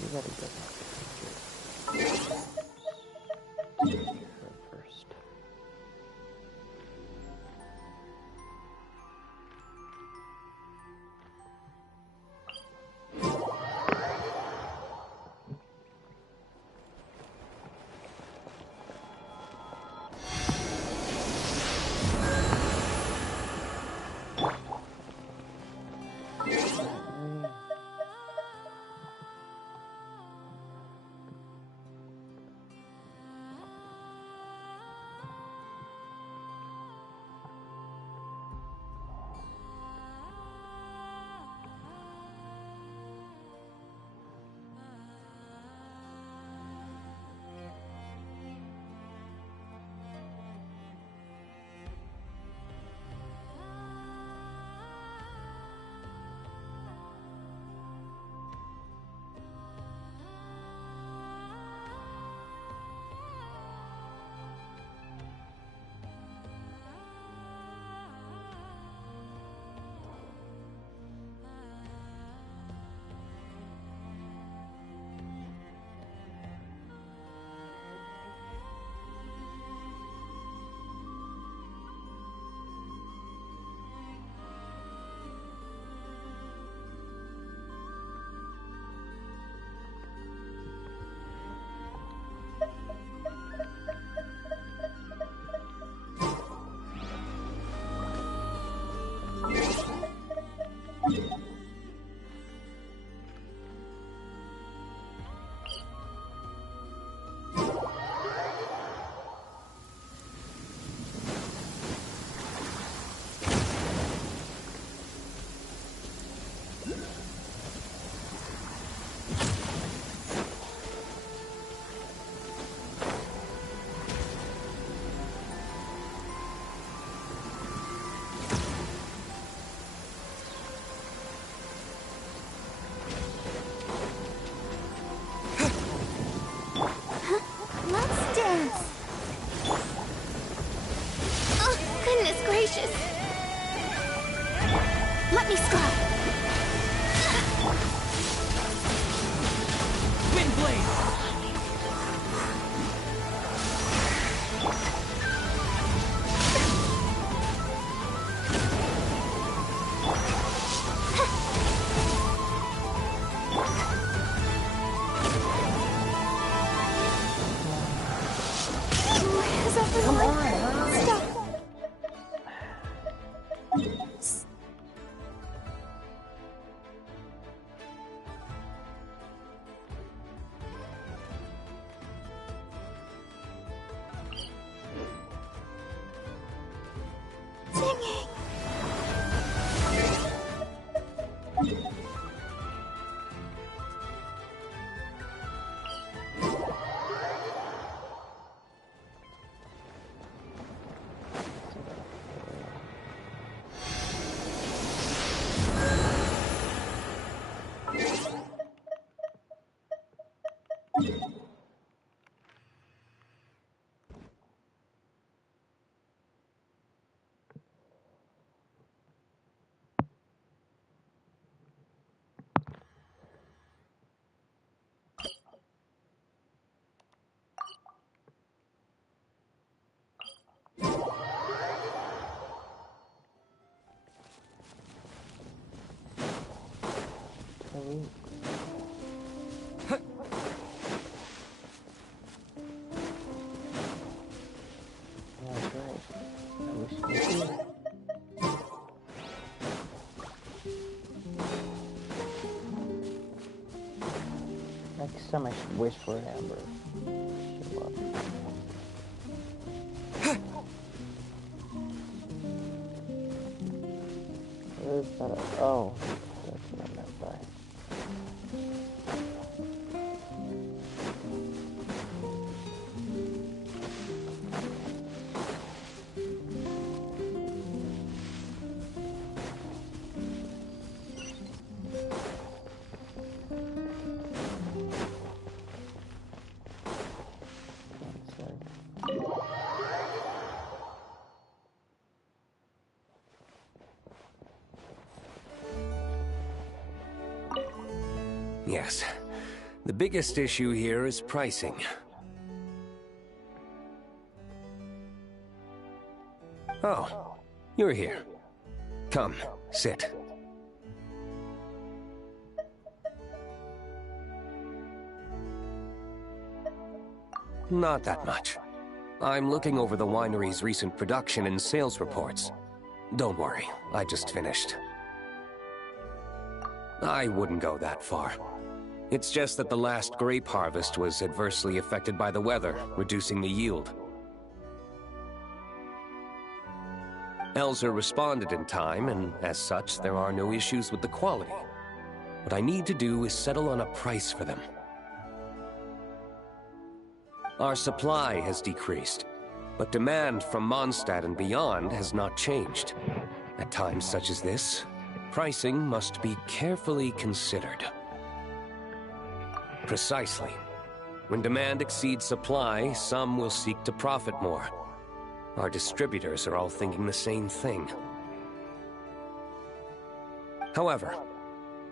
we gotta go first. Let me scar. Windblade! Come on, stop. That's right. I wish you could. Next time I should wish for Amber. Show up. What is that? Oh, that's what I meant by. Yes, The biggest issue here is pricing. Oh, you're here. Come, sit. Not that much. I'm looking over the winery's recent production and sales reports. Don't worry, I just finished. I wouldn't go that far. It's just that the last grape harvest was adversely affected by the weather, reducing the yield. Elzer responded in time, and as such, there are no issues with the quality. What I need to do is settle on a price for them. Our supply has decreased, but demand from Mondstadt and beyond has not changed. At times such as this, pricing must be carefully considered. Precisely. When demand exceeds supply, some will seek to profit more. Our distributors are all thinking the same thing. However,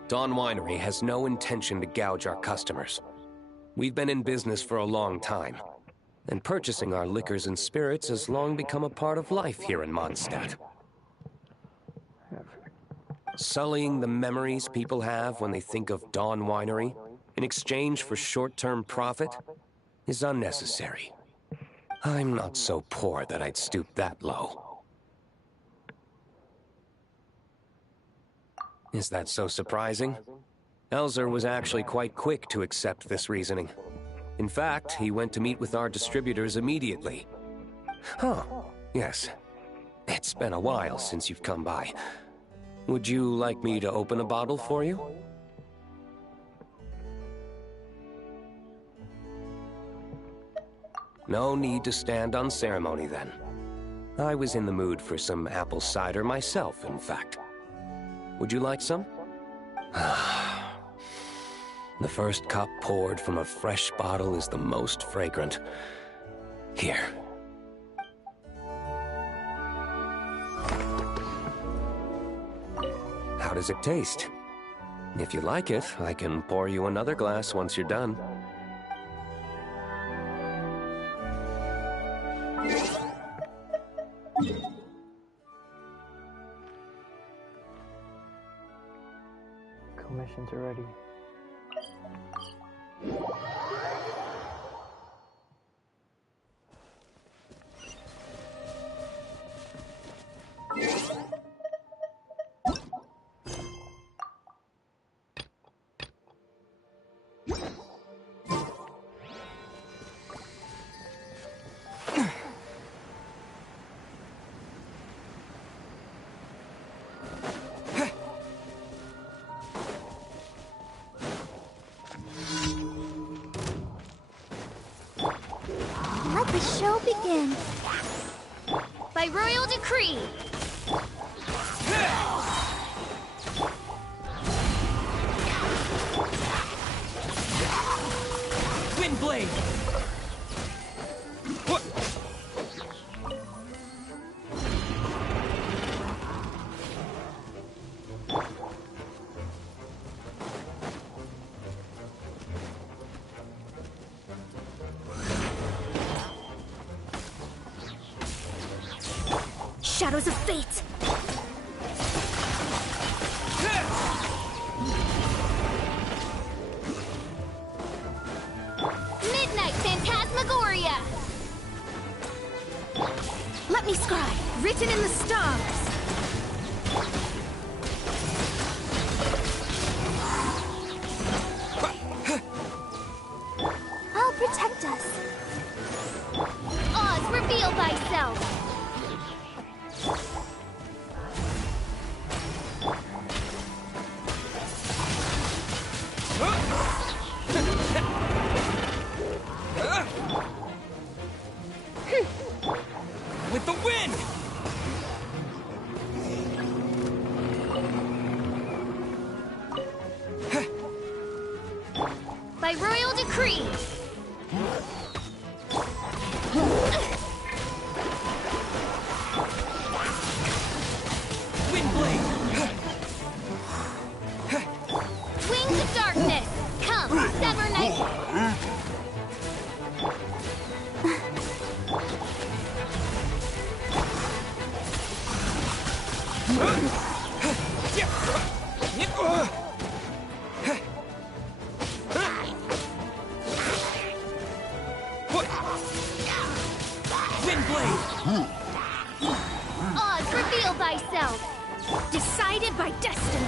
Dawn Winery has no intention to gouge our customers. We've been in business for a long time, and purchasing our liquors and spirits has long become a part of life here in Mondstadt. Sullying the memories people have when they think of Dawn Winery in exchange for short-term profit is unnecessary. I'm not so poor that I'd stoop that low. Is that so surprising? Elzer was actually quite quick to accept this reasoning. In fact, he went to meet with our distributors immediately. Huh, yes. It's been a while since you've come by. Would you like me to open a bottle for you? No need to stand on ceremony, then. I was in the mood for some apple cider myself, in fact. Would you like some? The first cup poured from a fresh bottle is the most fragrant. Here. How does it taste? If you like it, I can pour you another glass once you're done. Commissions are ready. Let the show begin. By royal decree. Windblade! Shadows of fate. Midnight Phantasmagoria. Let me scry. Written in the stars. I'll protect us. Oz, reveal thyself. With the wind! By royal decree. Windblade! Wings of darkness, come! Sever Knight. Windblade! Oz, reveal thyself. Decided by destiny.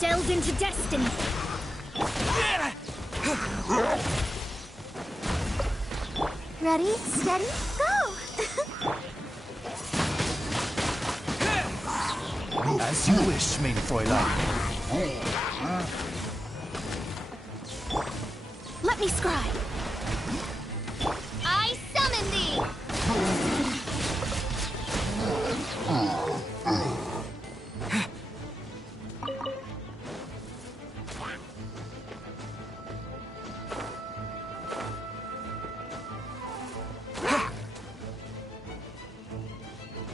Delved into destiny. Ready, steady, go! As you wish, mein Fräulein. Let me scry. I summon thee!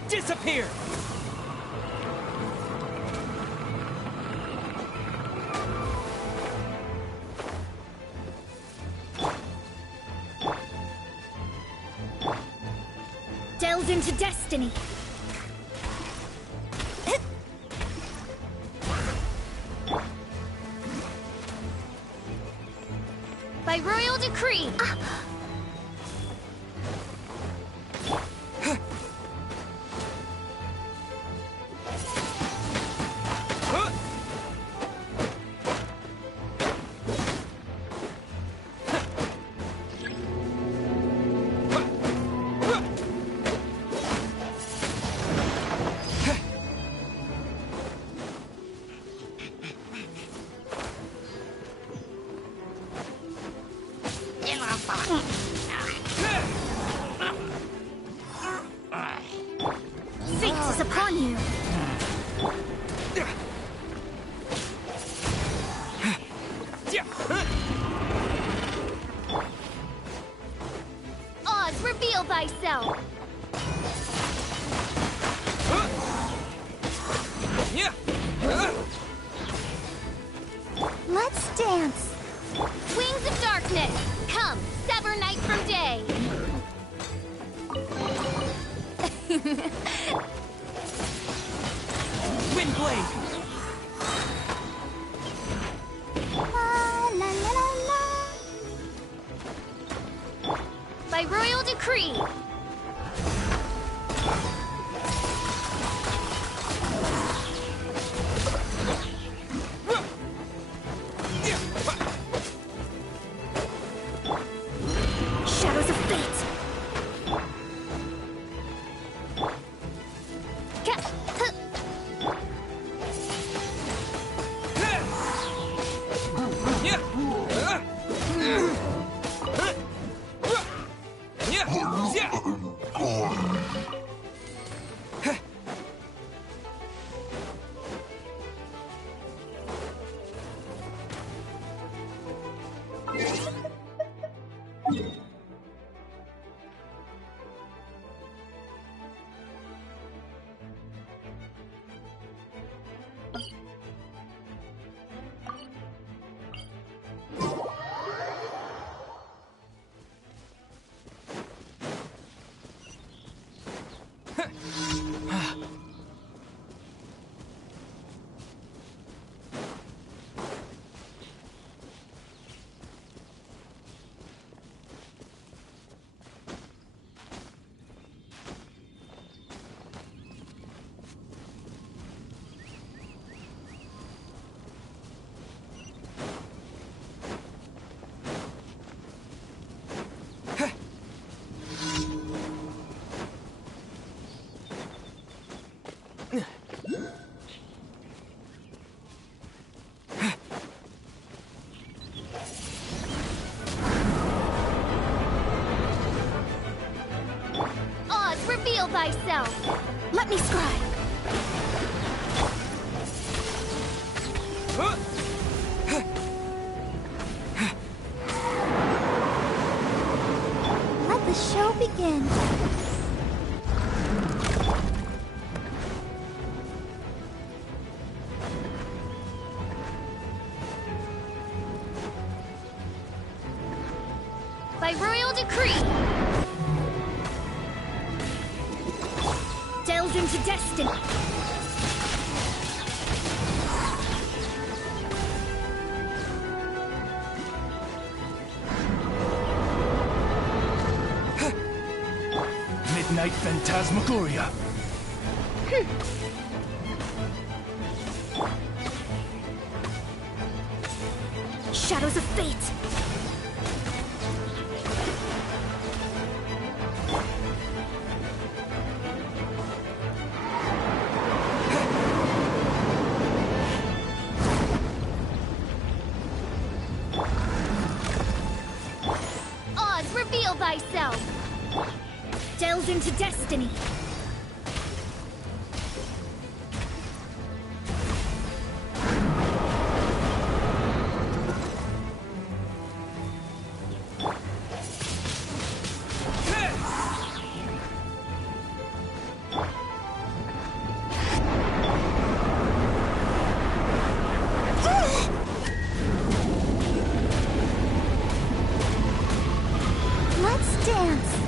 Disappear! Delved into destiny. By royal decree. Fate is upon you. Oz, reveal thyself. Let's dance. Wings of darkness, come, sever night from day. Wind blade! La, la, la, la, la. By royal decree. Shadows of fate. Oz, reveal thyself. Let me scry. Let the show begin. By royal decree. Delved into destiny. Midnight Phantasmagoria. Shadows of fate! Oz, reveal thyself! Delve into destiny! Let's dance!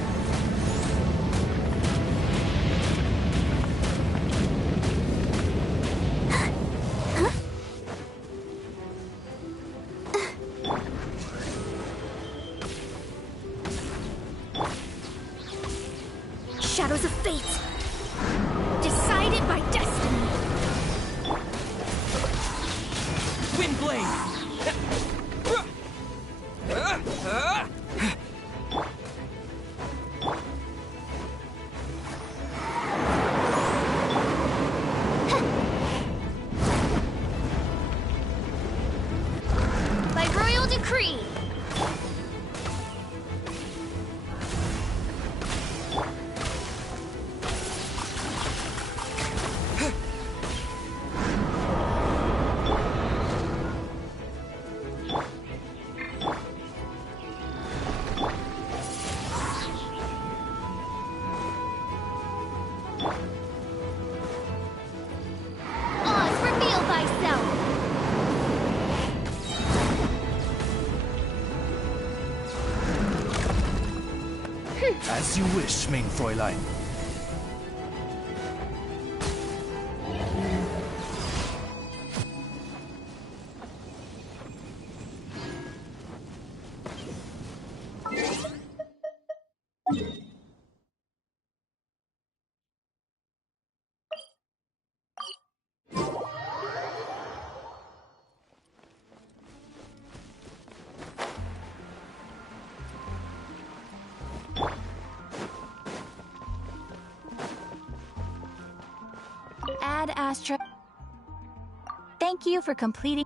Shadows of fate! Decided by destiny! Windblade! By royal decree! Oz, reveal thyself! As you wish, mein Fräulein. Ad Astra. Thank you for completing.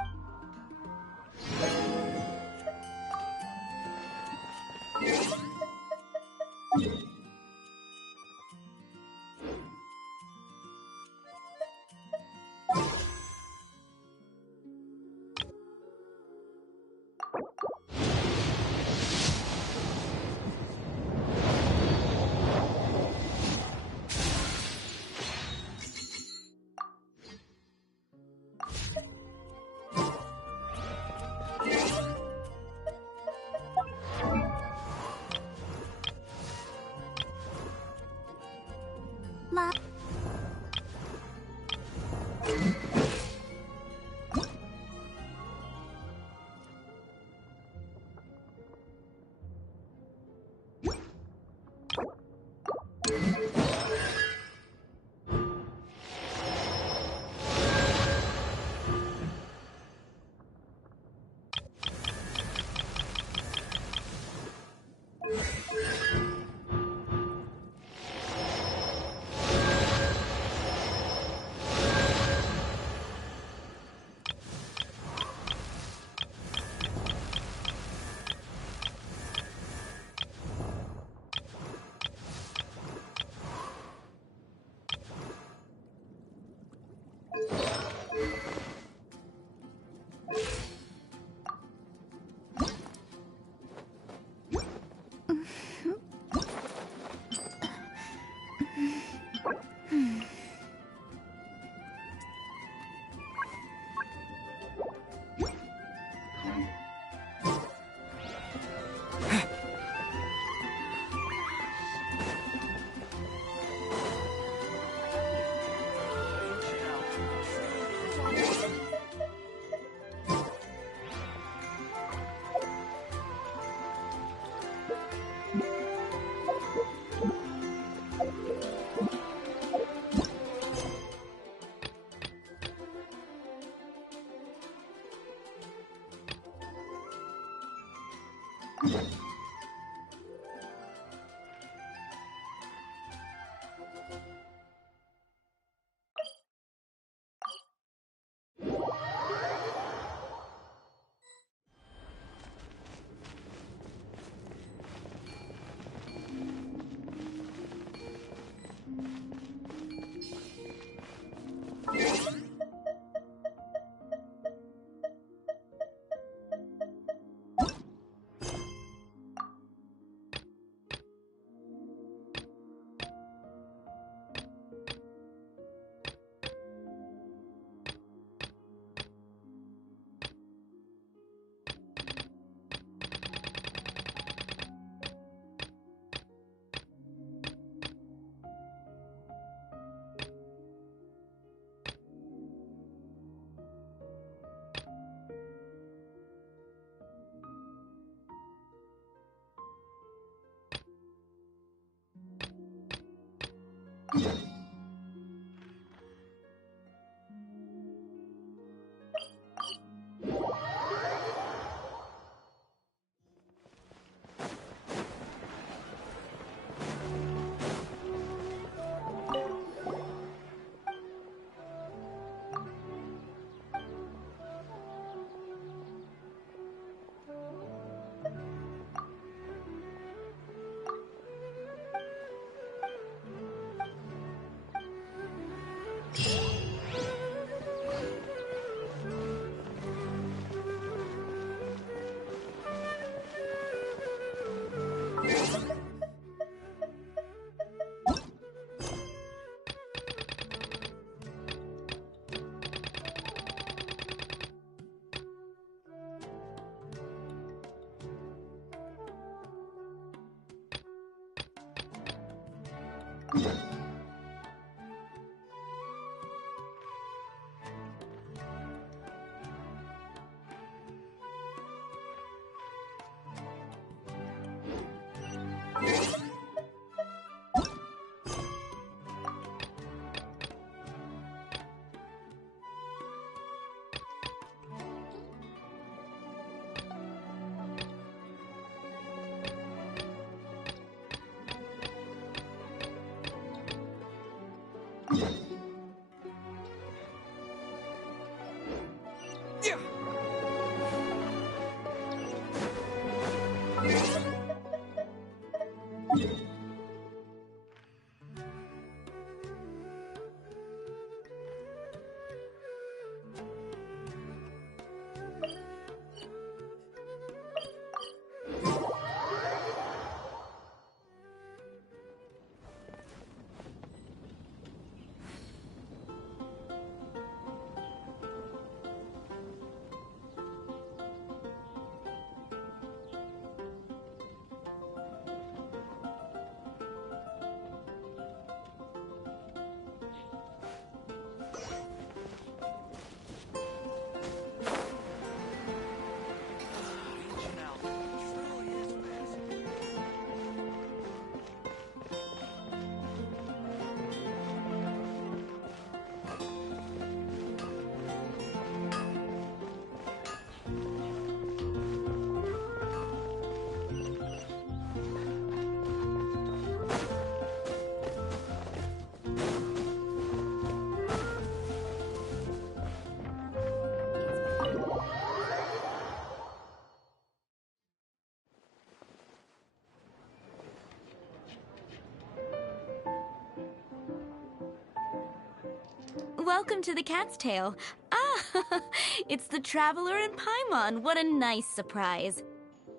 Welcome to the Cat's Tail. Ah, it's the Traveler and Paimon. What a nice surprise.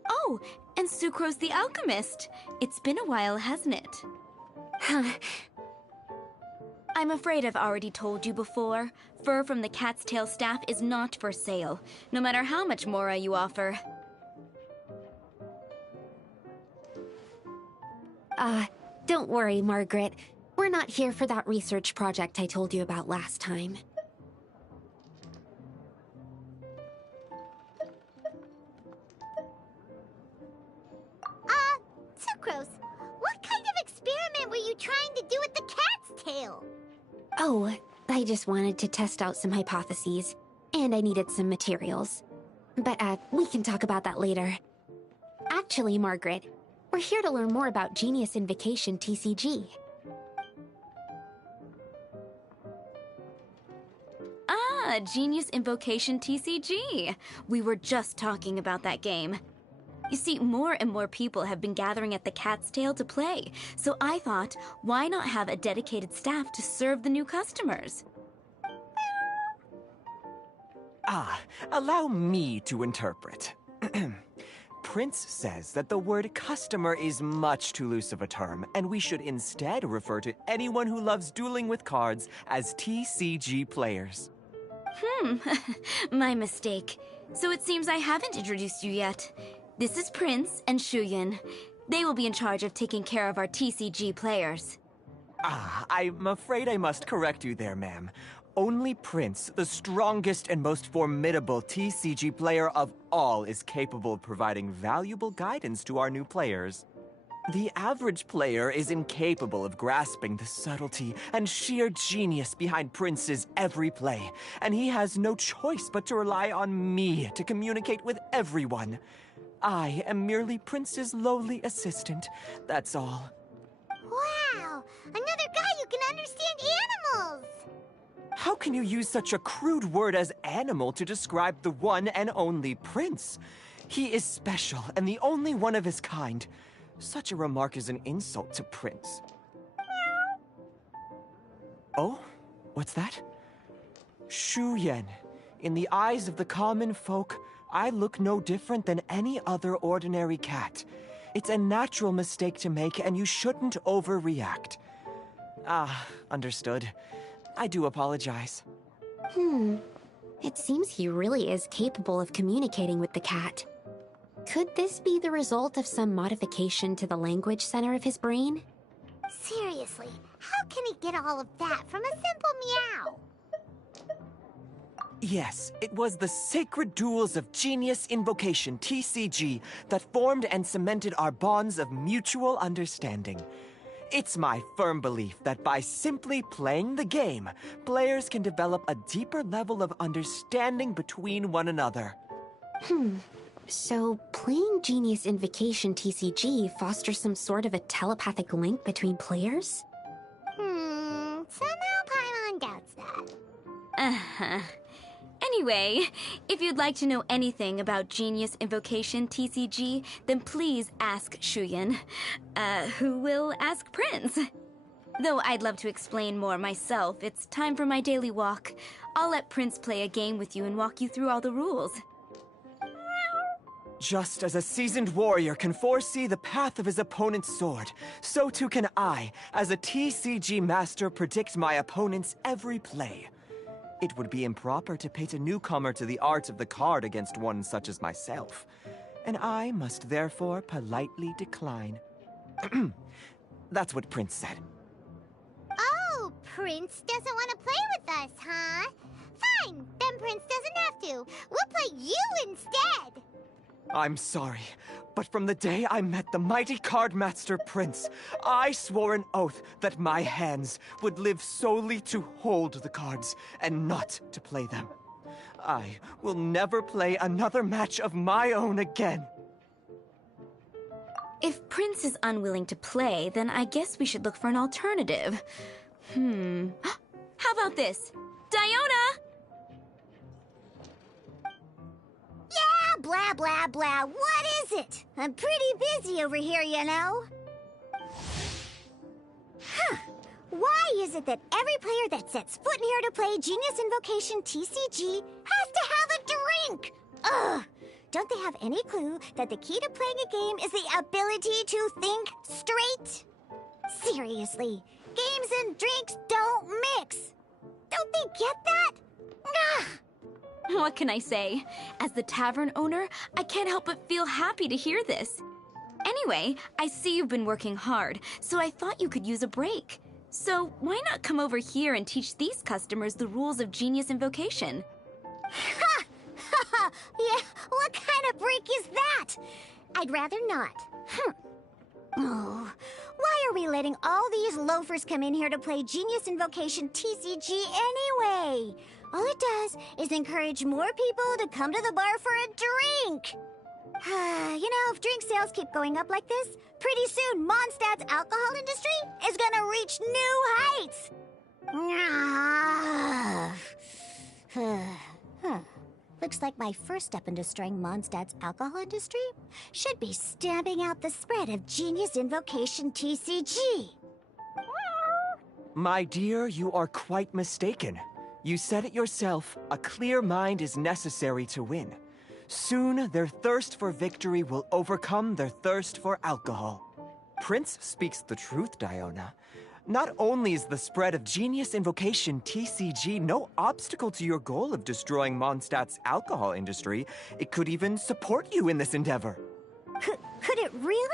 Oh, and Sucrose the Alchemist. It's been a while, hasn't it? I'm afraid I've already told you before. Fur from the Cat's Tail staff is not for sale, no matter how much Mora you offer. Don't worry, Margaret. We're not here for that research project I told you about last time. Sucrose, what kind of experiment were you trying to do with the cat's tail? Oh, I just wanted to test out some hypotheses, and I needed some materials. But, we can talk about that later. Actually, Actually, Margaret, we're here to learn more about Genius Invocation TCG. Ah, Genius Invocation TCG. We were just talking about that game. You see, more and more people have been gathering at the Cat's Tail to play, so I thought, why not have a dedicated staff to serve the new customers? Allow me to interpret. Prince says that the word customer is much too loose of a term, and we should instead refer to anyone who loves dueling with cards as TCG players. My mistake. So it seems I haven't introduced you yet. This is Prince and Shuyan. They will be in charge of taking care of our TCG players. I'm afraid I must correct you there, ma'am. Only Prince, the strongest and most formidable TCG player of all, is capable of providing valuable guidance to our new players. The average player is incapable of grasping the subtlety and sheer genius behind Prince's every play, and he has no choice but to rely on me to communicate with everyone. I am merely Prince's lowly assistant, that's all. Wow! Another guy who can understand animals! How can you use such a crude word as animal to describe the one and only Prince? He is special and the only one of his kind. Such a remark is an insult to Prince. Oh? What's that? Shuyan. In the eyes of the common folk, I look no different than any other ordinary cat. It's a natural mistake to make, and you shouldn't overreact. Understood. I do apologize. It seems he really is capable of communicating with the cat. Could this be the result of some modification to the language center of his brain? Seriously, how can he get all of that from a simple meow? Yes, it was the sacred duels of Genius Invocation, TCG, that formed and cemented our bonds of mutual understanding. It's my firm belief that by simply playing the game, players can develop a deeper level of understanding between one another. So, playing Genius Invocation TCG fosters some sort of a telepathic link between players? Somehow Paimon doubts that. Anyway, if you'd like to know anything about Genius Invocation TCG, then please ask Shuyan, who will ask Prince. Though I'd love to explain more myself, it's time for my daily walk. I'll let Prince play a game with you and walk you through all the rules. Just as a seasoned warrior can foresee the path of his opponent's sword, so too can I, as a TCG master, predict my opponent's every play. It would be improper to pit a newcomer to the art of the card against one such as myself, and I must therefore politely decline. That's what Prince said. Oh, Prince doesn't want to play with us, huh? Fine, then Prince doesn't have to. We'll play you instead. I'm sorry, but from the day I met the mighty card master Prince, I swore an oath that my hands would live solely to hold the cards and not to play them. I will never play another match of my own again. If Prince is unwilling to play, then I guess we should look for an alternative. How about this? Diona! Yeah, blah, blah, blah. What is it? I'm pretty busy over here, you know. Why is it that every player that sets foot in here to play Genius Invocation TCG has to have a drink? Ugh! Don't they have any clue that the key to playing a game is the ability to think straight? Seriously, games and drinks don't mix. Don't they get that? Ugh! What can I say? As the tavern owner, I can't help but feel happy to hear this. Anyway, I see you've been working hard, so I thought you could use a break. So why not come over here and teach these customers the rules of Genius Invocation? Ha! Yeah, what kind of break is that? I'd rather not. Oh, why are we letting all these loafers come in here to play Genius Invocation TCG anyway? All it does is encourage more people to come to the bar for a drink. You know, if drink sales keep going up like this, pretty soon Mondstadt's alcohol industry is gonna reach new heights. Looks like my first step in destroying Mondstadt's alcohol industry should be stamping out the spread of Genius Invocation TCG. My dear, you are quite mistaken. You said it yourself, a clear mind is necessary to win. Soon, their thirst for victory will overcome their thirst for alcohol. Prince speaks the truth, Diona. Not only is the spread of Genius Invocation TCG no obstacle to your goal of destroying Mondstadt's alcohol industry, it could even support you in this endeavor. Could it really?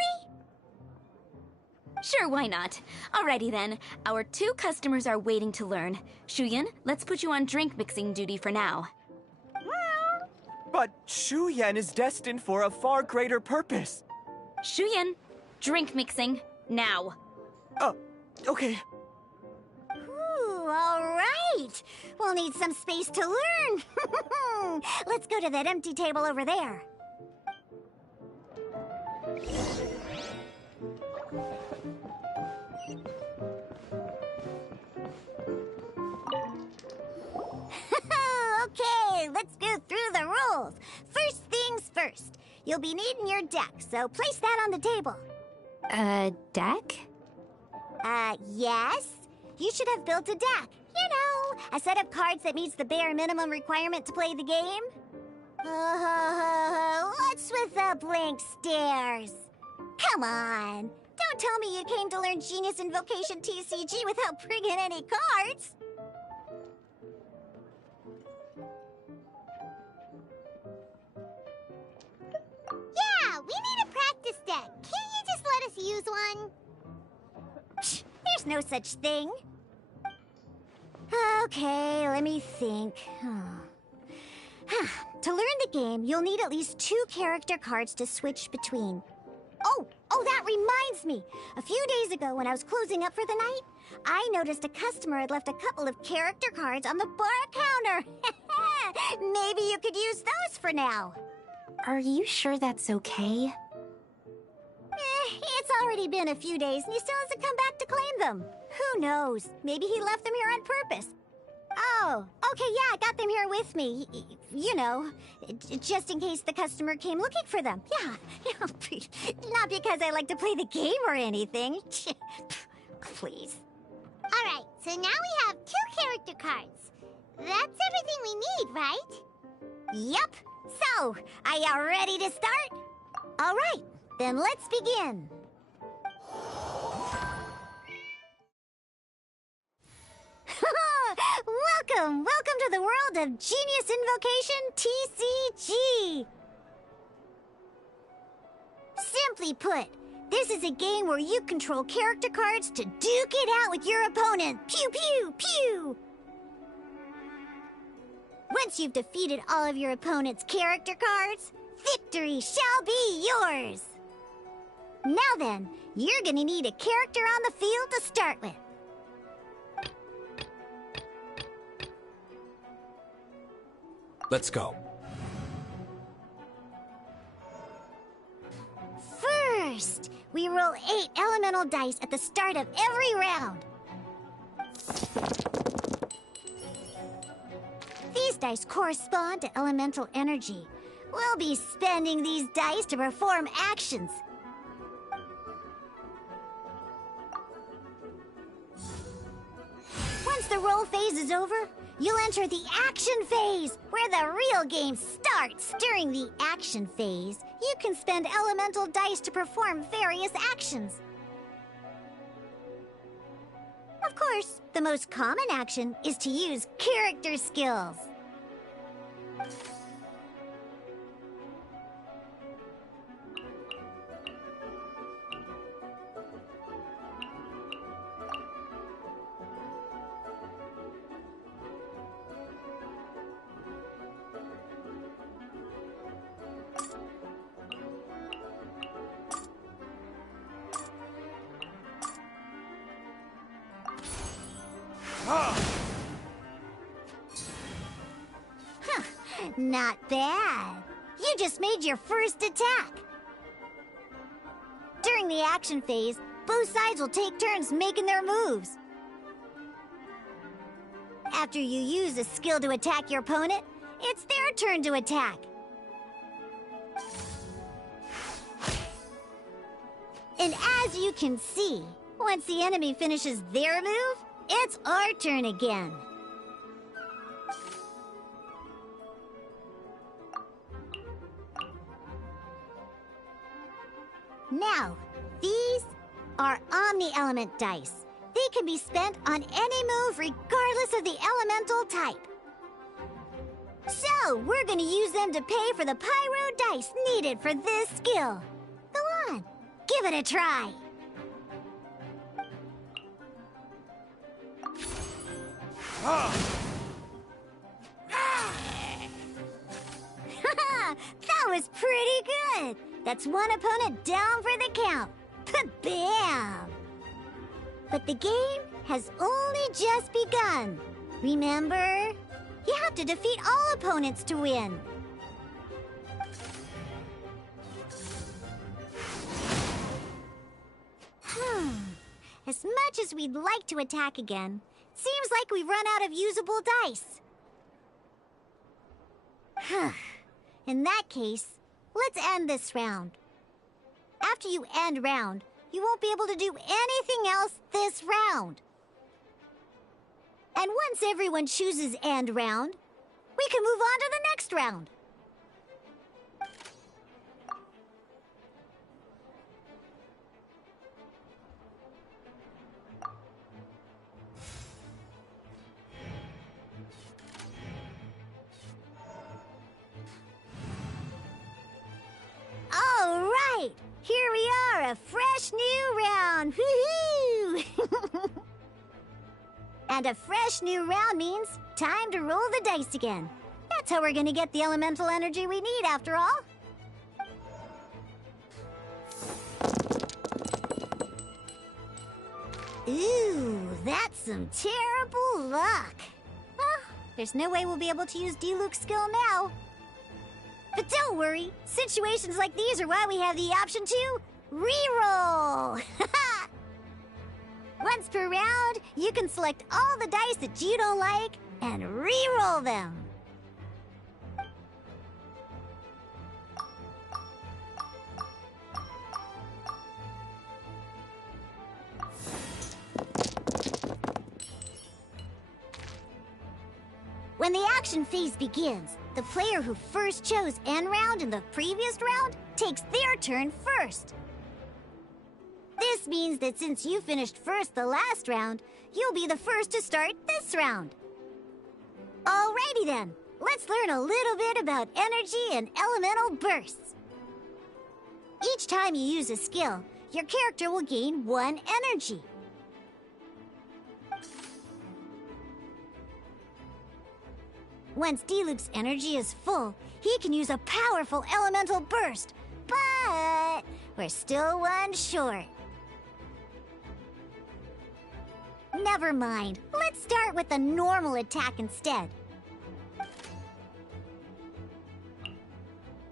Sure, why not? Alrighty then. Our 2 customers are waiting to learn. Shuyan, let's put you on drink mixing duty for now. But Shu Yan is destined for a far greater purpose. Shuyan, drink mixing, now. Okay. Ooh, all right. We'll need some space to learn. Let's go to that empty table over there. Okay, let's go through the rules. First things first. You'll be needing your deck, so place that on the table. Deck? Yes. You should have built a deck. You know, a set of cards that meets the bare minimum requirement to play the game. What's with the blank stares? Come on. Don't tell me you came to learn Genius Invocation TCG without bringing any cards. Yeah, we need a practice deck. Can't you just let us use one? Psh, there's no such thing. Okay, let me think. To learn the game, you'll need at least 2 character cards to switch between. Oh, that reminds me. A few days ago, when I was closing up for the night, I noticed a customer had left a couple of character cards on the bar counter. Maybe you could use those for now. Are you sure that's okay? It's already been a few days and he still hasn't come back to claim them. Who knows? Maybe he left them here on purpose. Oh, okay, yeah, I got them here with me. You know, just in case the customer came looking for them. Yeah, not because I like to play the game or anything. Please. All right, so now we have 2 character cards. That's everything we need, right? Yep. So, are you ready to start? All right, then let's begin. Welcome to the world of Genius Invocation TCG! Simply put, this is a game where you control character cards to duke it out with your opponent. Pew, pew, pew! Once you've defeated all of your opponent's character cards, victory shall be yours! Now then, you're gonna need a character on the field to start with. Let's go. First, we roll 8 elemental dice at the start of every round. These dice correspond to elemental energy. We'll be spending these dice to perform actions. Once the roll phase is over, you'll enter the action phase, where the real game starts. During the action phase, you can spend elemental dice to perform various actions. Of course, the most common action is to use character skills. Not bad. You just made your first attack! During the action phase, both sides will take turns making their moves. After you use a skill to attack your opponent, it's their turn to attack. And as you can see, once the enemy finishes their move, it's our turn again. Now, these are Omni-Element dice. They can be spent on any move regardless of the elemental type. So, we're gonna use them to pay for the pyro dice needed for this skill. Go on, give it a try. That was pretty good. That's one opponent down for the count. Bam! But the game has only just begun. Remember? You have to defeat all opponents to win. As much as we'd like to attack again, seems like we've run out of usable dice. In that case, let's end this round. After you end round, you won't be able to do anything else this round. And once everyone chooses end round, we can move on to the next round. All right, here we are, a fresh new round. Woohoo! And a fresh new round means time to roll the dice again. That's how we're gonna get the elemental energy we need, after all. Ooh, that's some terrible luck. Well, there's no way we'll be able to use Diluc's skill now. But don't worry, situations like these are why we have the option to reroll. Once per round, you can select all the dice that you don't like and re-roll them. When the action phase begins, the player who first chose end round in the previous round takes their turn first. This means that since you finished first the last round, you'll be the first to start this round. Alrighty then, let's learn a little bit about energy and elemental bursts. Each time you use a skill, your character will gain 1 energy. Once Diluc's energy is full, he can use a powerful elemental burst, but we're still 1 short. Never mind. Let's start with a normal attack instead.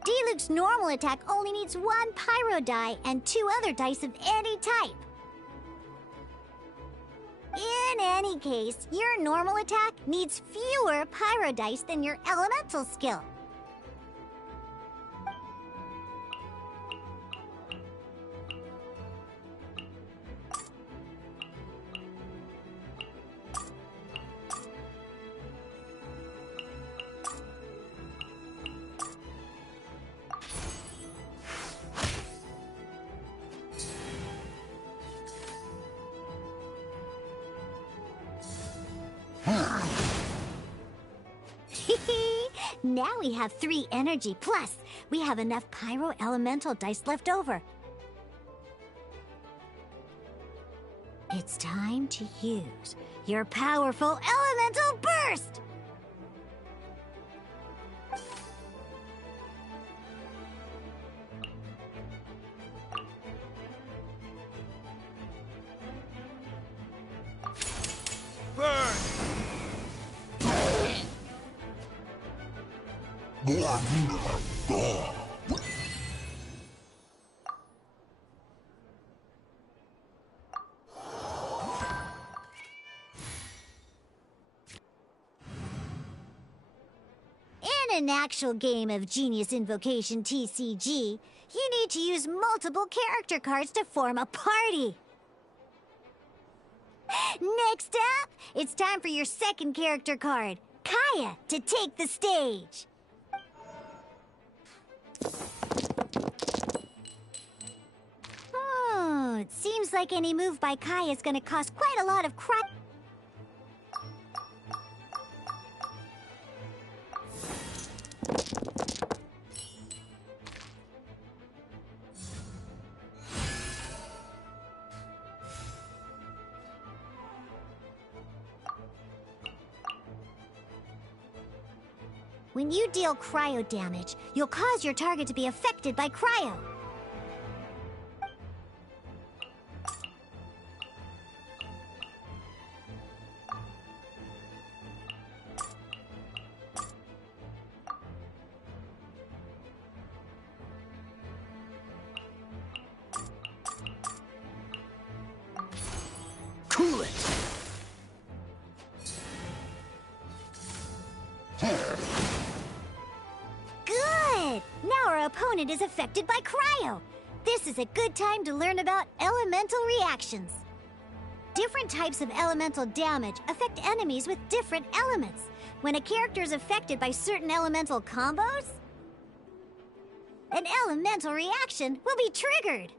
Diluc's normal attack only needs 1 pyro die and 2 other dice of any type. In any case, your normal attack needs fewer pyro dice than your elemental skill. Now we have 3 energy, plus we have enough pyro elemental dice left over. It's time to use your powerful elemental burst! In an actual game of Genius Invocation TCG, you need to use multiple character cards to form a party. Next up, it's time for your second character card, Kaya, to take the stage. It seems like any move by Kaya is going to cost quite a lot of crap. When you deal cryo damage, you'll cause your target to be affected by cryo. Cool it! Good! Now our opponent is affected by cryo. This is a good time to learn about elemental reactions. Different types of elemental damage affect enemies with different elements. When a character is affected by certain elemental combos, an elemental reaction will be triggered.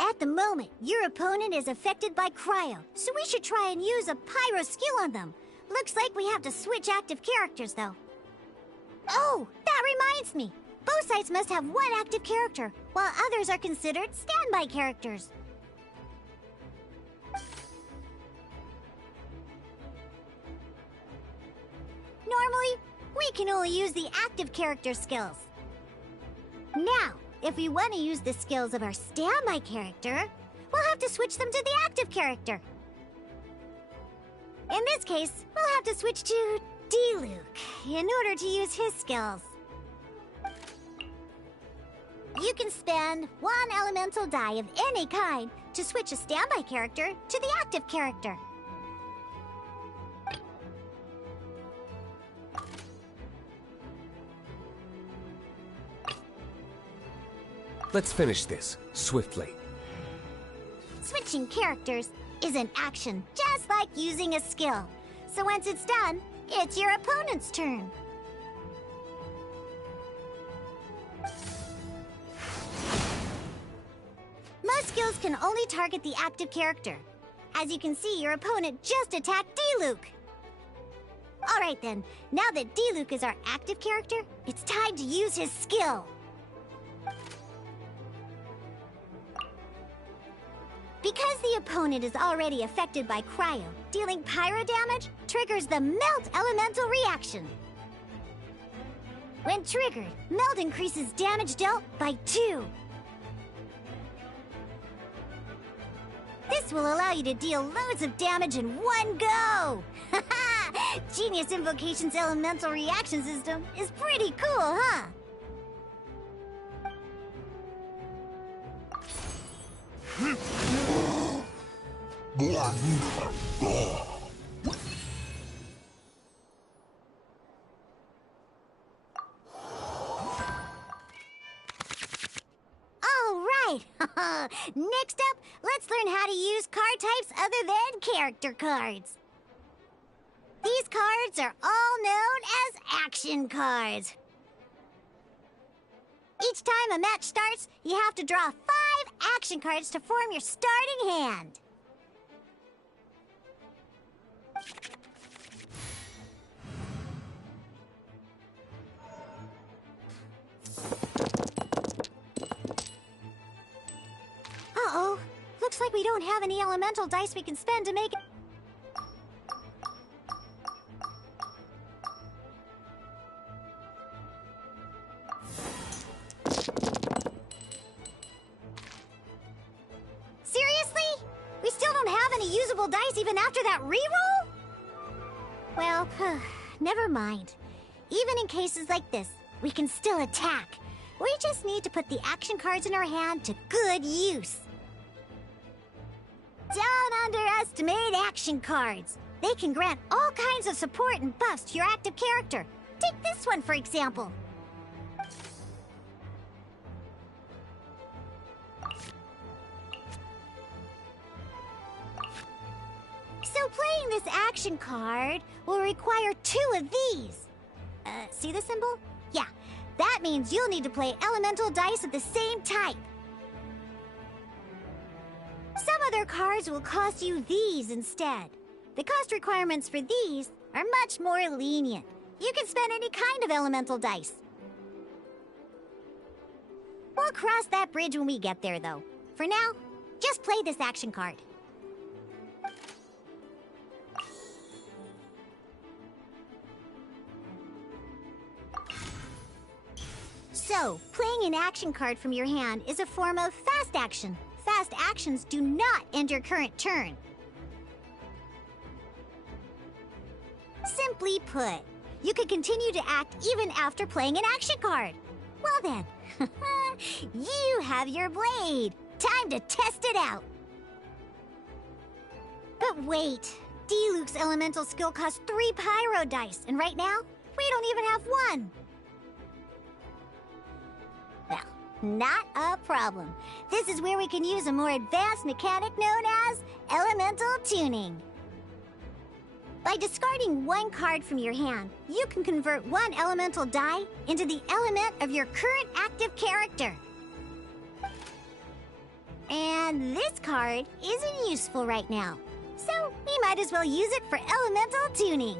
At the moment, your opponent is affected by cryo, so we should try and use a pyro skill on them. Looks like we have to switch active characters, though. Oh, that reminds me. Both sides must have one active character, while others are considered standby characters. Normally, we can only use the active character skills. Now, if we want to use the skills of our standby character, we'll have to switch them to the active character. In this case, we'll have to switch to D-Luke in order to use his skills. You can spend one elemental die of any kind to switch a standby character to the active character. Let's finish this, swiftly. Switching characters is an action, just like using a skill. So once it's done, it's your opponent's turn. Most skills can only target the active character. As you can see, your opponent just attacked D-Luke. Alright then, now that D-Luke is our active character, it's time to use his skill. Because the opponent is already affected by cryo, dealing pyro damage triggers the Melt Elemental reaction. When triggered, Melt increases damage dealt by 2. This will allow you to deal loads of damage in one go! Genius Invocation's elemental reaction system is pretty cool, huh? Alright! Next up, let's learn how to use card types other than character cards. These cards are all known as action cards. Each time a match starts, you have to draw 5 action cards to form your starting hand. Uh-oh. Looks like we don't have any elemental dice we can spend to make it. Seriously? We still don't have any usable dice even after that reroll? Well, never mind. Even in cases like this, we can still attack. We just need to put the action cards in our hand to good use. Don't underestimate action cards. They can grant all kinds of support and buffs to your active character. Take this one, for example. So playing this action card will require 2 of these. See the symbol? Yeah, that means you'll need to play elemental dice of the same type. Some other cards will cost you these instead. The cost requirements for these are much more lenient. You can spend any kind of elemental dice. We'll cross that bridge when we get there, though. For now, just play this action card. So, playing an action card from your hand is a form of fast action. Fast actions do not end your current turn. Simply put, you can continue to act even after playing an action card. Well then, you have your blade. Time to test it out. But wait, Diluc's elemental skill costs 3 pyro dice, and right now, we don't even have 1. Well, not a problem. This is where we can use a more advanced mechanic known as elemental tuning. By discarding 1 card from your hand, you can convert 1 elemental die into the element of your current active character. And this card isn't useful right now, so we might as well use it for elemental tuning.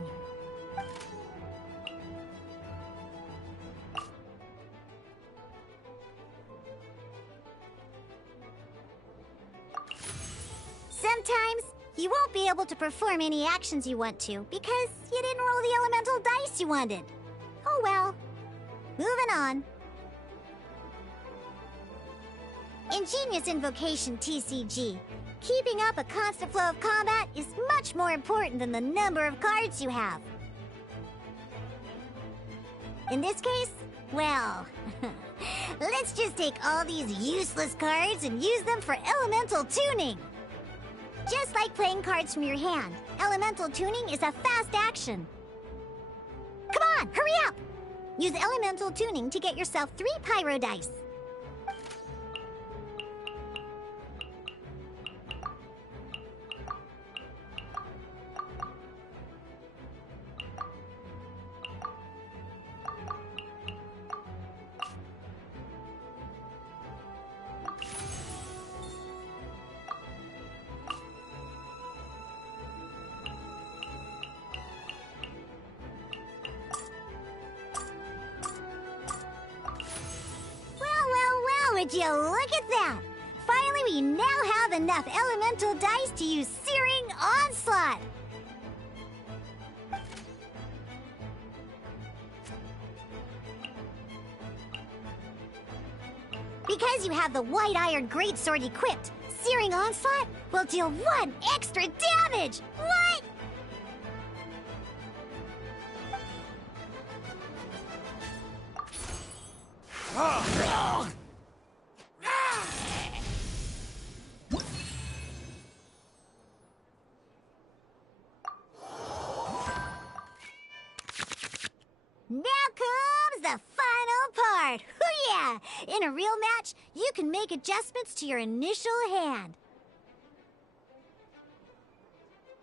Sometimes you won't be able to perform any actions you want to because you didn't roll the elemental dice you wanted. Oh well. Moving on. In Genius Invocation TCG, keeping up a constant flow of combat is much more important than the number of cards you have. In this case, well, let's just take all these useless cards and use them for elemental tuning. Just like playing cards from your hand, elemental tuning is a fast action. Come on, hurry up! Use elemental tuning to get yourself 3 pyro dice. Would you look at that? Finally, we now have enough elemental dice to use Searing Onslaught. Because you have the White Iron Greatsword equipped, Searing Onslaught will deal 1 extra damage! What? Now comes the final part! Hoo-yeah! In a real match, you can make adjustments to your initial hand.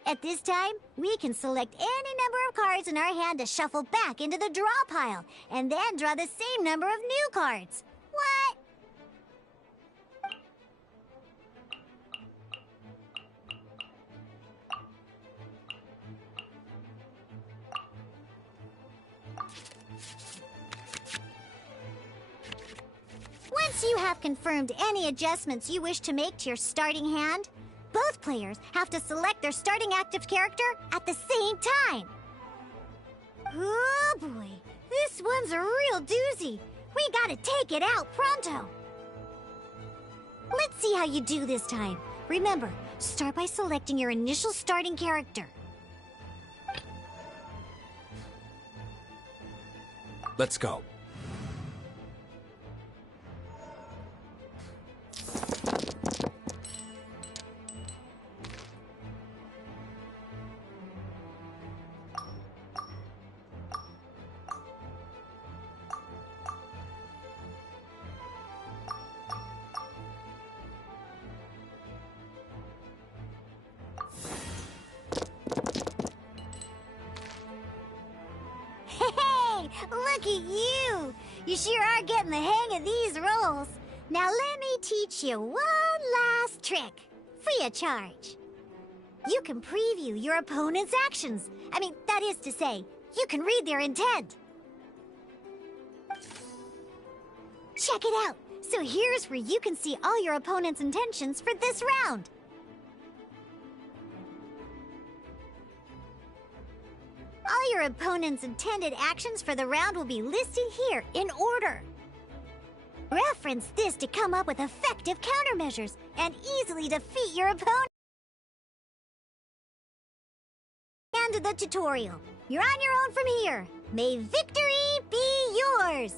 At this time, we can select any number of cards in our hand to shuffle back into the draw pile, and then draw the same number of new cards. What? Once you have confirmed any adjustments you wish to make to your starting hand, both players have to select their starting active character at the same time. Oh boy, this one's a real doozy. We gotta take it out pronto. Let's see how you do this time. Remember, start by selecting your initial starting character. Let's go. Hey, look at you! You sure are getting the hang of these rolls. Now let me teach you one last trick, free of charge. You can preview your opponent's actions. I mean, that is to say, you can read their intent. Check it out. So here's where you can see all your opponent's intentions for this round. All your opponent's intended actions for the round will be listed here in order. Reference this to come up with effective countermeasures and easily defeat your opponent. End of the tutorial. You're on your own from here. May victory be yours!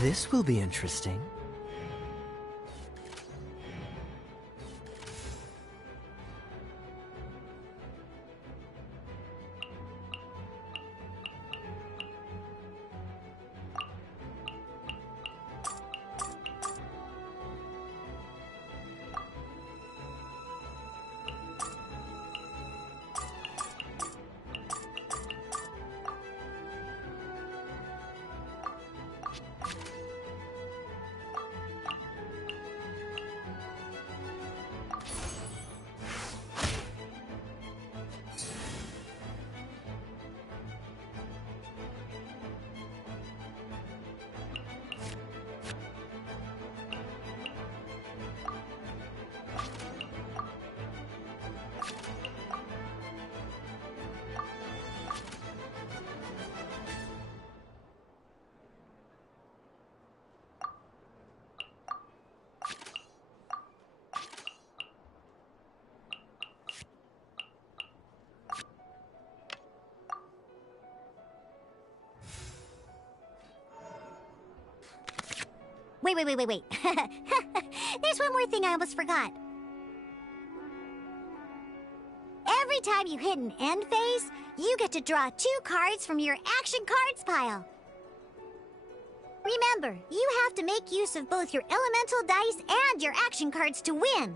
This will be interesting. Wait. There's one more thing I almost forgot. Every time you hit an end phase, you get to draw 2 cards from your action cards pile. Remember, you have to make use of both your elemental dice and your action cards to win.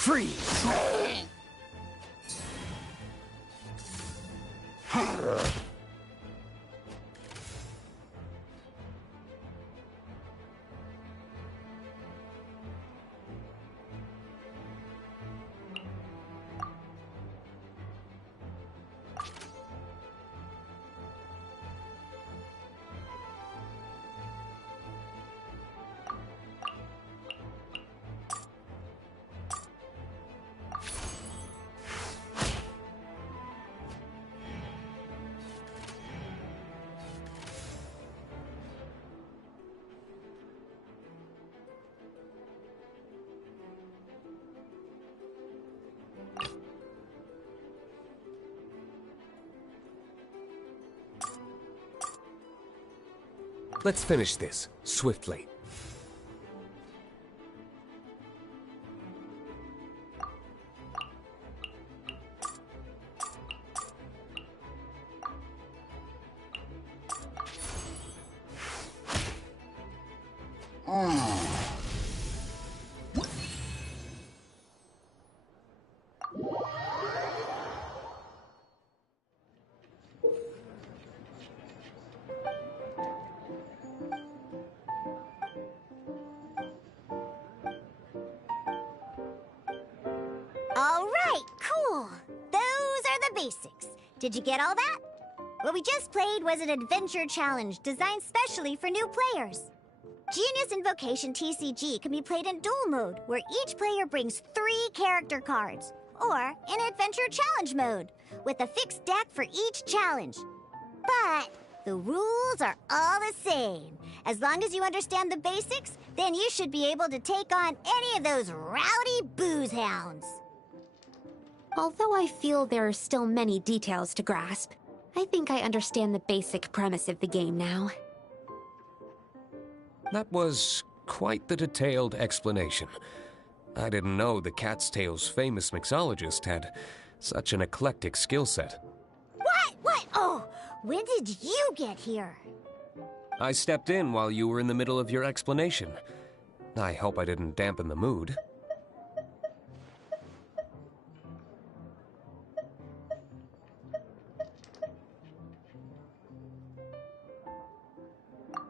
Freeze! Let's finish this, swiftly. All right, cool. Those are the basics. Did you get all that? What we just played was an adventure challenge designed specially for new players. Genius Invocation TCG can be played in duel mode, where each player brings 3 character cards, or in adventure challenge mode, with a fixed deck for each challenge. But the rules are all the same. As long as you understand the basics, then you should be able to take on any of those rowdy booze hounds. Although I feel there are still many details to grasp, I think I understand the basic premise of the game now. That was quite the detailed explanation. I didn't know the Cat's Tail's famous mixologist had such an eclectic skill set. What? Oh, when did you get here? I stepped in while you were in the middle of your explanation. I hope I didn't dampen the mood.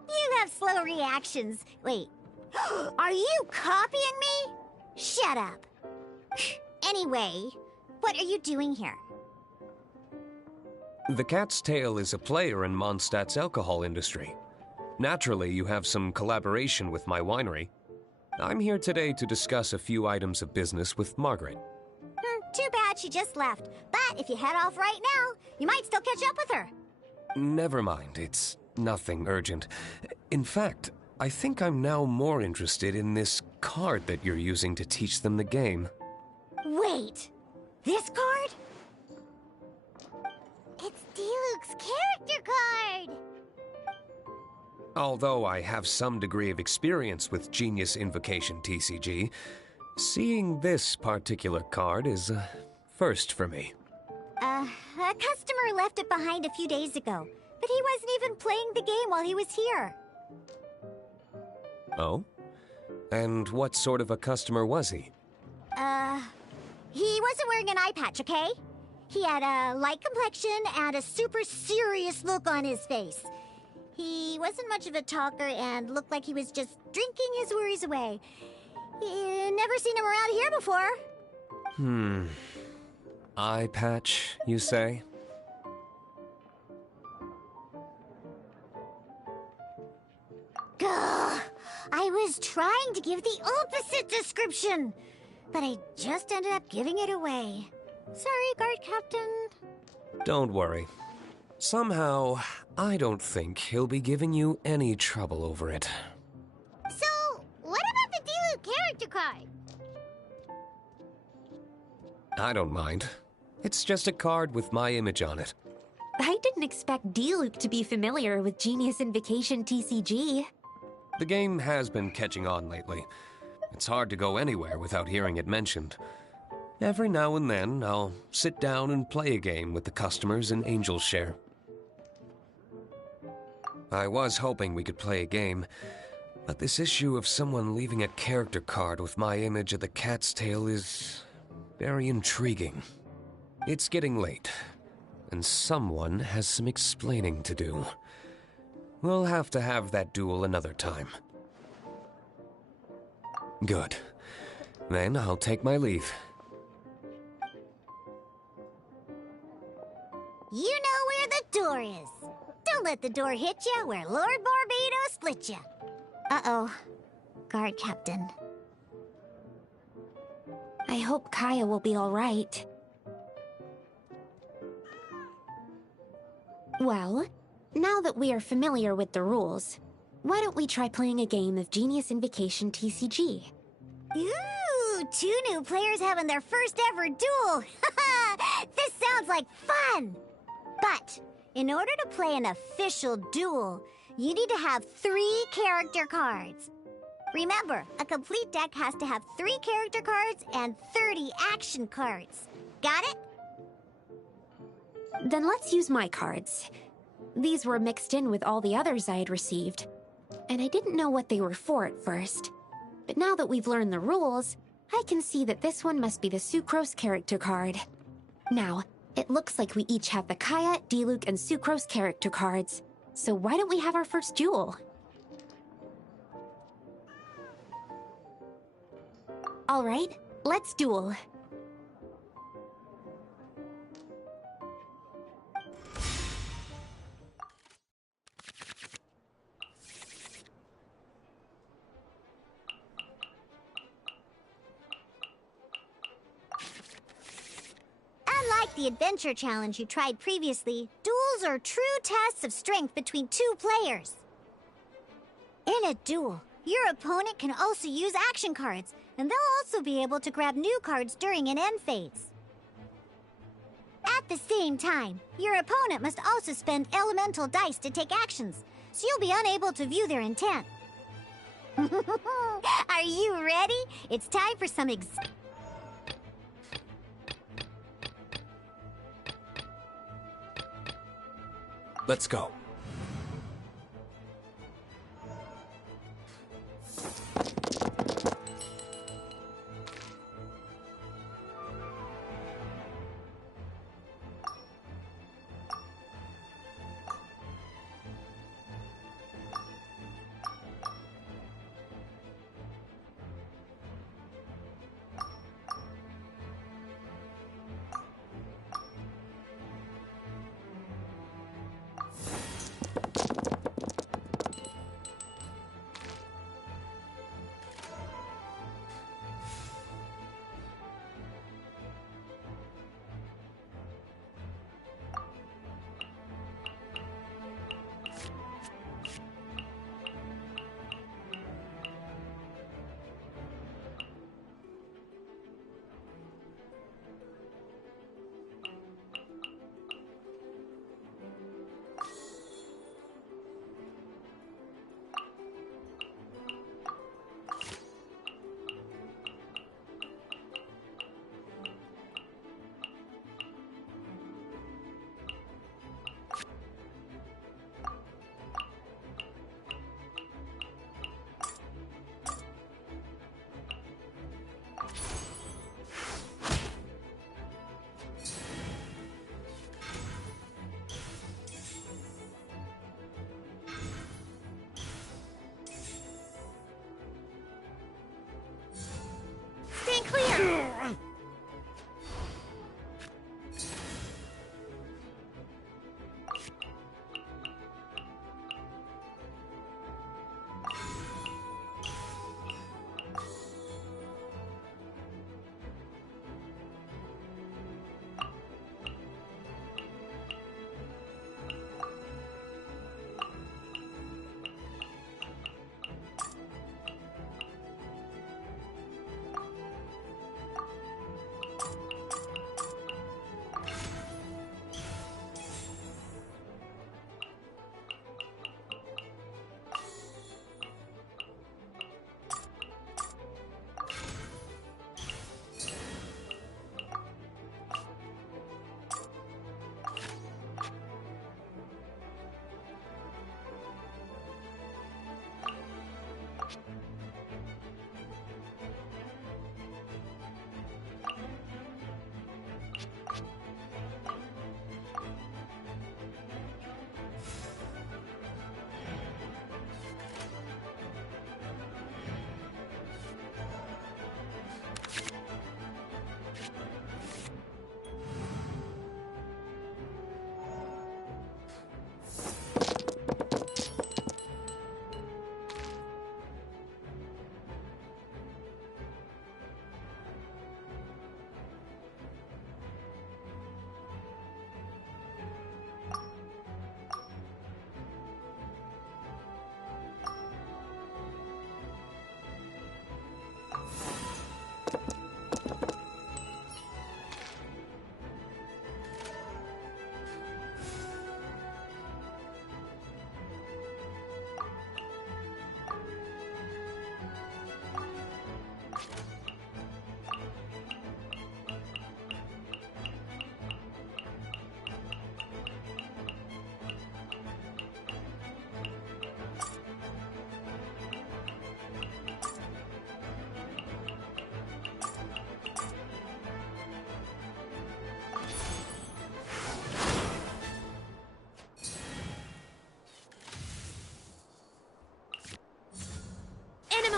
You have slow reactions. Wait, are you copying me? Shut up. Anyway, what are you doing here? The Cat's Tail is a player in Mondstadt's alcohol industry. Naturally, you have some collaboration with my winery. I'm here today to discuss a few items of business with Margaret. Too bad she just left. But if you head off right now, you might still catch up with her. Never mind, it's nothing urgent. In fact, I think I'm now more interested in this card that you're using to teach them the game. Wait, this card? It's Diluc's character card! Although I have some degree of experience with Genius Invocation TCG, seeing this particular card is a first for me. A customer left it behind a few days ago, but he wasn't even playing the game while he was here. Oh? And what sort of a customer was he? He wasn't wearing an eye patch, okay? He had a light complexion and a super serious look on his face. He wasn't much of a talker and looked like he was just drinking his worries away. Never seen him around here before. Eye patch, you say? Gah! I was trying to give the opposite description, but I just ended up giving it away. Sorry, guard captain. Don't worry. Somehow, I don't think he'll be giving you any trouble over it. So, what about the Diluc character card? I don't mind. It's just a card with my image on it. I didn't expect Diluc to be familiar with Genius Invocation TCG. The game has been catching on lately. It's hard to go anywhere without hearing it mentioned. Every now and then, I'll sit down and play a game with the customers in Angel's Share. I was hoping we could play a game. But this issue of someone leaving a character card with my image of the cat's tail is very intriguing. It's getting late, and someone has some explaining to do. We'll have to have that duel another time. Good. Then I'll take my leave. You know where the door is. Don't let the door hit you where Lord Barbados split you. Uh-oh. Guard Captain. I hope Kaya will be all right. Well, now that we are familiar with the rules, why don't we try playing a game of Genius Invocation TCG? Ooh, 2 new players having their first ever duel. This sounds like fun! But, in order to play an official duel, you need to have 3 character cards. Remember, a complete deck has to have 3 character cards and 30 action cards. Got it? Then let's use my cards. These were mixed in with all the others I had received, and I didn't know what they were for at first. But now that we've learned the rules, I can see that this one must be the Sucrose character card. Now, it looks like we each have the Kaya, Diluc, and Sucrose character cards. So why don't we have our first duel? All right, let's duel. Unlike the adventure challenge you tried previously, duels are true tests of strength between 2 players. In a duel, your opponent can also use action cards, and they'll also be able to grab new cards during an end phase. At the same time, your opponent must also spend elemental dice to take actions, so you'll be unable to view their intent. Are you ready? It's time for some Let's go.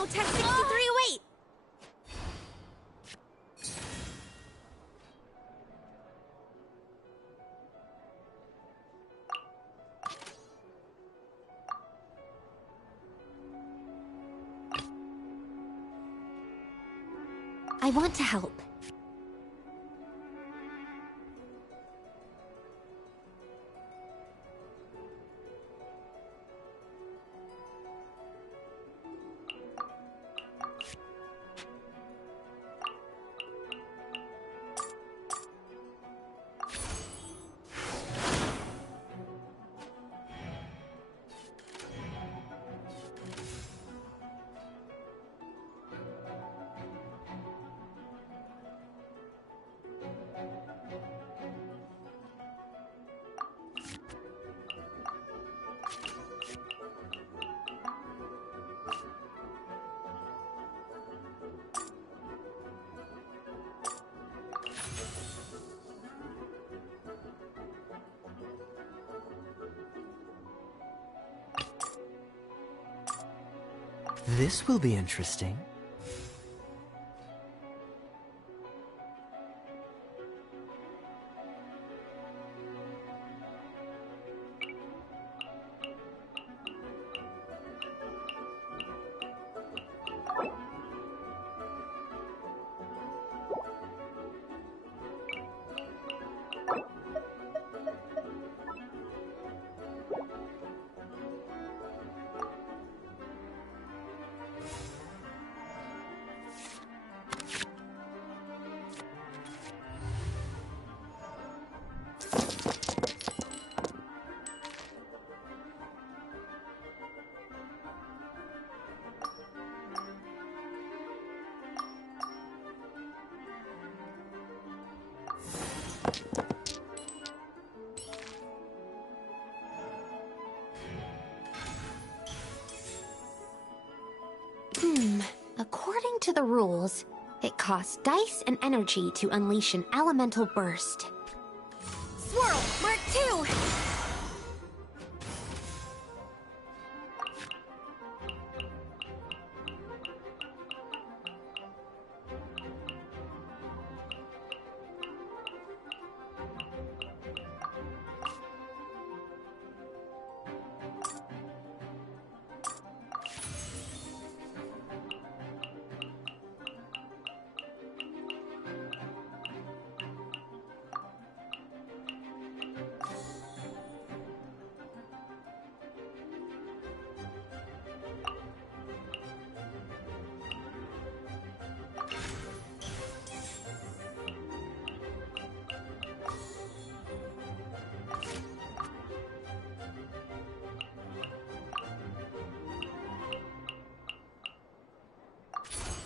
no, test 63, wait! I want to help. This will be interesting. According to the rules, it costs dice and energy to unleash an elemental burst. Swirl, Mark 2!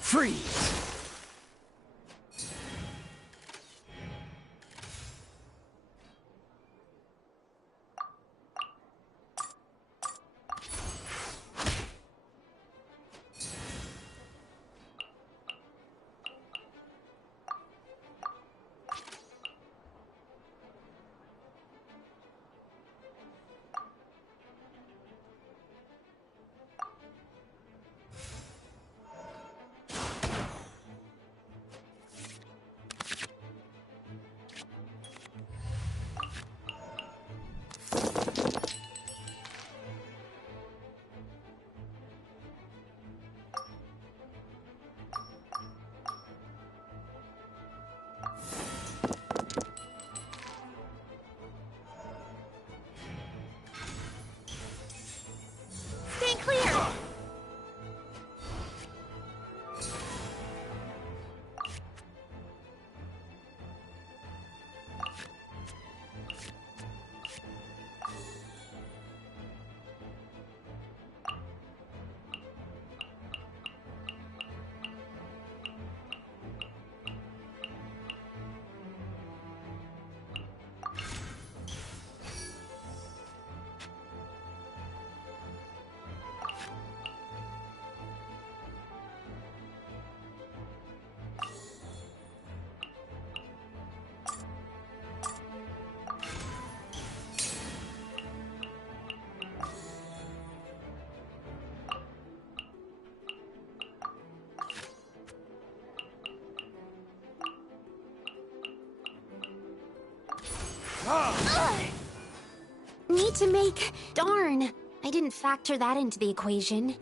Freeze! to make. Darn, I didn't factor that into the equation.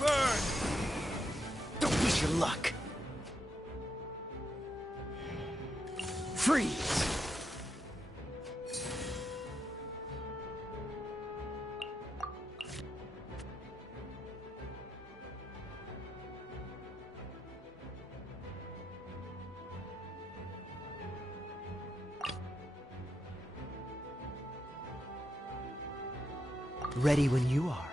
Burn! Don't push your luck. Freeze! Ready when you are.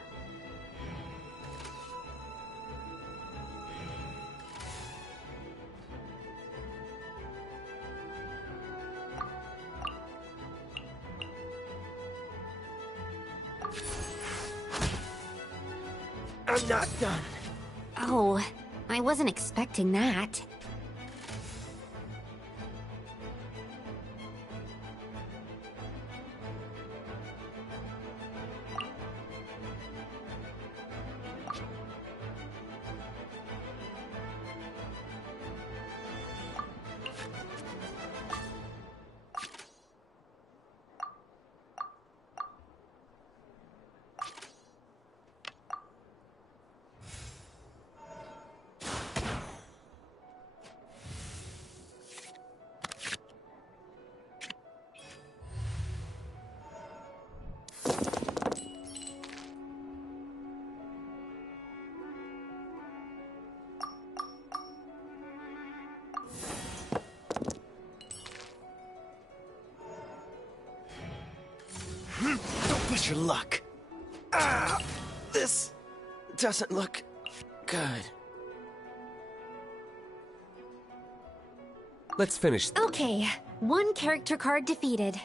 I'm not done. Oh, I wasn't expecting that. Don't push your luck. Ah! This doesn't look good. Let's finish. Okay, one character card defeated.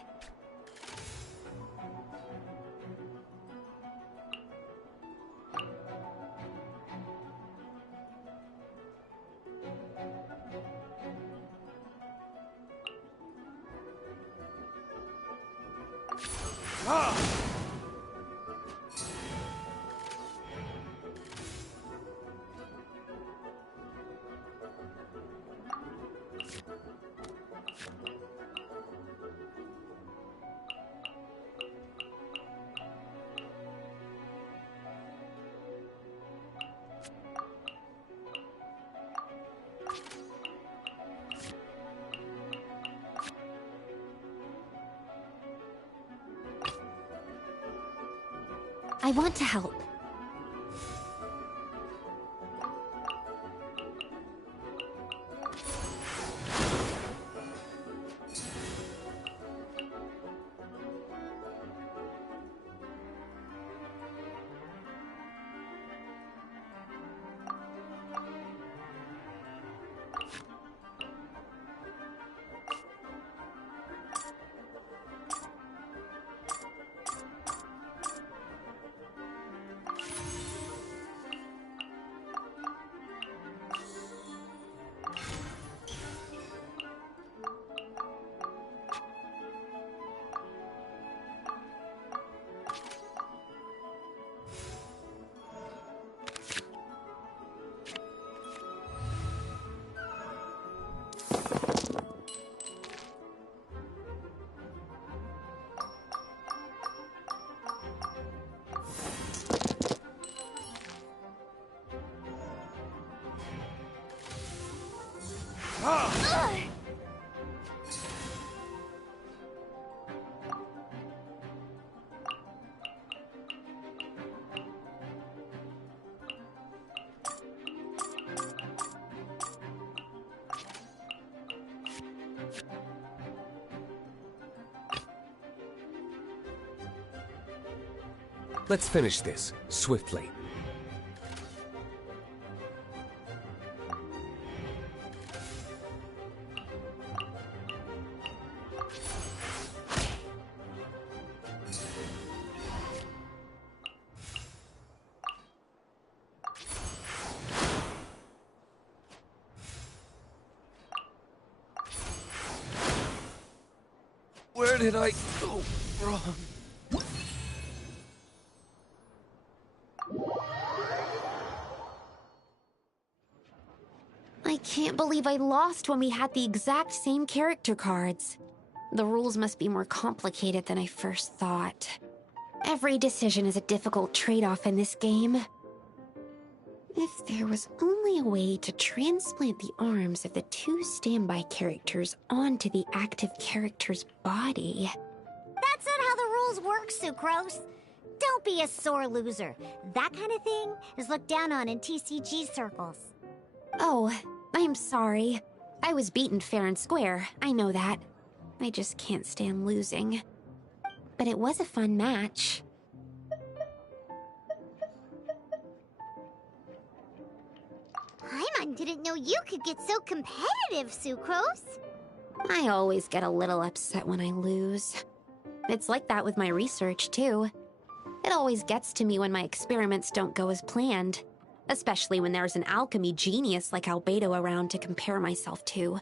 I want to help. Let's finish this, swiftly. Where did I go wrong? I can't believe I lost when we had the exact same character cards. The rules must be more complicated than I first thought. Every decision is a difficult trade-off in this game. If there was only a way to transplant the arms of the two standby characters onto the active character's body. That's not how the rules work, Sucrose. Don't be a sore loser. That kind of thing is looked down on in TCG circles. Oh, I'm sorry. I was beaten fair and square, I know that. I just can't stand losing. But it was a fun match. Paimon didn't know you could get so competitive, Sucrose. I always get a little upset when I lose. It's like that with my research, too. It always gets to me when my experiments don't go as planned. Especially when there's an alchemy genius like Albedo around to compare myself to.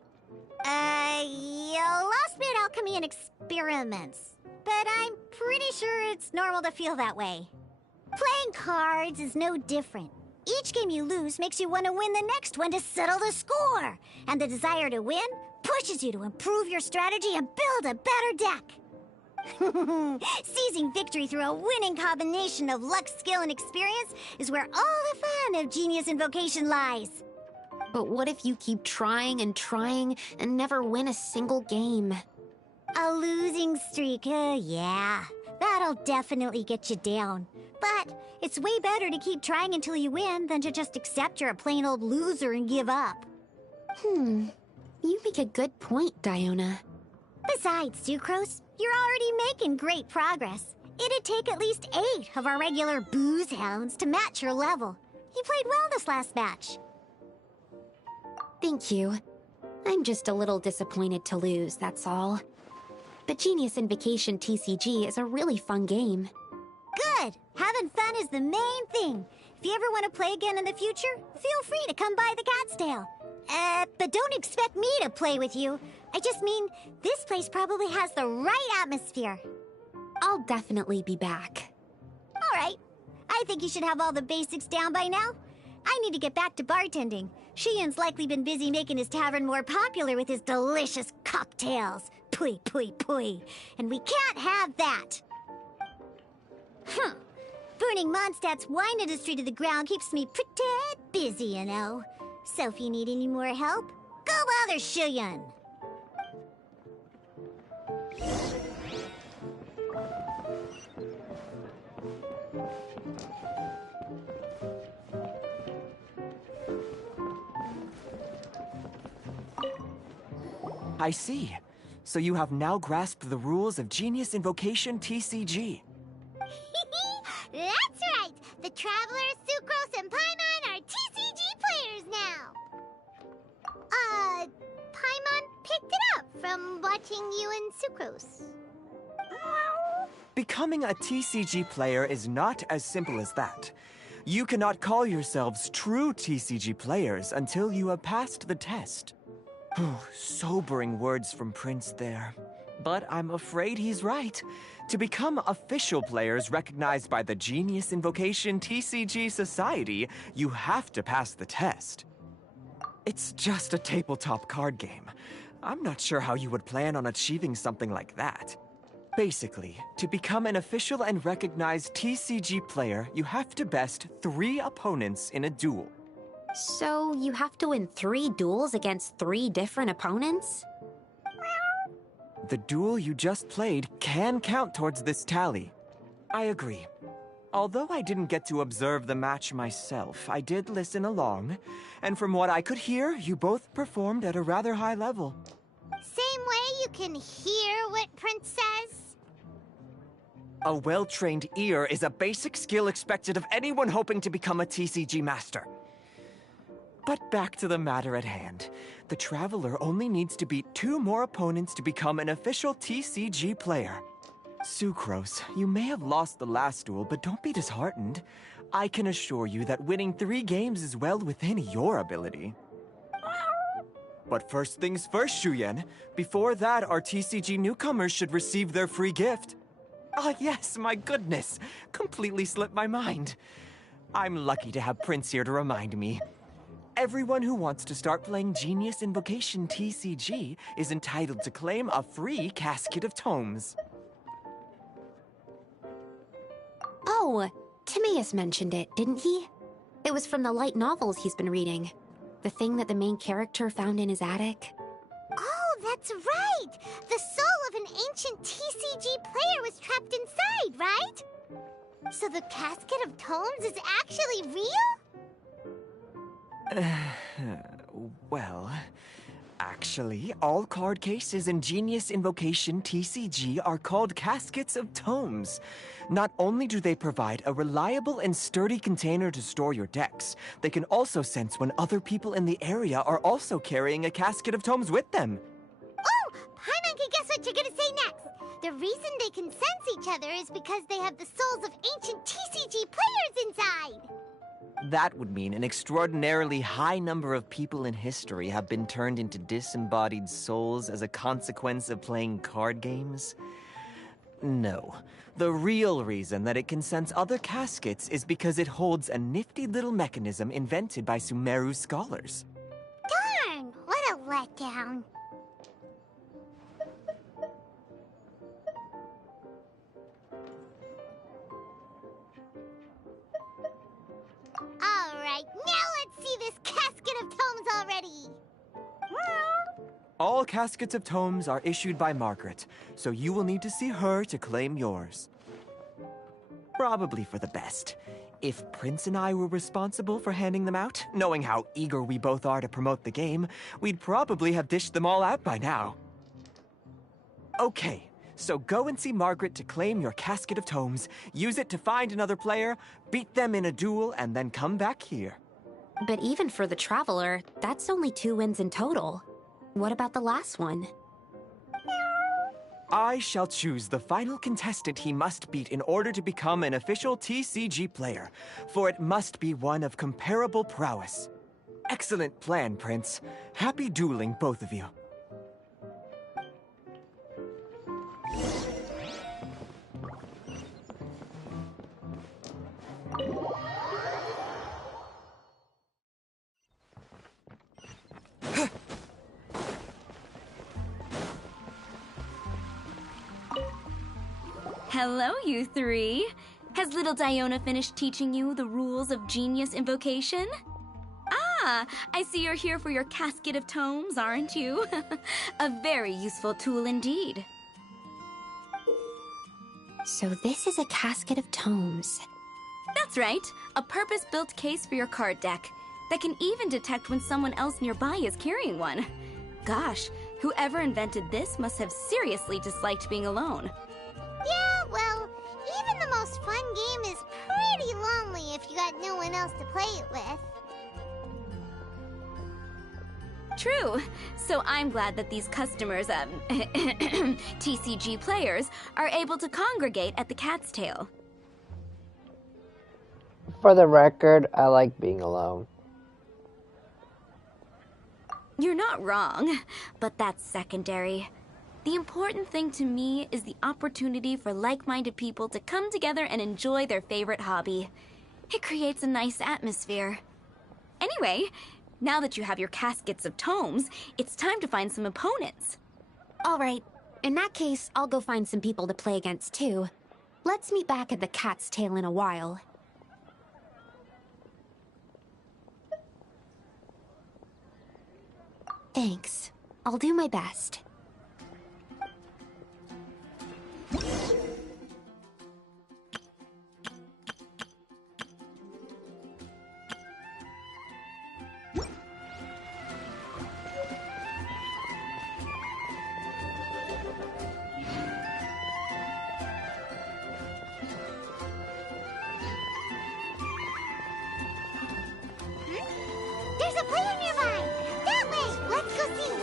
You lost me at alchemy and experiments. But I'm pretty sure it's normal to feel that way. Playing cards is no different. Each game you lose makes you want to win the next one to settle the score. And the desire to win pushes you to improve your strategy and build a better deck. Seizing victory through a winning combination of luck, skill, and experience is where all the fun of Genius Invocation lies. But what if you keep trying and never win a single game? A losing streak, yeah. That'll definitely get you down. But it's way better to keep trying until you win than to just accept you're a plain old loser and give up. You make a good point, Diona. Besides, Sucrose, you're already making great progress. It'd take at least 8 of our regular booze hounds to match your level. You played well this last match. Thank you. I'm just a little disappointed to lose, that's all. But Genius Invocation TCG is a really fun game. Good! Having fun is the main thing. If you ever want to play again in the future, feel free to come by the Cat's Tail. But don't expect me to play with you. I just mean, this place probably has the right atmosphere. I'll definitely be back. All right. I think you should have all the basics down by now. I need to get back to bartending. Shiyan's likely been busy making his tavern more popular with his delicious cocktails. Pui, pui, pui. And we can't have that. Burning Mondstadt's wine industry to the ground keeps me pretty busy, you know. So if you need any more help, go bother Shiyan. I see. So you have now grasped the rules of Genius Invocation TCG. That's right! The Traveler, Sucrose, and Paimon are TCG players now! Paimon picked it up from watching you and Sucrose. Becoming a TCG player is not as simple as that. You cannot call yourselves true TCG players until you have passed the test. Sobering words from Prince there. But I'm afraid he's right. To become official players recognized by the Genius Invocation TCG Society, you have to pass the test. It's just a tabletop card game. I'm not sure how you would plan on achieving something like that. Basically, to become an official and recognized TCG player, you have to best 3 opponents in a duel. So you have to win 3 duels against 3 different opponents? The duel you just played can count towards this tally. I agree. Although I didn't get to observe the match myself, I did listen along, and from what I could hear, you both performed at a rather high level. Same way you can hear what Prince says? A well-trained ear is a basic skill expected of anyone hoping to become a TCG master. But back to the matter at hand. The Traveler only needs to beat 2 more opponents to become an official TCG player. Sucrose, you may have lost the last duel, but don't be disheartened. I can assure you that winning 3 games is well within your ability. But first things first, Shuyen. Before that, our TCG newcomers should receive their free gift. Ah, yes, my goodness. Completely slipped my mind. I'm lucky to have Prince here to remind me. Everyone who wants to start playing Genius Invocation TCG is entitled to claim a free casket of tomes. Oh, Timaeus mentioned it, didn't he? It was from the light novels he's been reading. The thing that the main character found in his attic. Oh, that's right! The soul of an ancient TCG player was trapped inside, right? So the casket of tomes is actually real? Well, actually, all card cases in Genius Invocation TCG are called caskets of tomes. Not only do they provide a reliable and sturdy container to store your decks, they can also sense when other people in the area are also carrying a casket of tomes with them. Oh, Paimon can guess what you're gonna say next. The reason they can sense each other is because they have the souls of ancient TCG players inside. That would mean an extraordinarily high number of people in history have been turned into disembodied souls as a consequence of playing card games. No. The real reason that it can sense other caskets is because it holds a nifty little mechanism invented by Sumeru scholars. Darn, what a letdown. Alright, now let's see this casket of tomes already. All caskets of tomes are issued by Margaret, so you will need to see her to claim yours. Probably for the best. If Prince and I were responsible for handing them out, knowing how eager we both are to promote the game, we'd probably have dished them all out by now. Okay, so go and see Margaret to claim your casket of tomes, use it to find another player, beat them in a duel, and then come back here. But even for the Traveler, that's only 2 wins in total. What about the last one? I shall choose the final contestant he must beat in order to become an official TCG player, for it must be one of comparable prowess. Excellent plan, Prince. Happy dueling, both of you. Hello, you 3. Has little Diona finished teaching you the rules of Genius Invocation? Ah, I see you're here for your casket of tomes, aren't you? A very useful tool indeed. So this is a casket of tomes. That's right, a purpose-built case for your card deck that can even detect when someone else nearby is carrying one. Gosh, whoever invented this must have seriously disliked being alone. Yeah, well, even the most fun game is pretty lonely if you got no one else to play it with. True. So I'm glad that these customers, TCG players, are able to congregate at the Cat's Tail. For the record, I like being alone. You're not wrong, but that's secondary. The important thing to me is the opportunity for like-minded people to come together and enjoy their favorite hobby. It creates a nice atmosphere. Anyway, now that you have your caskets of tomes, it's time to find some opponents. All right. In that case, I'll go find some people to play against too. Let's meet back at the Cat's Tail in a while. Thanks. I'll do my best. a player nearby! That way! Let's go see!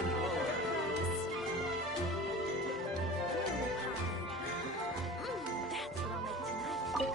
That's what I'll make tonight.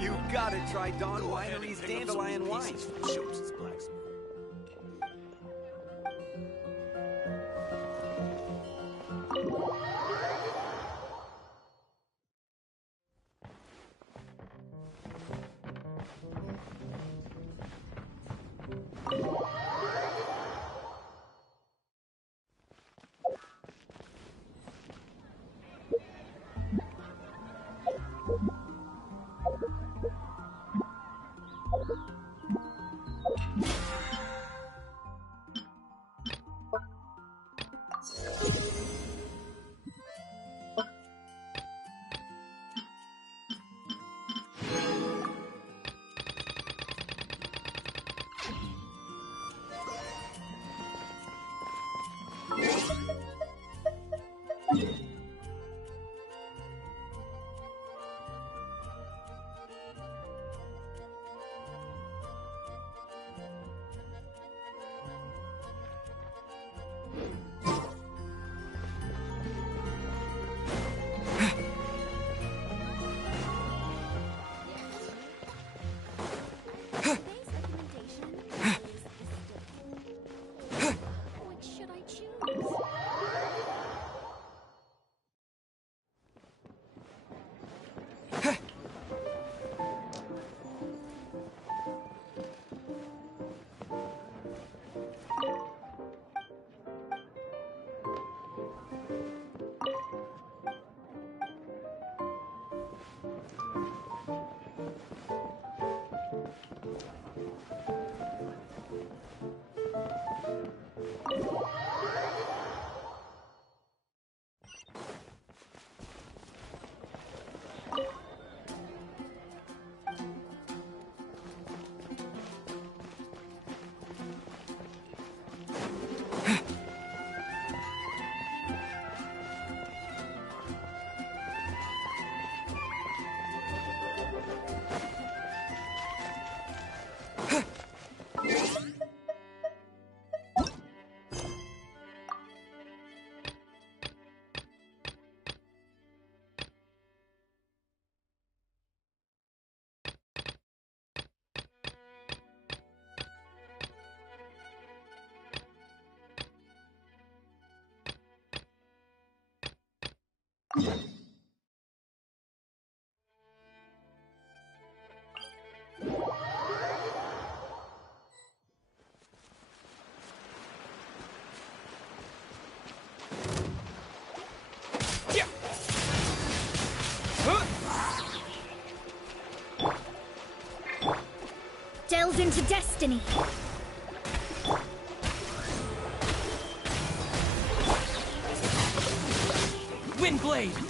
You gotta try Dawn Winery's Dandelion Wine. Shows its blacksmith. willed into destiny. Windblade!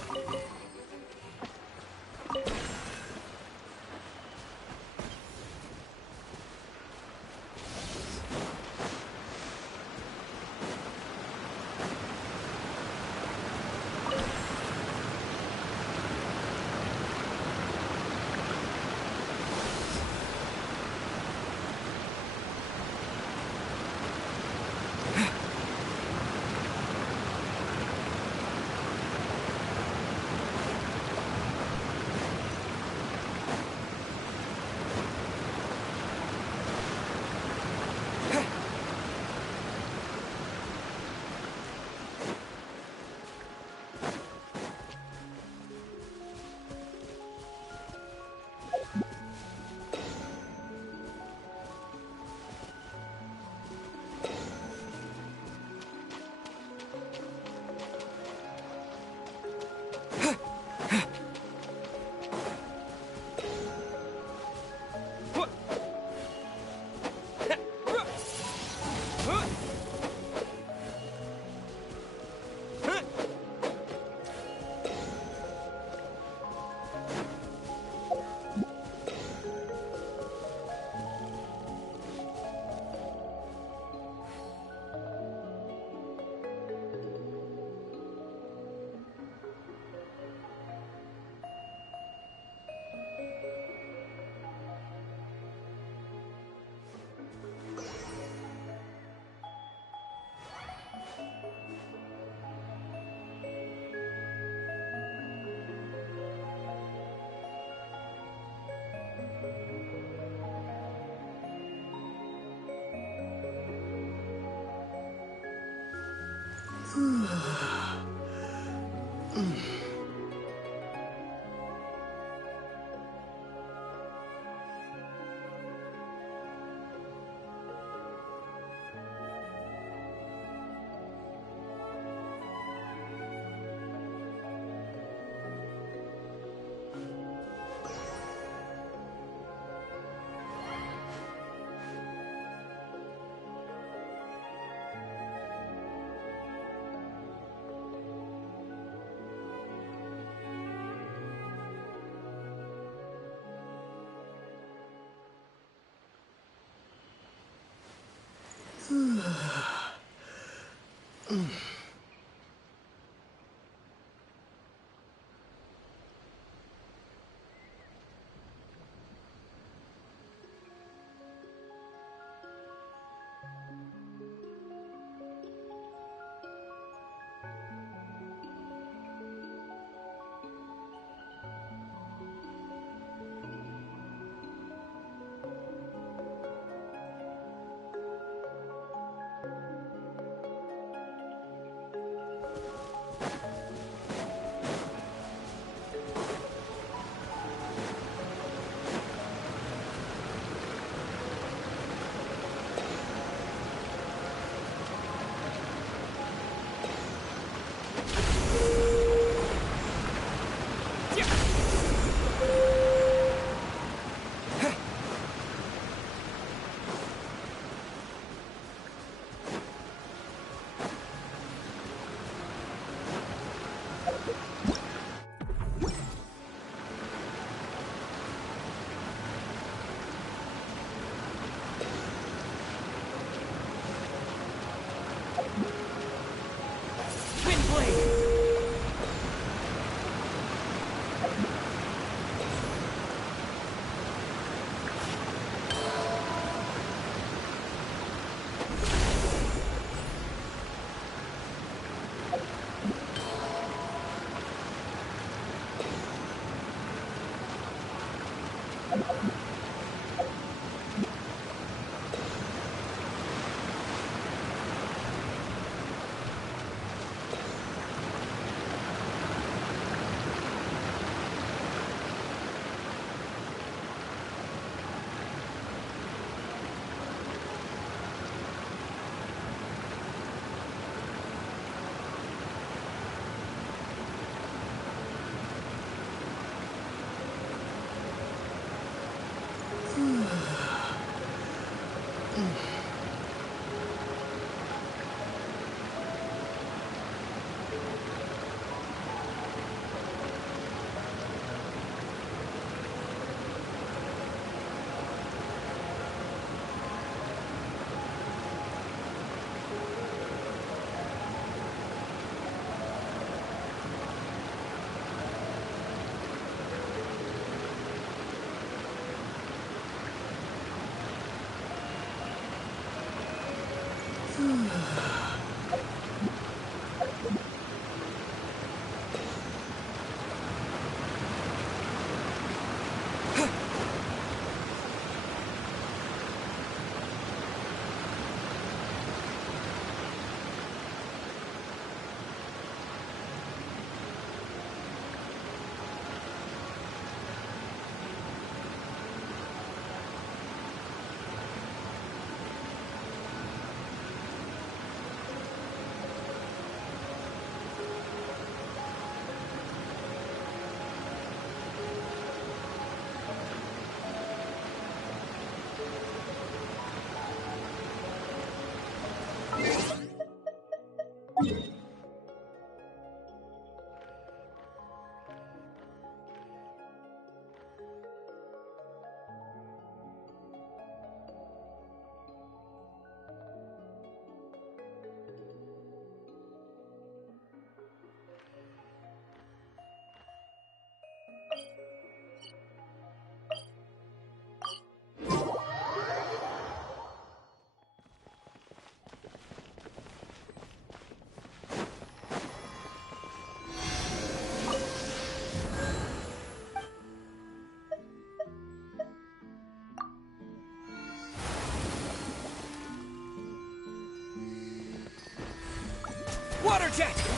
Water jet!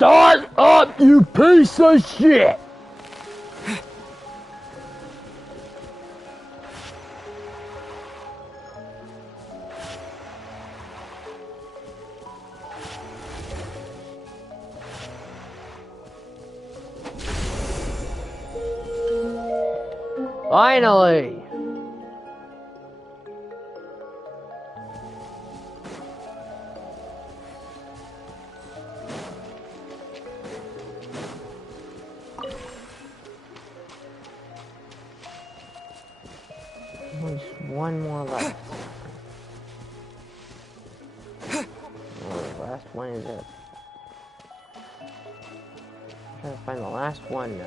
Start up, you piece of shit! Finally! There's one more left. Oh, the last one is it. Gotta find the last one now.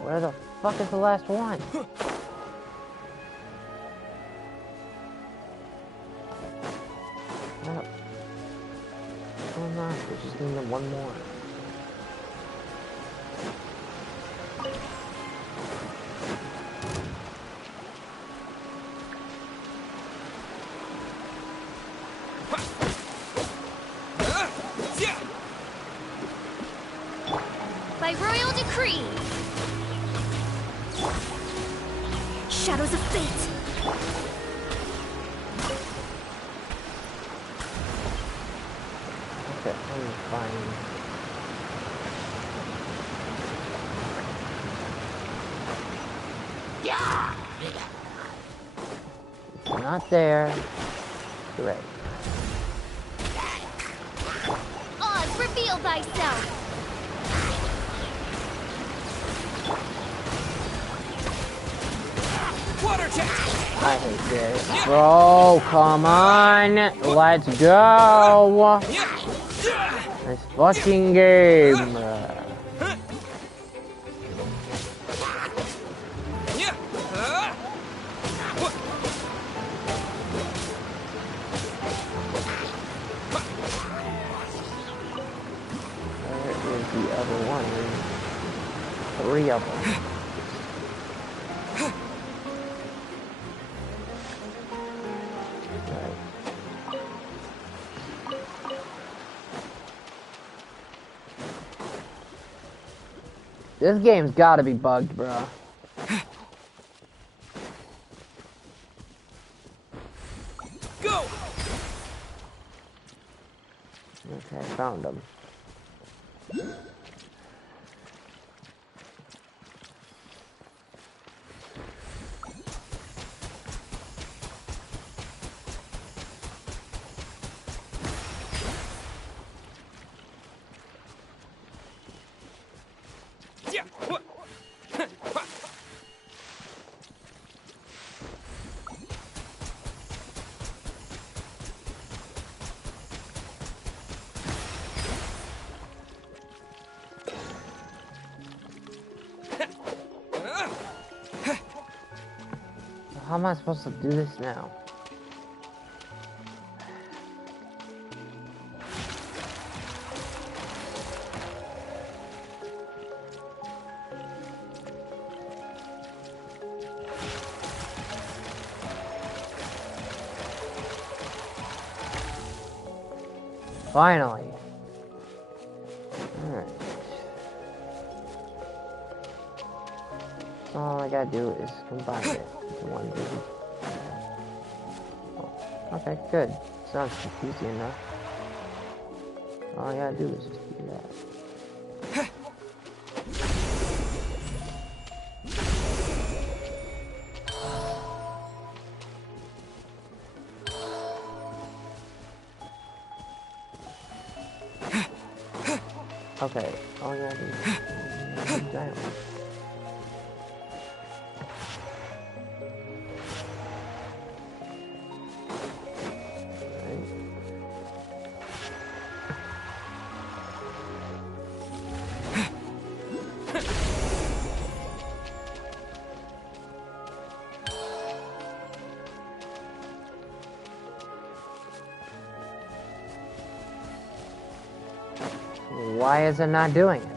Where the fuck is the last one? Oh no, we just need one more. By royal decree. Shadows of fate. Okay, I'm fine. It's not there. Great. Oz, reveal thyself. Water jet! I hate this. Bro, come on. Let's go. This fucking game. Where is the other one? There's 3 of them. This game's gotta be bugged, bro. Go! Okay, found him. Yeah. What? How am I supposed to do this now? Finally. Alright. So all I gotta do is combine it into one big. Oh, okay, good. Sounds easy enough. All I gotta do is just do that. Okay, all I gotta do is do that one. Why is it not doing it?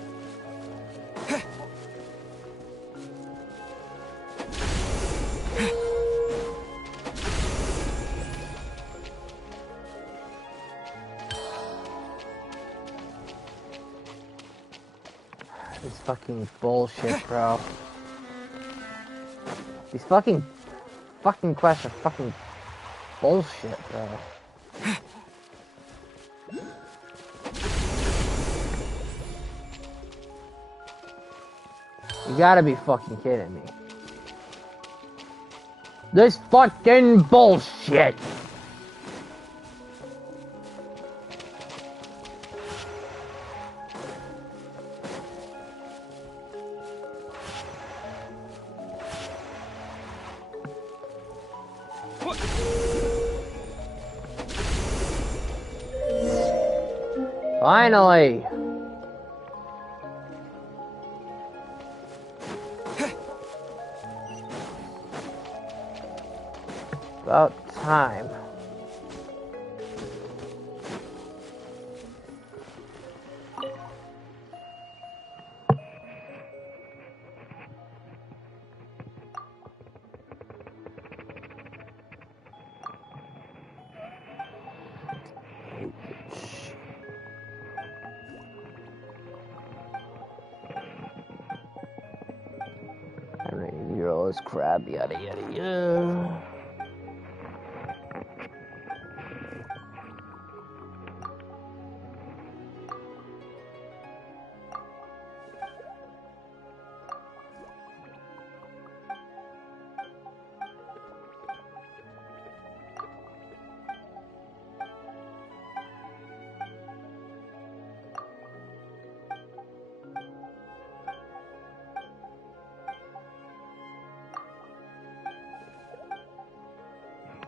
This fucking bullshit, bro. These fucking quests are fucking bullshit, bro. You gotta be fucking kidding me. This fucking bullshit! Finally! About time. I mean, you're all this crap, yada yada yada.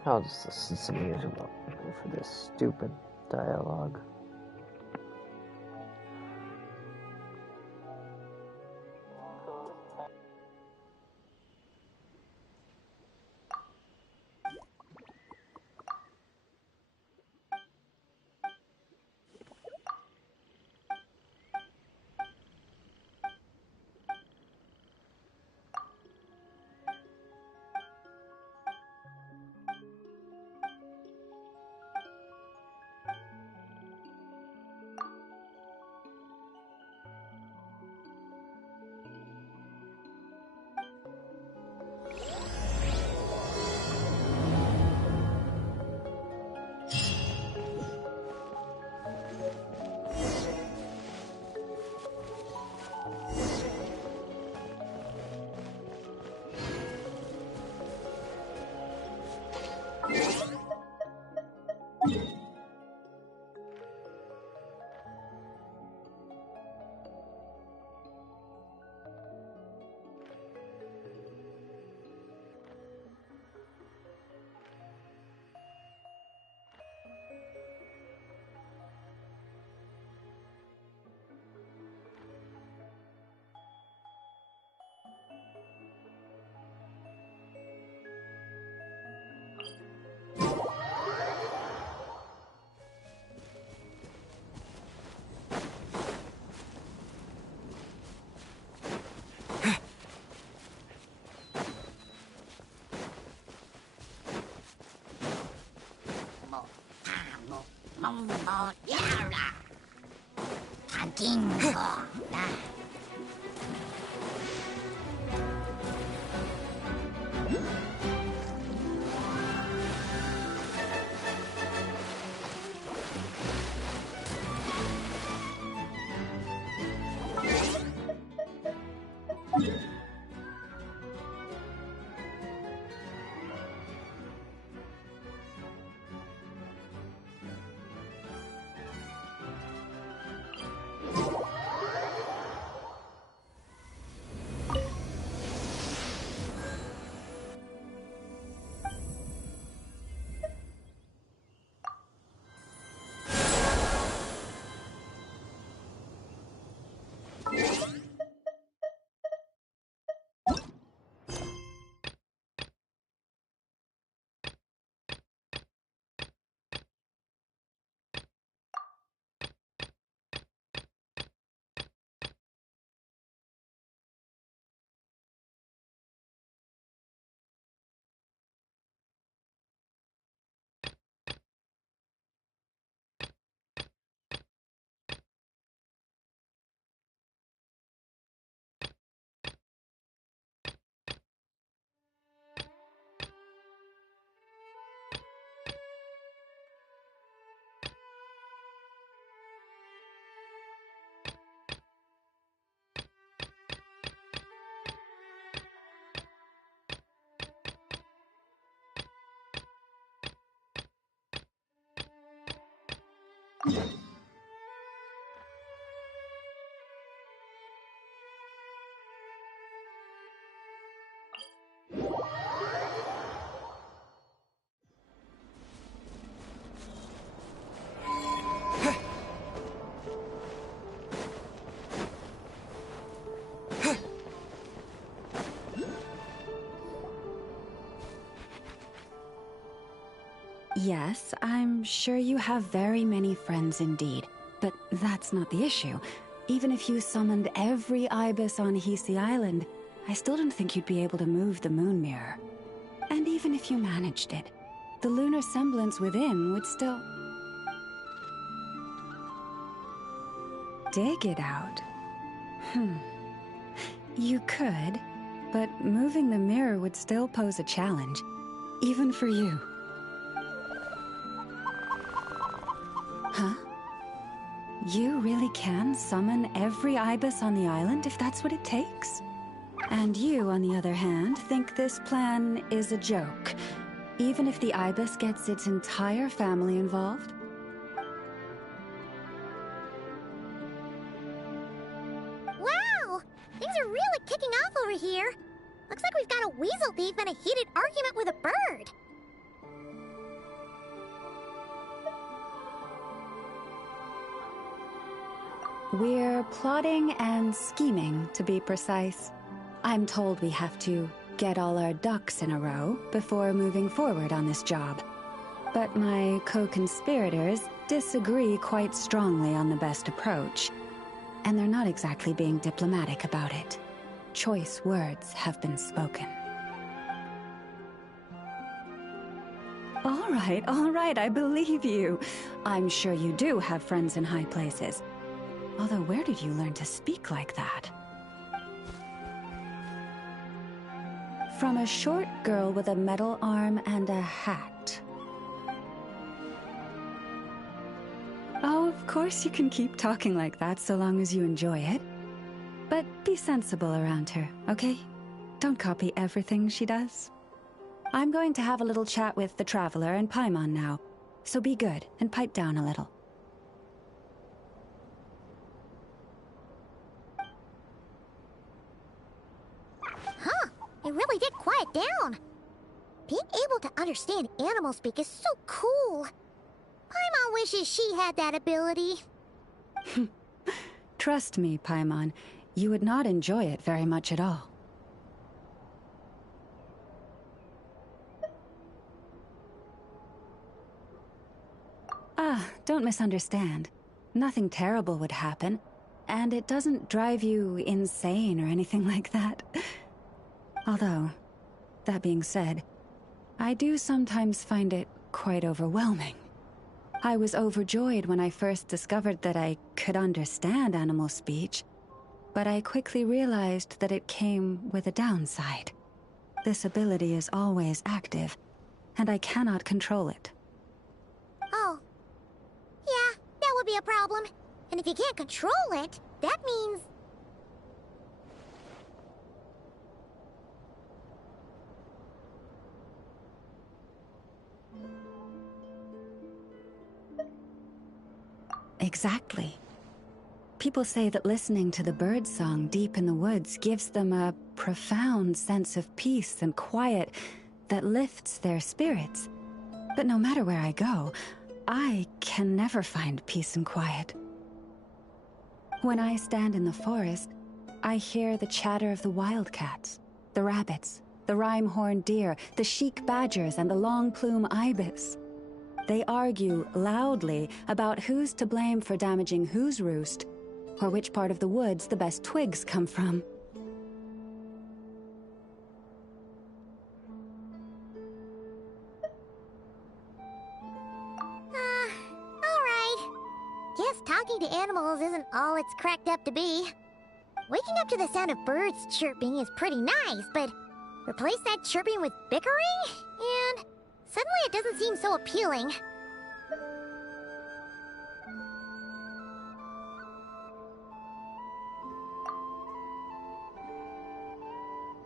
I'll just listen to some music for this stupid dialogue. Yes, I'm sure you have very many friends indeed. But that's not the issue. Even if you summoned every ibis on Hisi Island, I still don't think you'd be able to move the moon mirror. And even if you managed it, the lunar semblance within would still... dig it out. You could, but moving the mirror would still pose a challenge, even for you. Huh? You really can summon every ibis on the island if that's what it takes? And you, on the other hand, think this plan is a joke, even if the ibis gets its entire family involved? Wow! Things are really kicking off over here. Looks like we've got a weasel thief and a heated argument with a bird. We're plotting and scheming, to be precise. I'm told we have to get all our ducks in a row before moving forward on this job. But my co-conspirators disagree quite strongly on the best approach. And they're not exactly being diplomatic about it. Choice words have been spoken. All right, I believe you. I'm sure you do have friends in high places. Although, where did you learn to speak like that? From a short girl with a metal arm and a hat. Oh, of course you can keep talking like that so long as you enjoy it. But be sensible around her, okay? Don't copy everything she does. I'm going to have a little chat with the Traveler and Paimon now, so be good and pipe down a little. Huh, it really did quiet down. Being able to understand animal speak is so cool. Paimon wishes she had that ability. Trust me, Paimon, you would not enjoy it very much at all. Don't misunderstand. Nothing terrible would happen, and it doesn't drive you insane or anything like that. Although, that being said, I do sometimes find it quite overwhelming. I was overjoyed when I first discovered that I could understand animal speech, but I quickly realized that it came with a downside. This ability is always active, and I cannot control it. Oh. Yeah, that would be a problem. And if you can't control it, that means... Exactly. People say that listening to the bird song deep in the woods gives them a profound sense of peace and quiet that lifts their spirits. But no matter where I go, I can never find peace and quiet. When I stand in the forest, I hear the chatter of the wildcats, the rabbits, the rhyme-horned deer, the chic badgers, and the long-plume ibis. They argue loudly about who's to blame for damaging whose roost, or which part of the woods the best twigs come from. Alright. Guess talking to animals isn't all it's cracked up to be. Waking up to the sound of birds chirping is pretty nice, but replace that chirping with bickering? And suddenly it doesn't seem so appealing.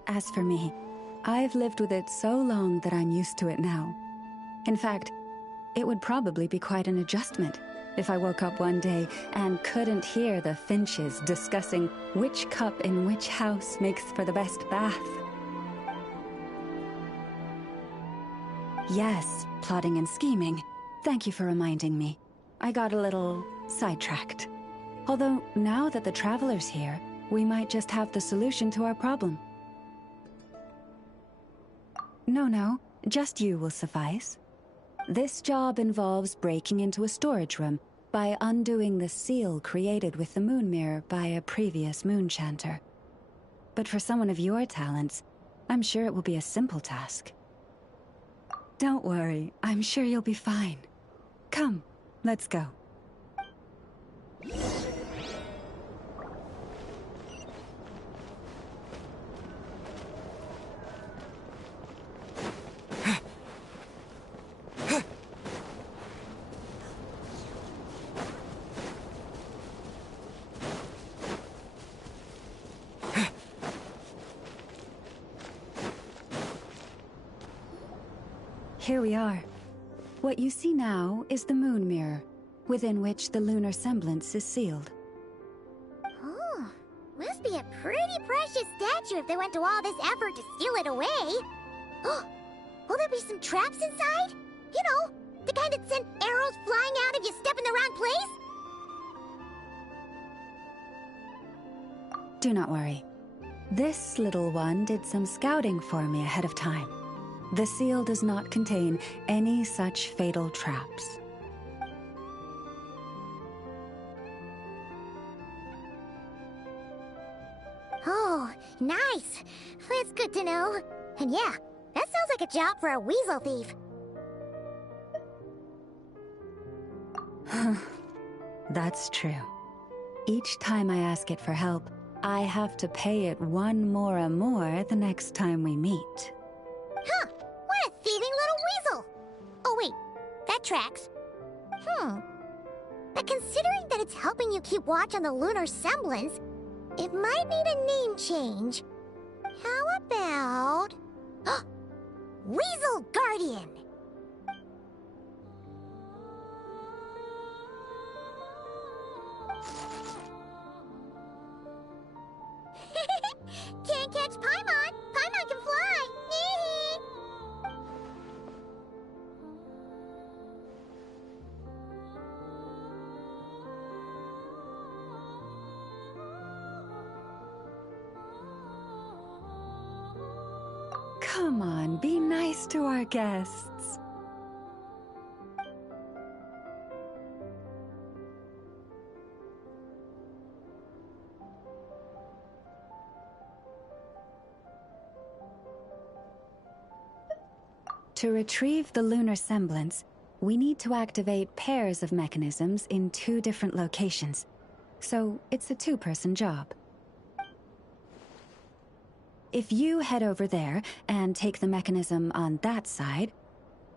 As for me, I've lived with it so long that I'm used to it now. In fact, it would probably be quite an adjustment if I woke up one day and couldn't hear the finches discussing which cup in which house makes for the best bath. Yes, plotting and scheming. Thank you for reminding me. I got a little sidetracked. Although, now that the Traveler's here, we might just have the solution to our problem. No, just you will suffice. This job involves breaking into a storage room by undoing the seal created with the moon mirror by a previous moonchanter. But for someone of your talents, I'm sure it will be a simple task. Don't worry, I'm sure you'll be fine. Come, let's go. Here we are. What you see now is the moon mirror, within which the lunar semblance is sealed. Oh, must be a pretty precious statue if they went to all this effort to steal it away. Will there be some traps inside? You know, the kind that send arrows flying out if you step in the wrong place? Do not worry. This little one did some scouting for me ahead of time. The seal does not contain any such fatal traps. Oh, nice. That's good to know. And yeah, that sounds like a job for a weasel thief. That's true. Each time I ask it for help, I have to pay it one more the next time we meet. Huh, what a thieving little weasel! Oh wait, that tracks. But considering that it's helping you keep watch on the lunar semblance, it might need a name change. How about... Weasel Guardian! Can't catch Paimon! Paimon can fly! Come on, be nice to our guests. To retrieve the lunar semblance, we need to activate pairs of mechanisms in 2 different locations. So it's a 2-person job. If you head over there and take the mechanism on that side,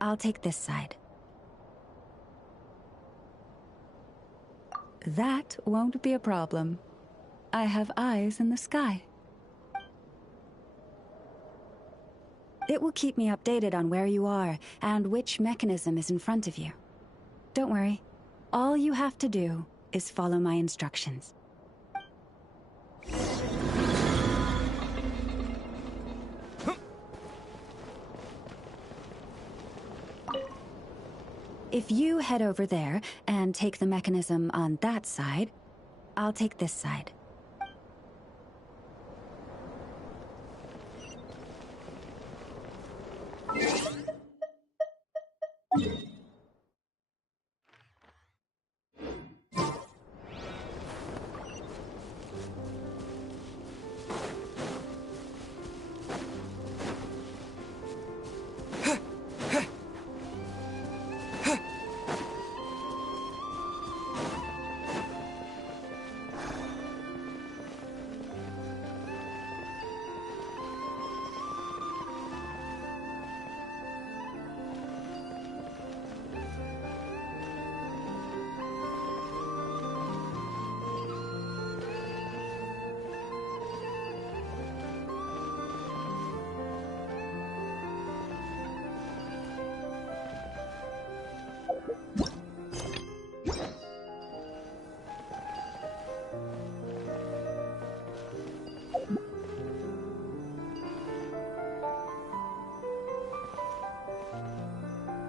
I'll take this side. That won't be a problem. I have eyes in the sky. It will keep me updated on where you are and which mechanism is in front of you. Don't worry. All you have to do is follow my instructions. If you head over there and take the mechanism on that side, I'll take this side.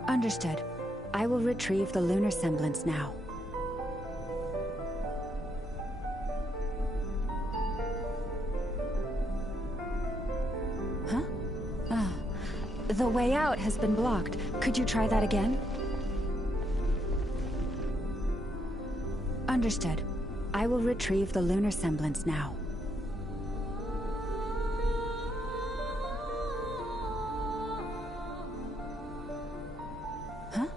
Understood. I will retrieve the lunar semblance now. Huh? Ah. The way out has been blocked. Could you try that again? Understood. I will retrieve the lunar semblance now. Huh?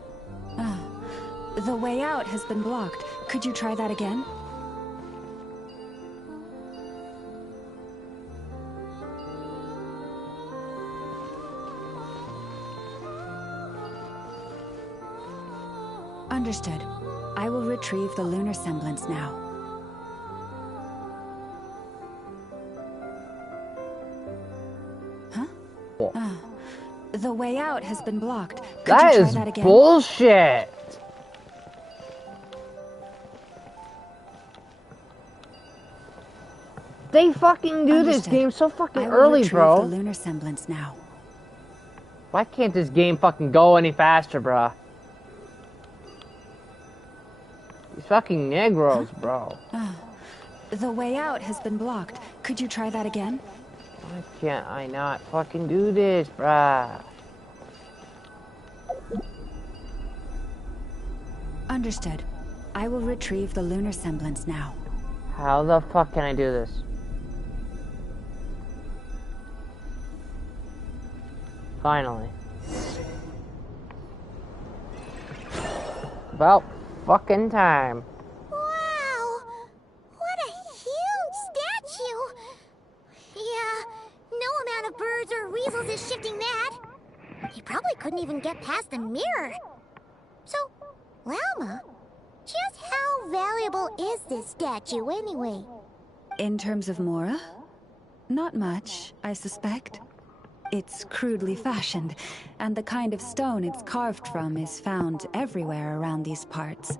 The way out has been blocked. Could you try that again? Understood. I will retrieve the lunar semblance now. Huh? The way out has been blocked. Could That you try is that again? bullshit. They fucking do this Understood. game so fucking I will early, retrieve bro. the lunar semblance now. Why can't this game fucking go any faster, bruh? These fucking Negroes, bro. The way out has been blocked. Could you try that again? Why can't I not fucking do this, bruh? Understood. I will retrieve the lunar semblance now. How the fuck can I do this? Finally. About fucking time. Wow! What a huge statue! Yeah, no amount of birds or weasels is shifting that. He probably couldn't even get past the mirror. So, Lalma, just how valuable is this statue anyway? In terms of Mora? Not much, I suspect. It's crudely fashioned, and the kind of stone it's carved from is found everywhere around these parts.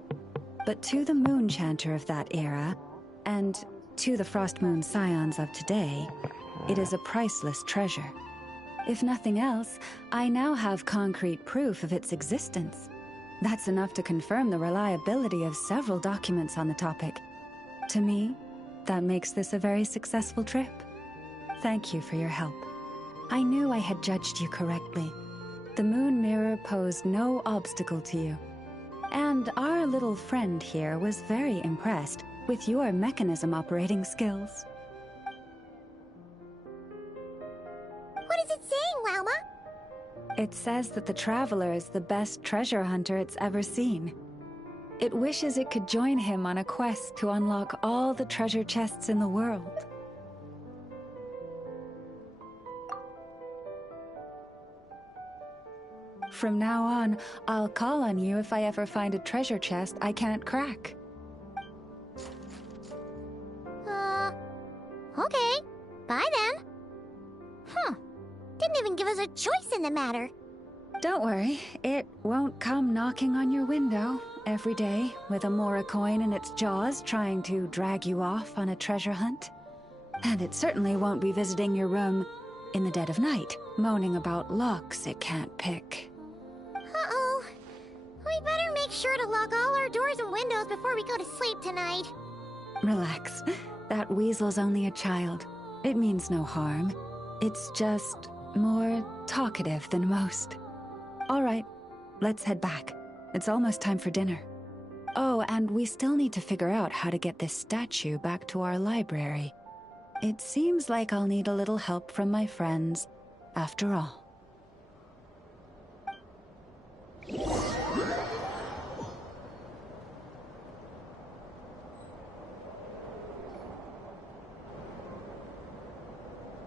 But to the moon chanter of that era, and to the frost moon scions of today, it is a priceless treasure. If nothing else, I now have concrete proof of its existence. That's enough to confirm the reliability of several documents on the topic. To me, that makes this a very successful trip. Thank you for your help. I knew I had judged you correctly. The moon mirror posed no obstacle to you. And our little friend here was very impressed with your mechanism operating skills. What is it saying, Lalma? It says that the Traveler is the best treasure hunter it's ever seen. It wishes it could join him on a quest to unlock all the treasure chests in the world. From now on, I'll call on you if I ever find a treasure chest I can't crack. Okay. Bye then. Didn't even give us a choice in the matter. Don't worry, it won't come knocking on your window every day with a Mora coin in its jaws trying to drag you off on a treasure hunt. And it certainly won't be visiting your room in the dead of night, moaning about locks it can't pick. Uh-oh. We better make sure to lock all our doors and windows before we go to sleep tonight. Relax. That weasel's only a child. It means no harm. It's just more talkative than most. All right, let's head back. It's almost time for dinner. Oh, and we still need to figure out how to get this statue back to our library. It seems like I'll need a little help from my friends, after all.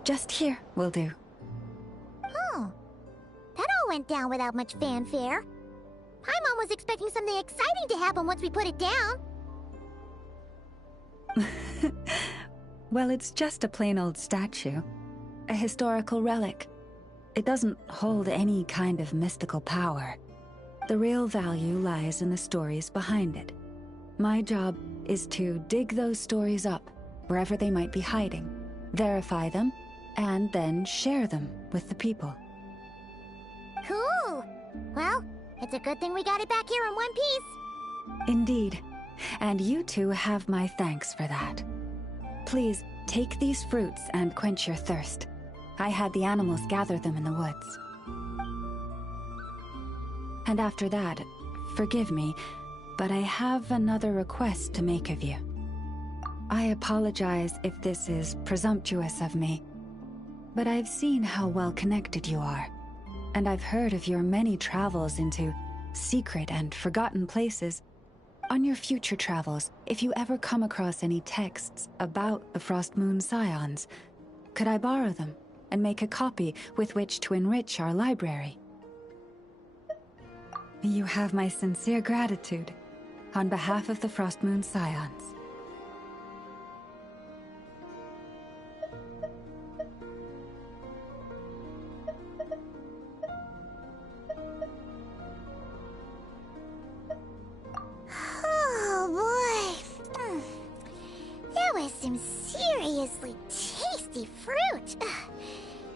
Just here will do. Oh. That all went down without much fanfare. Paimon was expecting something exciting to happen once we put it down. Well, it's just a plain old statue. A historical relic. It doesn't hold any kind of mystical power. The real value lies in the stories behind it. My job is to dig those stories up, wherever they might be hiding, verify them, and then share them with the people. Cool. Well, it's a good thing we got it back here in one piece. Indeed. And you two have my thanks for that. Please, take these fruits and quench your thirst. I had the animals gather them in the woods. And after that, forgive me, but I have another request to make of you. I apologize if this is presumptuous of me, but I've seen how well connected you are, and I've heard of your many travels into secret and forgotten places. On your future travels, if you ever come across any texts about the Frost Moon Scions, could I borrow them and make a copy with which to enrich our library? You have my sincere gratitude on behalf of the Frost Moon Scions. Oh boy. That was some seriously tasty fruit.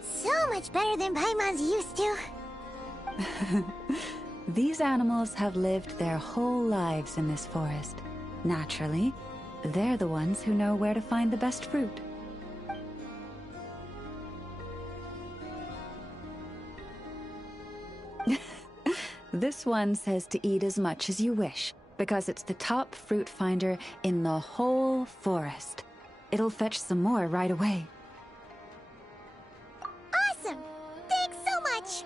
So much better than Paimon's used to. These animals have lived their whole lives in this forest. Naturally, they're the ones who know where to find the best fruit. This one says to eat as much as you wish, because it's the top fruit finder in the whole forest. It'll fetch some more right away. Awesome! Thanks so much!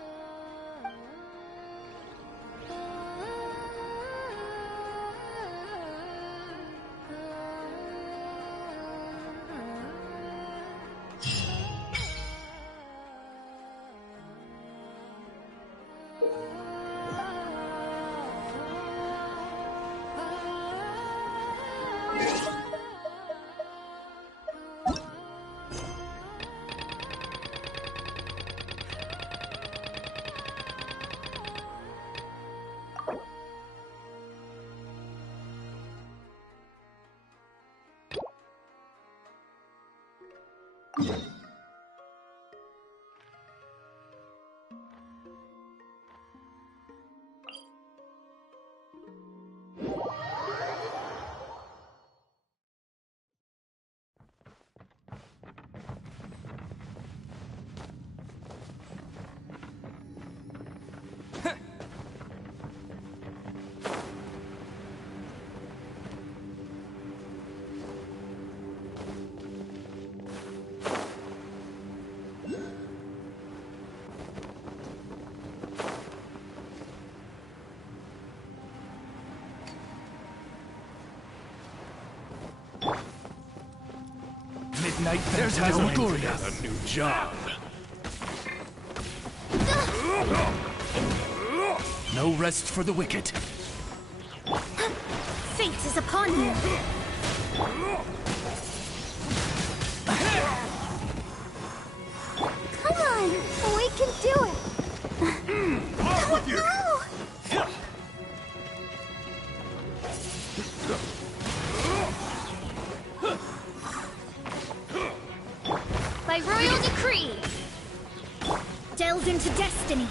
Midnight There's no Gloria. A new job. No rest for the wicked. Fate is upon you! Come on! We can do it! Off with you! By royal decree! Delve into destiny!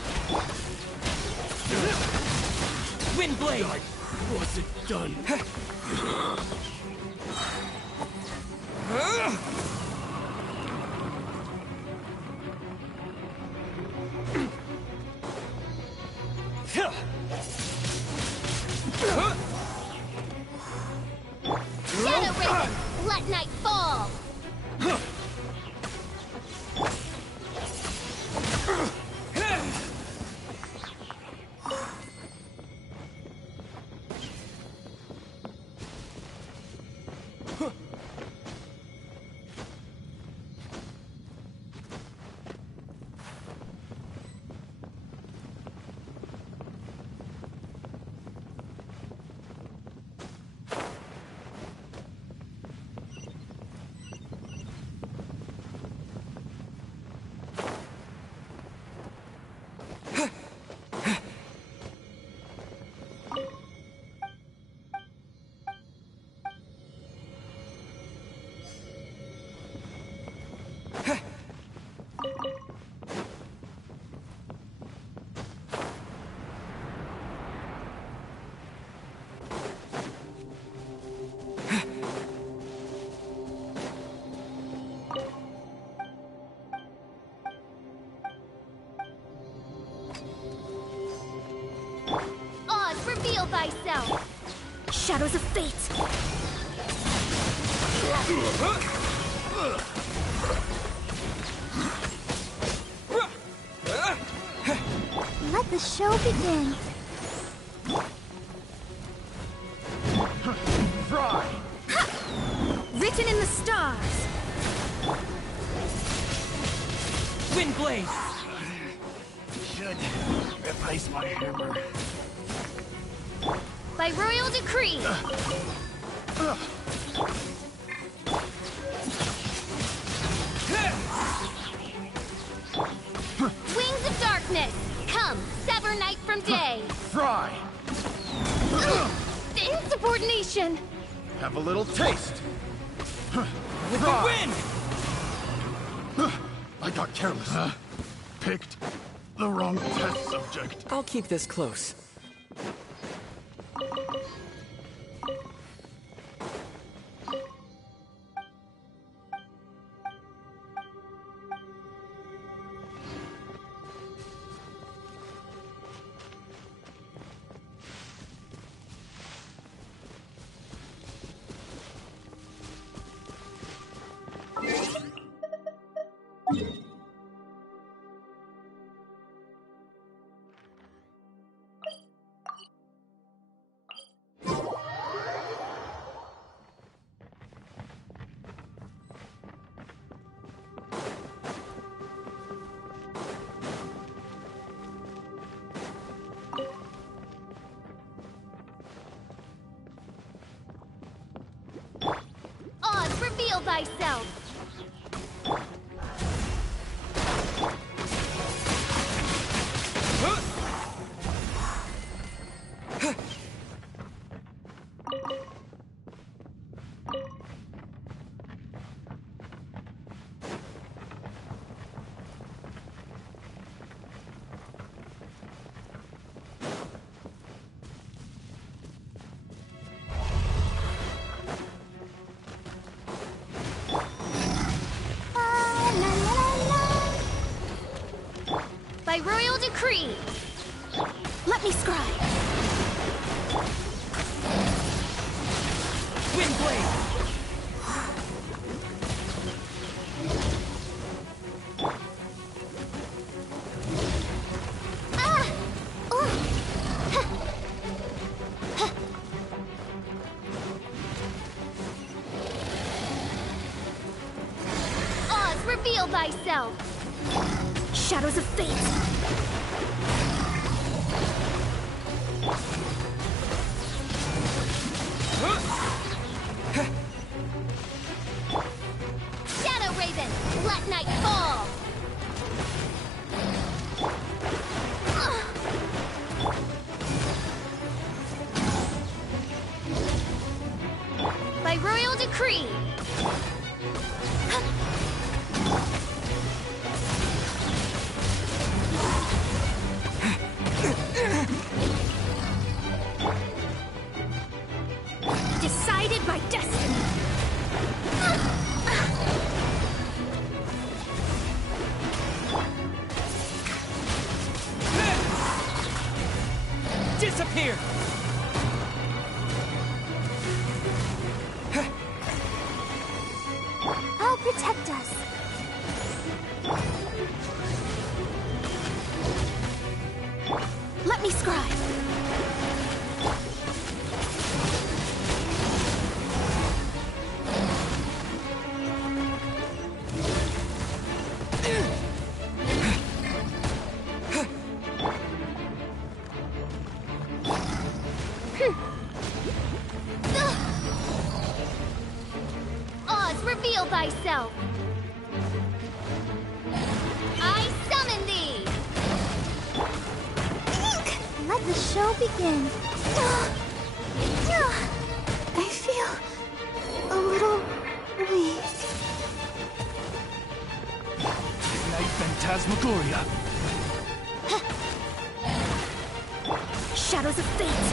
Windblade! Was it done? Shadow Raven! Let night fall! Oz, reveal thyself! Shadows of fate! Let the show begin. Fry! Written in the stars! Windblade! Should replace my hammer. By royal decree! Wings of darkness! Come, sever night from day! Fry! Insubordination! Have a little taste! With the wind! I got careless. Picked the wrong test subject. I'll keep this close. Oz, reveal thyself! By royal decree! Let me scribe! Windblade! Ah! Oh! Oz, reveal thyself! Shadows of fate! Shadow Raven, let night fall! By royal decree! Decided by destiny! Disappear! I'll protect us. Let me scribe! Oz, reveal thyself! I summon thee! Let the show begin. I feel a little weak. Night Phantasmagoria. Shadows of fate!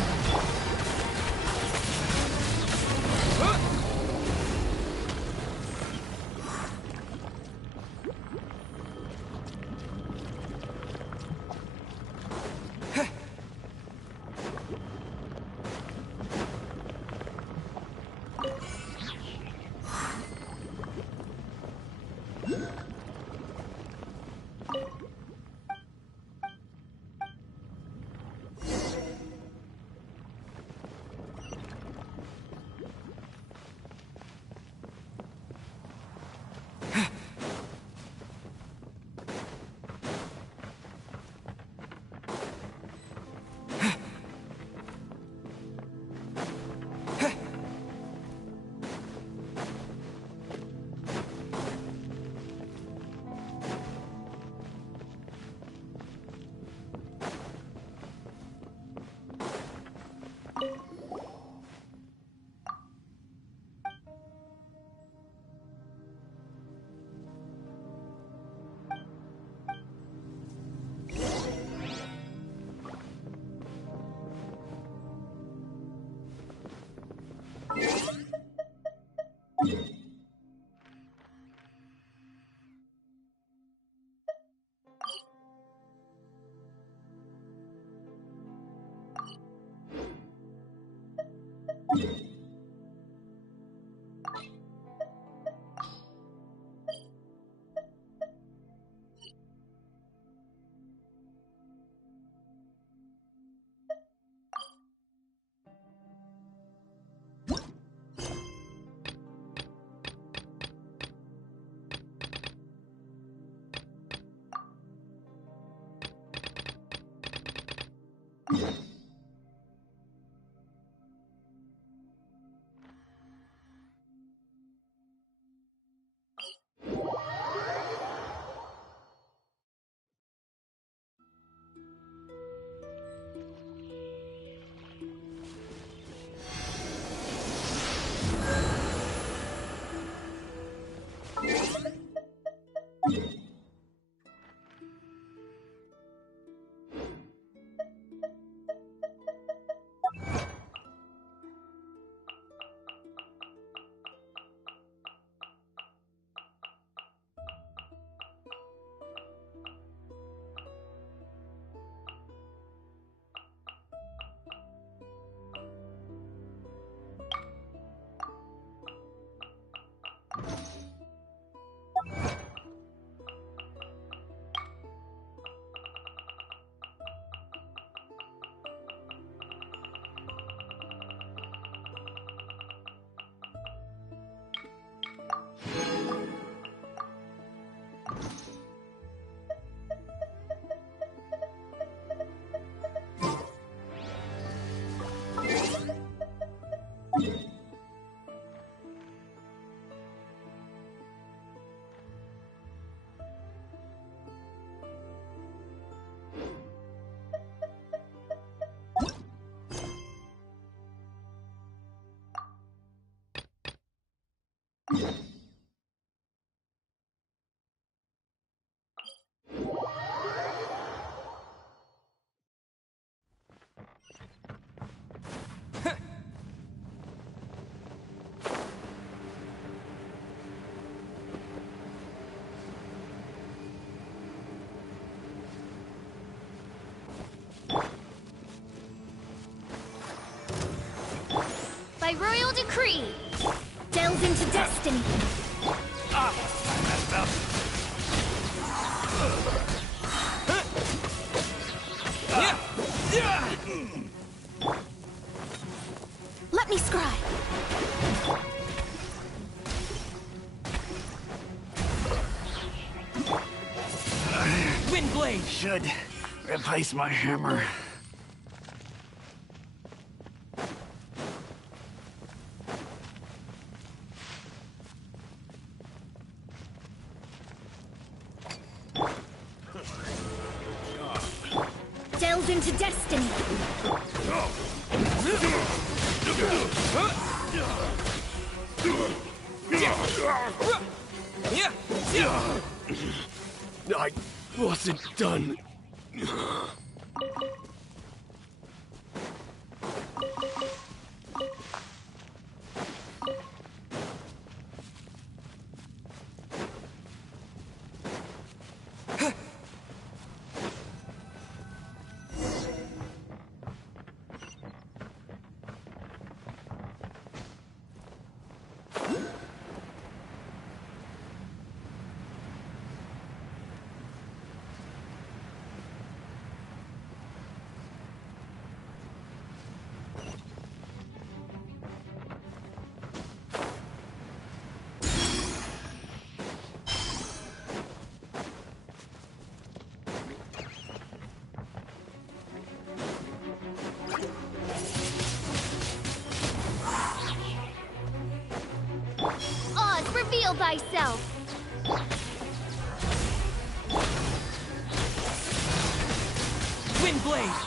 By royal decree, delve into destiny. I messed up. Let me scry. Windblade should replace my hammer. Delve into destiny. I wasn't done. Oz, reveal thyself. Windblade!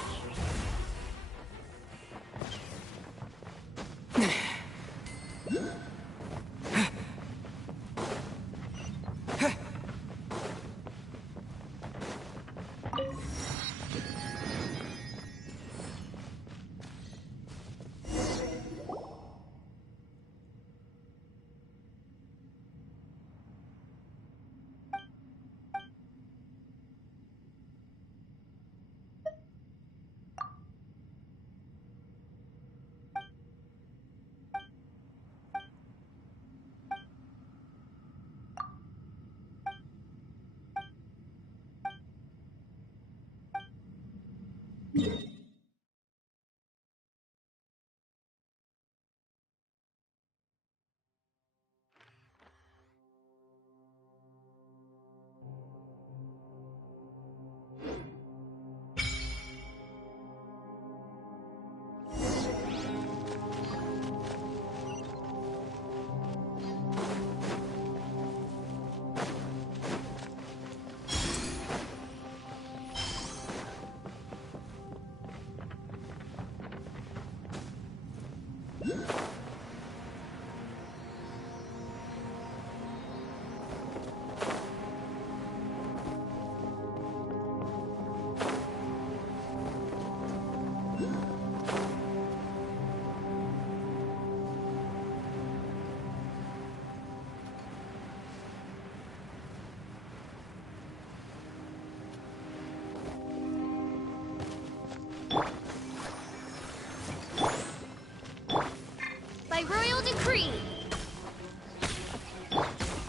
By royal decree.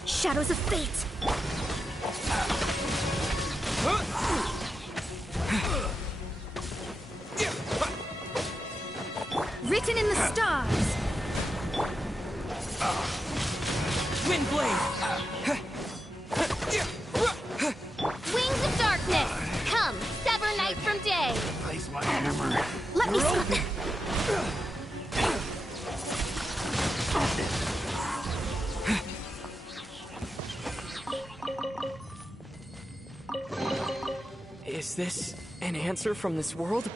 Shadows of fate. Written in the stars. Windblade! Wings of darkness. Come, sever night from day. Replace my hammer. Let me see. Is this an answer from this world?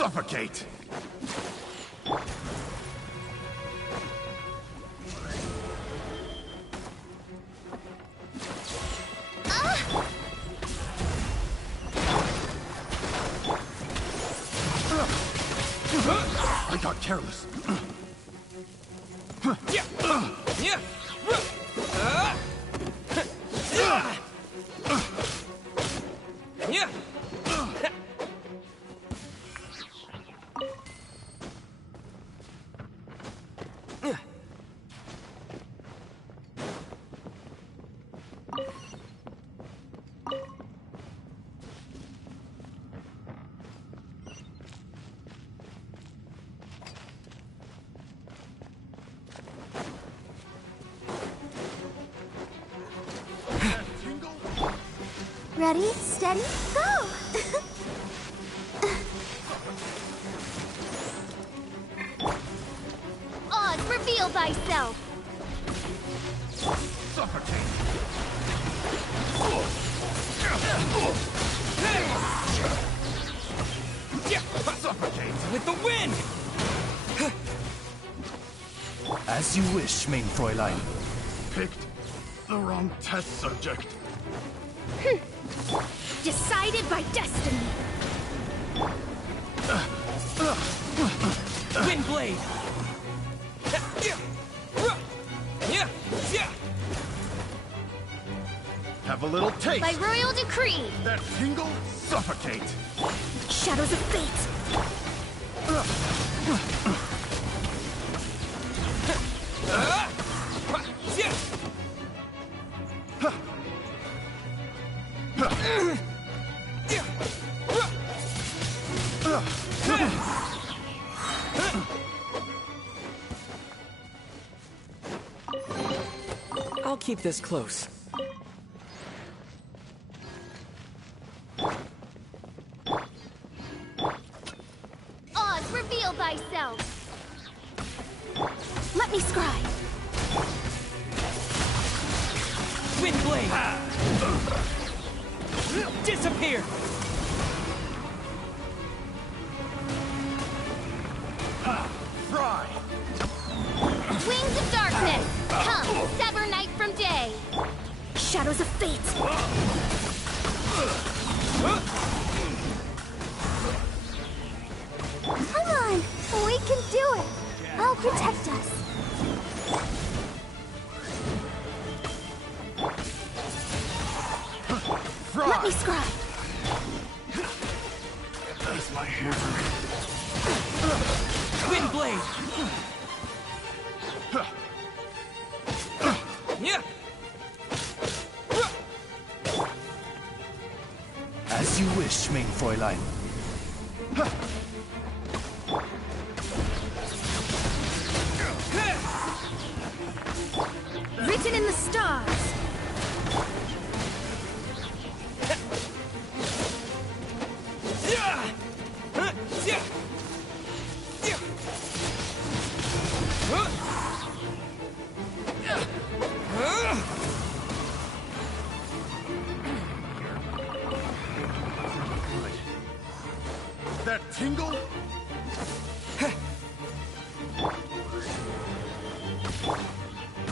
Suffocate! I got careless. Ready, steady, go! Oz, reveal thyself! Suffocate! Suffocate! With the wind! As you wish, main Fräulein. Picked the wrong test subject. Decided by destiny! Windblade! Have a little taste. By royal decree! That tingle, suffocate. Shadows of fate! I'll keep this close. Oz, reveal thyself! Let me scry. Windblade! Disappear! Fry! Wings of darkness! Come, sever night from day! Shadows of fate. Come on, we can do it. I'll protect us. Fry! Let me scry. That's my hammer. Windblade! As you wish, main Fräulein. Written in the stars! That tingle?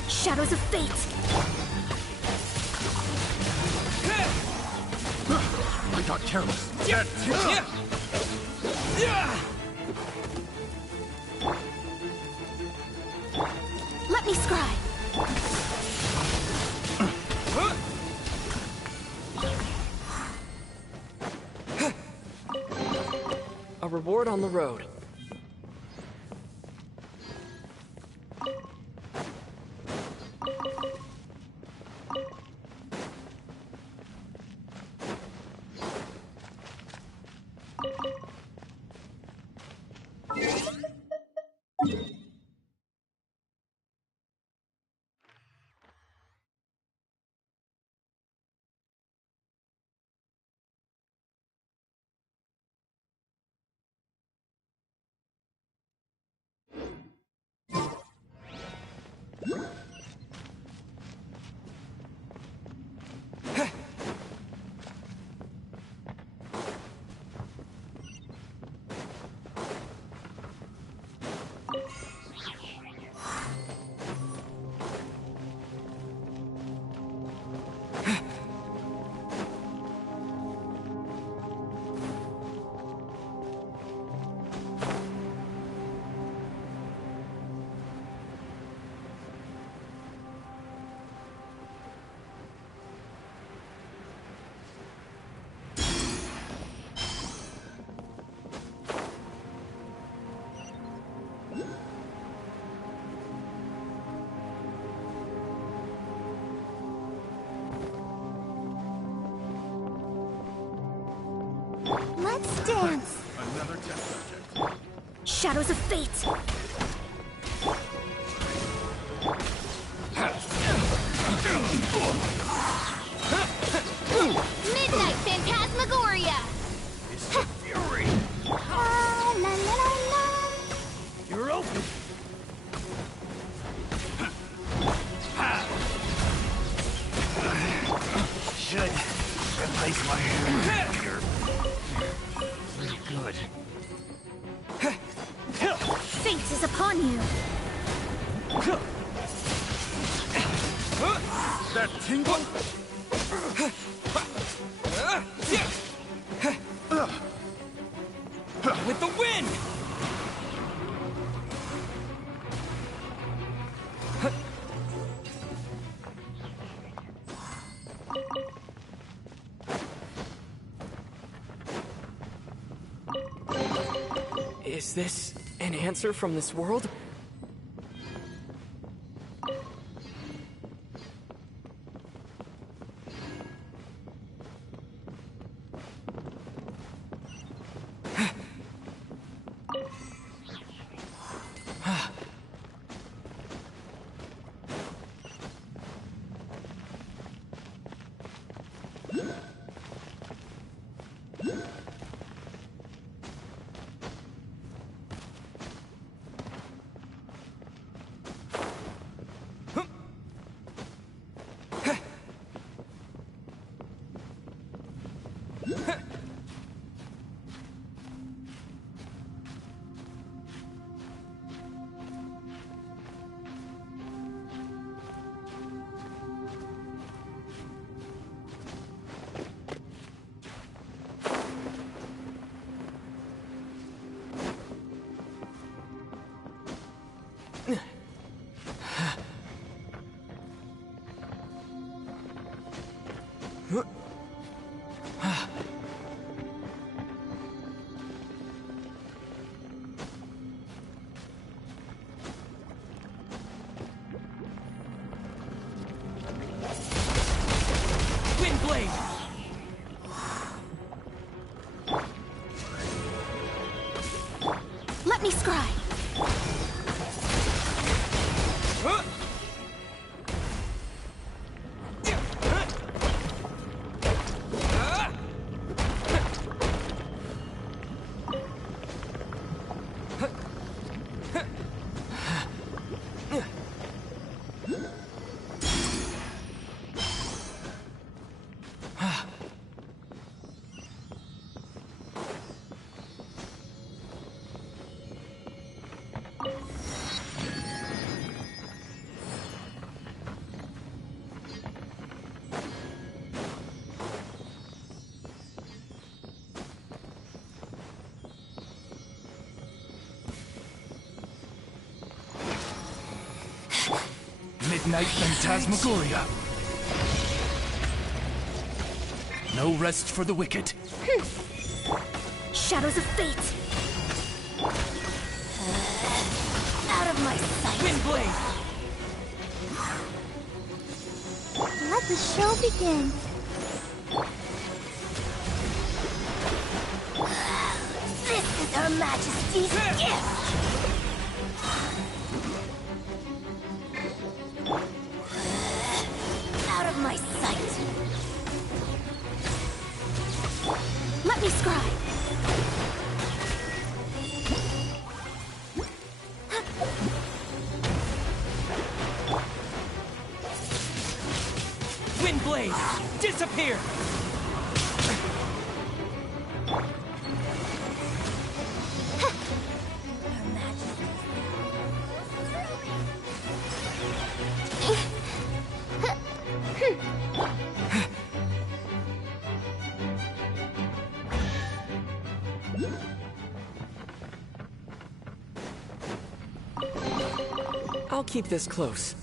Shadows of fate. I got careless. That tingle? report on the road. Let's dance. Another test subject. Shadows of fate. Midnight Phantasmagoria! It's the fury. La la la la. You're open. Should replace my hair here. Very good. Fate is upon you. That tingle? With the wind! Is this an answer from this world? Windblade! Let me scry. Midnight Phantasmagoria. No rest for the wicked. Shadows of fate. my sight! Windblade! Let the show begin. This is Her Majesty's gift! Out of my sight! Let me scry. Windblade! Disappear! I'll keep this close.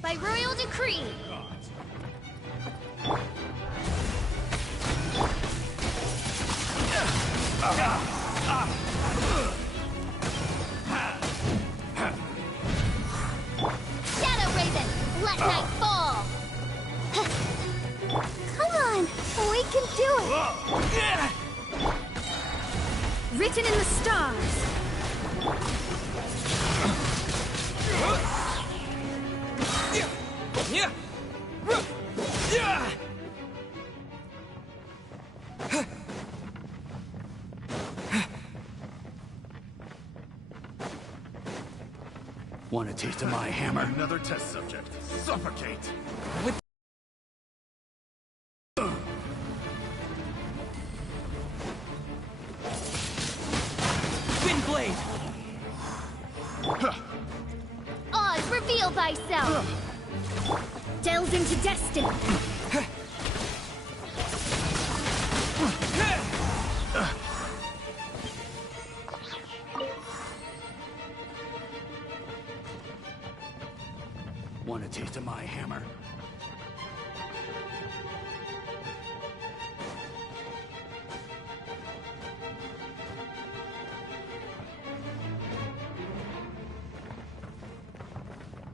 By royal decree! Shadow Raven, let night fall! Come on, we can do it. Written in the stars. Want a taste of my hammer? Another test subject. Suffocate! Windblade! Oz, reveal thyself! Delve into destiny. Want a taste of my hammer?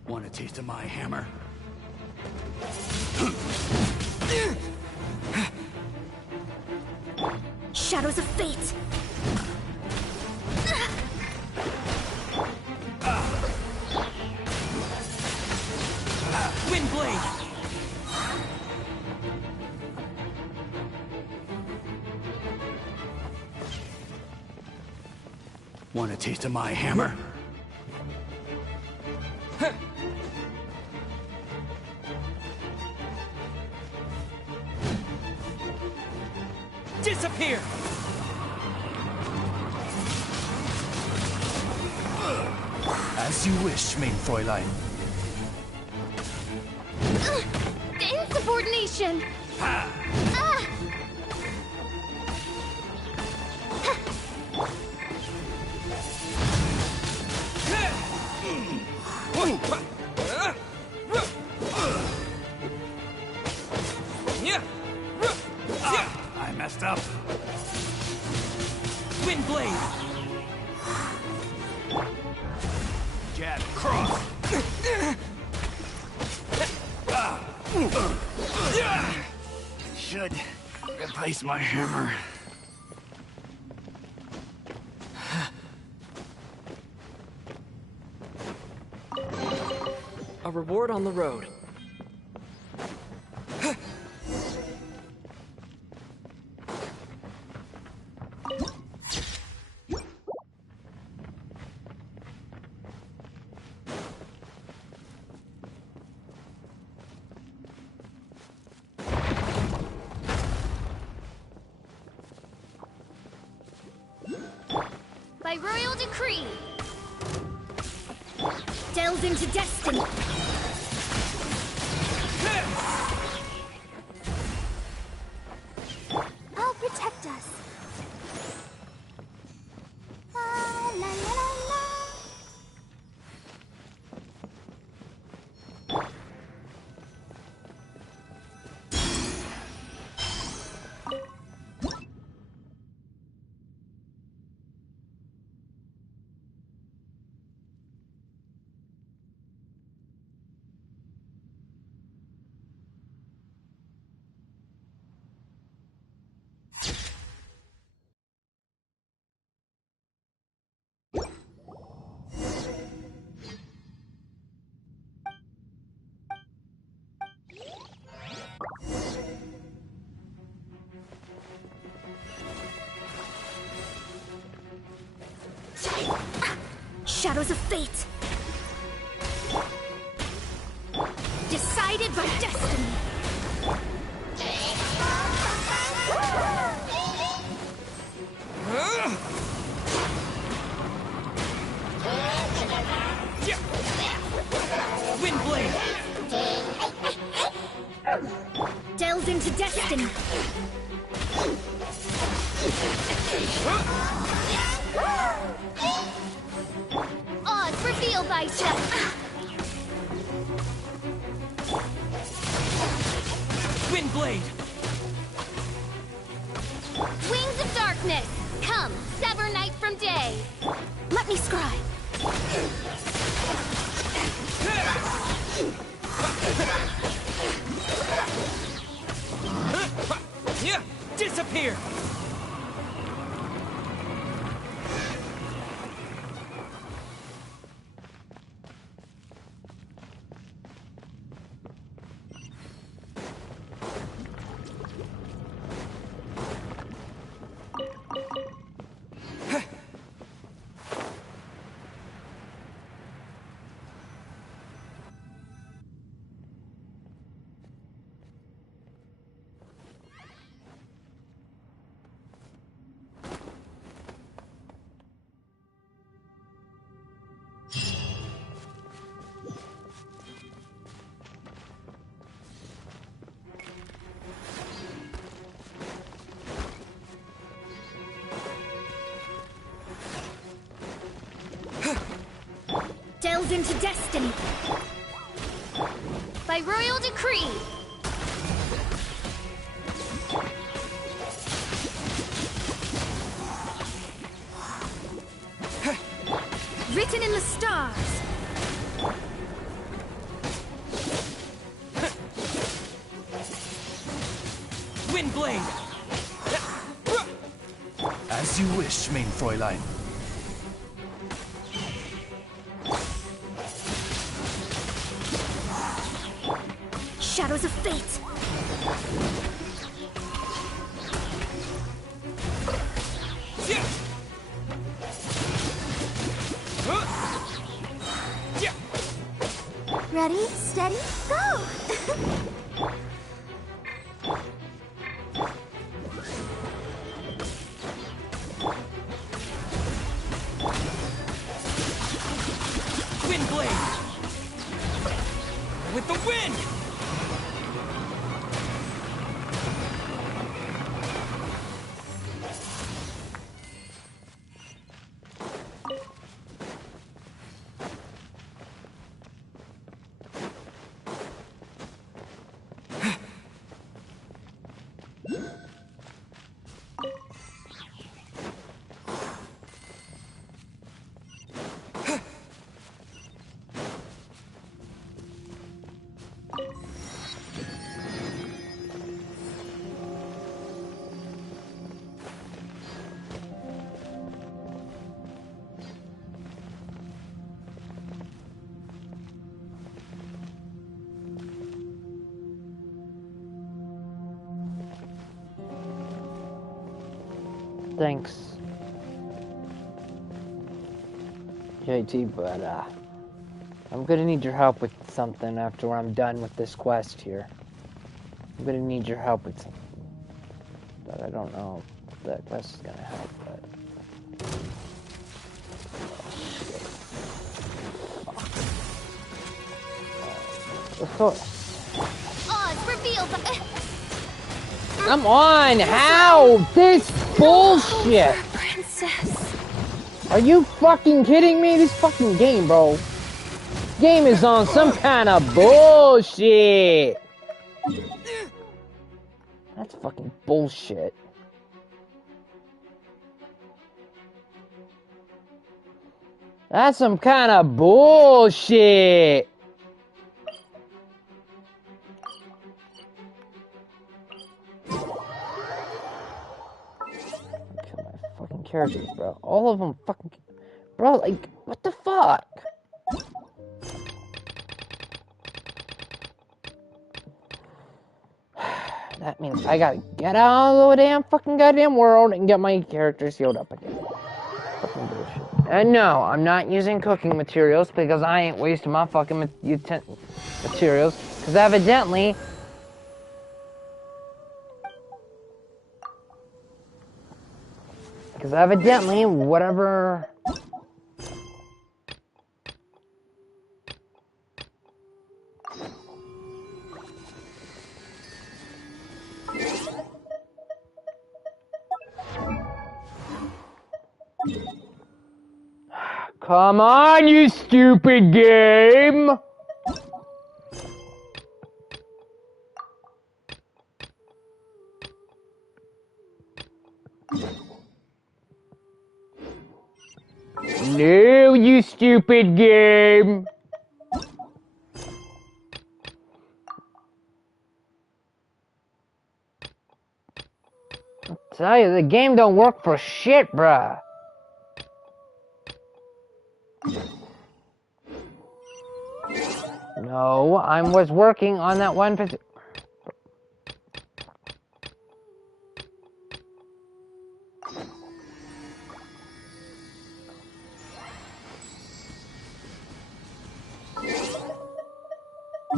Want a taste of my hammer? Shadows of fate. Windblade! Want a taste of my hammer? Disappear! As you wish, main Fräulein. The insubordination! Ah! I messed up. Windblade! Jab cross. Should replace my hammer. A reward on the road. By royal decree! Delve into destiny. I'll protect us. La la la la. Shadows of fate. Decided by destiny. Windblade! Delves into destiny. Odds revealed by Windblade! Wings of darkness! Come, sever night from day! Let me scry. Yeah! Disappear! Delves into destiny. By royal decree! Written in the stars. Windblade! As you wish, mein Fräulein. Shadows of fate. Ready, steady, go! Windblade! With the wind! Thanks, JT, but I'm gonna need your help with something after I'm done with this quest here. I'm gonna need your help with something, but I don't know if that quest is gonna help, but... Of course. Odds revealed by... Come on, how? This bullshit! Princess. Are you fucking kidding me? This fucking game, bro. Game is on some kind of bullshit. That's fucking bullshit. That's some kind of bullshit. Kill my fucking characters, bro. All of them fucking... Bro, like, what the fuck? That means I gotta get out of the damn fucking goddamn world and get my characters healed up again. Fucking bullshit. And no, I'm not using cooking materials because I ain't wasting my fucking materials. Because evidently... whatever... Come on, you stupid game! No, you stupid game! I tell you, the game don't work for shit, bruh. No, I was working on that one position.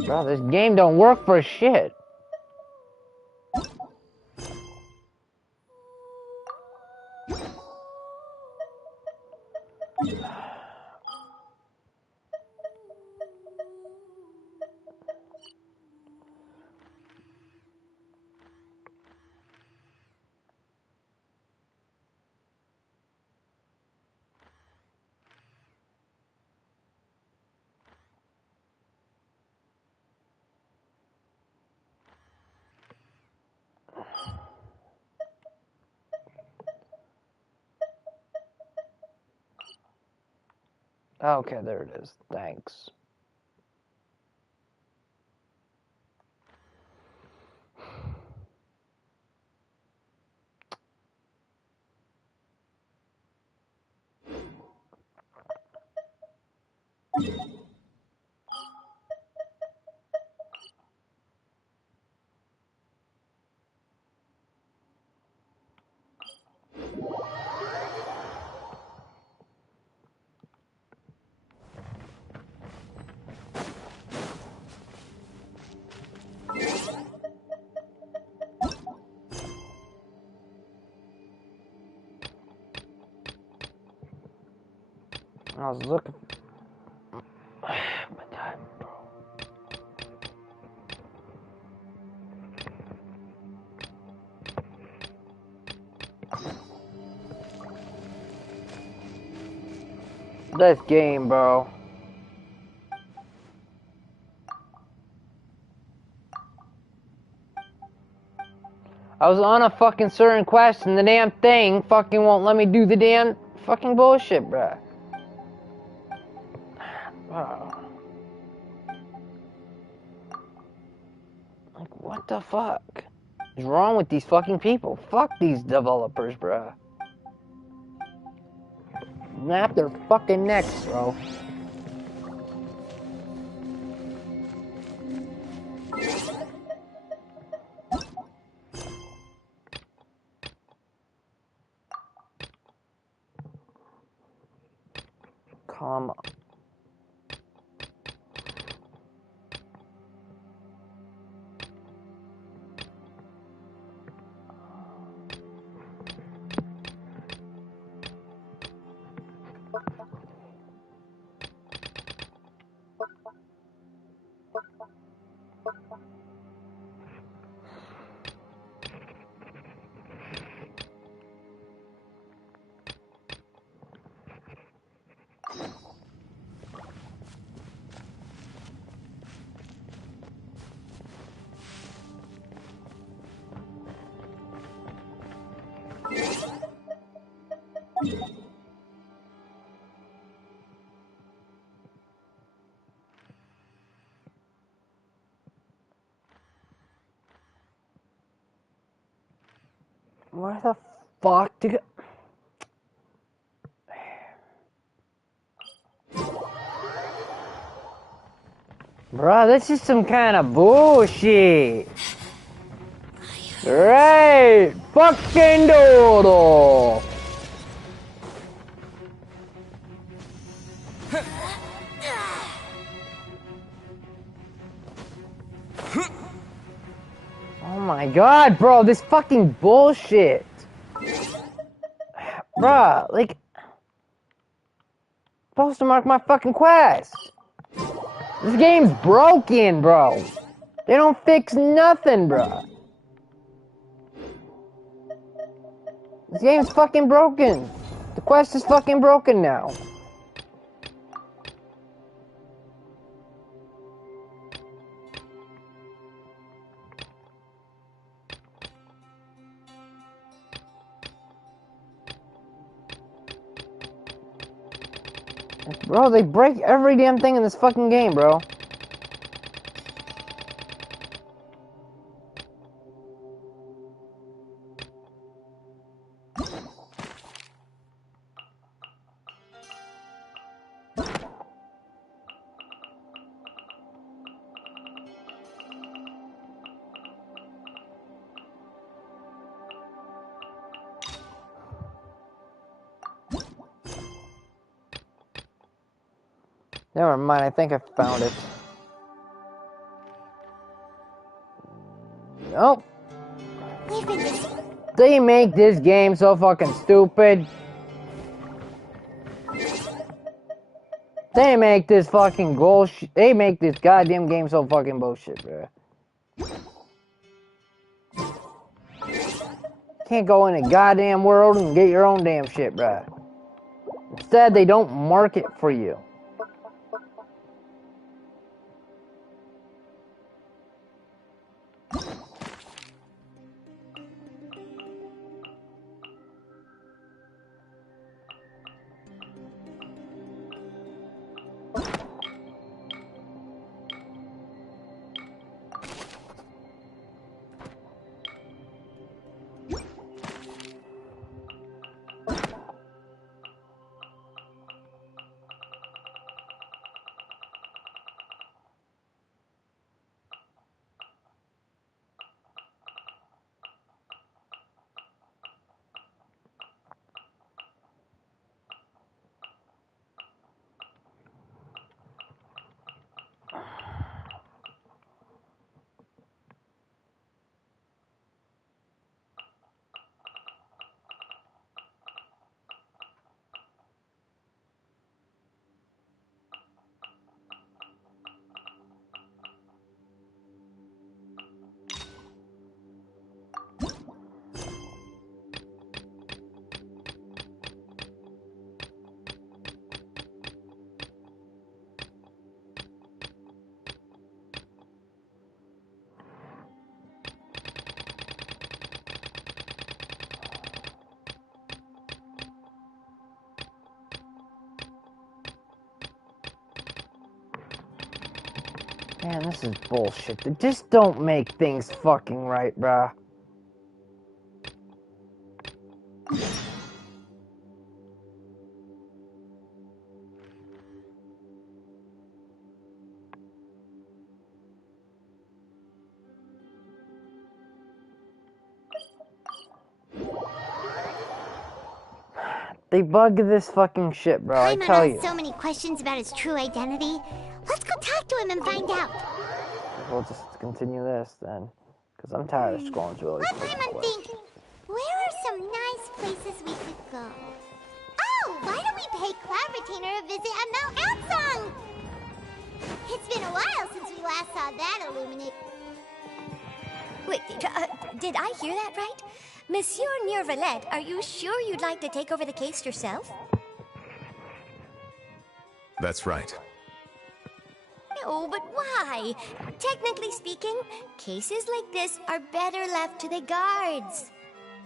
Bro, this game don't work for shit. Okay, there it is. Thanks. I was looking. My God, bro. This game, bro. I was on a fucking certain quest and the damn thing fucking won't let me do the damn fucking bullshit, bruh. Oh. Like, what the fuck is wrong with these fucking people? Fuck these developers, bruh. Snap their fucking necks, bro. Come on. Where the fuck did it... Bruh, this is some kind of bullshit. Right, fucking doodle. my god, bro, this fucking bullshit. Bruh, like, supposed to mark my fucking quest. This game's broken, bro. They don't fix nothing, bruh. This game's fucking broken. The quest is fucking broken now. Bro, they break every damn thing in this fucking game, bro. Never mind, I think I found it. Nope. They make this game so fucking stupid. They make this fucking bullshit. They make this goddamn game so fucking bullshit, bro. Can't go in a goddamn world and get your own damn shit, bro. Instead, they don't market for you. Man, this is bullshit. They just don't make things fucking right, bruh. They bug this fucking shit, bro, I tell you. Paimon has so many questions about his true identity. Let's go talk to him and find out. We'll just continue this then, because I'm tired of scrolling through all these Let Paimon think. Where are some nice places we could go? Oh, why don't we pay Cloud Retainer a visit at Mount Outsong? It's been a while since we last saw that illuminate. Wait, did I hear that right? Monsieur Neurvalette, are you sure you'd like to take over the case yourself? That's right. No, but why? Technically speaking, cases like this are better left to the guards.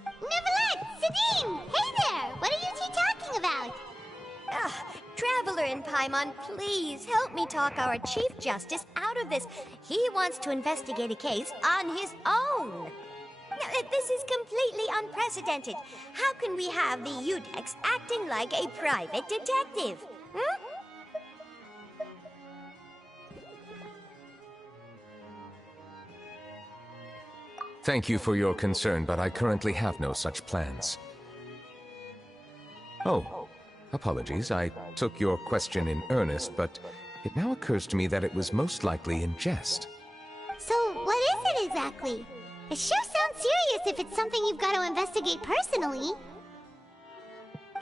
Neverlet! Sadine! Hey there! What are you two talking about? Traveler in Paimon, please help me talk our Chief Justice out of this. He wants to investigate a case on his own. Now, this is completely unprecedented. How can we have the Udex acting like a private detective? Hmm? Thank you for your concern, but I currently have no such plans. Oh, apologies. I took your question in earnest, but it now occurs to me that it was most likely in jest. So, what is it exactly? It sure sounds serious if it's something you've got to investigate personally.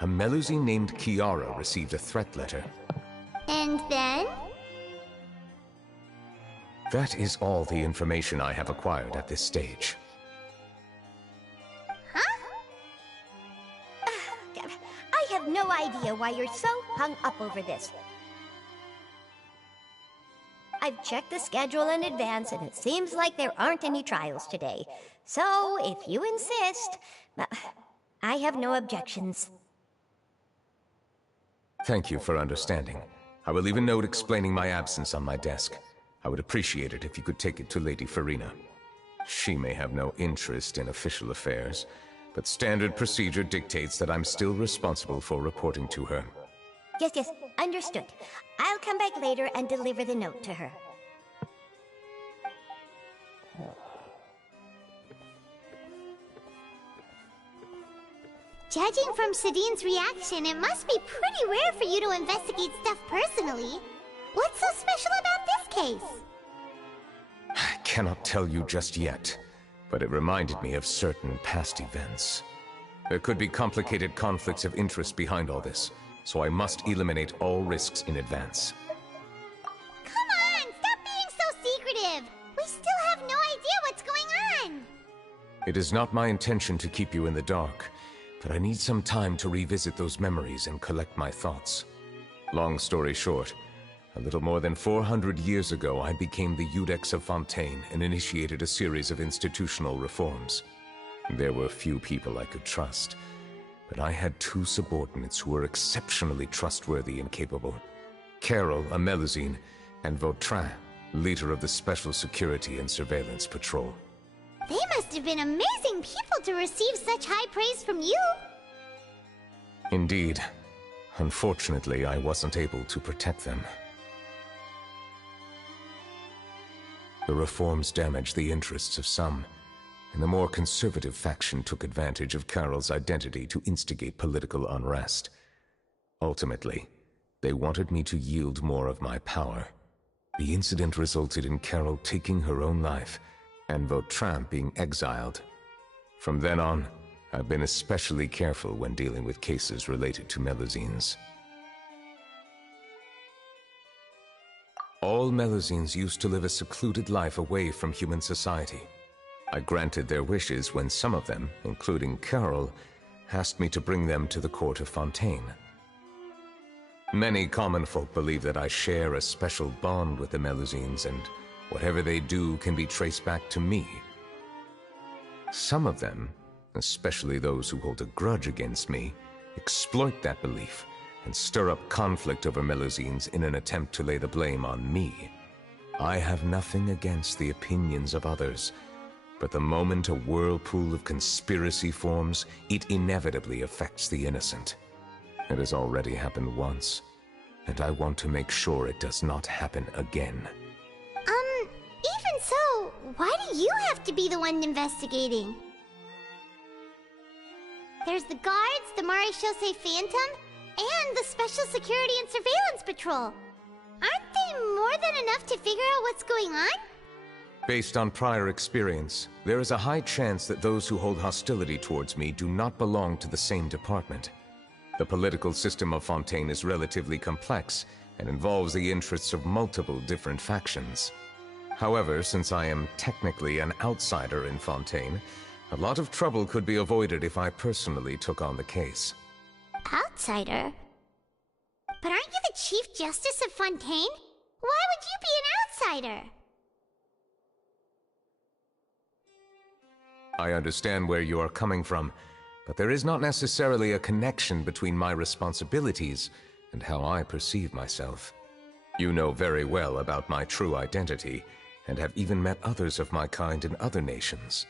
A Melusine named Kiara received a threat letter. And then? That is all the information I have acquired at this stage. Huh? I have no idea why you're so hung up over this. I've checked the schedule in advance, and it seems like there aren't any trials today. So, if you insist, I have no objections. Thank you for understanding. I will leave a note explaining my absence on my desk. I would appreciate it if you could take it to Lady Farina. She may have no interest in official affairs, but standard procedure dictates that I'm still responsible for reporting to her. Yes, understood. I'll come back later and deliver the note to her. Judging from Sadine's reaction, it must be pretty rare for you to investigate stuff personally. What's so special about this case? I cannot tell you just yet, but it reminded me of certain past events. There could be complicated conflicts of interest behind all this, so I must eliminate all risks in advance. Come on, stop being so secretive! We still have no idea what's going on! It is not my intention to keep you in the dark, but I need some time to revisit those memories and collect my thoughts. Long story short, a little more than 400 years ago, I became the Iudex of Fontaine and initiated a series of institutional reforms. There were few people I could trust, but I had two subordinates who were exceptionally trustworthy and capable. Carol, a Melusine, and Vautrin, leader of the Special Security and Surveillance Patrol. They must have been amazing people to receive such high praise from you! Indeed. Unfortunately, I wasn't able to protect them. The reforms damaged the interests of some, and the more conservative faction took advantage of Carol's identity to instigate political unrest. Ultimately, they wanted me to yield more of my power. The incident resulted in Carol taking her own life, and Vautrin being exiled. From then on, I've been especially careful when dealing with cases related to Melusines. All Melusines used to live a secluded life away from human society. I granted their wishes when some of them, including Carol, asked me to bring them to the court of Fontaine. Many common folk believe that I share a special bond with the Melusines, and whatever they do can be traced back to me. Some of them, especially those who hold a grudge against me, exploit that belief and stir up conflict over Melusines in an attempt to lay the blame on me. I have nothing against the opinions of others, but the moment a whirlpool of conspiracy forms, it inevitably affects the innocent. It has already happened once, and I want to make sure it does not happen again. Even so, why do you have to be the one investigating? There's the guards, the Marechaussee Phantom, and the Special Security and Surveillance Patrol. Aren't they more than enough to figure out what's going on? Based on prior experience, there is a high chance that those who hold hostility towards me do not belong to the same department. The political system of Fontaine is relatively complex and involves the interests of multiple different factions. However, since I am technically an outsider in Fontaine, a lot of trouble could be avoided if I personally took on the case. Outsider? But aren't you the Chief Justice of Fontaine? Why would you be an outsider? I understand where you are coming from, but there is not necessarily a connection between my responsibilities and how I perceive myself. You know very well about my true identity, and have even met others of my kind in other nations.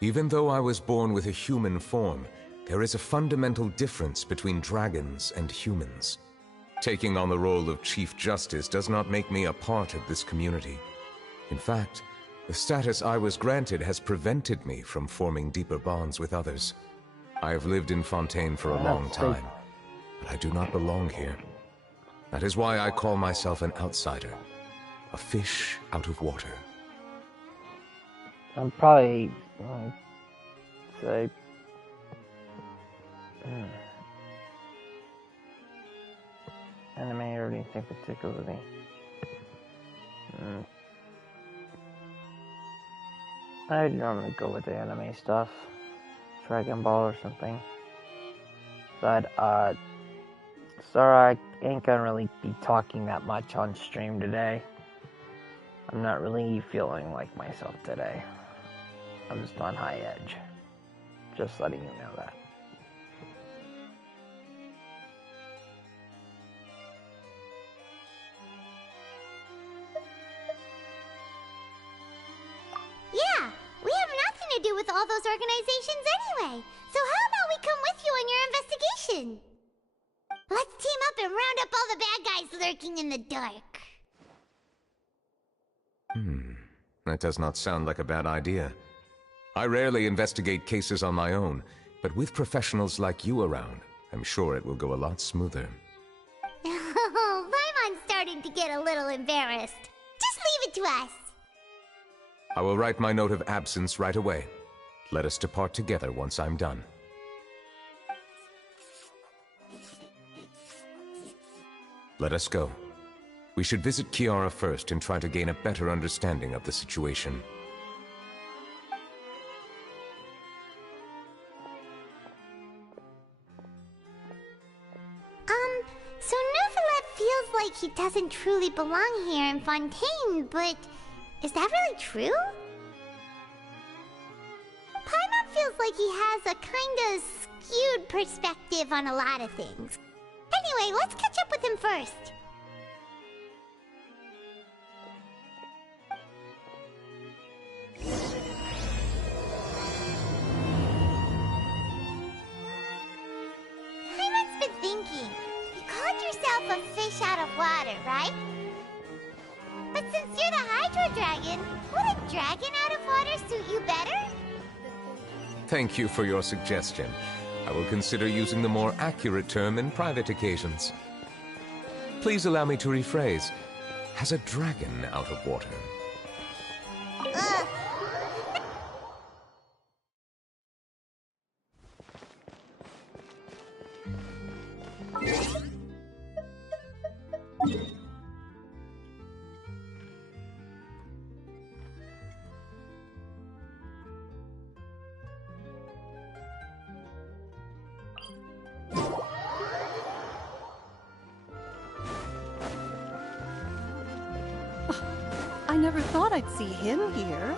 Even though I was born with a human form, there is a fundamental difference between dragons and humans. Taking on the role of Chief Justice does not make me a part of this community. In fact, the status I was granted has prevented me from forming deeper bonds with others. I have lived in Fontaine for a long time, but I do not belong here. That is why I call myself an outsider. A fish out of water. I'm probably say anime or anything particularly. I normally go with the anime stuff, Dragon Ball or something. But sorry, I ain't gonna really be talking that much on stream today. I'm not really feeling like myself today. I'm just on high edge. Just letting you know that. Yeah, we have nothing to do with all those organizations anyway. So how about we come with you on your investigation? Let's team up and round up all the bad guys lurking in the dark. That does not sound like a bad idea. I rarely investigate cases on my own, but with professionals like you around, I'm sure it will go a lot smoother. Oh, Paimon's starting to get a little embarrassed. Just leave it to us. I will write my note of absence right away. Let us depart together once I'm done. Let us go. We should visit Kiara first and try to gain a better understanding of the situation. So Neuvillette feels like he doesn't truly belong here in Fontaine, but is that really true? Paimon feels like he has a kinda skewed perspective on a lot of things. Anyway, let's catch up with him first. Paimon's been thinking. You called yourself a fish out of water, right? But since you're the Hydro Dragon, would a dragon out of water suit you better? Thank you for your suggestion. I will consider using the more accurate term in private occasions. Please allow me to rephrase. Has a dragon out of water? I never thought I'd see him here.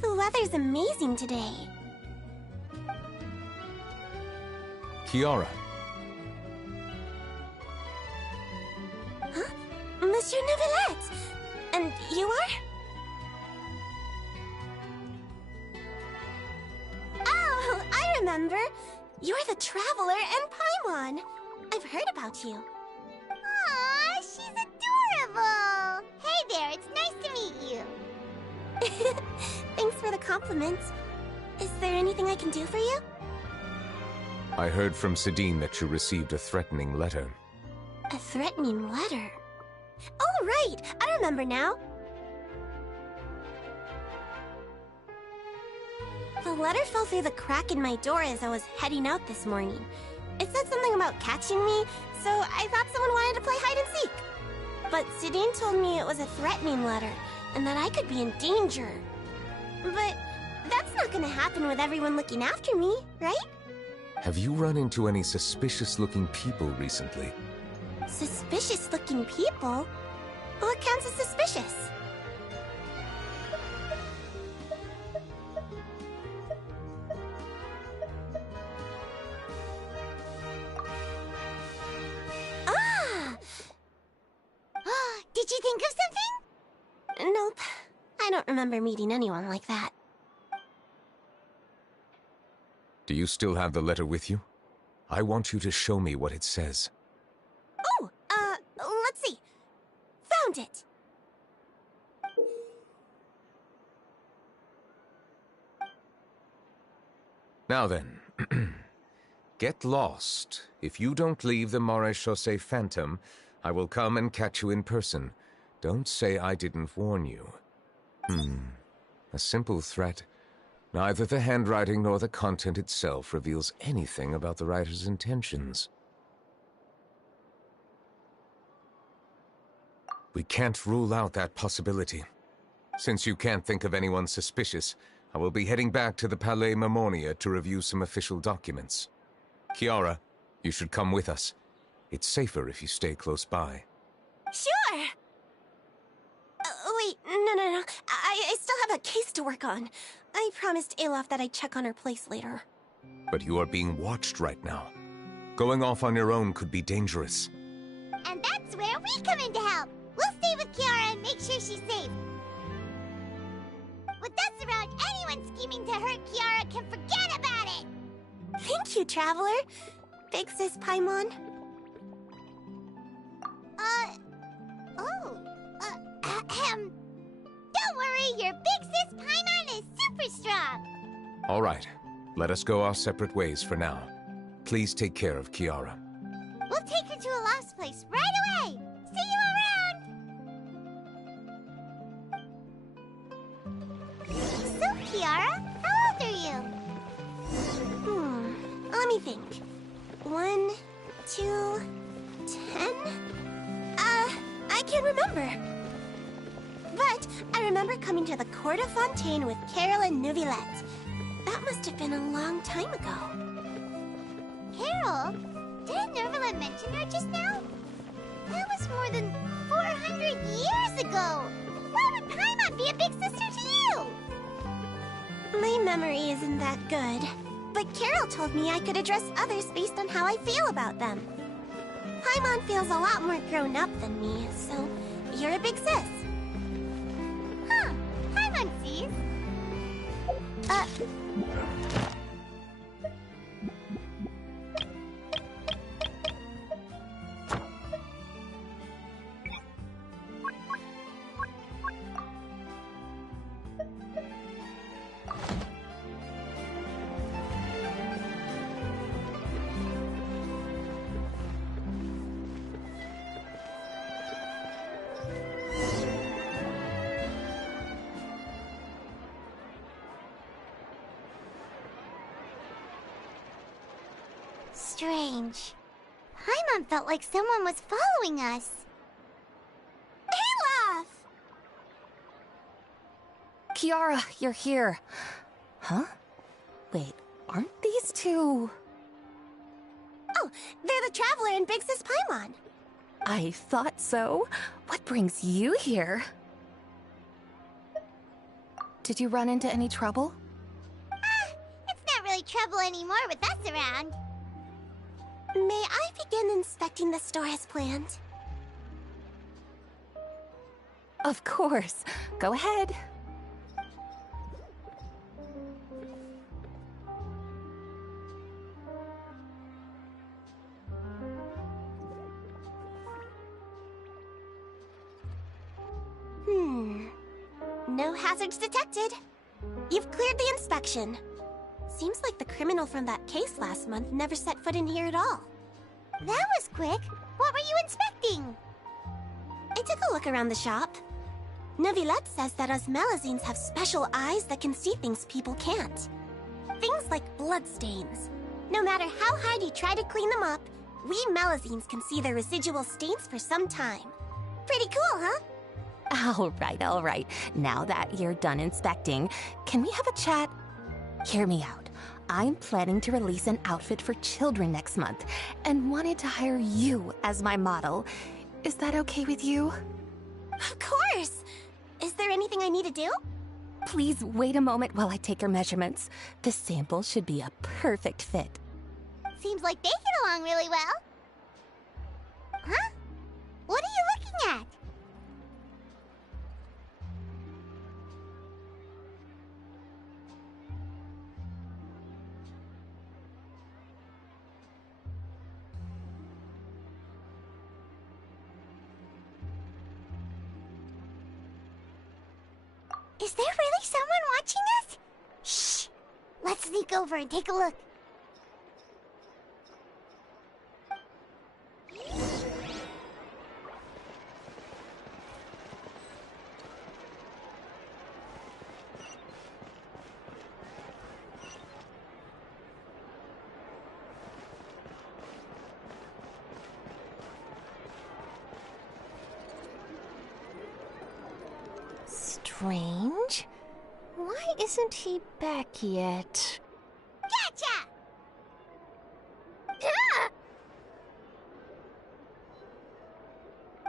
The weather's amazing today. Kiara. Huh? Monsieur Neuvillette! And you are? Oh, I remember. You're the Traveler and Paimon. I've heard about you. Aw, she's adorable! Hey there, it's nice to meet you. Thanks for the compliments. Is there anything I can do for you? I heard from Sidine that you received a threatening letter. A threatening letter? Oh, right! I remember now. The letter fell through the crack in my door as I was heading out this morning. It said something about catching me, so I thought someone wanted to play hide and seek. But Sidine told me it was a threatening letter, and that I could be in danger. But that's not gonna happen with everyone looking after me, right? Have you run into any suspicious-looking people recently? Suspicious-looking people? What counts as suspicious? Did you think of something? Nope. I don't remember meeting anyone like that. Do you still have the letter with you? I want you to show me what it says. Oh, let's see. Found it. Now then, get lost. If you don't leave the Maréchaussée Phantom, I will come and catch you in person. Don't say I didn't warn you. A simple threat. Neither the handwriting nor the content itself reveals anything about the writer's intentions. We can't rule out that possibility. Since you can't think of anyone suspicious, I will be heading back to the Palais Mermonia to review some official documents. Kiara, you should come with us. It's safer if you stay close by. Sure! Wait, no. I still have a case to work on. I promised Alof that I'd check on her place later. But you are being watched right now. Going off on your own could be dangerous. And that's where we come in to help. We'll stay with Kiara and make sure she's safe. With us around, anyone scheming to hurt Kiara can forget about it! Thank you, Traveler. Big Sis Paimon. Don't worry, your big sis Paimon is super strong! All right, let us go our separate ways for now. Please take care of Kiara. We'll take her to a lost place right away! See you around! So, Kiara, how old are you? Let me think. 1, 2, 10? I can't remember. But I remember coming to the Court of Fontaine with Carol and Neuvillette. That must have been a long time ago. Carol? Didn't Neuvillette mention her just now? That was more than 400 years ago! Why would Paimon be a big sister to you? My memory isn't that good. But Carol told me I could address others based on how I feel about them. Paimon feels a lot more grown up than me, so you're a big sis. Huh. Paimon sees. Strange. Paimon felt like someone was following us. Olaf! Kiara, you're here. Huh? Wait, aren't these two... Oh, they're the Traveler and Big Sis Paimon. I thought so. What brings you here? Did you run into any trouble? It's not really trouble anymore with us around. May I begin inspecting the store as planned? Of course. Go ahead. No hazards detected. You've cleared the inspection. Seems like the criminal from that case last month never set foot in here at all. That was quick. What were you inspecting? I took a look around the shop. Neuvillette says that us Melazines have special eyes that can see things people can't. Things like bloodstains. No matter how hard you try to clean them up, we Melazines can see their residual stains for some time. Pretty cool, huh? All right. Now that you're done inspecting, can we have a chat? Hear me out. I'm planning to release an outfit for children next month and wanted to hire you as my model. Is that okay with you? Of course! Is there anything I need to do? Please wait a moment while I take your measurements. The sample should be a perfect fit. Seems like they get along really well. Huh? What are you looking at? Is there really someone watching us? Shh! Let's sneak over and take a look. Strange. Why isn't he back yet? Gotcha!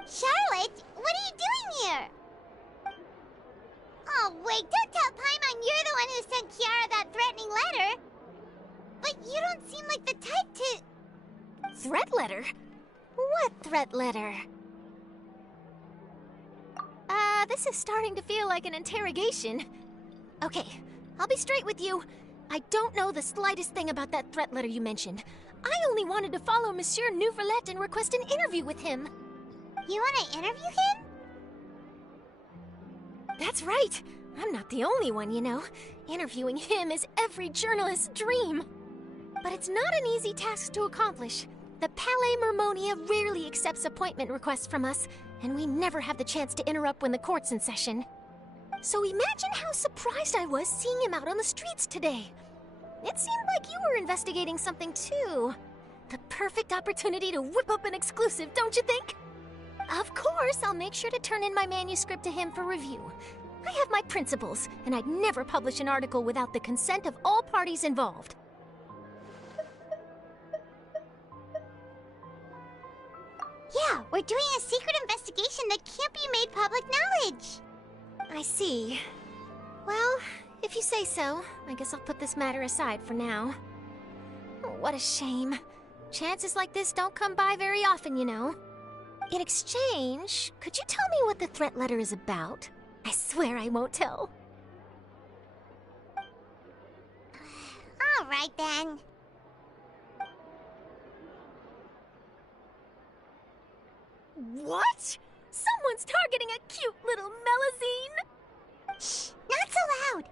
Charlotte, what are you doing here? Oh, wait, don't tell Paimon you're the one who sent Kiara that threatening letter. But you don't seem like the type to... Threat letter? What threat letter? This is starting to feel like an interrogation. Okay, I'll be straight with you. I don't know the slightest thing about that threat letter you mentioned. I only wanted to follow Monsieur Nouvelet and request an interview with him. You want to interview him? That's right. I'm not the only one, you know. Interviewing him is every journalist's dream. But it's not an easy task to accomplish. The Palais Mermonia rarely accepts appointment requests from us, and we never have the chance to interrupt when the court's in session. So imagine how surprised I was seeing him out on the streets today. It seemed like you were investigating something too. The perfect opportunity to whip up an exclusive, don't you think? Of course, I'll make sure to turn in my manuscript to him for review. I have my principles, and I'd never publish an article without the consent of all parties involved. Yeah, we're doing a secret investigation that can't be made public knowledge. I see. Well, if you say so, I guess I'll put this matter aside for now. What a shame. Chances like this don't come by very often, you know. In exchange, could you tell me what the threat letter is about? I swear I won't tell. All right, then. What? Someone's targeting a cute little Melazine? Shh, not so loud.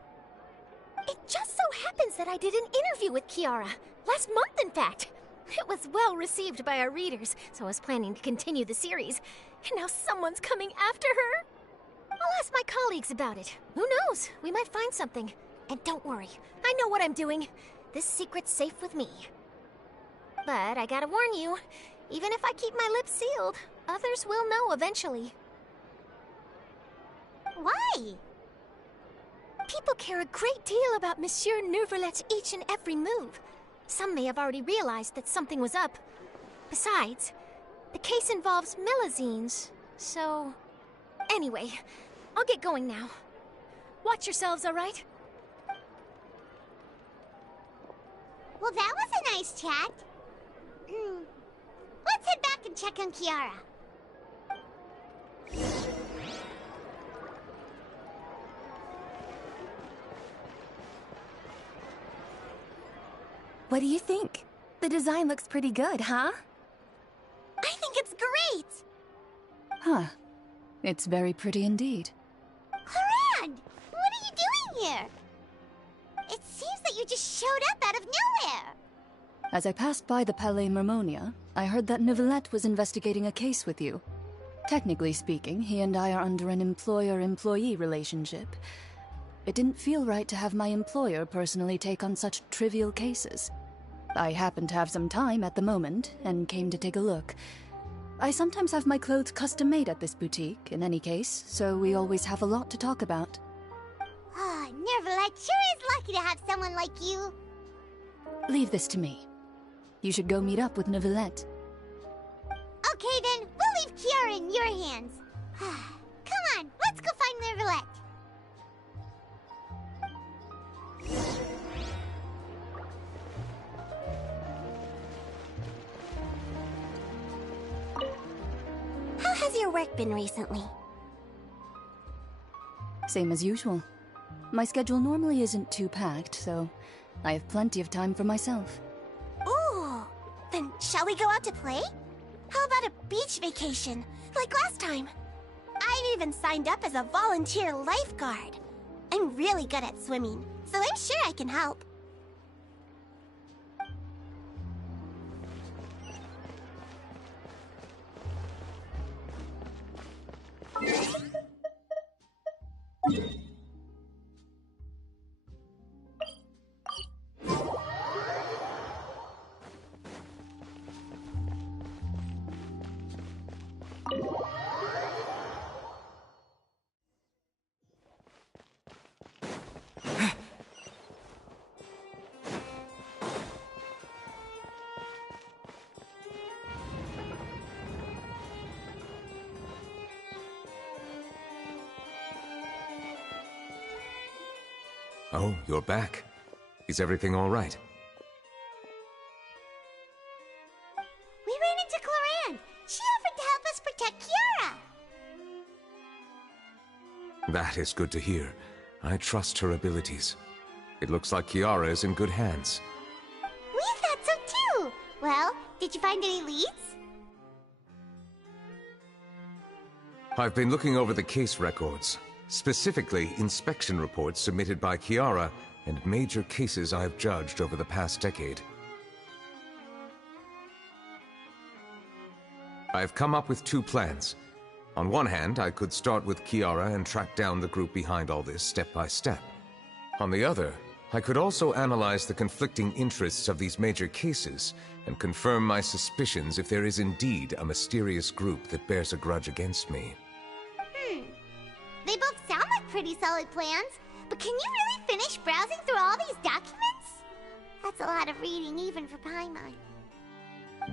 It just so happens that I did an interview with Kiara. Last month, in fact. It was well received by our readers, so I was planning to continue the series. And now someone's coming after her. I'll ask my colleagues about it. Who knows? We might find something. And don't worry, I know what I'm doing. This secret's safe with me. But I gotta warn you, even if I keep my lips sealed, others will know eventually. Why? People care a great deal about Monsieur Nouvelet's each and every move. Some may have already realized that something was up. Besides, the case involves Melazines, so... Anyway, I'll get going now. Watch yourselves, all right? Well, that was a nice chat. Let's head back and check on Kiara. What do you think? The design looks pretty good, huh? I think it's great! Huh. It's very pretty indeed. Harad! What are you doing here? It seems that you just showed up out of nowhere! As I passed by the Palais Mermonia, I heard that Nouvelet was investigating a case with you. Technically speaking, he and I are under an employer-employee relationship. It didn't feel right to have my employer personally take on such trivial cases. I happened to have some time at the moment, and came to take a look. I sometimes have my clothes custom-made at this boutique, in any case, so we always have a lot to talk about. Ah, Nouvelet sure is lucky to have someone like you. Leave this to me. You should go meet up with Nouvelet. Okay then, we'll leave Kiara in your hands. Come on, let's go find Nouvelet. How has your work been recently? Same as usual. My schedule normally isn't too packed, so I have plenty of time for myself. Ooh, then shall we go out to play? How about a beach vacation, like last time? I've even signed up as a volunteer lifeguard. I'm really good at swimming, so I'm sure I can help. Oh, you're back. Is everything all right? We ran into Cloran. She offered to help us protect Kiara. That is good to hear. I trust her abilities. It looks like Kiara is in good hands. We thought so too. Well, did you find any leads? I've been looking over the case records, specifically inspection reports submitted by Kiara and major cases I've judged over the past decade. I've come up with two plans. On one hand, I could start with Kiara and track down the group behind all this step by step. On the other, I could also analyze the conflicting interests of these major cases and confirm my suspicions if there is indeed a mysterious group that bears a grudge against me. They both sound like pretty solid plans, but can you really finish browsing through all these documents? That's a lot of reading even for Paimon.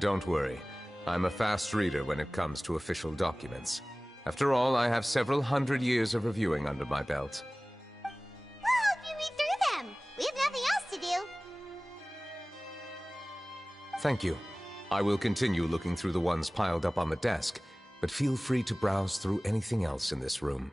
Don't worry. I'm a fast reader when it comes to official documents. After all, I have several hundred years of reviewing under my belt. We'll help you read through them. We have nothing else to do. Thank you. I will continue looking through the ones piled up on the desk, but feel free to browse through anything else in this room.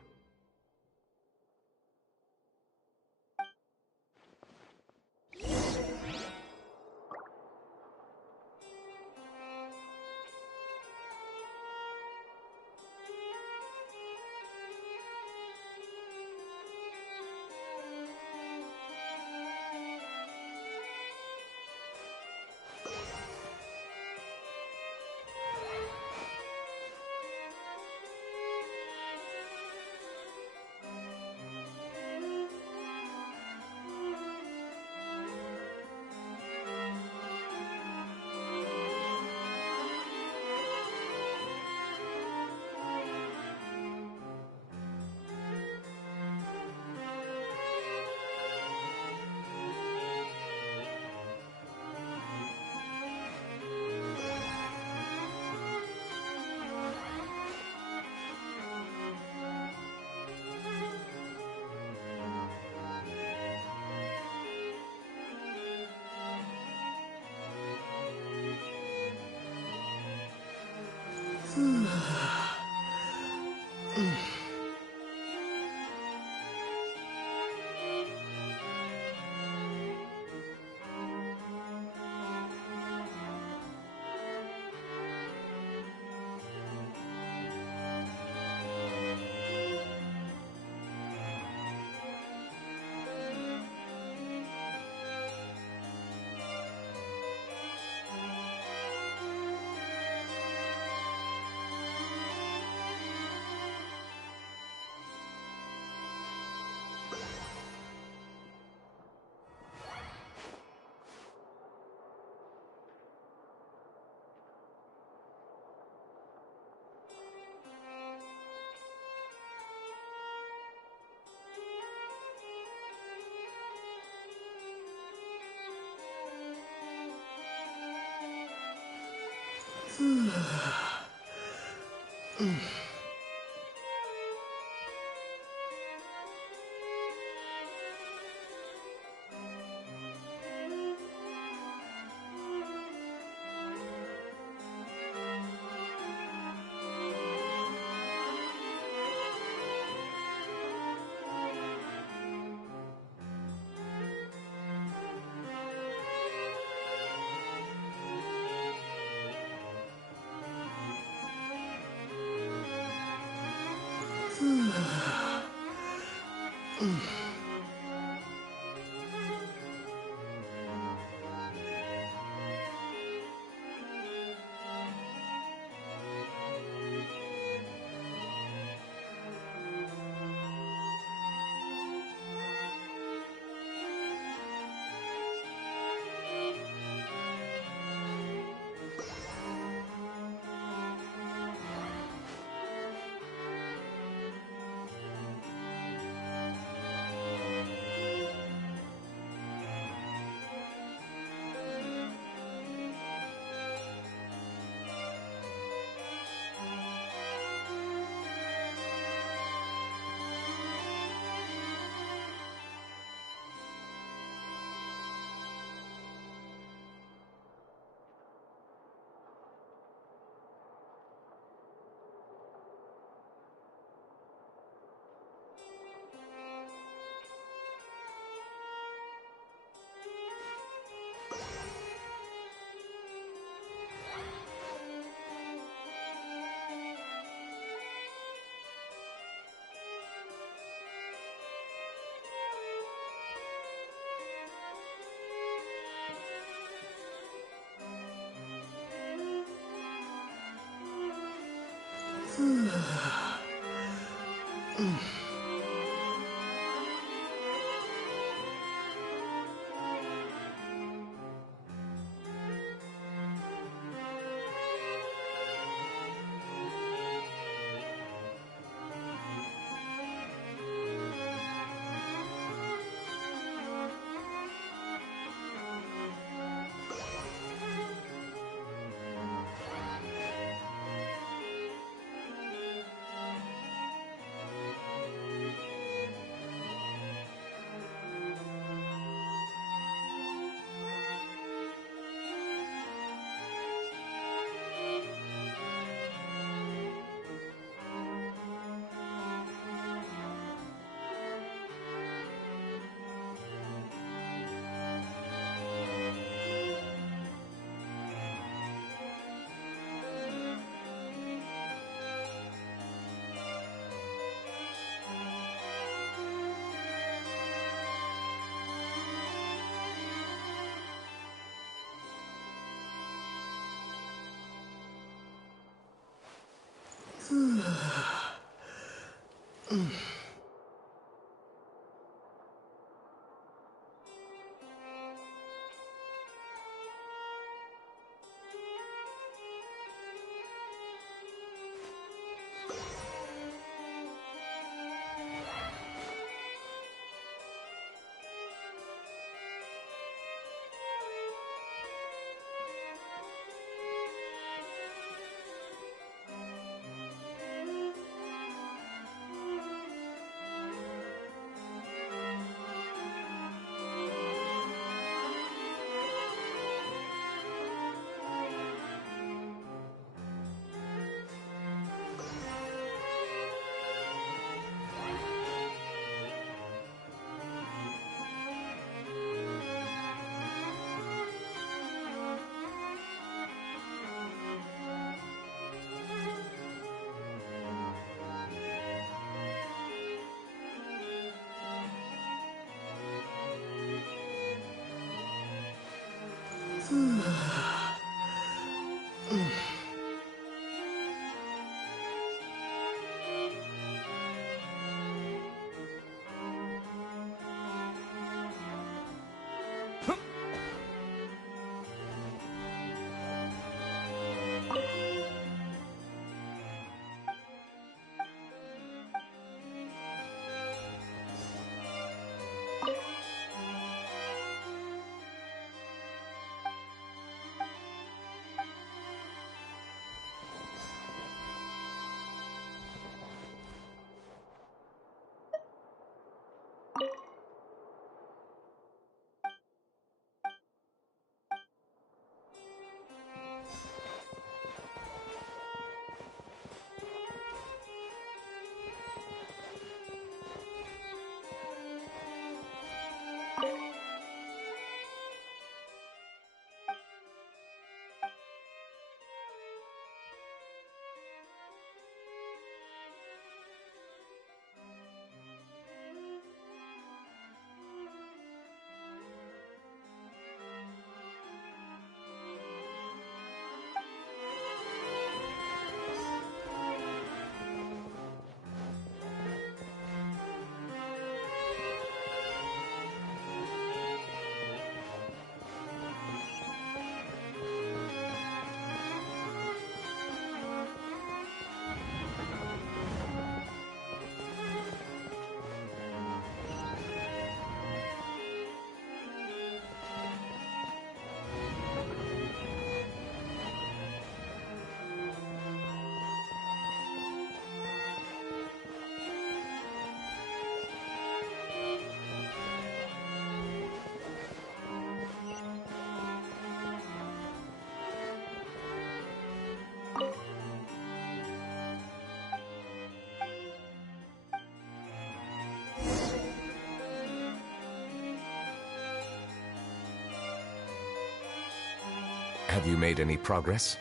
Have you made any progress?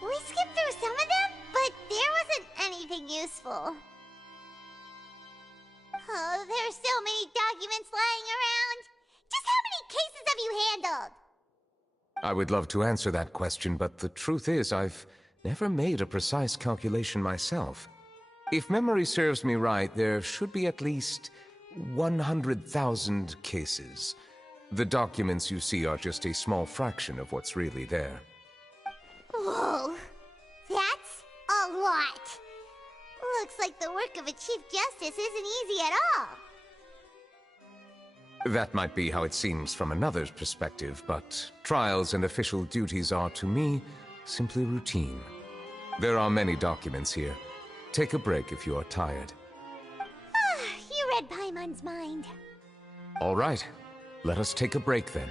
We skipped through some of them, but there wasn't anything useful. Oh, there's so many documents lying around. Just how many cases have you handled? I would love to answer that question, but the truth is I've never made a precise calculation myself. If memory serves me right, there should be at least 100,000 cases. The documents you see are just a small fraction of what's really there. Whoa, that's a lot. Looks like the work of a Chief Justice isn't easy at all. That might be how it seems from another's perspective, but trials and official duties are, to me, simply routine. There are many documents here. Take a break if you are tired. You read Paimon's mind. All right, let us take a break then.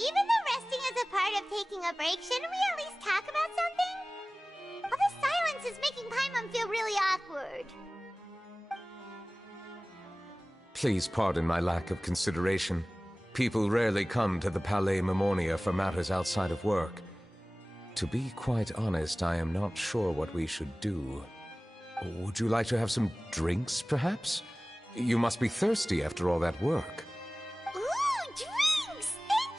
Even though resting is a part of taking a break, shouldn't we at least talk about something? All this silence is making Paimon feel really awkward. Please pardon my lack of consideration. People rarely come to the Palais Memonia for matters outside of work. To be quite honest, I am not sure what we should do. Would you like to have some drinks, perhaps? You must be thirsty after all that work. Ooh, drinks! Thank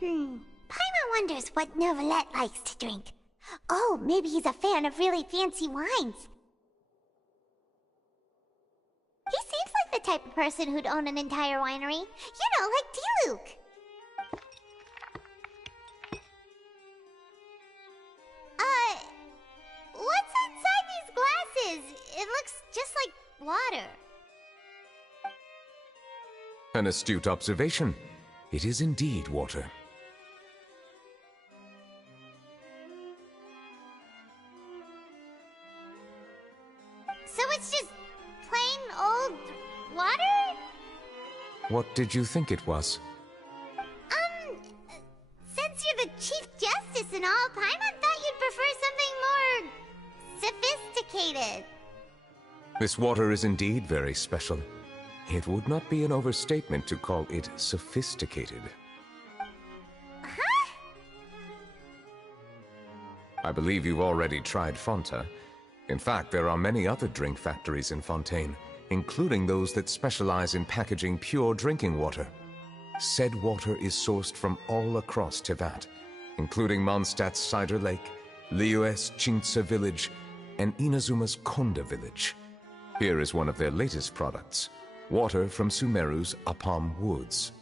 you! Paimon wonders what Novelette likes to drink. Oh, maybe he's a fan of really fancy wines. He seems like the type of person who'd own an entire winery. You know, like D-Luke. What's inside these glasses? It looks just like water. An astute observation. It is indeed water. So it's just plain old water? What did you think it was? Since you're the Chief Justice and all, Paimon thought you'd prefer something more sophisticated. This water is indeed very special. It would not be an overstatement to call it sophisticated. Huh? I believe you've already tried Fonta. In fact, there are many other drink factories in Fontaine, including those that specialize in packaging pure drinking water. Said water is sourced from all across Tevat, including Mondstadt's Cider Lake, Liyue's Chintsa village, and Inazuma's Konda village. Here is one of their latest products, water from Sumeru's Apam Woods.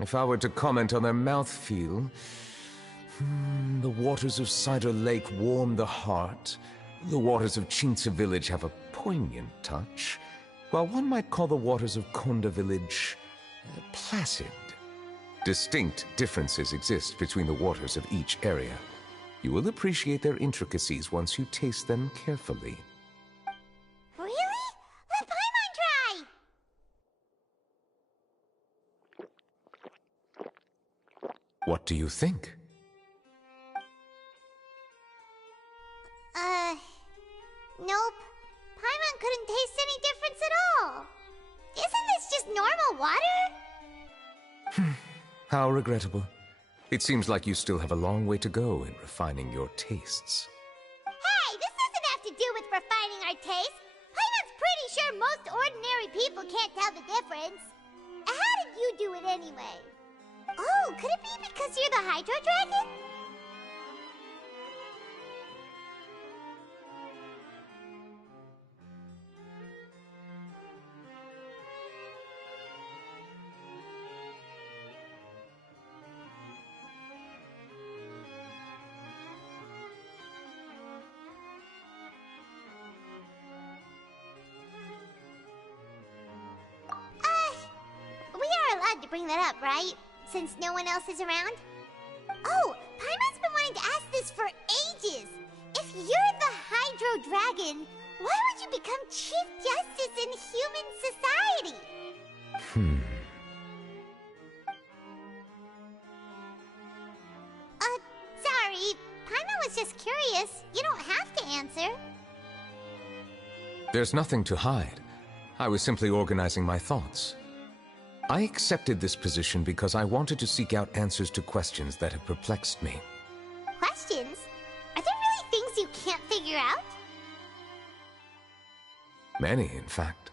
If I were to comment on their mouthfeel, the waters of Cider Lake warm the heart, The waters of Chintsa village have a poignant touch, while one might call the waters of Konda village placid. Distinct differences exist between the waters of each area. You will appreciate their intricacies once you taste them carefully. Really? Let Paimon try! What do you think? Nope. Paimon couldn't taste any difference at all. Isn't this just normal water? How regrettable. It seems like you still have a long way to go in refining your tastes. Hey, this doesn't have to do with refining our taste. Paimon's pretty sure most ordinary people can't tell the difference. How did you do it anyway? Oh, could it be because you're the Hydro Dragon? We are allowed to bring that up, right? Since no one else is around? Oh, Paimon's been wanting to ask this for ages! If you're the Hydro Dragon, why would you become Chief Justice in human society? Sorry. Paimon was just curious. You don't have to answer. There's nothing to hide. I was simply organizing my thoughts. I accepted this position because I wanted to seek out answers to questions that have perplexed me. Questions? Are there really things you can't figure out? Many, in fact.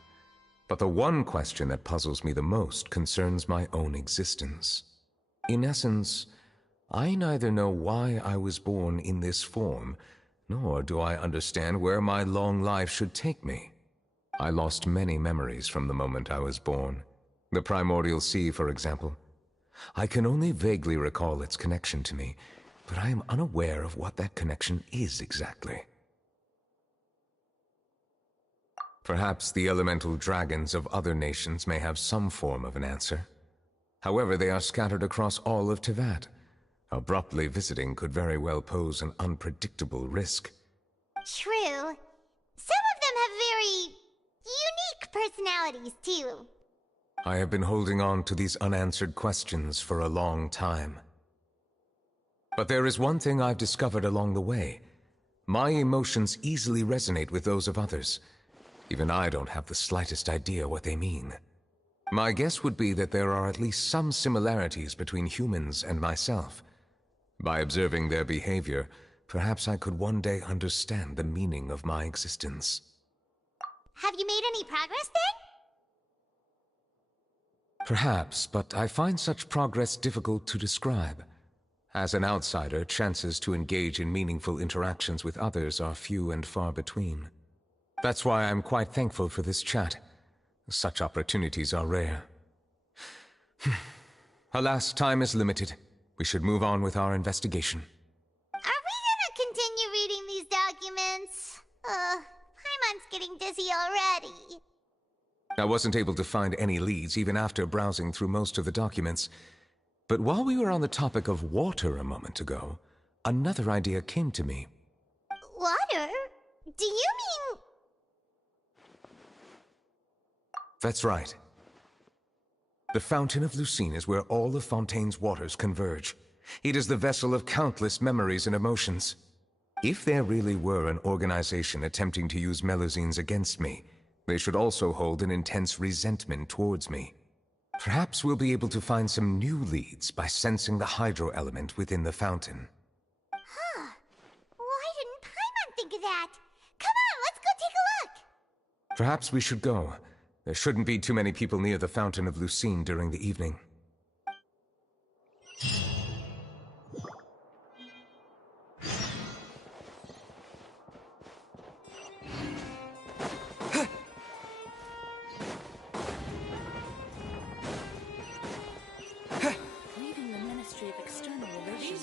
But the one question that puzzles me the most concerns my own existence. In essence, I neither know why I was born in this form, nor do I understand where my long life should take me. I lost many memories from the moment I was born. The primordial sea, for example. I can only vaguely recall its connection to me, but I am unaware of what that connection is exactly. Perhaps the elemental dragons of other nations may have some form of an answer. However, they are scattered across all of Tevat. Abruptly visiting could very well pose an unpredictable risk. True. Some of them have very unique personalities, too. I have been holding on to these unanswered questions for a long time. But there is one thing I've discovered along the way. My emotions easily resonate with those of others. Even I don't have the slightest idea what they mean. My guess would be that there are at least some similarities between humans and myself. By observing their behavior, perhaps I could one day understand the meaning of my existence. Have you made any progress then? Perhaps, but I find such progress difficult to describe. As an outsider, chances to engage in meaningful interactions with others are few and far between. That's why I'm quite thankful for this chat. Such opportunities are rare. Alas, time is limited. We should move on with our investigation. Are we gonna continue reading these documents? Paimon's getting dizzy already. I wasn't able to find any leads even after browsing through most of the documents. But while we were on the topic of water a moment ago, another idea came to me. Water? Do you mean... That's right. The Fountain of Lucine is where all of Fontaine's waters converge. It is the vessel of countless memories and emotions. If there really were an organization attempting to use Melusines against me, they should also hold an intense resentment towards me. Perhaps we'll be able to find some new leads by sensing the hydro element within the fountain. Huh. Why didn't Paimon think of that? Come on, let's go take a look! Perhaps we should go. There shouldn't be too many people near the Fountain of Lucine during the evening. Leaving the Ministry of External Relations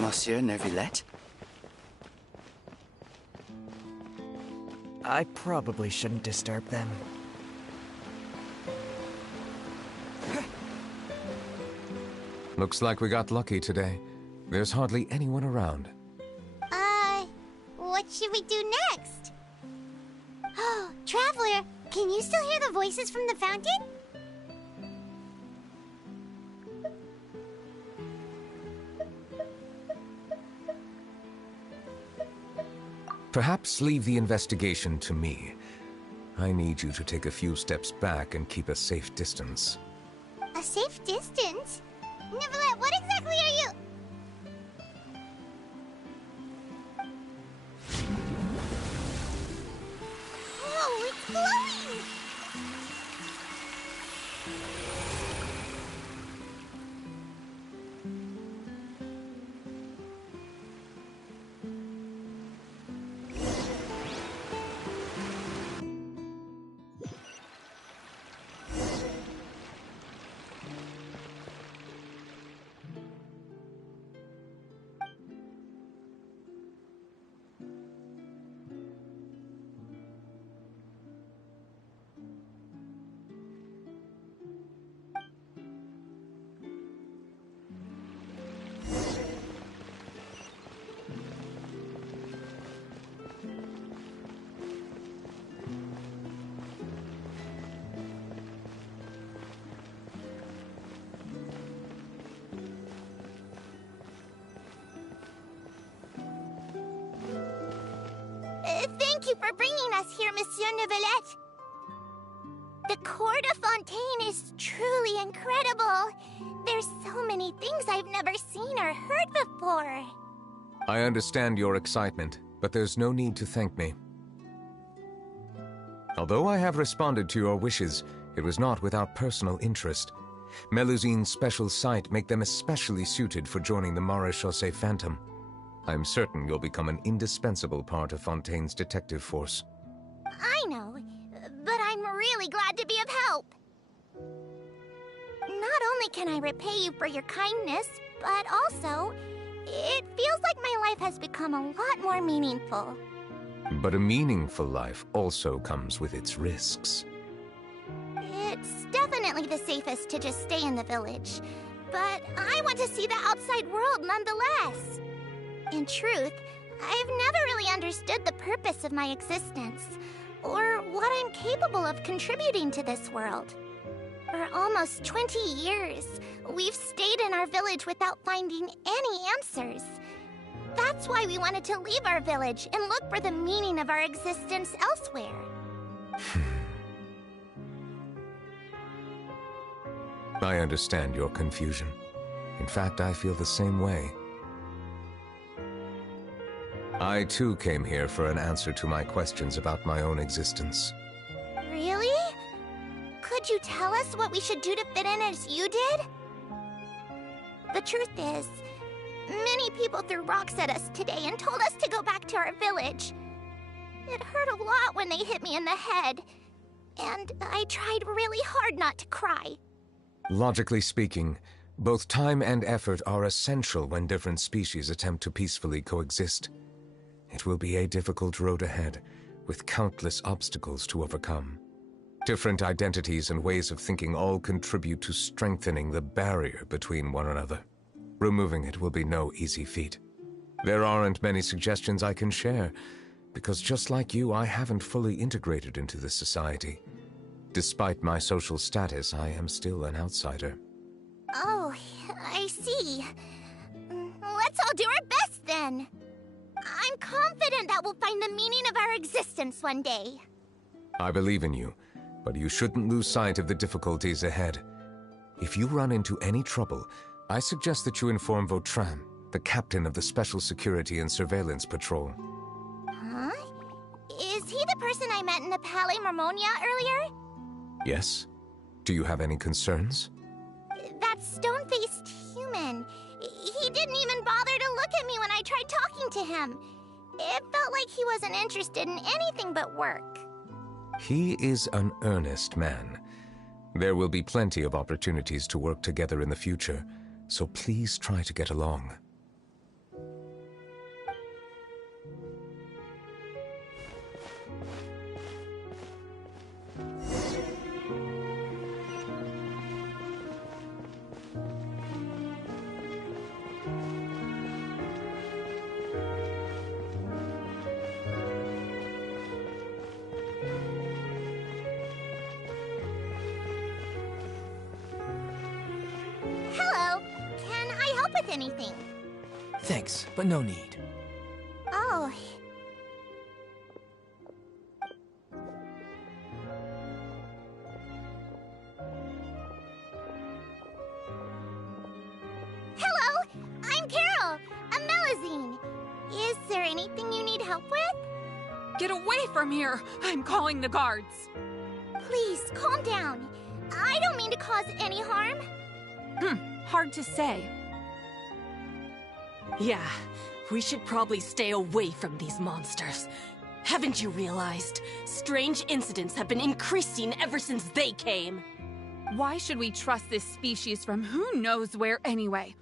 Monsieur Neuvillette? I probably shouldn't disturb them. Looks like we got lucky today. There's hardly anyone around. What should we do next? Oh, Traveler, can you still hear the voices from the fountain? Perhaps leave the investigation to me. I need you to take a few steps back and keep a safe distance. A safe distance? Neuvillette, what exactly are you... Whoa, it's glowing! Thank you for bringing us here, Monsieur Neuvillette. The Court of Fontaine is truly incredible. There's so many things I've never seen or heard before. I understand your excitement, but there's no need to thank me. Although I have responded to your wishes, it was not without personal interest. Melusine's special sight make them especially suited for joining the Maréchaussée Phantom. I'm certain you'll become an indispensable part of Fontaine's detective force. I know, but I'm really glad to be of help. Not only can I repay you for your kindness, but also, it feels like my life has become a lot more meaningful. But a meaningful life also comes with its risks. It's definitely the safest to just stay in the village, but I want to see the outside world nonetheless. In truth, I've never really understood the purpose of my existence, or what I'm capable of contributing to this world. For almost 20 years, we've stayed in our village without finding any answers. That's why we wanted to leave our village and look for the meaning of our existence elsewhere. I understand your confusion. In fact, I feel the same way. I too came here for an answer to my questions about my own existence. Really? Could you tell us what we should do to fit in as you did? The truth is, many people threw rocks at us today and told us to go back to our village. It hurt a lot when they hit me in the head, and I tried really hard not to cry. Logically speaking, both time and effort are essential when different species attempt to peacefully coexist. It will be a difficult road ahead, with countless obstacles to overcome. Different identities and ways of thinking all contribute to strengthening the barrier between one another. Removing it will be no easy feat. There aren't many suggestions I can share, because just like you, I haven't fully integrated into this society. Despite my social status, I am still an outsider. Oh, I see. Let's all do our best then. I'm confident that we'll find the meaning of our existence one day. I believe in you, but you shouldn't lose sight of the difficulties ahead. If you run into any trouble, I suggest that you inform Vautrin, the captain of the Special Security and Surveillance Patrol. Huh? Is he the person I met in the Palais Marmonia earlier? Yes? Do you have any concerns? That stone-faced human. He didn't even bother to look at me when I tried talking to him. It felt like he wasn't interested in anything but work. He is an earnest man. There will be plenty of opportunities to work together in the future, so please try to get along. Hello. Can I help with anything? Thanks, but no need. Oh. Hello, I'm Carol, a Melazine. Is there anything you need help with? Get away from here! I'm calling the guards. Please, calm down. I don't mean to cause any harm. Hard to say. Yeah, we should probably stay away from these monsters. Haven't you realized? Strange incidents have been increasing ever since they came. Why should we trust this species from who knows where anyway?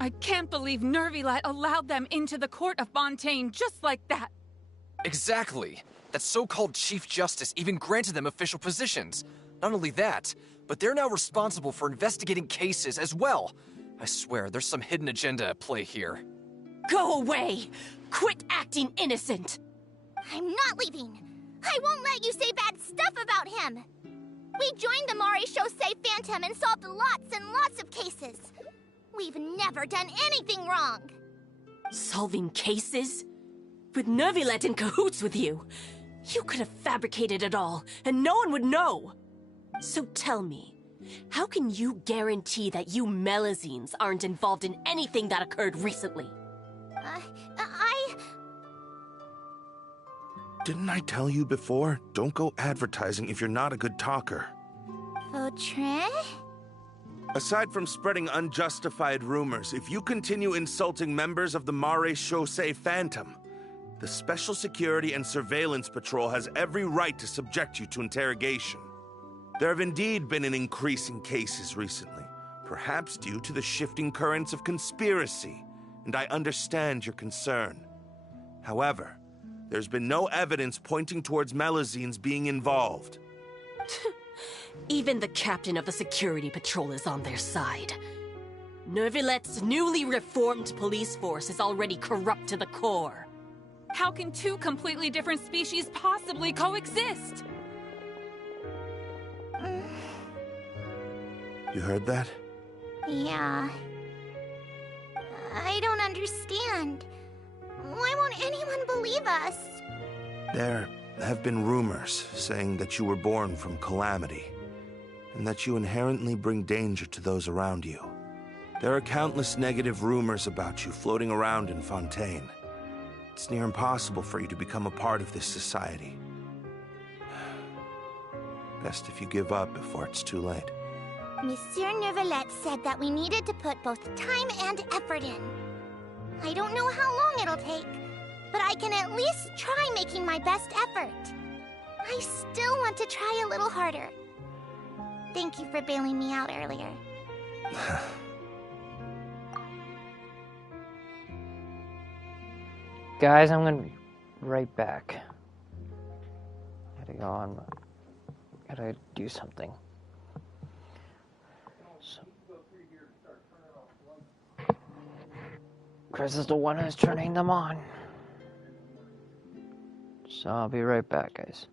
I can't believe Nervilet allowed them into the court of Fontaine just like that. Exactly. That so-called Chief Justice even granted them official positions. Not only that, but they're now responsible for investigating cases as well. I swear, there's some hidden agenda at play here. Go away! Quit acting innocent! I'm not leaving. I won't let you say bad stuff about him. We joined the Maréchaussée Phantom and solved lots and lots of cases. We've never done anything wrong. Solving cases? With Nervilet in cahoots with you? You could have fabricated it all, and no one would know. So tell me, how can you guarantee that you Melazines aren't involved in anything that occurred recently? Didn't I tell you before? Don't go advertising if you're not a good talker. Vautrin? Aside from spreading unjustified rumors, if you continue insulting members of the Maréchaussée Phantom, the Special Security and Surveillance Patrol has every right to subject you to interrogation. There have indeed been an increase in cases recently, perhaps due to the shifting currents of conspiracy, and I understand your concern. However, there's been no evidence pointing towards Melazines being involved. Even the captain of the security patrol is on their side. Nervilet's newly reformed police force is already corrupt to the core. How can two completely different species possibly coexist? You heard that? Yeah. I don't understand. Why won't anyone believe us? There have been rumors saying that you were born from calamity, and that you inherently bring danger to those around you. There are countless negative rumors about you floating around in Fontaine. It's near impossible for you to become a part of this society. Best if you give up before it's too late. Monsieur Nervilet said that we needed to put both time and effort in. I don't know how long it'll take, but I can at least try making my best effort. I still want to try a little harder. Thank you for bailing me out earlier. Guys, I'm gonna be right back. Gotta go on. Gotta do something. So, Chris is the one who's turning them on. So I'll be right back, guys.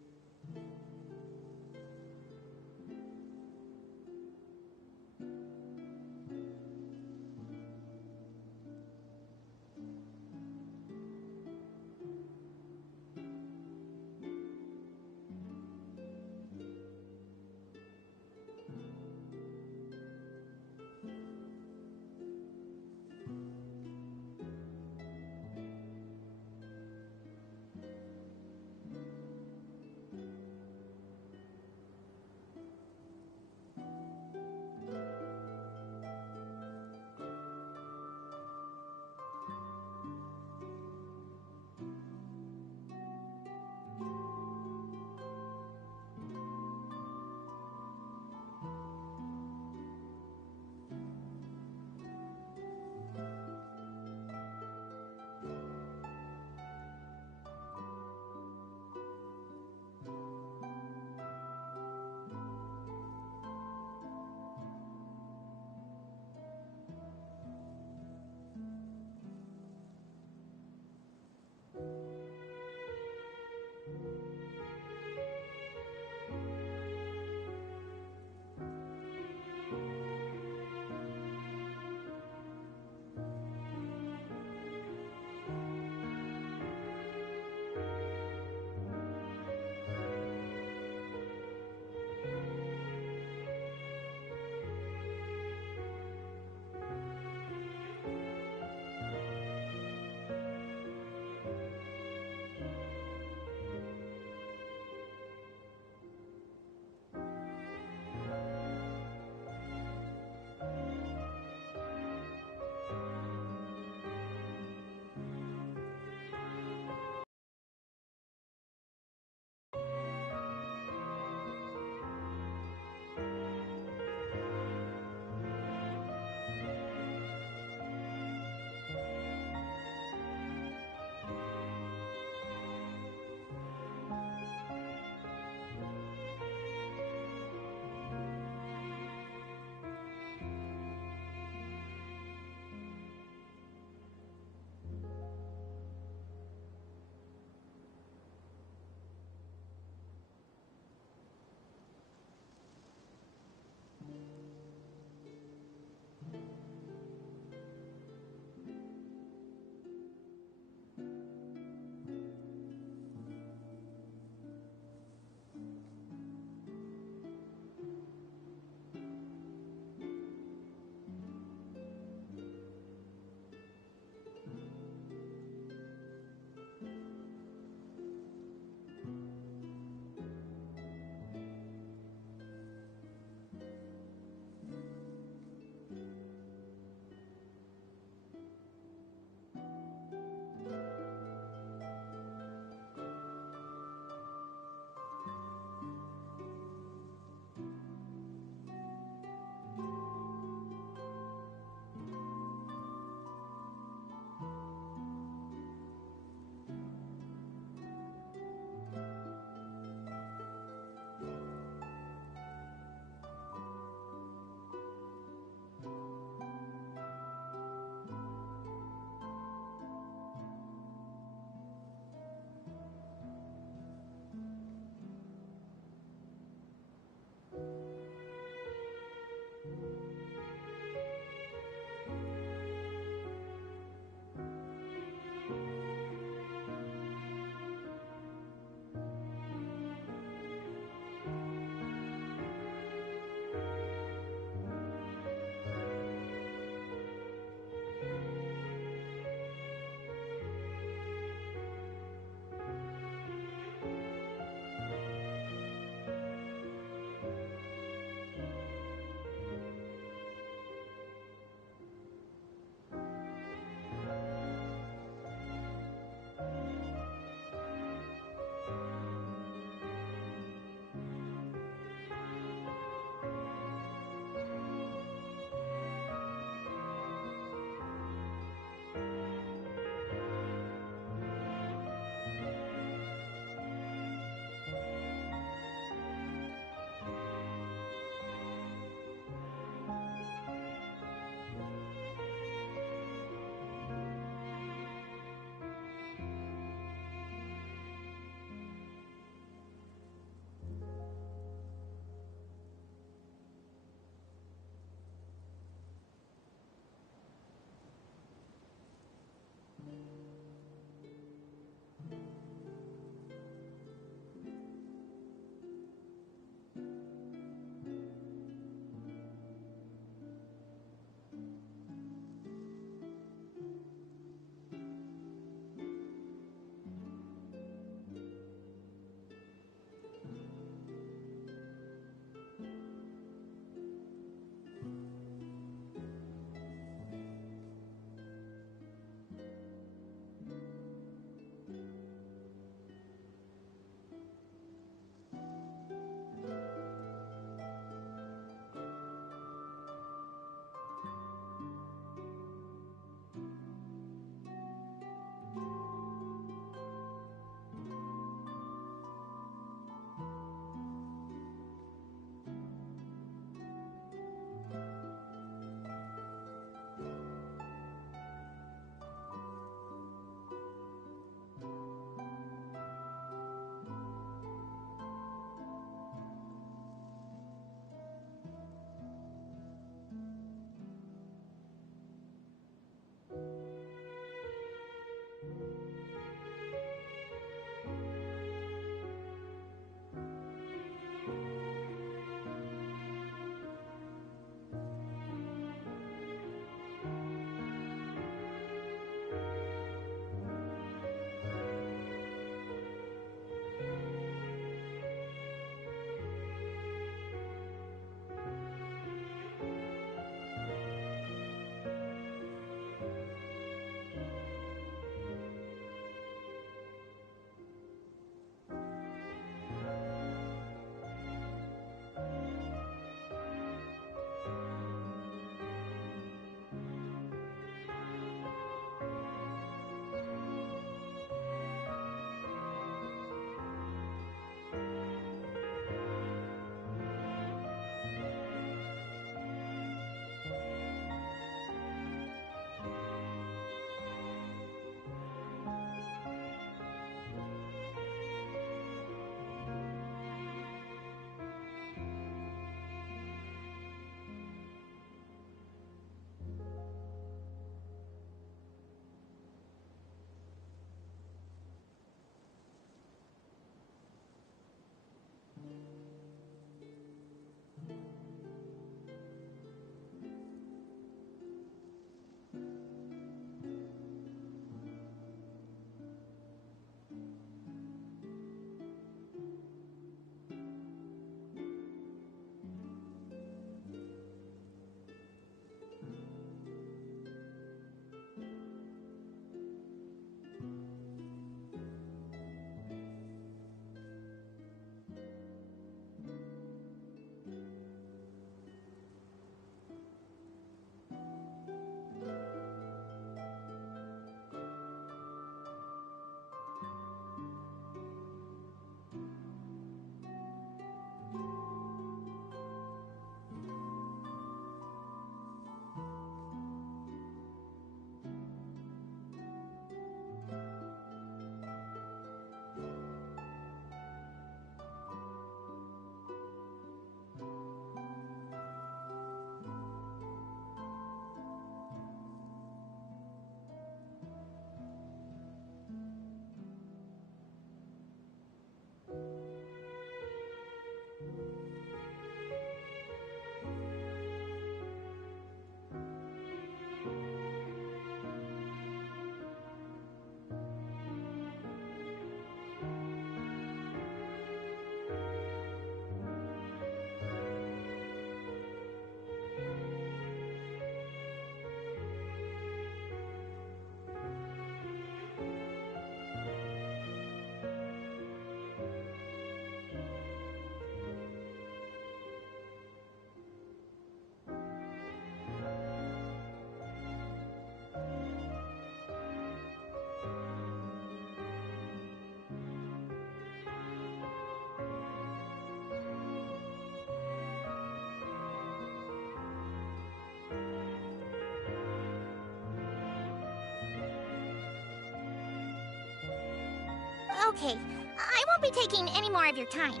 Okay, I won't be taking any more of your time.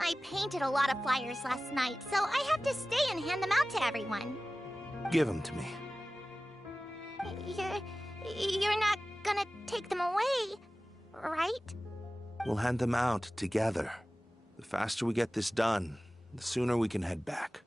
I painted a lot of flyers last night, so I have to stay and hand them out to everyone. Give them to me. You're not gonna take them away, right? We'll hand them out together. The faster we get this done, the sooner we can head back.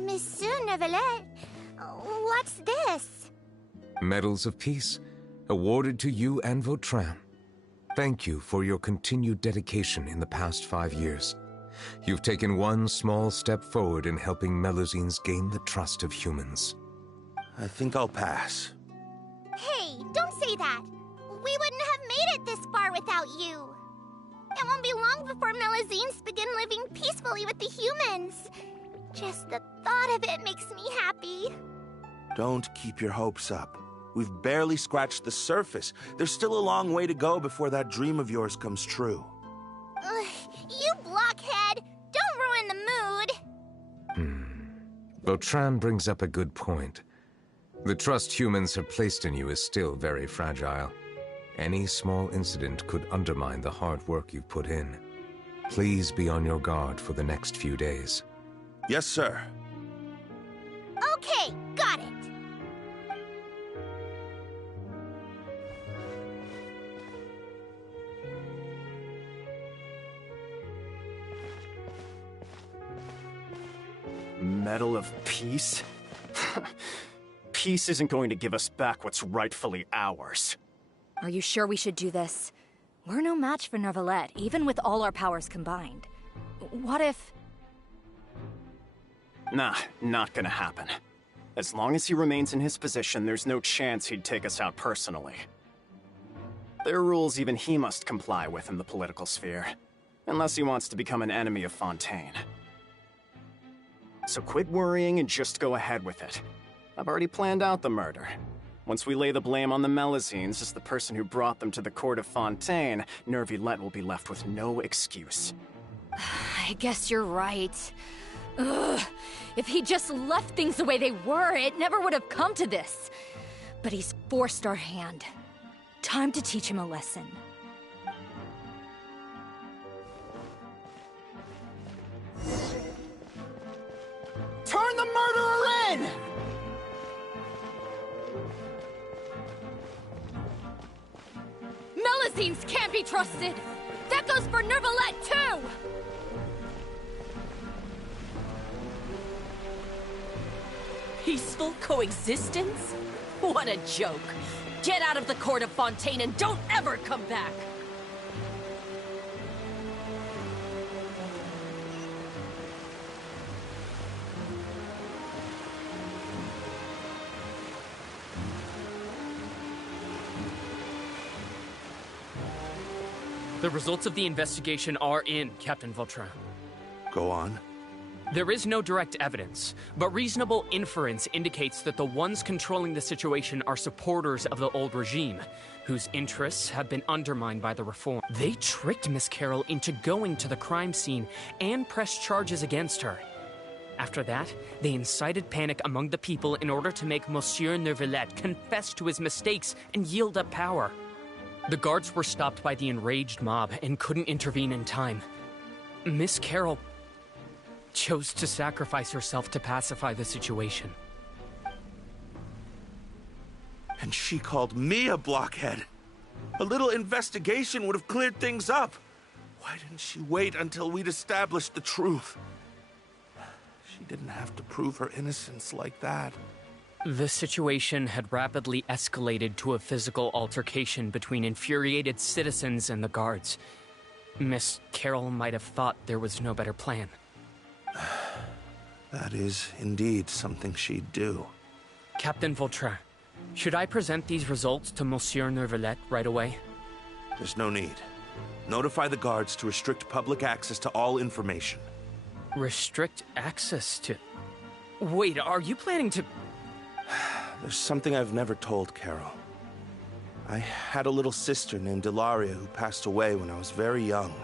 Monsieur Neuvillette, what's this? Medals of Peace, awarded to you and Vautrin. Thank you for your continued dedication in the past 5 years. You've taken one small step forward in helping Melusines gain the trust of humans. I think I'll pass. Hey, don't say that. We wouldn't have made it this far without you. It won't be long before Melusines begin living peacefully with the humans. Just the thought of it makes me happy. Don't keep your hopes up. We've barely scratched the surface. There's still a long way to go before that dream of yours comes true. You blockhead! Don't ruin the mood! Vautrin brings up a good point. The trust humans have placed in you is still very fragile. Any small incident could undermine the hard work you've put in. Please be on your guard for the next few days. Yes, sir. Okay, got it. Medal of Peace? Peace isn't going to give us back what's rightfully ours. Are you sure we should do this? We're no match for Neuvillette, even with all our powers combined. What if... Nah, not gonna happen. As long as he remains in his position, there's no chance he'd take us out personally. There are rules even he must comply with in the political sphere. Unless he wants to become an enemy of Fontaine. So quit worrying and just go ahead with it. I've already planned out the murder. Once we lay the blame on the Melusines as the person who brought them to the court of Fontaine, Neuvillette will be left with no excuse. I guess you're right. Ugh. If he just left things the way they were, it never would have come to this. But he's forced our hand. Time to teach him a lesson. Turn the murderer in! Melusines can't be trusted! That goes for Neuvillette, too! Peaceful coexistence? What a joke. Get out of the court of Fontaine and don't ever come back! The results of the investigation are in, Captain Vautrin. Go on. There is no direct evidence, but reasonable inference indicates that the ones controlling the situation are supporters of the old regime, whose interests have been undermined by the reform. They tricked Miss Carroll into going to the crime scene and pressed charges against her. After that, they incited panic among the people in order to make Monsieur Neuvillette confess to his mistakes and yield up power. The guards were stopped by the enraged mob and couldn't intervene in time. Miss Carroll chose to sacrifice herself to pacify the situation. And she called me a blockhead. A little investigation would have cleared things up. Why didn't she wait until we'd established the truth? She didn't have to prove her innocence like that. The situation had rapidly escalated to a physical altercation between infuriated citizens and the guards. Miss Carroll might have thought there was no better plan. That is indeed something she'd do. Captain Vautrin, should I present these results to Monsieur Neuvillette right away? There's no need. Notify the guards to restrict public access to all information. Restrict access to... Wait, are you planning to... There's something I've never told Carol. I had a little sister named Ilaria who passed away when I was very young.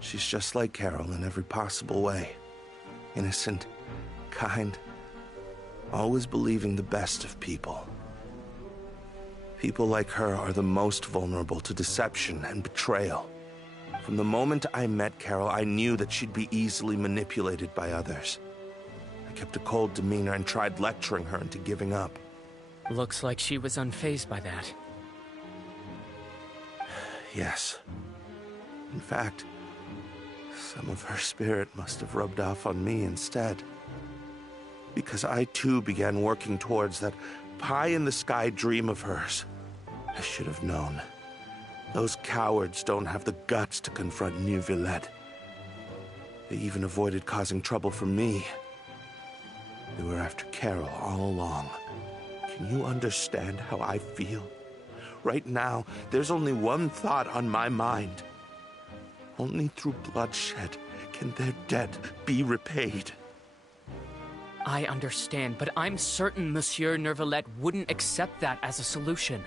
She's just like Carol in every possible way. Innocent, kind, always believing the best of people. People like her are the most vulnerable to deception and betrayal. From the moment I met Carol, I knew that she'd be easily manipulated by others. I kept a cold demeanor and tried lecturing her into giving up. Looks like she was unfazed by that. Yes. In fact, some of her spirit must have rubbed off on me instead. Because I too began working towards that pie-in-the-sky dream of hers. I should have known. Those cowards don't have the guts to confront New Villette. They even avoided causing trouble for me. They were after Carol all along. Can you understand how I feel? Right now, there's only one thought on my mind. Only through bloodshed can their debt be repaid. I understand, but I'm certain Monsieur Neuvillette wouldn't accept that as a solution.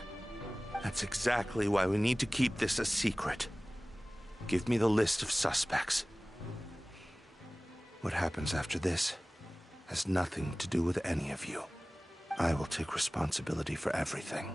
That's exactly why we need to keep this a secret. Give me the list of suspects. What happens after this has nothing to do with any of you. I will take responsibility for everything.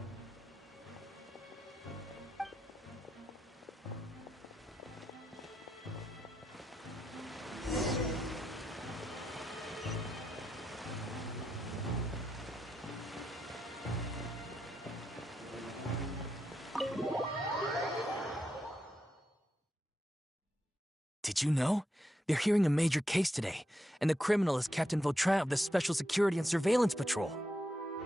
Did you know? They're hearing a major case today, and the criminal is Captain Vautrin of the Special Security and Surveillance Patrol.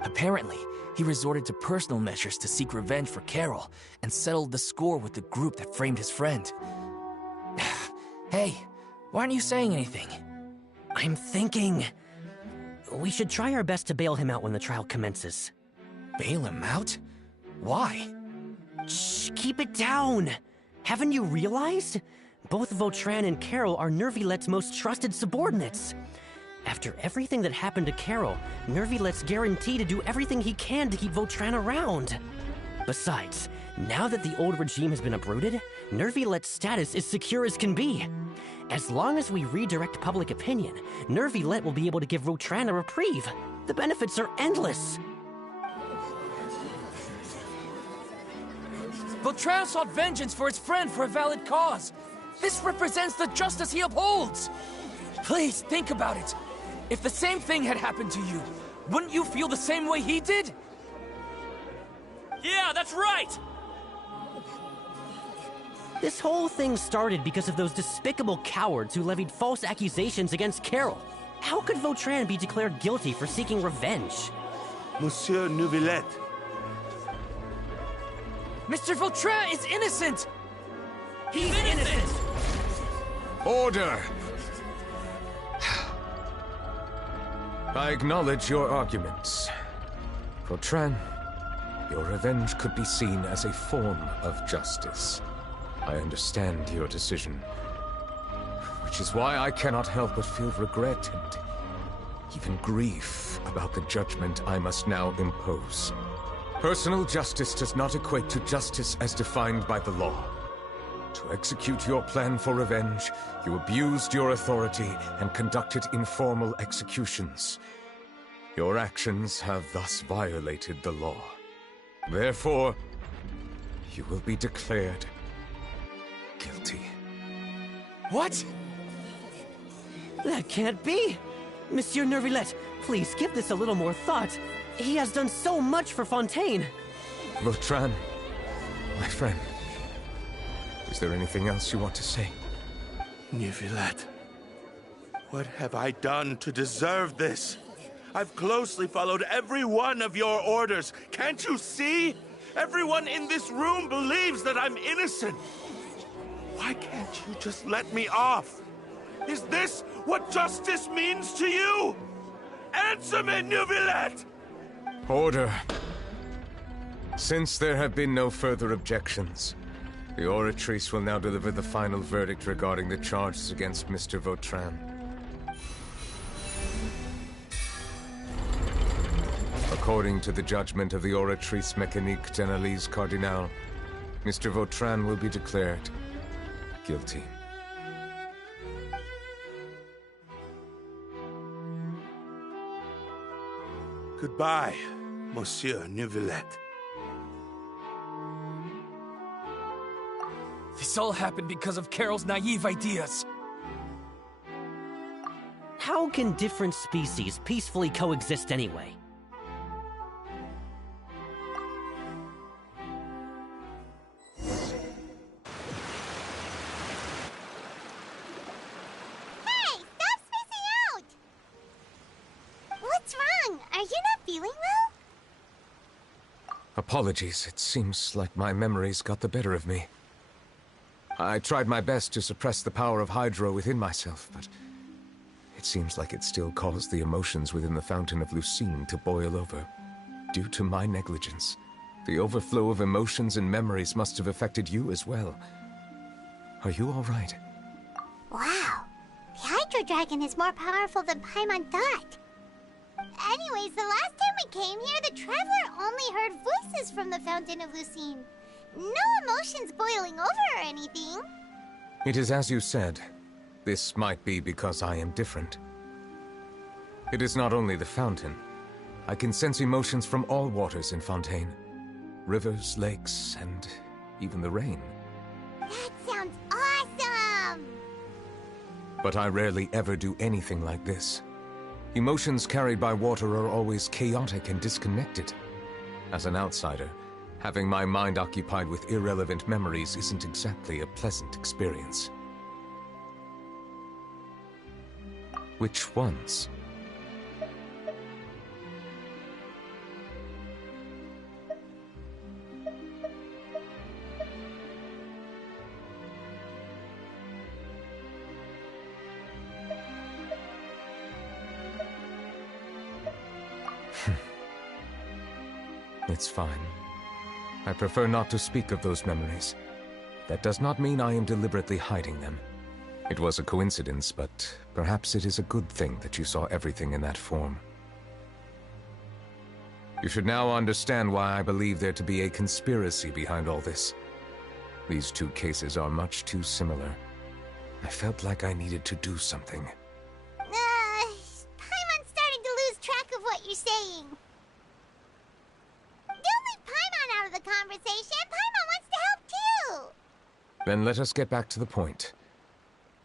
Apparently, he resorted to personal measures to seek revenge for Carol and settled the score with the group that framed his friend. Hey, why aren't you saying anything? I'm thinking... we should try our best to bail him out when the trial commences. Bail him out? Why? Shh, keep it down! Haven't you realized? Both Vautrin and Carol are Nervillette's most trusted subordinates. After everything that happened to Carol, Nervillette's guaranteed to do everything he can to keep Vautrin around. Besides, now that the old regime has been uprooted, Nervillette's status is secure as can be. As long as we redirect public opinion, Nervillette will be able to give Vautrin a reprieve. The benefits are endless. Vautrin sought vengeance for his friend for a valid cause. This represents the justice he upholds. Please, think about it. If the same thing had happened to you, wouldn't you feel the same way he did? Yeah, that's right! This whole thing started because of those despicable cowards who levied false accusations against Carol. How could Vautrin be declared guilty for seeking revenge? Monsieur Neuvillette. Mr. Vautrin is innocent! He's innocent! Order! I acknowledge your arguments. Vautrin, your revenge could be seen as a form of justice. I understand your decision, which is why I cannot help but feel regret and even grief about the judgment I must now impose. Personal justice does not equate to justice as defined by the law. To execute your plan for revenge, you abused your authority and conducted informal executions. Your actions have thus violated the law. Therefore, you will be declared guilty. What? That can't be! Monsieur Neuvillette, please give this a little more thought. He has done so much for Fontaine. Vautrin, my friend, is there anything else you want to say? Neuvillette, what have I done to deserve this? I've closely followed every one of your orders. Can't you see? Everyone in this room believes that I'm innocent. Why can't you just let me off? Is this what justice means to you? Answer me, Neuvillette! Order. Since there have been no further objections, the Oratrice will now deliver the final verdict regarding the charges against Mr. Vautrin. According to the judgment of the Oratrice Mécanique d'Analyse Cardinal, Mr. Vautrin will be declared guilty. Goodbye, Monsieur Neuvillette. This all happened because of Carol's naive ideas. How can different species peacefully coexist anyway? Hey, stop spacing out! What's wrong? Are you not feeling well? Apologies, it seems like my memories got the better of me. I tried my best to suppress the power of Hydro within myself, but it seems like it still caused the emotions within the Fountain of Lucine to boil over. Due to my negligence, the overflow of emotions and memories must have affected you as well. Are you all right? Wow. The Hydro Dragon is more powerful than Paimon thought. Anyways, the last time we came here, the Traveler only heard voices from the Fountain of Lucine. No emotions boiling over or anything. It is as you said. This might be because I am different. It is not only the fountain. I can sense emotions from all waters in Fontaine. Rivers, lakes, and even the rain. That sounds awesome! But I rarely ever do anything like this. Emotions carried by water are always chaotic and disconnected. As an outsider, having my mind occupied with irrelevant memories isn't exactly a pleasant experience. Which ones? It's fine. I prefer not to speak of those memories. That does not mean I am deliberately hiding them. It was a coincidence, but perhaps it is a good thing that you saw everything in that form. You should now understand why I believe there to be a conspiracy behind all this. These two cases are much too similar. I felt like I needed to do something. Paimon's starting to lose track of what you're saying. Don't leave Paimon out of the conversation. Paimon wants to help too. Then let us get back to the point.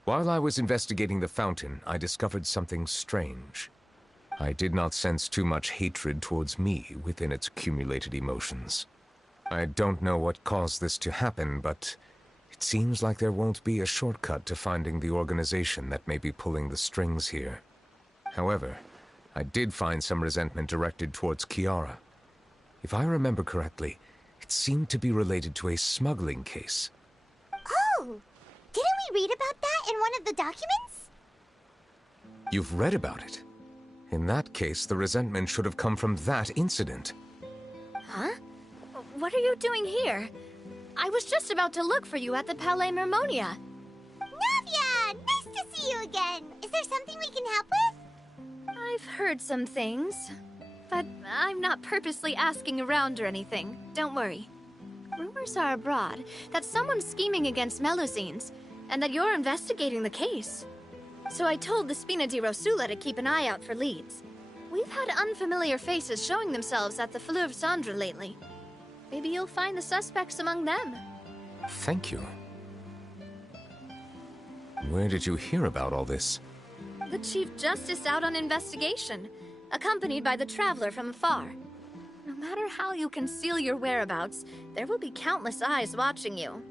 While I was investigating the fountain, I discovered something strange. I did not sense too much hatred towards me within its accumulated emotions. I don't know what caused this to happen, but it seems like there won't be a shortcut to finding the organization that may be pulling the strings here. However, I did find some resentment directed towards Kiara. If I remember correctly, it seemed to be related to a smuggling case. Oh! Didn't we read about that in one of the documents? You've read about it? In that case, the resentment should have come from that incident. Huh? What are you doing here? I was just about to look for you at the Palais Mermonia. Navia! Nice to see you again! Is there something we can help with? I've heard some things, but I'm not purposely asking around or anything. Don't worry. Rumors are abroad that someone's scheming against Melusines, and that you're investigating the case. So I told the Spina di Rosula to keep an eye out for leads. We've had unfamiliar faces showing themselves at the Fleuve Cendre lately. Maybe you'll find the suspects among them. Thank you. Where did you hear about all this? The Chief Justice out on investigation, accompanied by the Traveler from afar. No matter how you conceal your whereabouts, there will be countless eyes watching you.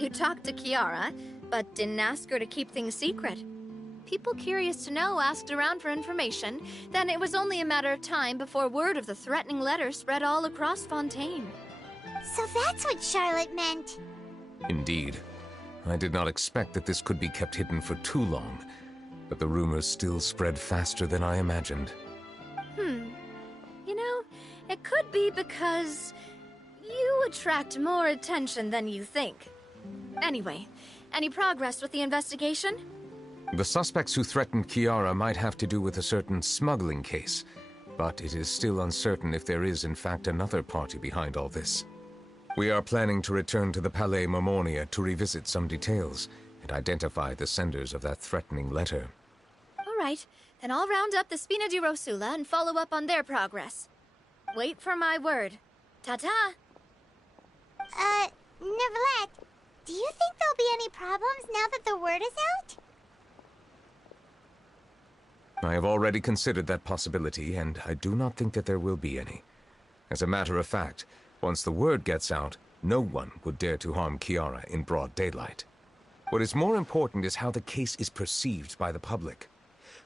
You talked to Kiara, but didn't ask her to keep things secret. People curious to know asked around for information, then it was only a matter of time before word of the threatening letter spread all across Fontaine. So that's what Charlotte meant. Indeed. I did not expect that this could be kept hidden for too long, but the rumors still spread faster than I imagined. You know, it could be because You attract more attention than you think. Anyway, any progress with the investigation? The suspects who threatened Kiara might have to do with a certain smuggling case, but it is still uncertain if there is in fact another party behind all this. We are planning to return to the Palais Mermonia to revisit some details and identify the senders of that threatening letter. All right, then I'll round up the Spina di Rosula and follow up on their progress. Wait for my word. Ta-ta! Neverlet, do you think there'll be any problems now that the word is out? I have already considered that possibility, and I do not think that there will be any. As a matter of fact, once the word gets out, no one would dare to harm Kiara in broad daylight. What is more important is how the case is perceived by the public.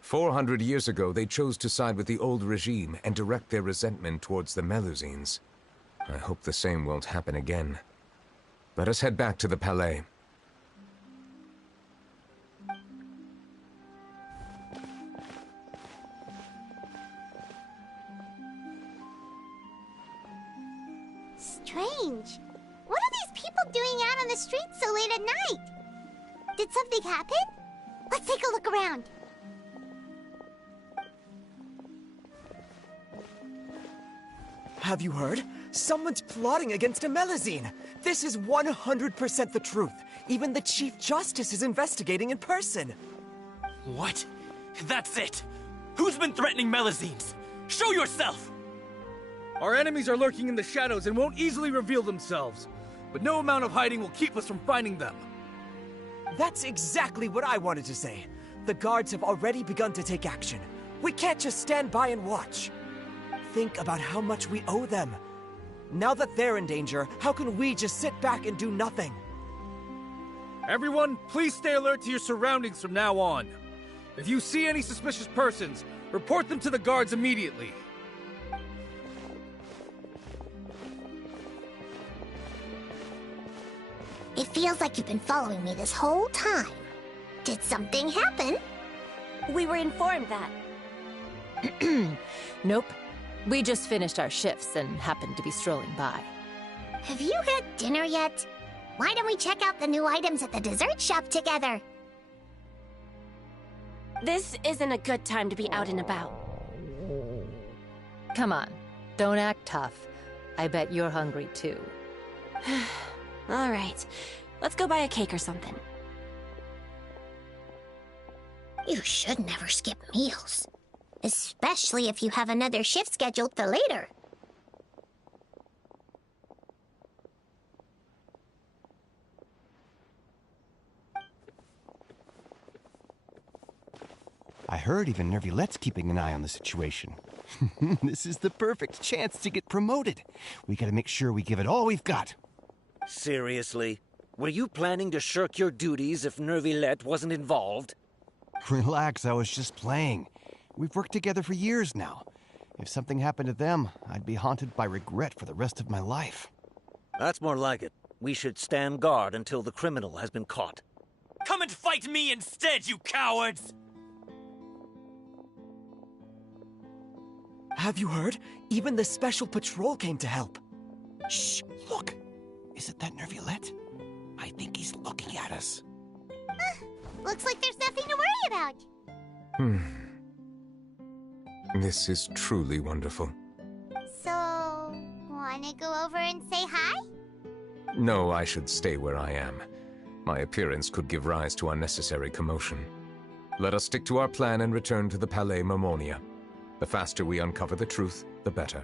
400 years ago, they chose to side with the old regime and direct their resentment towards the Melusines. I hope the same won't happen again. Let us head back to the Palais. Strange. What are these people doing out on the streets so late at night? Did something happen? Let's take a look around. Have you heard? Someone's plotting against a Melusine. This is 100% the truth. Even the Chief Justice is investigating in person. What? That's it! Who's been threatening Melusines? Show yourself! Our enemies are lurking in the shadows and won't easily reveal themselves. But no amount of hiding will keep us from finding them. That's exactly what I wanted to say. The guards have already begun to take action. We can't just stand by and watch. Think about how much we owe them. Now that they're in danger, how can we just sit back and do nothing? Everyone, please stay alert to your surroundings from now on. If you see any suspicious persons, report them to the guards immediately. It feels like you've been following me this whole time. Did something happen? We were informed that. Nope. We just finished our shifts and happened to be strolling by. Have you had dinner yet? Why don't we check out the new items at the dessert shop together? This isn't a good time to be out and about. Come on, don't act tough. I bet you're hungry too. All right, let's go buy a cake or something. You should never skip meals. Especially if you have another shift scheduled for later. I heard even Nervilette's keeping an eye on the situation. This is the perfect chance to get promoted. We gotta make sure we give it all we've got. Seriously? Were you planning to shirk your duties if Nervilette wasn't involved? Relax, I was just playing. We've worked together for years now. If something happened to them, I'd be haunted by regret for the rest of my life. That's more like it. We should stand guard until the criminal has been caught. Come and fight me instead, you cowards! Have you heard? Even the Special Patrol came to help. Shh, look. Is it that Nervilette? I think he's looking at us. Looks like there's nothing to worry about. This is truly wonderful. So, wanna go over and say hi? No, I should stay where I am. My appearance could give rise to unnecessary commotion. Let us stick to our plan and return to the Palais Mermonia. The faster we uncover the truth, the better.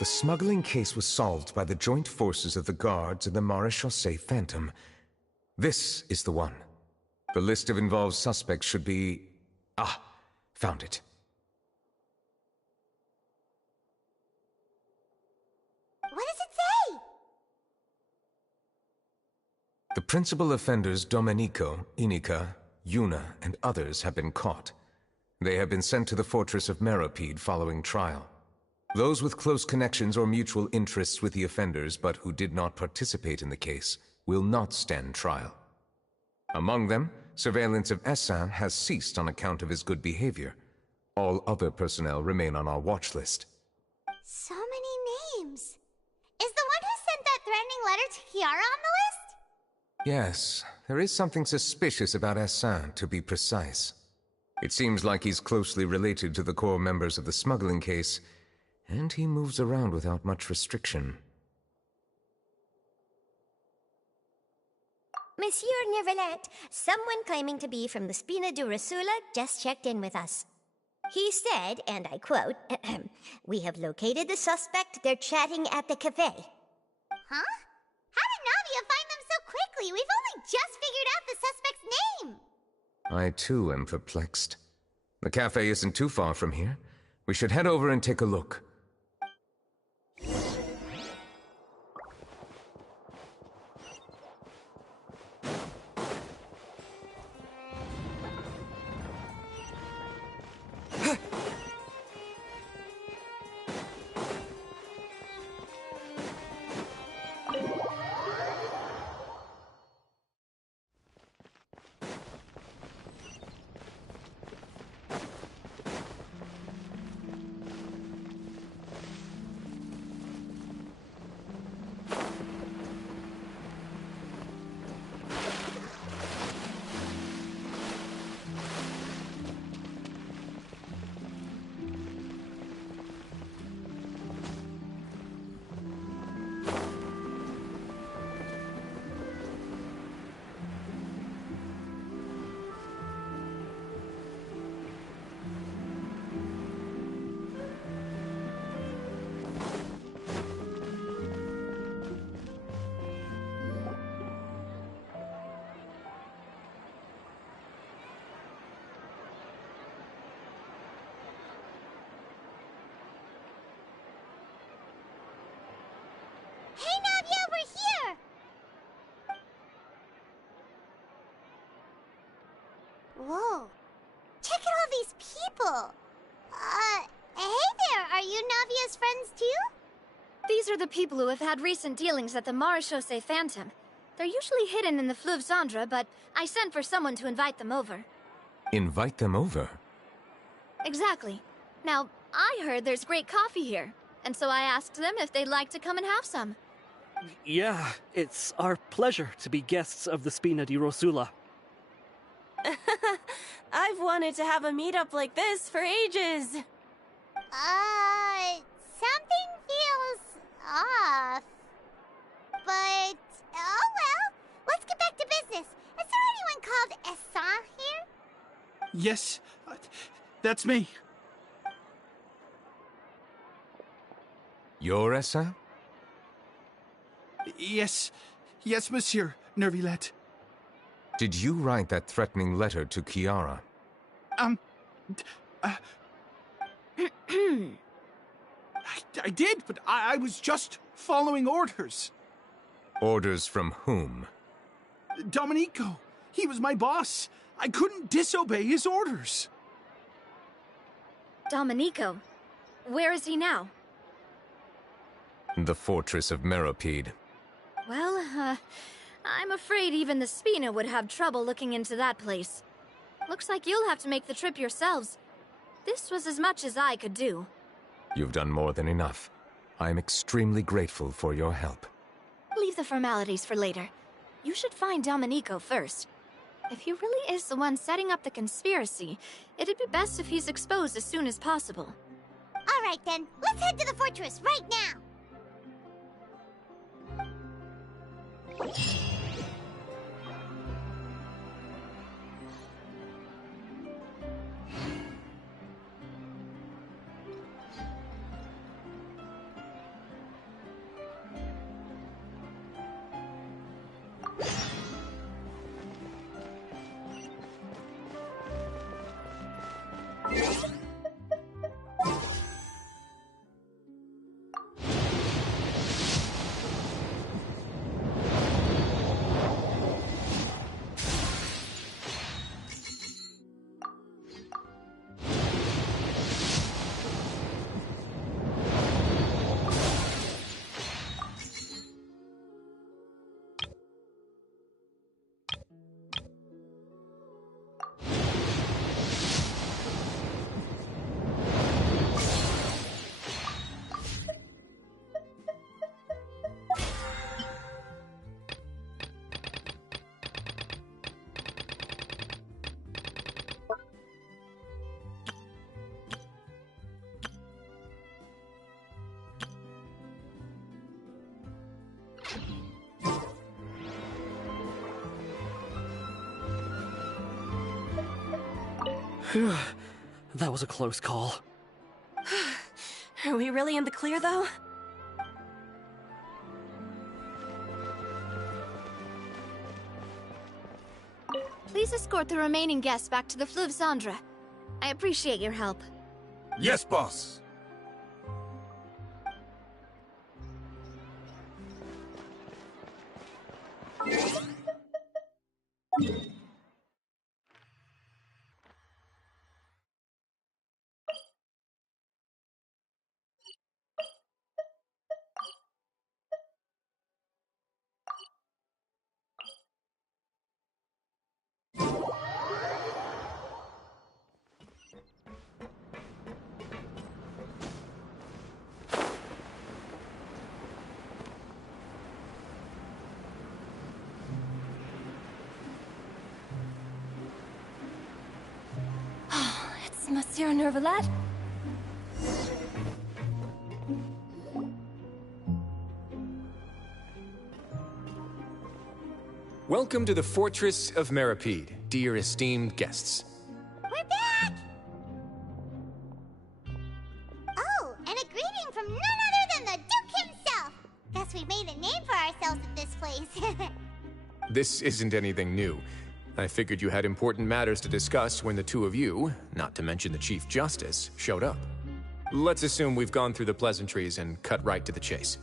The smuggling case was solved by the joint forces of the guards and the Maréchaussée Phantom. This is the one. The list of involved suspects should be... Ah, found it. What does it say? The principal offenders Domenico, Inica, Yuna, and others have been caught. They have been sent to the fortress of Meropide following trial. Those with close connections or mutual interests with the offenders but who did not participate in the case will not stand trial. Among them, surveillance of Essin has ceased on account of his good behavior. All other personnel remain on our watch list. So many names. Is the one who sent that threatening letter to Kiara on the list? Yes, there is something suspicious about Essin, to be precise. It seems like he's closely related to the core members of the smuggling case, and he moves around without much restriction. Monsieur Neverlet, someone claiming to be from the Spina di Rosula just checked in with us. He said, and I quote, "We have located the suspect. They're chatting at the cafe." Huh? How did Navia find them so quickly? We've only just figured out the suspect's name. I too am perplexed. The cafe isn't too far from here. We should head over and take a look. Hey, Navia, we're here! Whoa. Check out all these people. Hey there, are you Navia's friends too? These are the people who have had recent dealings at the Maréchaussée Phantom. They're usually hidden in the Fleuve Cendre, but I sent for someone to invite them over. Invite them over? Exactly. Now, I heard there's great coffee here, and so I asked them if they'd like to come and have some. Yeah, it's our pleasure to be guests of the Spina di Rosula. I've wanted to have a meetup like this for ages. Something feels off. But, oh well, let's get back to business. Is there anyone called Essin here? Yes, that's me. You're Essin? Yes, monsieur, Nervilet. Did you write that threatening letter to Kiara? I did, but I was just following orders. Orders from whom? Domenico. He was my boss. I couldn't disobey his orders. Domenico? Where is he now? The fortress of Meropide. Well, I'm afraid even the Spina would have trouble looking into that place. Looks like you'll have to make the trip yourselves. This was as much as I could do. You've done more than enough. I am extremely grateful for your help. Leave the formalities for later. You should find Domenico first. If he really is the one setting up the conspiracy, it'd be best if he's exposed as soon as possible. All right then, let's head to the fortress right now. That was a close call. Are we really in the clear, though? Please escort the remaining guests back to the Fleuve Cendre. I appreciate your help. Yes, boss. Monsieur Nervalet? Welcome to the Fortress of Meripede, dear esteemed guests. We're back! Oh, and a greeting from none other than the Duke himself! Guess we've made a name for ourselves at this place. This isn't anything new. I figured you had important matters to discuss when the two of you, not to mention the Chief Justice, showed up. Let's assume we've gone through the pleasantries and cut right to the chase.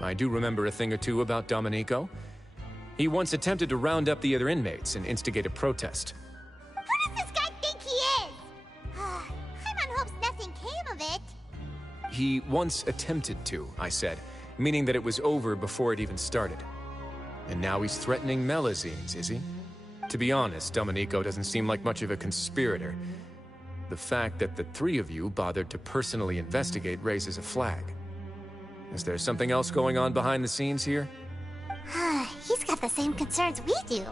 I do remember a thing or two about Domenico. He once attempted to round up the other inmates and instigate a protest. Who does this guy think he is? Paimon hopes nothing came of it. He once attempted to, I said, meaning that it was over before it even started. And now he's threatening Melazines, is he? To be honest, Domenico doesn't seem like much of a conspirator. The fact that the three of you bothered to personally investigate raises a flag. Is there something else going on behind the scenes here? He's got the same concerns we do.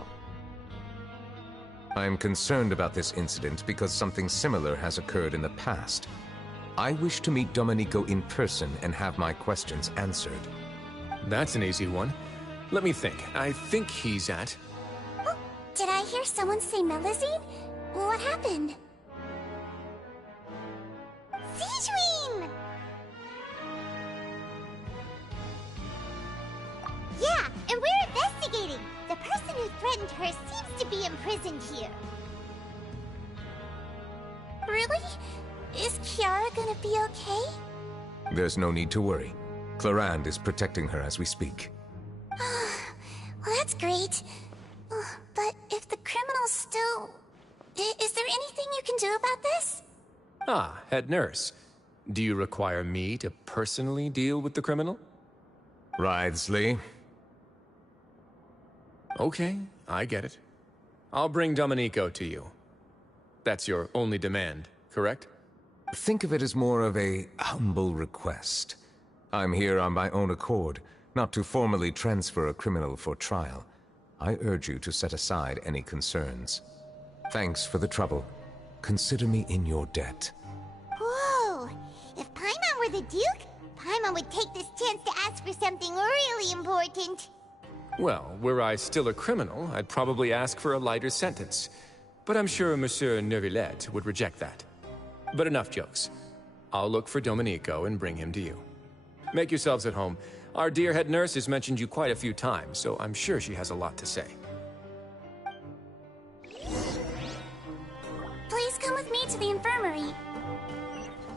I am concerned about this incident because something similar has occurred in the past. I wish to meet Domenico in person and have my questions answered. That's an easy one. Let me think. I think he's at... Oh, did I hear someone say Melazine? What happened? Sigewinne! Yeah, and we're investigating. The person who threatened her seems to be imprisoned here. Really? Is Kiara gonna be okay? There's no need to worry. Clarande is protecting her as we speak. Well, that's great. But if the criminal's still... Is there anything you can do about this? Ah, head nurse. Do you require me to personally deal with the criminal? Wriothesley. Okay, I get it. I'll bring Domenico to you. That's your only demand, correct? Think of it as more of a humble request. I'm here on my own accord, not to formally transfer a criminal for trial. I urge you to set aside any concerns. Thanks for the trouble. Consider me in your debt. Whoa! If Paimon were the Duke, Paimon would take this chance to ask for something really important. Well, were I still a criminal, I'd probably ask for a lighter sentence. But I'm sure Monsieur Neuvillette would reject that. But enough jokes. I'll look for Domenico and bring him to you. Make yourselves at home. Our dear head nurse has mentioned you quite a few times, so I'm sure she has a lot to say. Please come with me to the infirmary.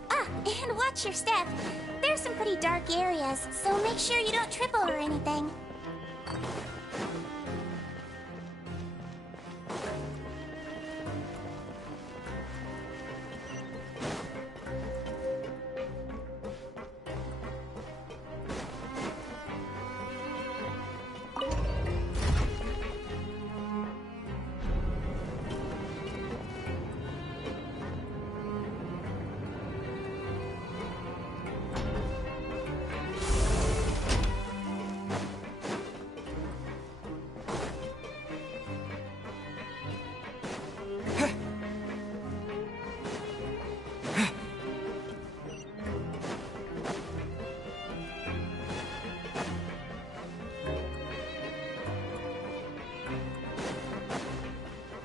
Ah, and watch your step. There's some pretty dark areas, so make sure you don't trip over anything.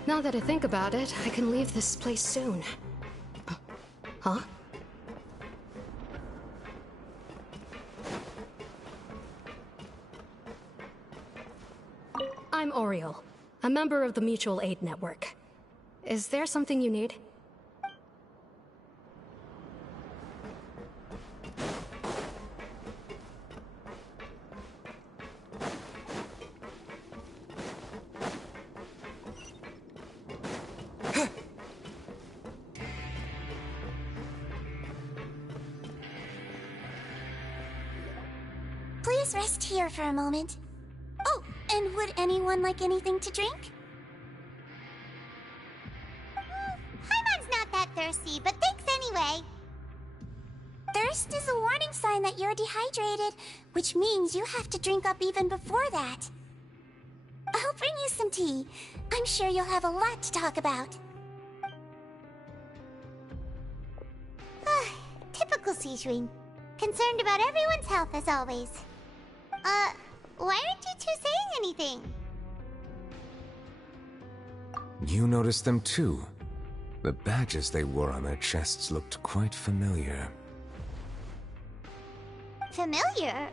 Now that I think about it, I can leave this place soon. Huh? I'm Oriole, a member of the Mutual Aid Network. Is there something you need? Please rest here for a moment. Oh, and would anyone like anything to drink? Paimon's not that thirsty, but thanks anyway. Thirst is a warning sign that you're dehydrated, which means you have to drink up even before that. I'll bring you some tea. I'm sure you'll have a lot to talk about. Typical Sijun. Concerned about everyone's health as always. Why aren't you two saying anything? You noticed them too. The badges they wore on their chests looked quite familiar. Familiar?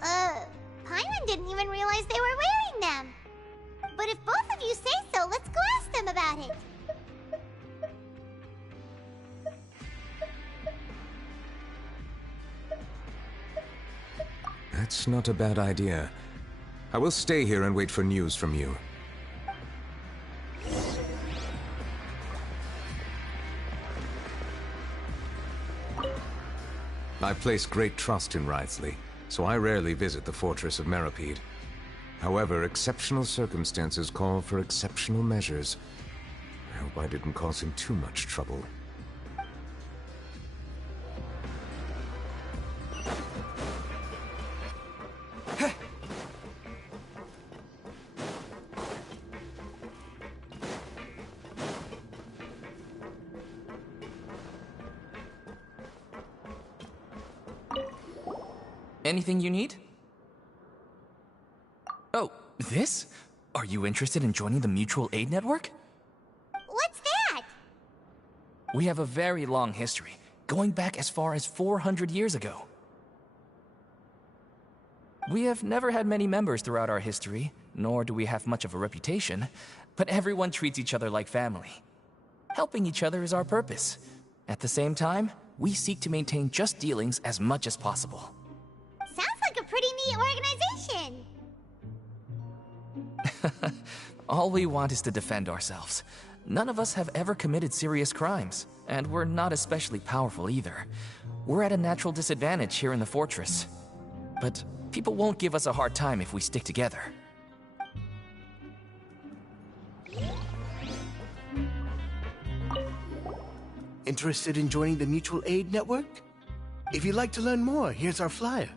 Paimon didn't even realize they were wearing them. But if both of you say so, let's go ask them about it. That's not a bad idea. I will stay here and wait for news from you. I place great trust in Wriothesley, so I rarely visit the fortress of Meropide. However, exceptional circumstances call for exceptional measures. I hope I didn't cause him too much trouble. Anything you need? Oh, this? Are you interested in joining the Mutual Aid Network? What's that? We have a very long history, going back as far as 400 years ago. We have never had many members throughout our history, nor do we have much of a reputation, but everyone treats each other like family. Helping each other is our purpose. At the same time, we seek to maintain just dealings as much as possible. Sounds like a pretty neat organization. All we want is to defend ourselves. None of us have ever committed serious crimes, and we're not especially powerful either. We're at a natural disadvantage here in the fortress. But people won't give us a hard time if we stick together. Interested in joining the Mutual Aid Network? If you'd like to learn more, here's our flyer.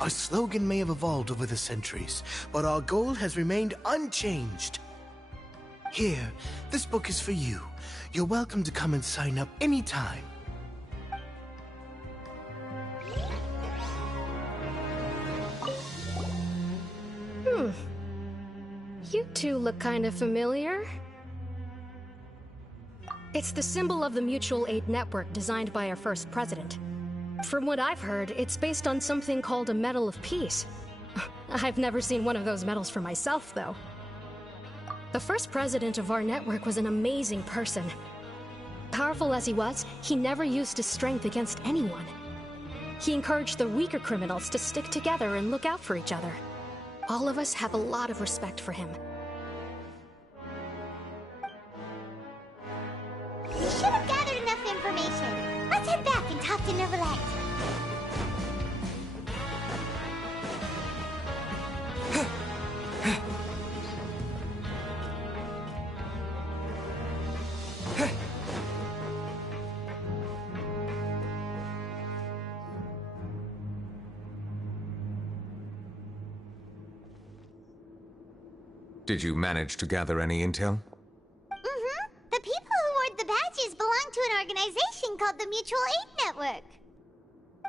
Our slogan may have evolved over the centuries, but our goal has remained unchanged. Here, this book is for you. You're welcome to come and sign up anytime. You two look kind of familiar. It's the symbol of the Mutual Aid Network designed by our first president. From what I've heard, it's based on something called a Medal of Peace. I've never seen one of those medals for myself, though. The first president of our network was an amazing person. Powerful as he was, he never used his strength against anyone. He encouraged the weaker criminals to stick together and look out for each other. All of us have a lot of respect for him. We should have gathered enough information. Let's head back and talk to Neverland. Did you manage to gather any intel? Mm-hmm. The people who wore the badges belong to an organization called the Mutual Aid Network.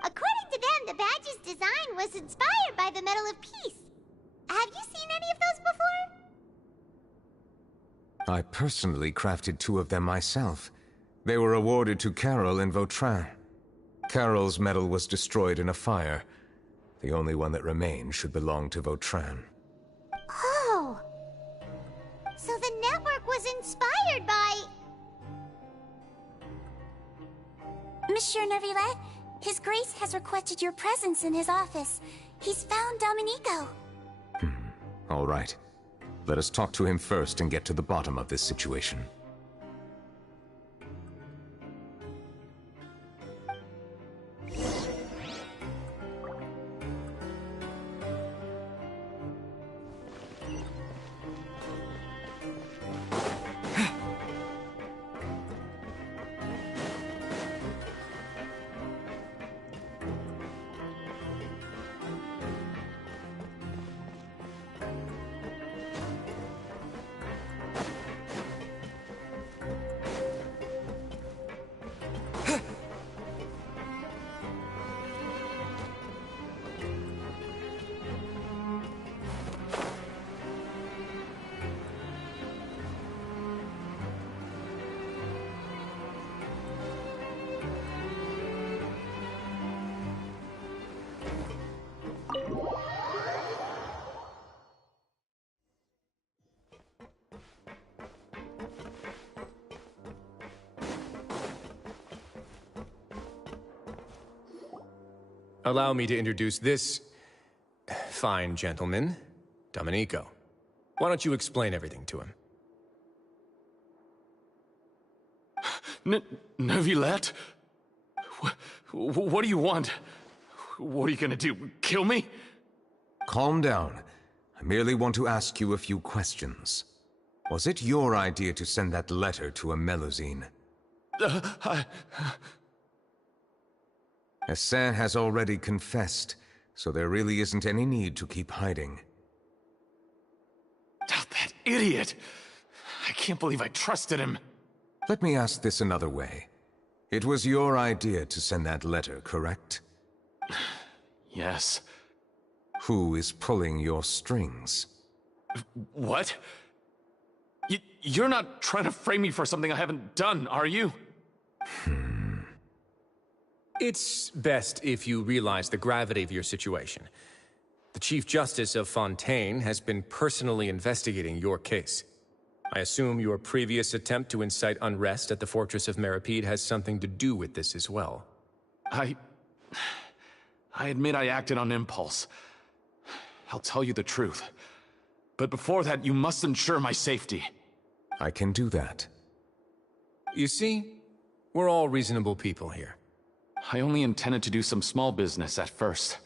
According to them, the badge's design was inspired by the Medal of Peace. Have you seen any of those before? I personally crafted 2 of them myself. They were awarded to Carol in Vautrin. Carol's medal was destroyed in a fire. The only one that remained should belong to Vautrin. Oh! So the network was inspired by... Monsieur Neuvillette, His Grace has requested your presence in his office. He's found Domenico. All right. Let us talk to him first and get to the bottom of this situation. Allow me to introduce this fine gentleman, Domenico. Why don't you explain everything to him? Neuvillette? What do you want? What are you gonna do? Kill me? Calm down. I merely want to ask you a few questions. Was it your idea to send that letter to a Melusine? Hassan has already confessed, so there really isn't any need to keep hiding. That idiot! I can't believe I trusted him. Let me ask this another way. It was your idea to send that letter, correct? Yes. Who is pulling your strings? What? You're not trying to frame me for something I haven't done, are you? It's best if you realize the gravity of your situation. The Chief Justice of Fontaine has been personally investigating your case. I assume your previous attempt to incite unrest at the Fortress of Meripede has something to do with this as well. I admit I acted on impulse. I'll tell you the truth. But before that, you must ensure my safety. I can do that. You see, we're all reasonable people here. I only intended to do some small business at first.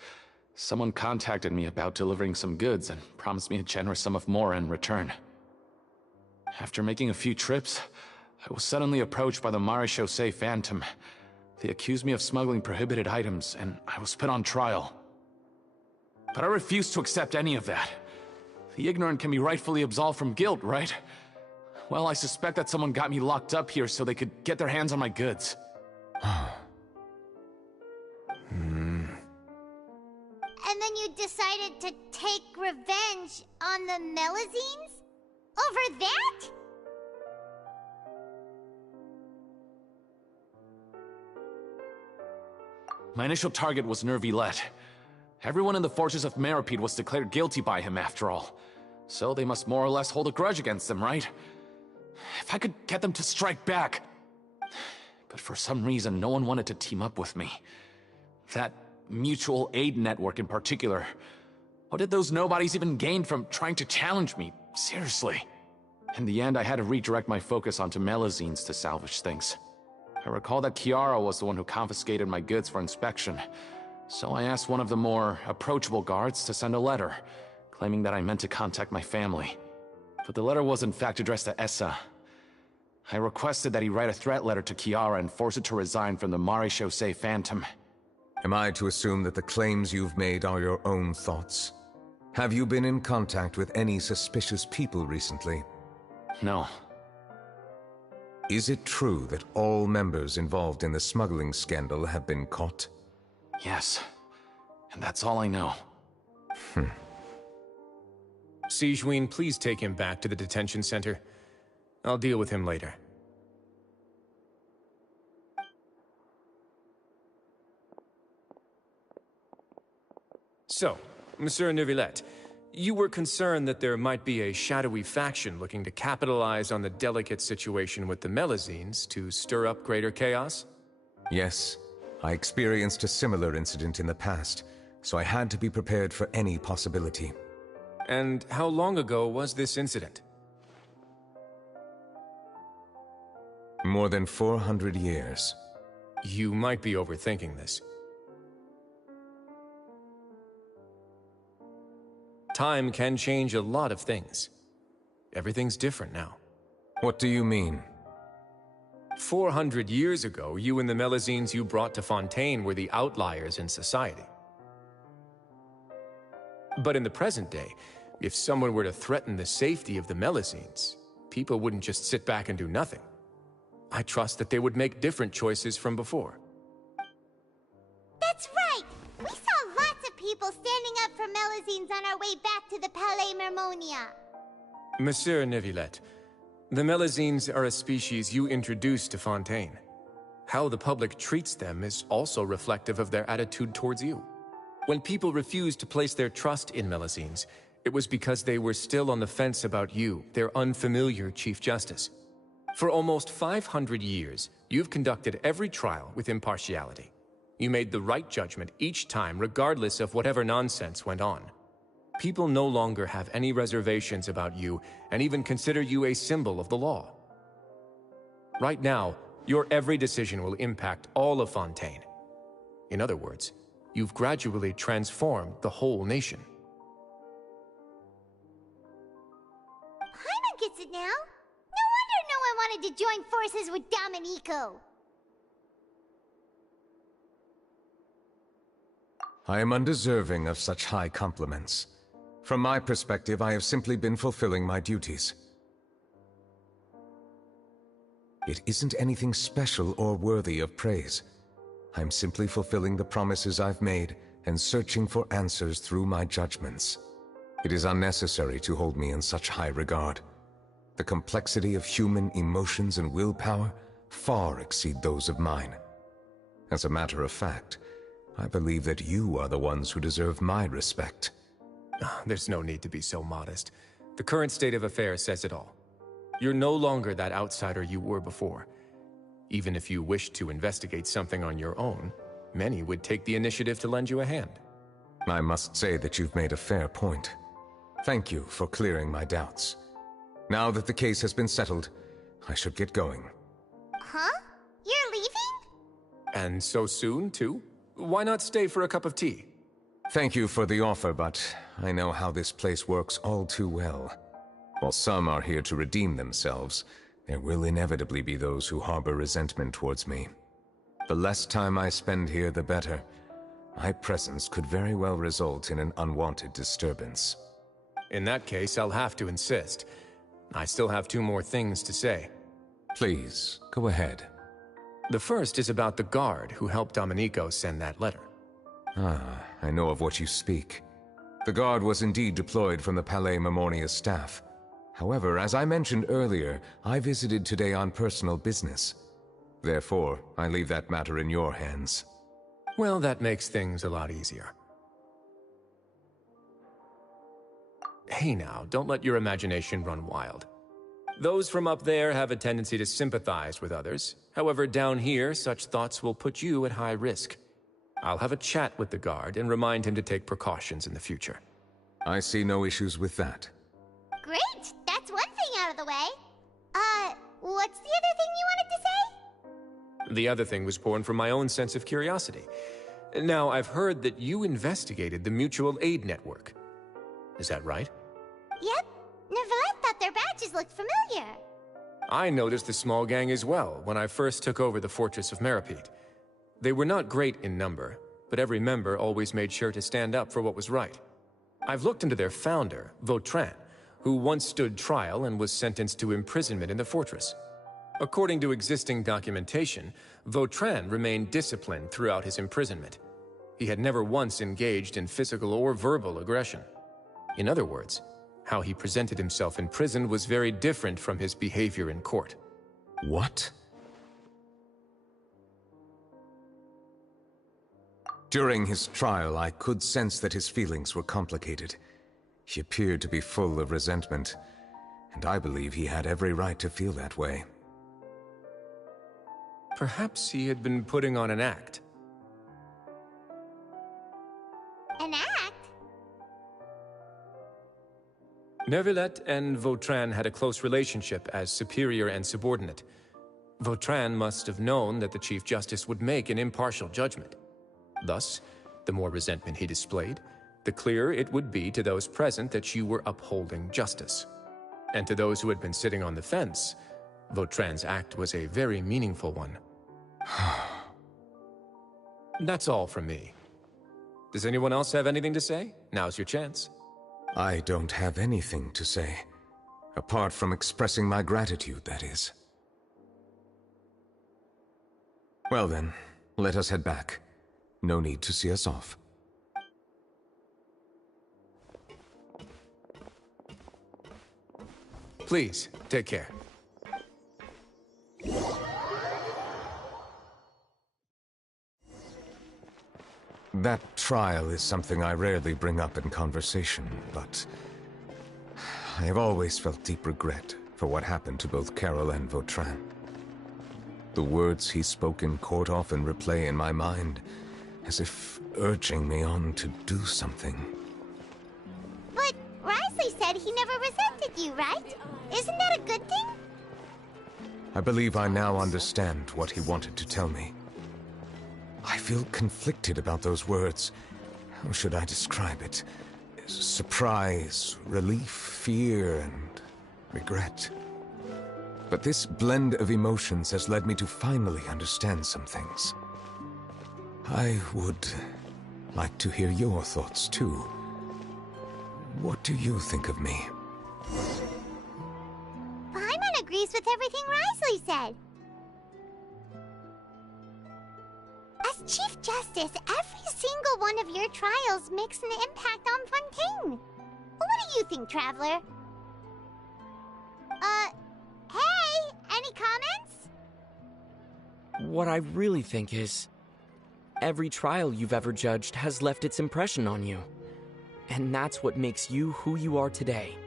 Someone contacted me about delivering some goods and promised me a generous sum of more in return. After making a few trips, I was suddenly approached by the Marechaussee Phantom. They accused me of smuggling prohibited items, and I was put on trial. But I refused to accept any of that. The ignorant can be rightfully absolved from guilt, right? Well, I suspect that someone got me locked up here so they could get their hands on my goods. And then you decided to take revenge on the Melusines? Over that? My initial target was Neuvillette. Everyone in the Fortress of Meripede was declared guilty by him, after all. So they must more or less hold a grudge against him, right? If I could get them to strike back. But for some reason, no one wanted to team up with me. That mutual aid network in particular. What did those nobodies even gain from trying to challenge me? Seriously. In the end, I had to redirect my focus onto Melusines to salvage things. I recall that Chiara was the one who confiscated my goods for inspection, so I asked one of the more approachable guards to send a letter, claiming that I meant to contact my family. But the letter was in fact addressed to Essa. I requested that he write a threat letter to Chiara and force it to resign from the Marechaussee Phantom. Am I to assume that the claims you've made are your own thoughts? Have you been in contact with any suspicious people recently? No. Is it true that all members involved in the smuggling scandal have been caught? Yes. And that's all I know. Sigewinne, please take him back to the detention center. I'll deal with him later. So, Monsieur Neuvillette, you were concerned that there might be a shadowy faction looking to capitalize on the delicate situation with the Melazines to stir up greater chaos? Yes. I experienced a similar incident in the past, so I had to be prepared for any possibility. And how long ago was this incident? More than 400 years. You might be overthinking this. Time can change a lot of things. Everything's different now. What do you mean? 400 years ago, you and the Melazines you brought to Fontaine were the outliers in society. But in the present day, if someone were to threaten the safety of the Melazines, people wouldn't just sit back and do nothing. I trust that they would make different choices from before. That's right! We saw lots of people standing up for Melazines on our way back to the Palais Mermonia. Monsieur Neuvillette, the Melazines are a species you introduced to Fontaine. How the public treats them is also reflective of their attitude towards you. When people refused to place their trust in Melazines, it was because they were still on the fence about you, their unfamiliar Chief Justice. For almost 500 years, you've conducted every trial with impartiality. You made the right judgment each time, regardless of whatever nonsense went on. People no longer have any reservations about you, and even consider you a symbol of the law. Right now, your every decision will impact all of Fontaine. In other words, you've gradually transformed the whole nation. Paimon gets it now. No wonder no one wanted to join forces with Domenico. I am undeserving of such high compliments. From my perspective, I have simply been fulfilling my duties. It isn't anything special or worthy of praise. I'm simply fulfilling the promises I've made and searching for answers through my judgments. It is unnecessary to hold me in such high regard. The complexity of human emotions and willpower far exceed those of mine. As a matter of fact, I believe that you are the ones who deserve my respect. There's no need to be so modest. The current state of affairs says it all. You're no longer that outsider you were before. Even if you wished to investigate something on your own, many would take the initiative to lend you a hand. I must say that you've made a fair point. Thank you for clearing my doubts. Now that the case has been settled, I should get going. Huh? You're leaving? And so soon, too? Why not stay for a cup of tea? Thank you for the offer, but I know how this place works all too well. While some are here to redeem themselves, there will inevitably be those who harbor resentment towards me. The less time I spend here, the better. My presence could very well result in an unwanted disturbance. In that case, I'll have to insist. I still have 2 more things to say. Please, go ahead. The first is about the guard who helped Domenico send that letter. Ah, I know of what you speak. The guard was indeed deployed from the Palais Mermonia staff. However, as I mentioned earlier, I visited today on personal business. Therefore, I leave that matter in your hands. Well, that makes things a lot easier. Hey now, don't let your imagination run wild. Those from up there have a tendency to sympathize with others. However, down here, such thoughts will put you at high risk. I'll have a chat with the guard and remind him to take precautions in the future. I see no issues with that. Great! That's one thing out of the way. What's the other thing you wanted to say? The other thing was born from my own sense of curiosity. Now, I've heard that you investigated the mutual aid network. Is that right? Yep. Neuvillette thought their badges looked familiar. I noticed the small gang as well when I first took over the Fortress of Meripede. They were not great in number, but every member always made sure to stand up for what was right. I've looked into their founder, Vautrin, who once stood trial and was sentenced to imprisonment in the fortress. According to existing documentation, Vautrin remained disciplined throughout his imprisonment. He had never once engaged in physical or verbal aggression. In other words, how he presented himself in prison was very different from his behavior in court. What? During his trial, I could sense that his feelings were complicated. He appeared to be full of resentment, and I believe he had every right to feel that way. Perhaps he had been putting on an act. An act? Neuvillette and Vautrin had a close relationship as superior and subordinate. Vautrin must have known that the Chief Justice would make an impartial judgment. Thus, the more resentment he displayed, the clearer it would be to those present that you were upholding justice. And to those who had been sitting on the fence, Vautrin's act was a very meaningful one. That's all from me. Does anyone else have anything to say? Now's your chance. I don't have anything to say. Apart from expressing my gratitude, that is. Well then, let us head back. No need to see us off. Please, take care. That trial is something I rarely bring up in conversation, but I have always felt deep regret for what happened to both Carol and Vautrin. The words he spoke in court often replay in my mind, as if urging me on to do something. But Risley said he never resented you, right? Isn't that a good thing? I believe I now understand what he wanted to tell me. I feel conflicted about those words. How should I describe it? Surprise, relief, fear, and regret. But this blend of emotions has led me to finally understand some things. I would like to hear your thoughts, too. What do you think of me? Paimon agrees with everything Risley said. As Chief Justice, every single one of your trials makes an impact on Fontaine. What do you think, Traveler? Hey, any comments? What I really think is, every trial you've ever judged has left its impression on you. And that's what makes you who you are today.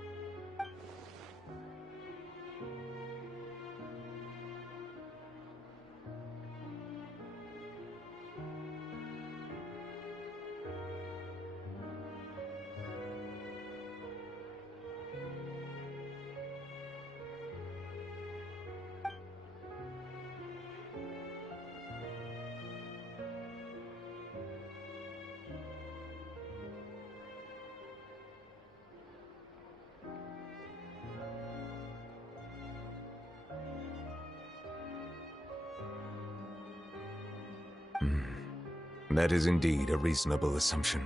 That is indeed a reasonable assumption.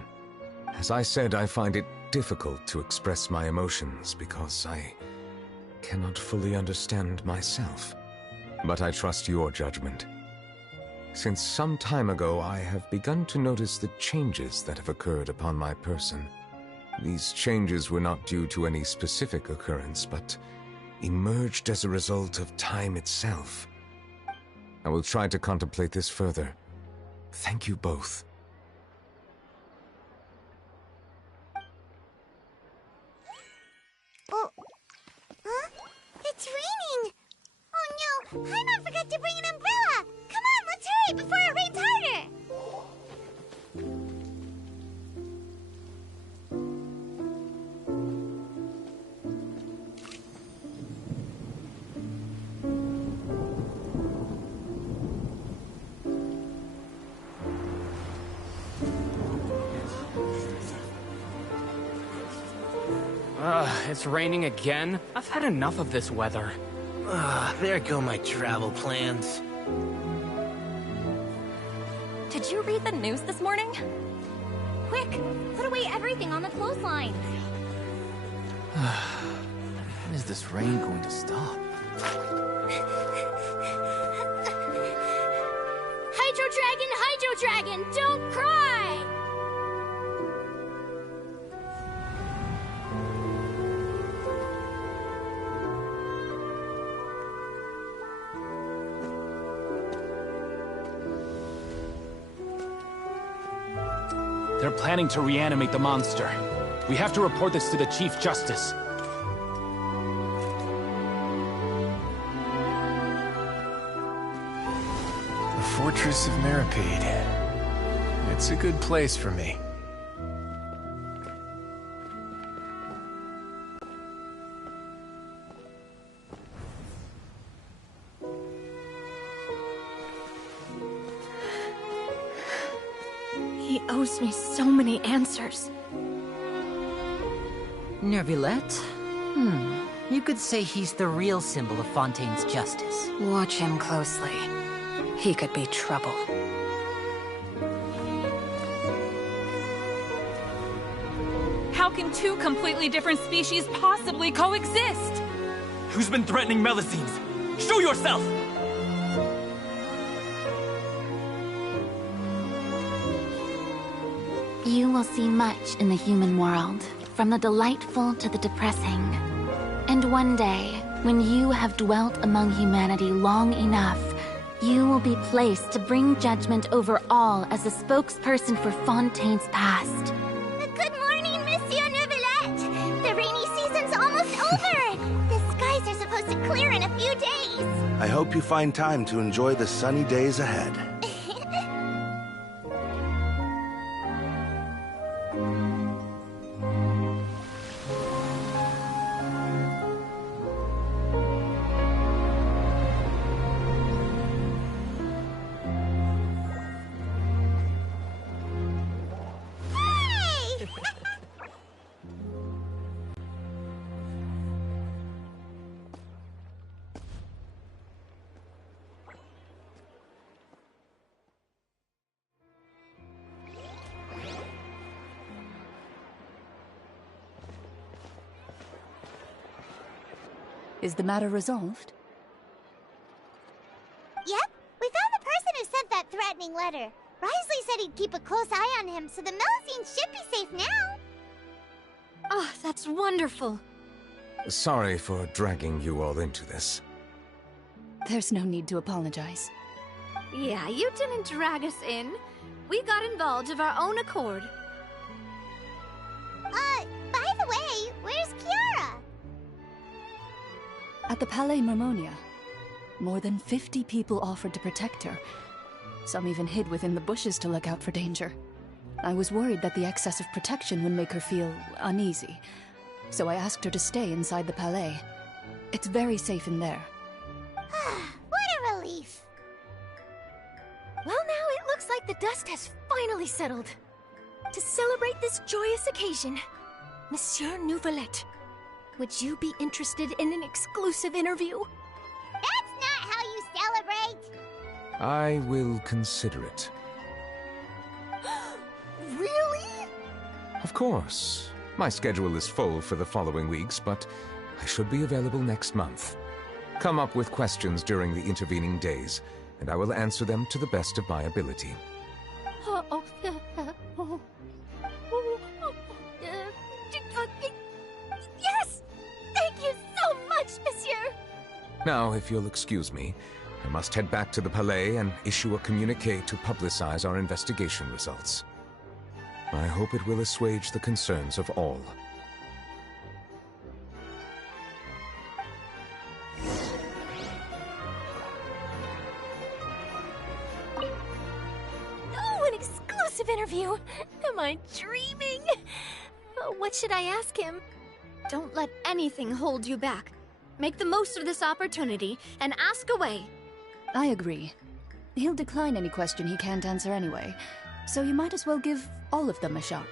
As I said, I find it difficult to express my emotions because I cannot fully understand myself. But I trust your judgment. Since some time ago, I have begun to notice the changes that have occurred upon my person. These changes were not due to any specific occurrence, but emerged as a result of time itself. I will try to contemplate this further. Thank you both. Oh, huh? It's raining! Oh no, Paimon forgot to bring an umbrella! Come on, let's hurry before it rains harder! It's raining again? I've had enough of this weather. There go my travel plans. Did you read the news this morning? Quick, put away everything everything on the clothesline. When is this rain going to stop? Hydro Dragon, don't cry! They're planning to reanimate the monster. We have to report this to the Chief Justice. The Fortress of Mirapede. It's a good place for me. He owes me so many answers. Neuvillette? You could say he's the real symbol of Fontaine's justice. Watch him closely. He could be trouble. How can two completely different species possibly coexist? Who's been threatening Melusines? Show yourself! You will see much in the human world, from the delightful to the depressing. And one day, when you have dwelt among humanity long enough, you will be placed to bring judgment over all as a spokesperson for Fontaine's past. Good morning, Monsieur Neuvillette! The rainy season's almost over! The skies are supposed to clear in a few days! I hope you find time to enjoy the sunny days ahead. Is the matter resolved? Yep, we found the person who sent that threatening letter. Risley said he'd keep a close eye on him, so the Melusines should be safe now. Oh, that's wonderful. Sorry for dragging you all into this. There's no need to apologize. Yeah, you didn't drag us in. We got involved of our own accord. By the way, where's Kiara? At the Palais Marmonia, more than 50 people offered to protect her. Some even hid within the bushes to look out for danger. I was worried that the excess of protection would make her feel uneasy, so I asked her to stay inside the Palais. It's very safe in there. What a relief. Well, now it looks like the dust has finally settled. To celebrate this joyous occasion, Monsieur Neuvillette, would you be interested in an exclusive interview? That's not how you celebrate! I will consider it. Really? Of course. My schedule is full for the following weeks, but I should be available next month. Come up with questions during the intervening days, and I will answer them to the best of my ability. Yes! Thank you so much, Monsieur! Now, if you'll excuse me, I must head back to the Palais and issue a communiqué to publicize our investigation results. I hope it will assuage the concerns of all. Oh, an exclusive interview! Am I dreaming? What should I ask him? Don't let anything hold you back. Make the most of this opportunity and ask away. I agree. He'll decline any question he can't answer anyway, so you might as well give all of them a shot.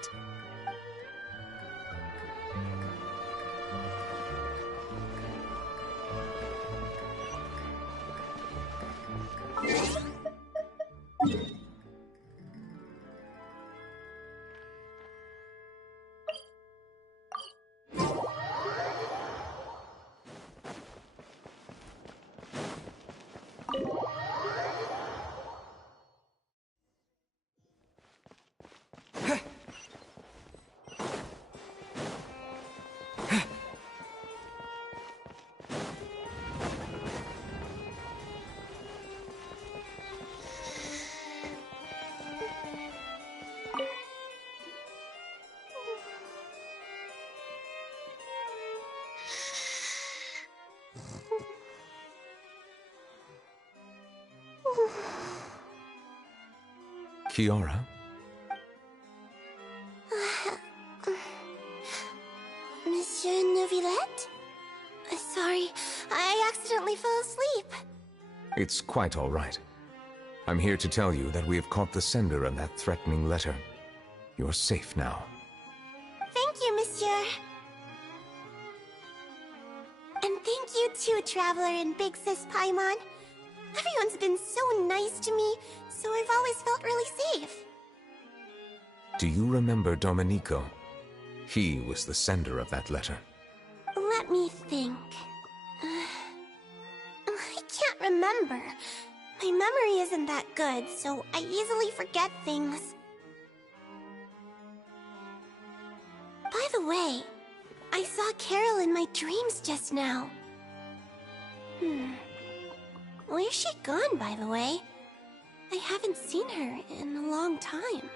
Kiara? Monsieur Neuvillette? Sorry, I accidentally fell asleep. It's quite all right. I'm here to tell you that we have caught the sender of that threatening letter. You're safe now. Thank you, Monsieur. And thank you too, Traveler and Big Sis Paimon. Everyone's been so nice to me, so I've always felt really safe. Do you remember Domenico? He was the sender of that letter. Let me think. I can't remember. My memory isn't that good, so I easily forget things. By the way, I saw Carol in my dreams just now. Where's she gone, by the way? I haven't seen her in a long time.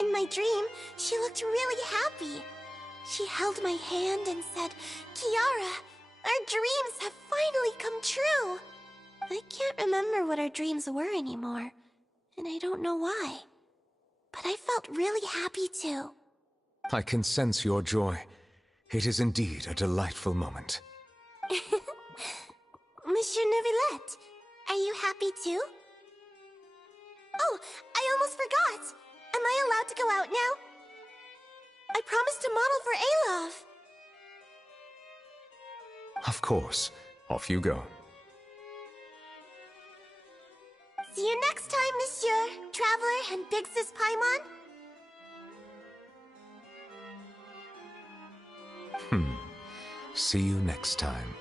In my dream, she looked really happy. She held my hand and said, "Kiara, our dreams have finally come true." I can't remember what our dreams were anymore, and I don't know why. But I felt really happy too. I can sense your joy. It is indeed a delightful moment. Monsieur Neuvillette, are you happy too? Oh, I almost forgot! Am I allowed to go out now? I promised to model for Alov. Of course. Off you go. See you next time, Monsieur, Traveler, and Big Sis Paimon. See you next time.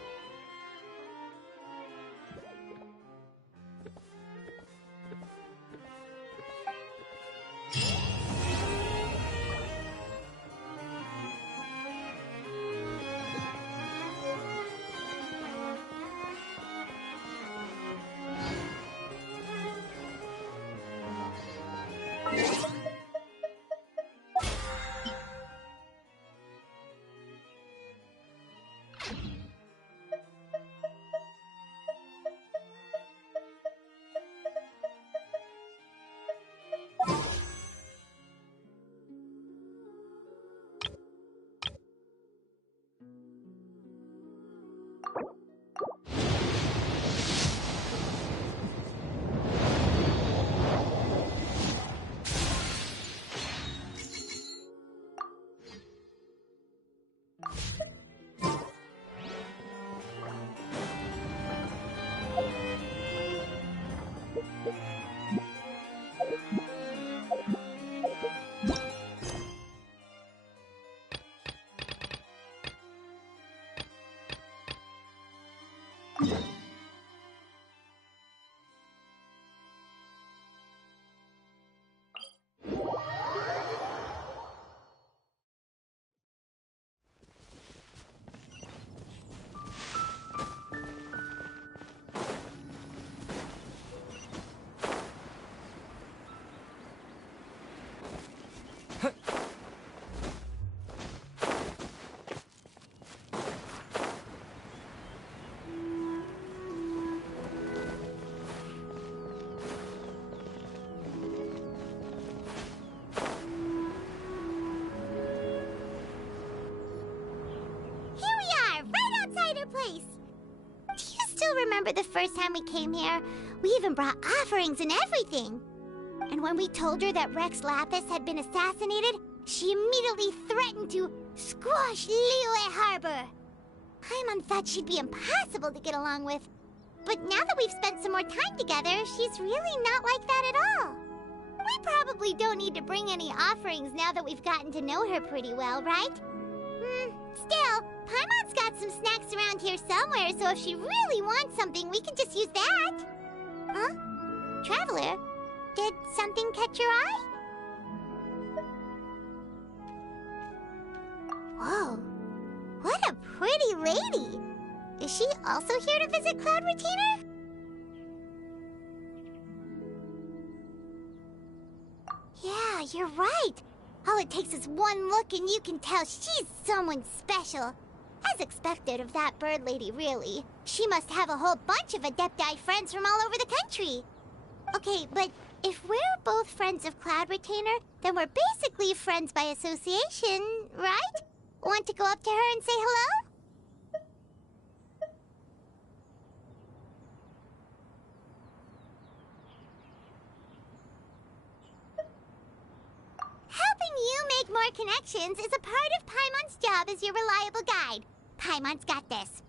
Place. Do you still remember the first time we came here? We even brought offerings and everything. And when we told her that Rex Lapis had been assassinated, she immediately threatened to squash Liyue Harbor. Paimon thought she'd be impossible to get along with. But now that we've spent some more time together, she's really not like that at all. We probably don't need to bring any offerings now that we've gotten to know her pretty well, right? Still, Paimon's got some snacks around here somewhere, so if she really wants something, we can just use that. Huh? Traveler, did something catch your eye? Whoa, what a pretty lady. Is she also here to visit Cloud Retainer? Yeah, you're right. All it takes is one look and you can tell she's someone special. As expected of that bird lady, really. She must have a whole bunch of Adepti friends from all over the country. Okay, but if we're both friends of Cloud Retainer, then we're basically friends by association, right? Want to go up to her and say hello? Helping you make more connections is a part of Paimon's job as your reliable guide. Paimon's got this.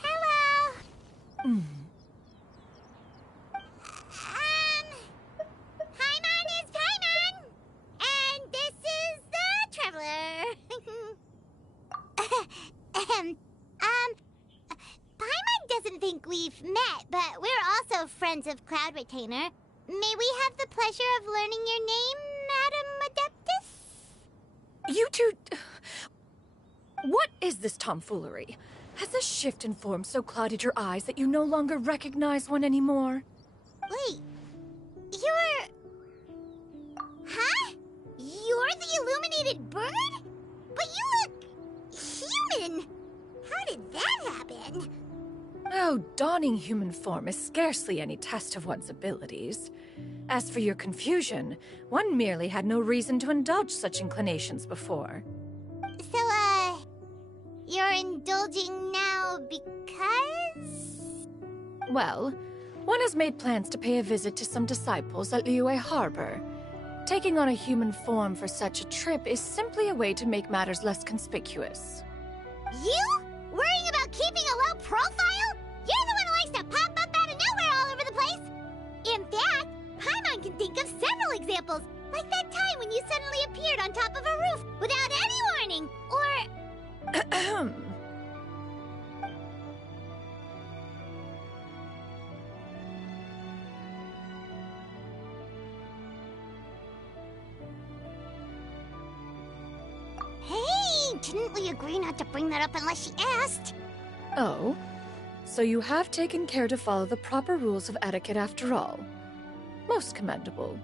Hello. Paimon is Paimon, and this is the Traveler. Paimon doesn't think we've met, but we're also friends of Cloud Retainer. May we have the pleasure of learning your name, Madam Adeptus? You two... What is this tomfoolery? Has a shift in form so clouded your eyes that you no longer recognize one anymore? Wait, you're... Huh? You're the illuminated bird? But you look... human! How did that happen? Oh, donning human form is scarcely any test of one's abilities. As for your confusion, one merely had no reason to indulge such inclinations before. So, you're indulging now because... Well, one has made plans to pay a visit to some disciples at Liyue Harbor. Taking on a human form for such a trip is simply a way to make matters less conspicuous. You? Worrying about keeping a low profile? You're the one who likes to pop up out of nowhere all over the place! In fact, Paimon can think of several examples, like that time when you suddenly appeared on top of a roof without any warning, or... Hey, didn't we agree not to bring that up unless she asked? Oh? So you have taken care to follow the proper rules of etiquette after all. Most commendable.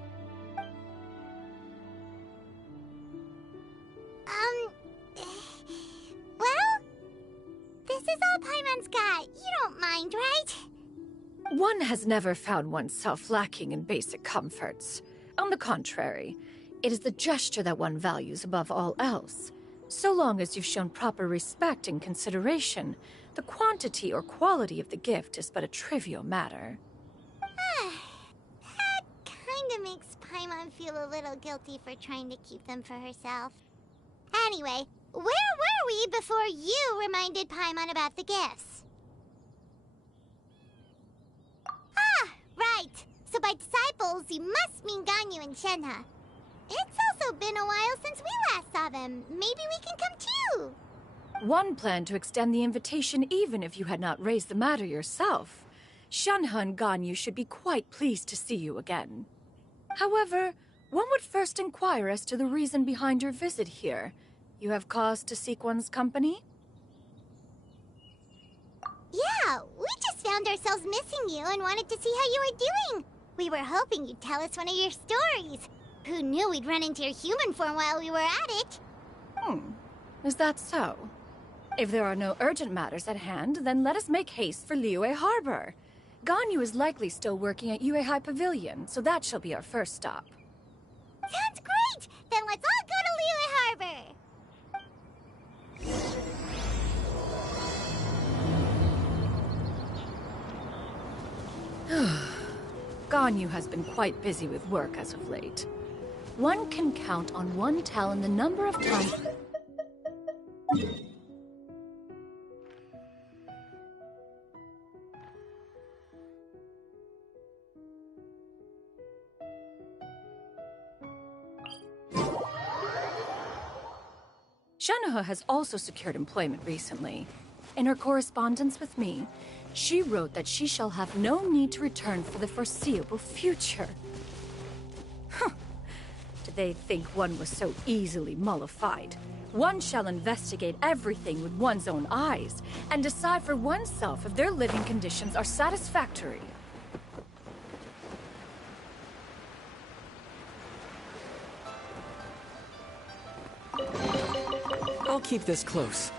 Well, this is all Paimon's got. You don't mind, right? One has never found oneself lacking in basic comforts. On the contrary, it is the gesture that one values above all else. So long as you've shown proper respect and consideration, the quantity or quality of the gift is but a trivial matter. That kinda makes Paimon feel a little guilty for trying to keep them for herself. Anyway, where were we before you reminded Paimon about the gifts? Ah, right. So by disciples, you must mean Ganyu and Shenhe. It's also been a while since we last saw them. Maybe we can come too. One planned to extend the invitation even if you had not raised the matter yourself. Shenhe and Ganyu should be quite pleased to see you again. However, one would first inquire as to the reason behind your visit here. You have cause to seek one's company? Yeah, we just found ourselves missing you and wanted to see how you were doing. We were hoping you'd tell us one of your stories. Who knew we'd run into your human form while we were at it? Is that so? If there are no urgent matters at hand, then let us make haste for Liyue Harbor. Ganyu is likely still working at Yuehai Pavilion, so that shall be our first stop. Sounds great! Then let's all go to Liyue Harbor! Ganyu has been quite busy with work as of late. One can count on one talon the number of times... Shenhe has also secured employment recently. In her correspondence with me, she wrote that she shall have no need to return for the foreseeable future. Did they think one was so easily mollified? One shall investigate everything with one's own eyes and decide for oneself if their living conditions are satisfactory. I'll keep this close.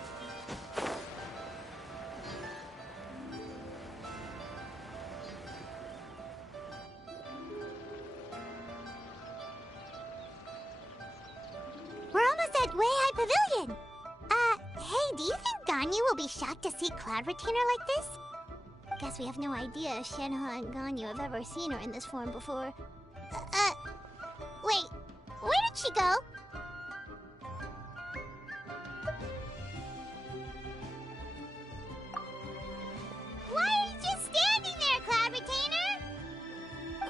at Weihai Pavilion. Hey, do you think Ganyu will be shocked to see Cloud Retainer like this? Guess we have no idea if Shenhe and Ganyu have ever seen her in this form before. Wait, where did she go? Why are you just standing there, Cloud Retainer?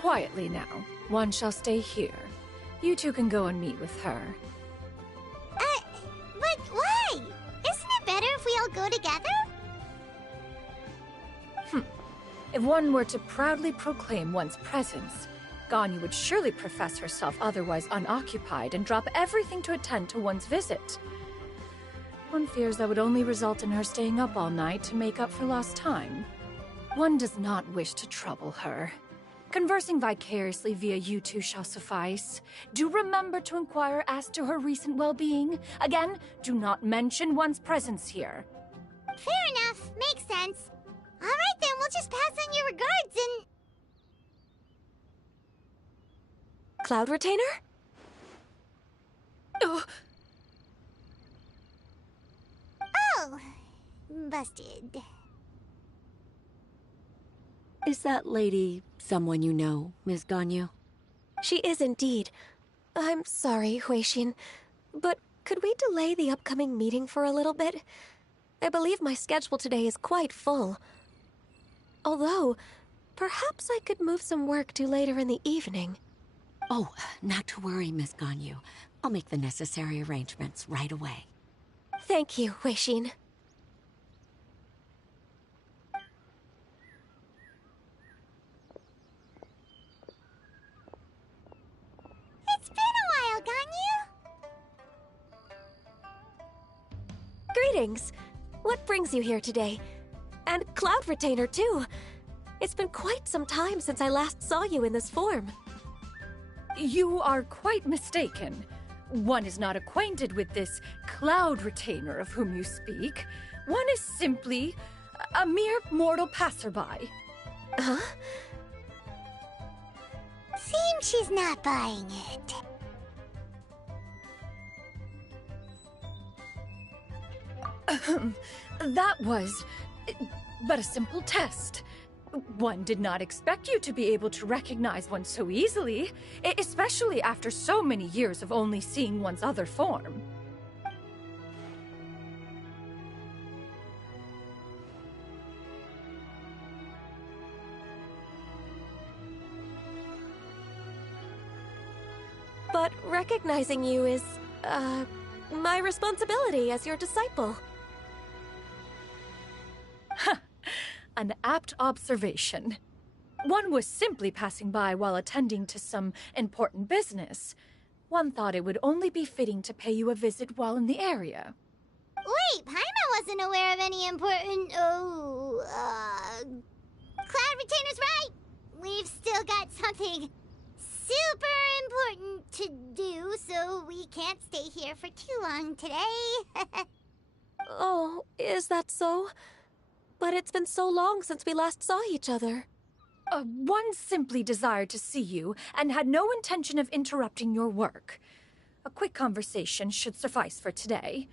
Quietly now. One shall stay here. You two can go and meet with her. But why? Isn't it better if we all go together? If one were to proudly proclaim one's presence, Ganyu would surely profess herself otherwise unoccupied and drop everything to attend to one's visit. One fears that would only result in her staying up all night to make up for lost time. One does not wish to trouble her. Conversing vicariously via you two shall suffice. Do remember to inquire as to her recent well-being. Again, do not mention one's presence here. Fair enough. Makes sense. Alright then, we'll just pass on your regards and... Cloud Retainer? Oh, busted. Is that lady someone you know, Ms. Ganyu? She is indeed. I'm sorry, Huixin, but could we delay the upcoming meeting for a little bit? I believe my schedule today is quite full. Although, perhaps I could move some work to later in the evening. Oh, not to worry, Ms. Ganyu. I'll make the necessary arrangements right away. Thank you, Huixin. It's been a while, Ganyu. Greetings. What brings you here today? And Cloud Retainer, too. It's been quite some time since I last saw you in this form. You are quite mistaken. One is not acquainted with this Cloud Retainer of whom you speak. One is simply a mere mortal passerby. Huh? Seems she's not buying it. That was but a simple test. One did not expect you to be able to recognize one so easily, especially after so many years of only seeing one's other form. But recognizing you is, my responsibility as your disciple. An apt observation. One was simply passing by while attending to some important business. One thought it would only be fitting to pay you a visit while in the area. Wait, Paimon wasn't aware of any important... Cloud Retainer's right! We've still got something super important to do, so we can't stay here for too long today. Oh, is that so? But it's been so long since we last saw each other. One simply desired to see you and had no intention of interrupting your work. A quick conversation should suffice for today.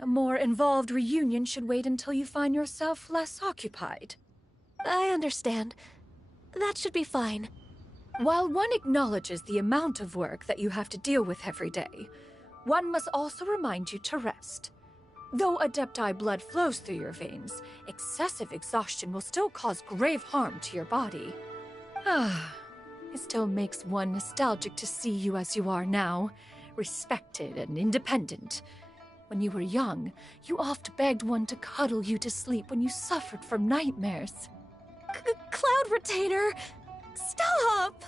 A more involved reunion should wait until you find yourself less occupied. I understand. That should be fine. While one acknowledges the amount of work that you have to deal with every day, one must also remind you to rest. Though Adepti blood flows through your veins, excessive exhaustion will still cause grave harm to your body. It still makes one nostalgic to see you as you are now, respected and independent. When you were young, you oft begged one to cuddle you to sleep when you suffered from nightmares. Cloud Retainer! Stop!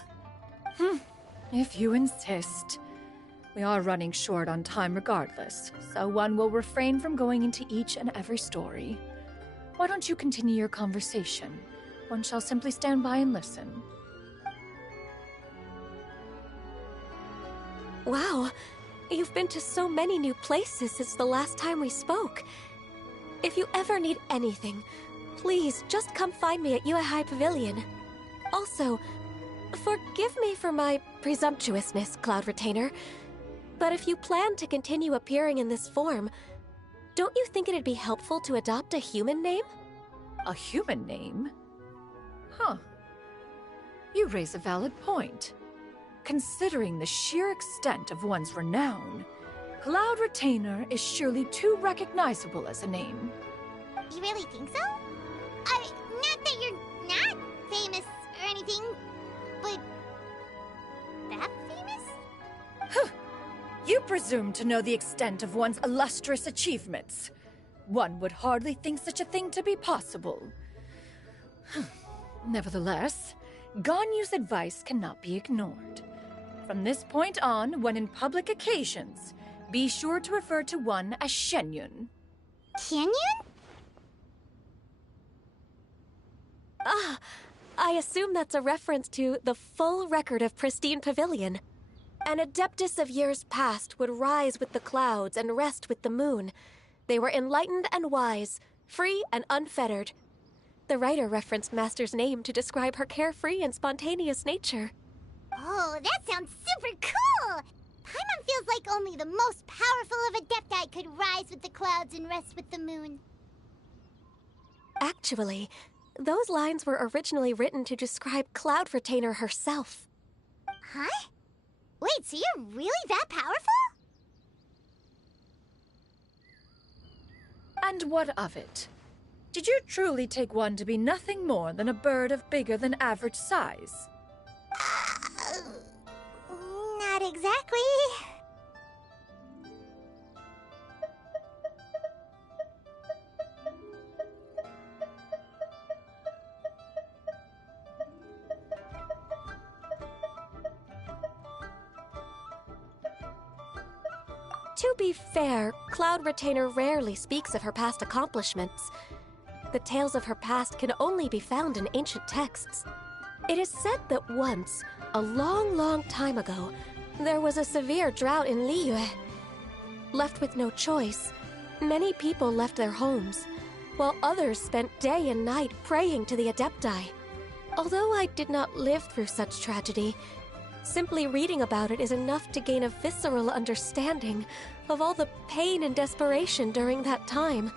If you insist. We are running short on time regardless, so one will refrain from going into each and every story. Why don't you continue your conversation? One shall simply stand by and listen. Wow, you've been to so many new places since the last time we spoke. If you ever need anything, please just come find me at Weihai Pavilion. Also, forgive me for my presumptuousness, Cloud Retainer. But if you plan to continue appearing in this form, don't you think it'd be helpful to adopt a human name? A human name? Huh. You raise a valid point. Considering the sheer extent of one's renown, Cloud Retainer is surely too recognizable as a name. You really think so? Not that you're not famous or anything, but that famous? Huh. You presume to know the extent of one's illustrious achievements. One would hardly think such a thing to be possible. Nevertheless, Ganyu's advice cannot be ignored. From this point on, when in public occasions, be sure to refer to one as Shenyun. Shenyun? Ah, I assume that's a reference to the full record of Pristine Pavilion. An adeptus of years past would rise with the clouds and rest with the moon. They were enlightened and wise, free and unfettered. The writer referenced Master's name to describe her carefree and spontaneous nature. Oh, that sounds super cool! Paimon feels like only the most powerful of Adepti could rise with the clouds and rest with the moon. Actually, those lines were originally written to describe Cloud Retainer herself. Huh? Wait, so you're really that powerful? And what of it? Did you truly take one to be nothing more than a bird of bigger than average size? Not exactly. To be fair, Cloud Retainer rarely speaks of her past accomplishments. The tales of her past can only be found in ancient texts. It is said that once, a long, long time ago, there was a severe drought in Liyue. Left with no choice, many people left their homes, while others spent day and night praying to the Adepti. Although I did not live through such tragedy, simply reading about it is enough to gain a visceral understanding of all the pain and desperation during that time.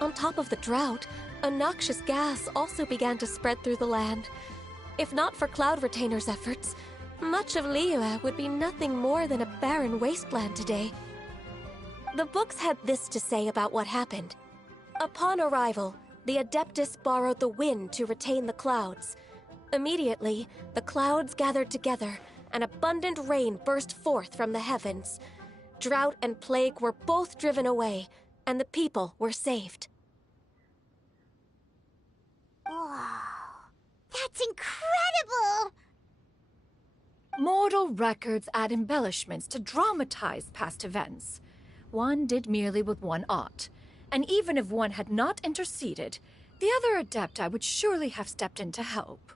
On top of the drought, a noxious gas also began to spread through the land. If not for Cloud Retainer's efforts, much of Liyue would be nothing more than a barren wasteland today. The books had this to say about what happened. Upon arrival, the Adeptus borrowed the wind to retain the clouds. Immediately, the clouds gathered together, and abundant rain burst forth from the heavens. Drought and plague were both driven away, and the people were saved. Wow, that's incredible! Mortal records add embellishments to dramatize past events. One did merely what one ought, and even if one had not interceded, the other Adepti would surely have stepped in to help.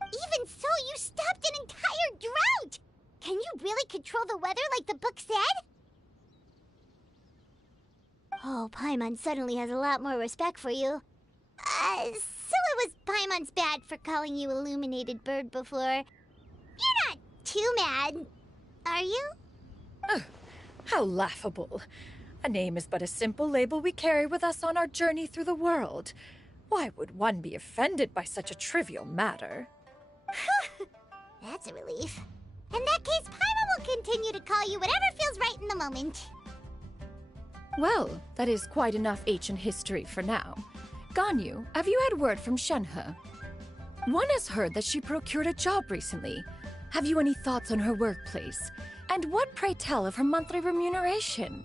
Even so, you stopped an entire drought! Can you really control the weather like the book said? Oh, Paimon suddenly has a lot more respect for you. So it was Paimon's bad for calling you Illuminated Bird before. You're not too mad, are you? How laughable. A name is but a simple label we carry with us on our journey through the world. Why would one be offended by such a trivial matter? That's a relief. In that case, Paimon will continue to call you whatever feels right in the moment. Well, that is quite enough ancient history for now. Ganyu, have you had word from Shenhe? One has heard that she procured a job recently. Have you any thoughts on her workplace? And what, pray tell, of her monthly remuneration?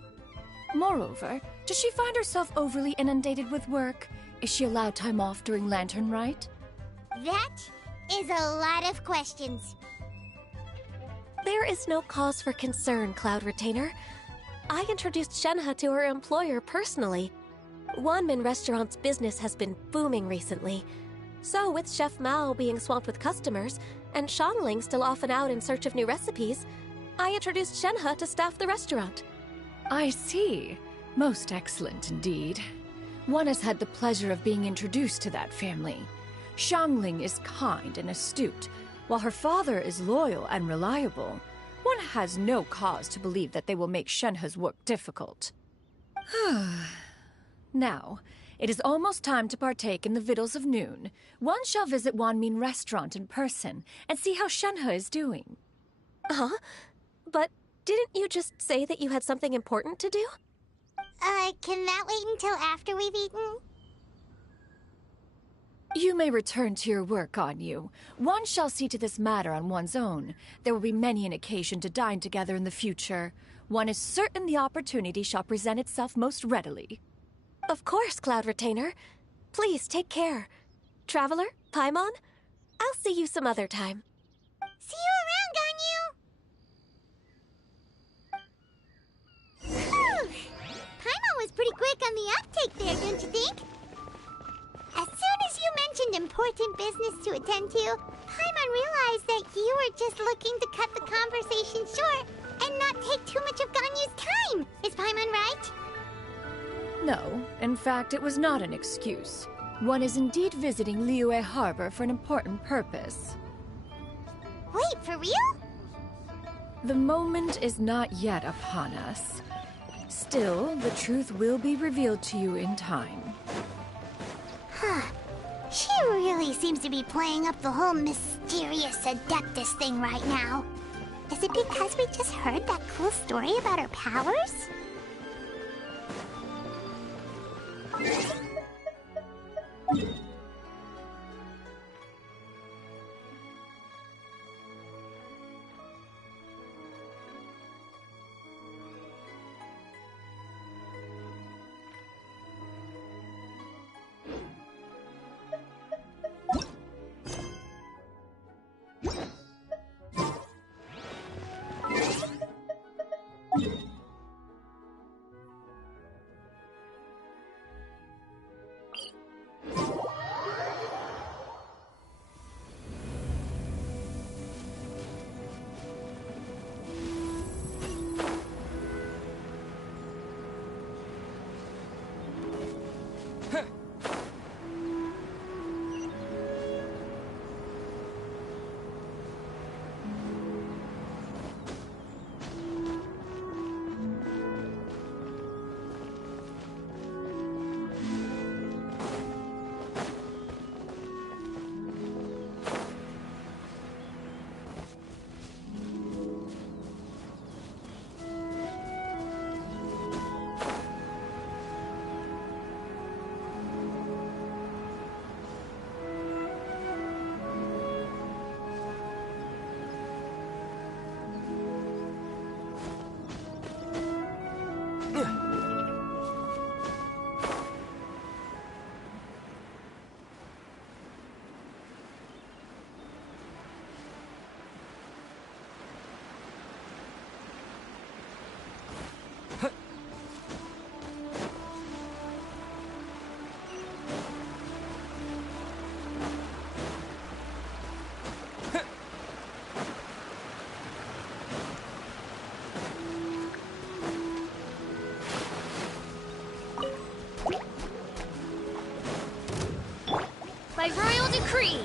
Moreover, does she find herself overly inundated with work? Is she allowed time off during Lantern Rite? That is a lot of questions. There is no cause for concern, Cloud Retainer. I introduced Shenhe to her employer personally. Wanmin Restaurant's business has been booming recently. So with Chef Mao being swamped with customers, and Shangling still off and out in search of new recipes, I introduced Shenhe to staff the restaurant. I see. Most excellent indeed. One has had the pleasure of being introduced to that family. Shangling is kind and astute, while her father is loyal and reliable. One has no cause to believe that they will make Shenhe's work difficult. Now, it is almost time to partake in the victuals of noon. One shall visit Wanmin Restaurant in person and see how Shenhe is doing. Huh? But didn't you just say that you had something important to do? Can that wait until after we've eaten? You may return to your work, Ganyu. One shall see to this matter on one's own. There will be many an occasion to dine together in the future. One is certain the opportunity shall present itself most readily. Of course, Cloud Retainer. Please take care. Traveler, Paimon, I'll see you some other time. See you around, Ganyu! Paimon was pretty quick on the uptake there, don't you think? As soon as you mentioned important business to attend to, Paimon realized that you were just looking to cut the conversation short and not take too much of Ganyu's time. Is Paimon right? No, in fact, it was not an excuse. One is indeed visiting Liyue Harbor for an important purpose. Wait, for real? The moment is not yet upon us. Still, the truth will be revealed to you in time. Huh. She really seems to be playing up the whole mysterious Adeptus thing right now. Is it because we just heard that cool story about her powers? By royal decree!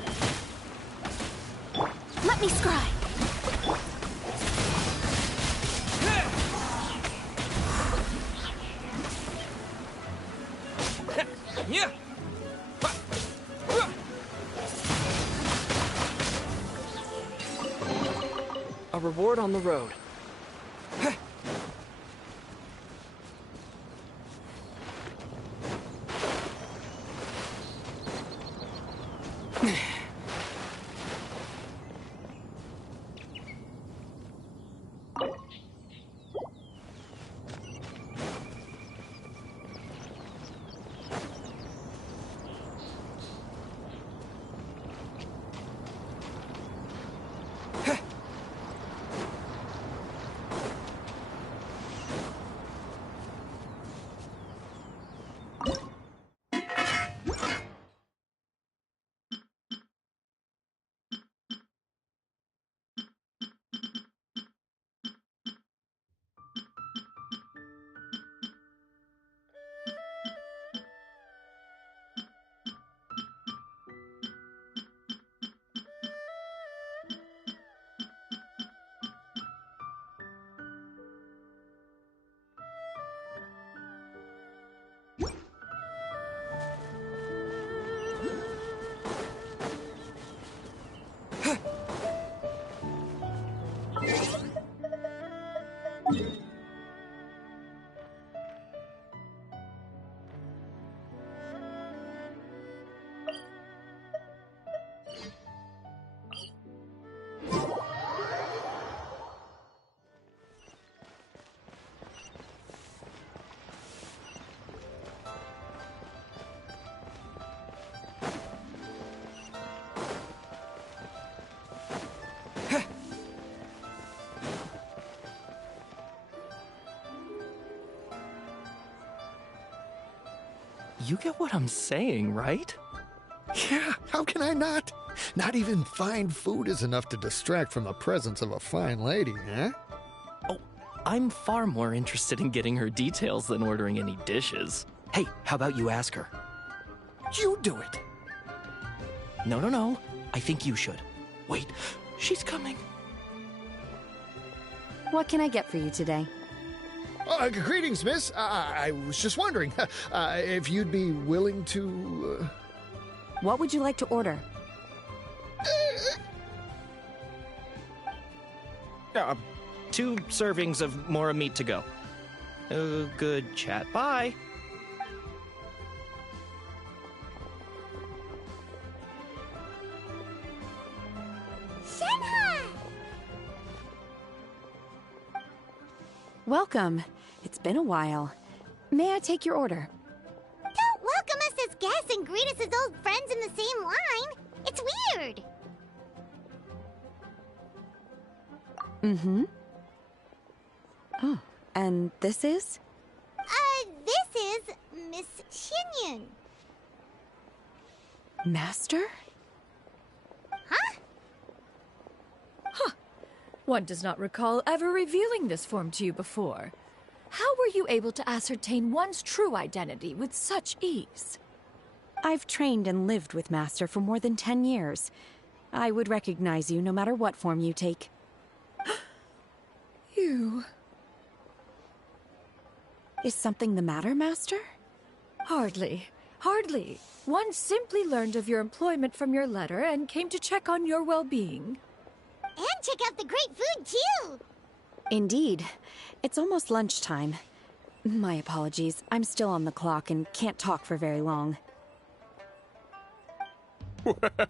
Let me scry! A reward on the road. You get what I'm saying, right? Yeah, how can I not? Not even fine food is enough to distract from the presence of a fine lady, huh? Oh, I'm far more interested in getting her details than ordering any dishes. Hey, how about you ask her? You do it! No. I think you should. Wait, she's coming. What can I get for you today? Greetings, miss. I was just wondering if you'd be willing to... What would you like to order? 2 servings of Mora meat to go. Oh, good chat. Bye. Welcome. It's been a while. May I take your order? Don't welcome us as guests and greet us as old friends in the same line. It's weird. Mm-hmm. Oh, and this is? This is Miss Xinyun. Master? Huh? One does not recall ever revealing this form to you before. How were you able to ascertain one's true identity with such ease? I've trained and lived with Master for more than 10 years. I would recognize you no matter what form you take. You... Is something the matter, Master? Hardly. One simply learned of your employment from your letter and came to check on your well-being. And check out the great food, too! Indeed. It's almost lunchtime. My apologies. I'm still on the clock and can't talk for very long.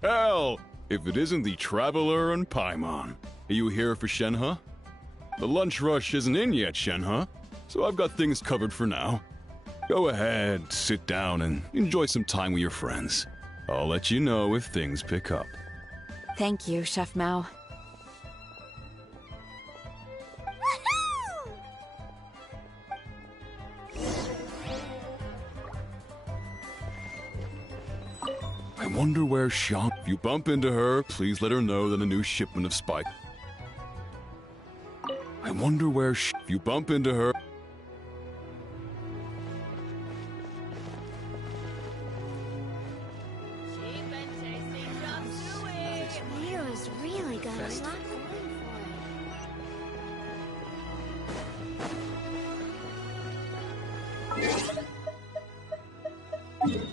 Well, if it isn't the Traveler and Paimon. Are you here for Shenhe? The lunch rush isn't in yet, Shenhe, so I've got things covered for now. Go ahead, sit down, and enjoy some time with your friends. I'll let you know if things pick up. Thank you, Chef Mao. I wonder where Sean... If you bump into her, please let her know that a new shipment of spike... I wonder where If you bump into her... Rio's really got a lot going for it.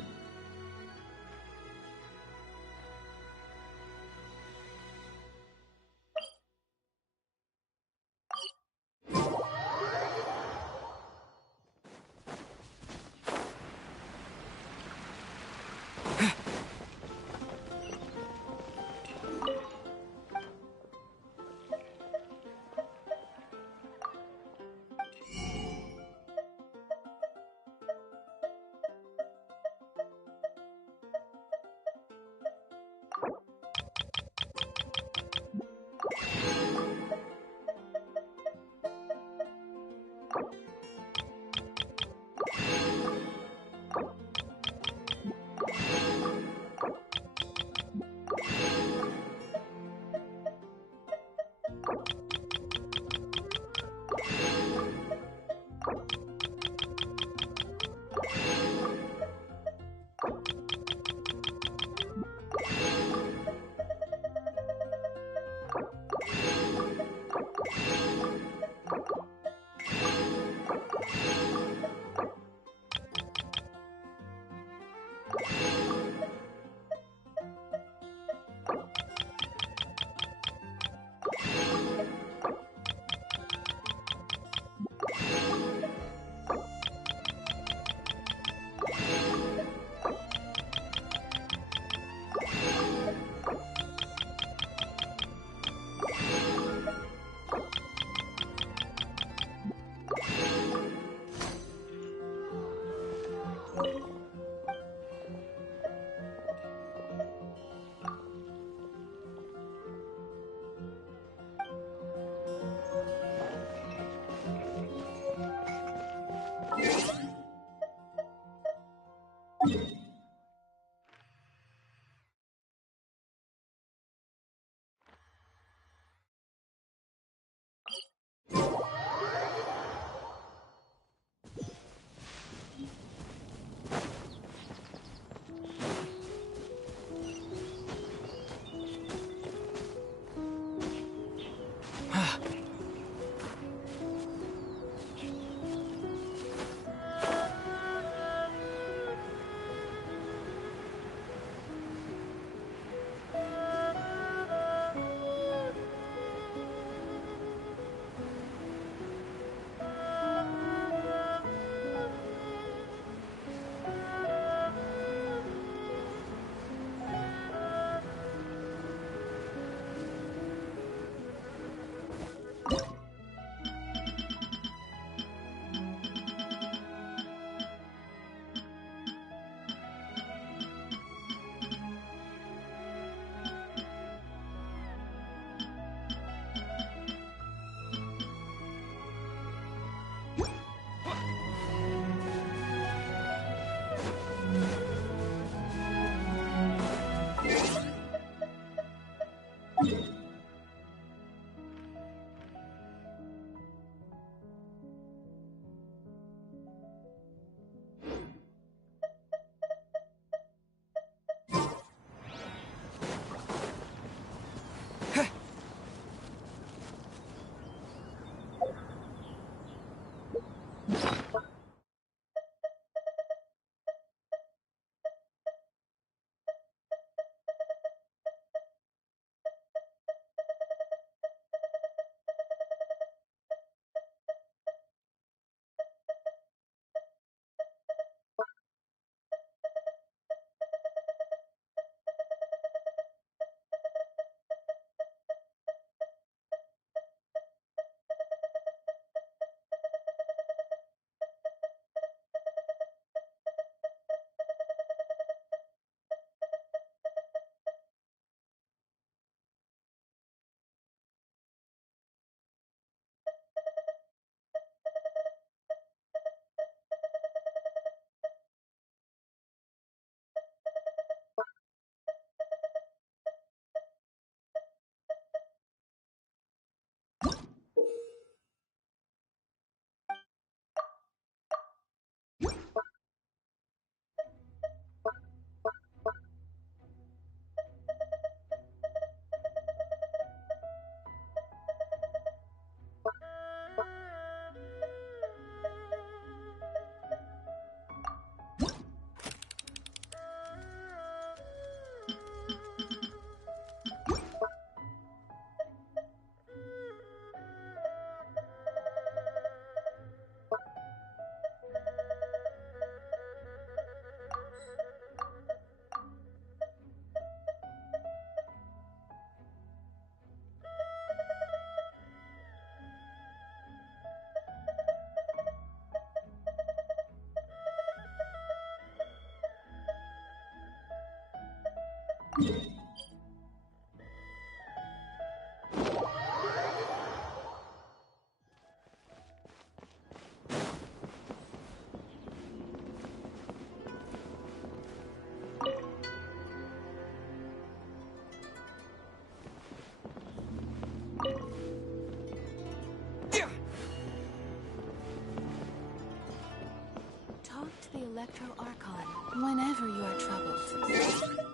Electro Archon whenever you are troubled.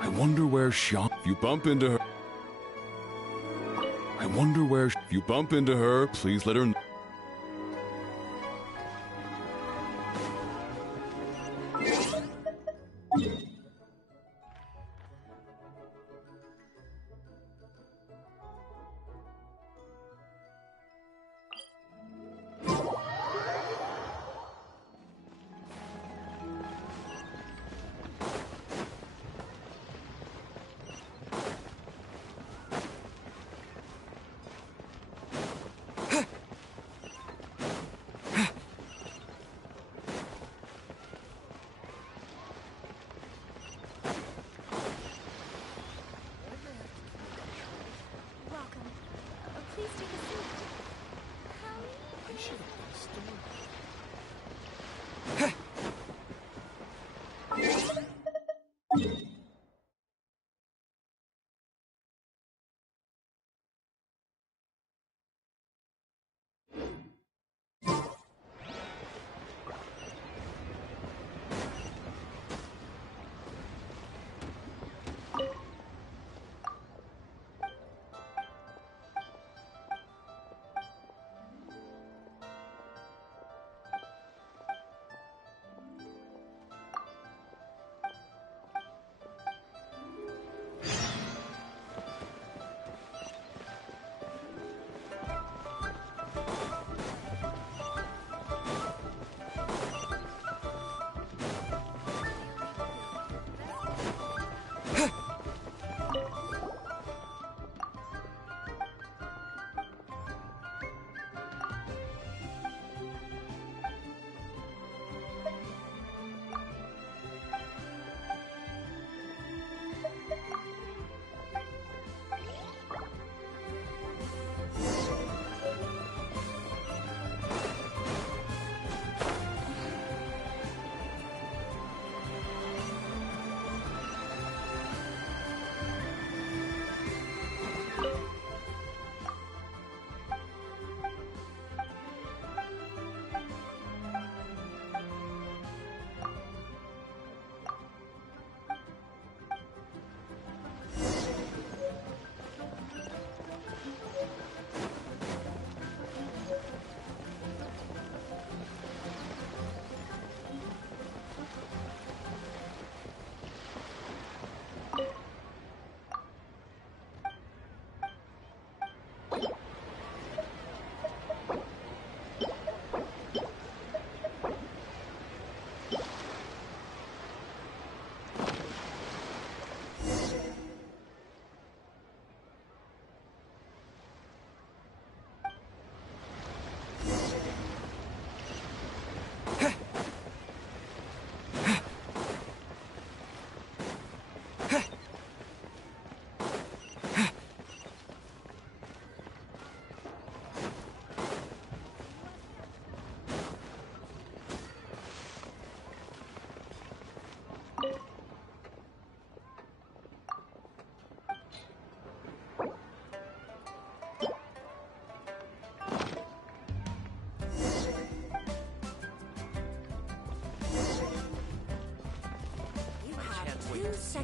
I wonder where Sean. If you bump into her. I wonder where. If you bump into her, please let her know.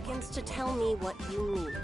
seconds to tell me what you need.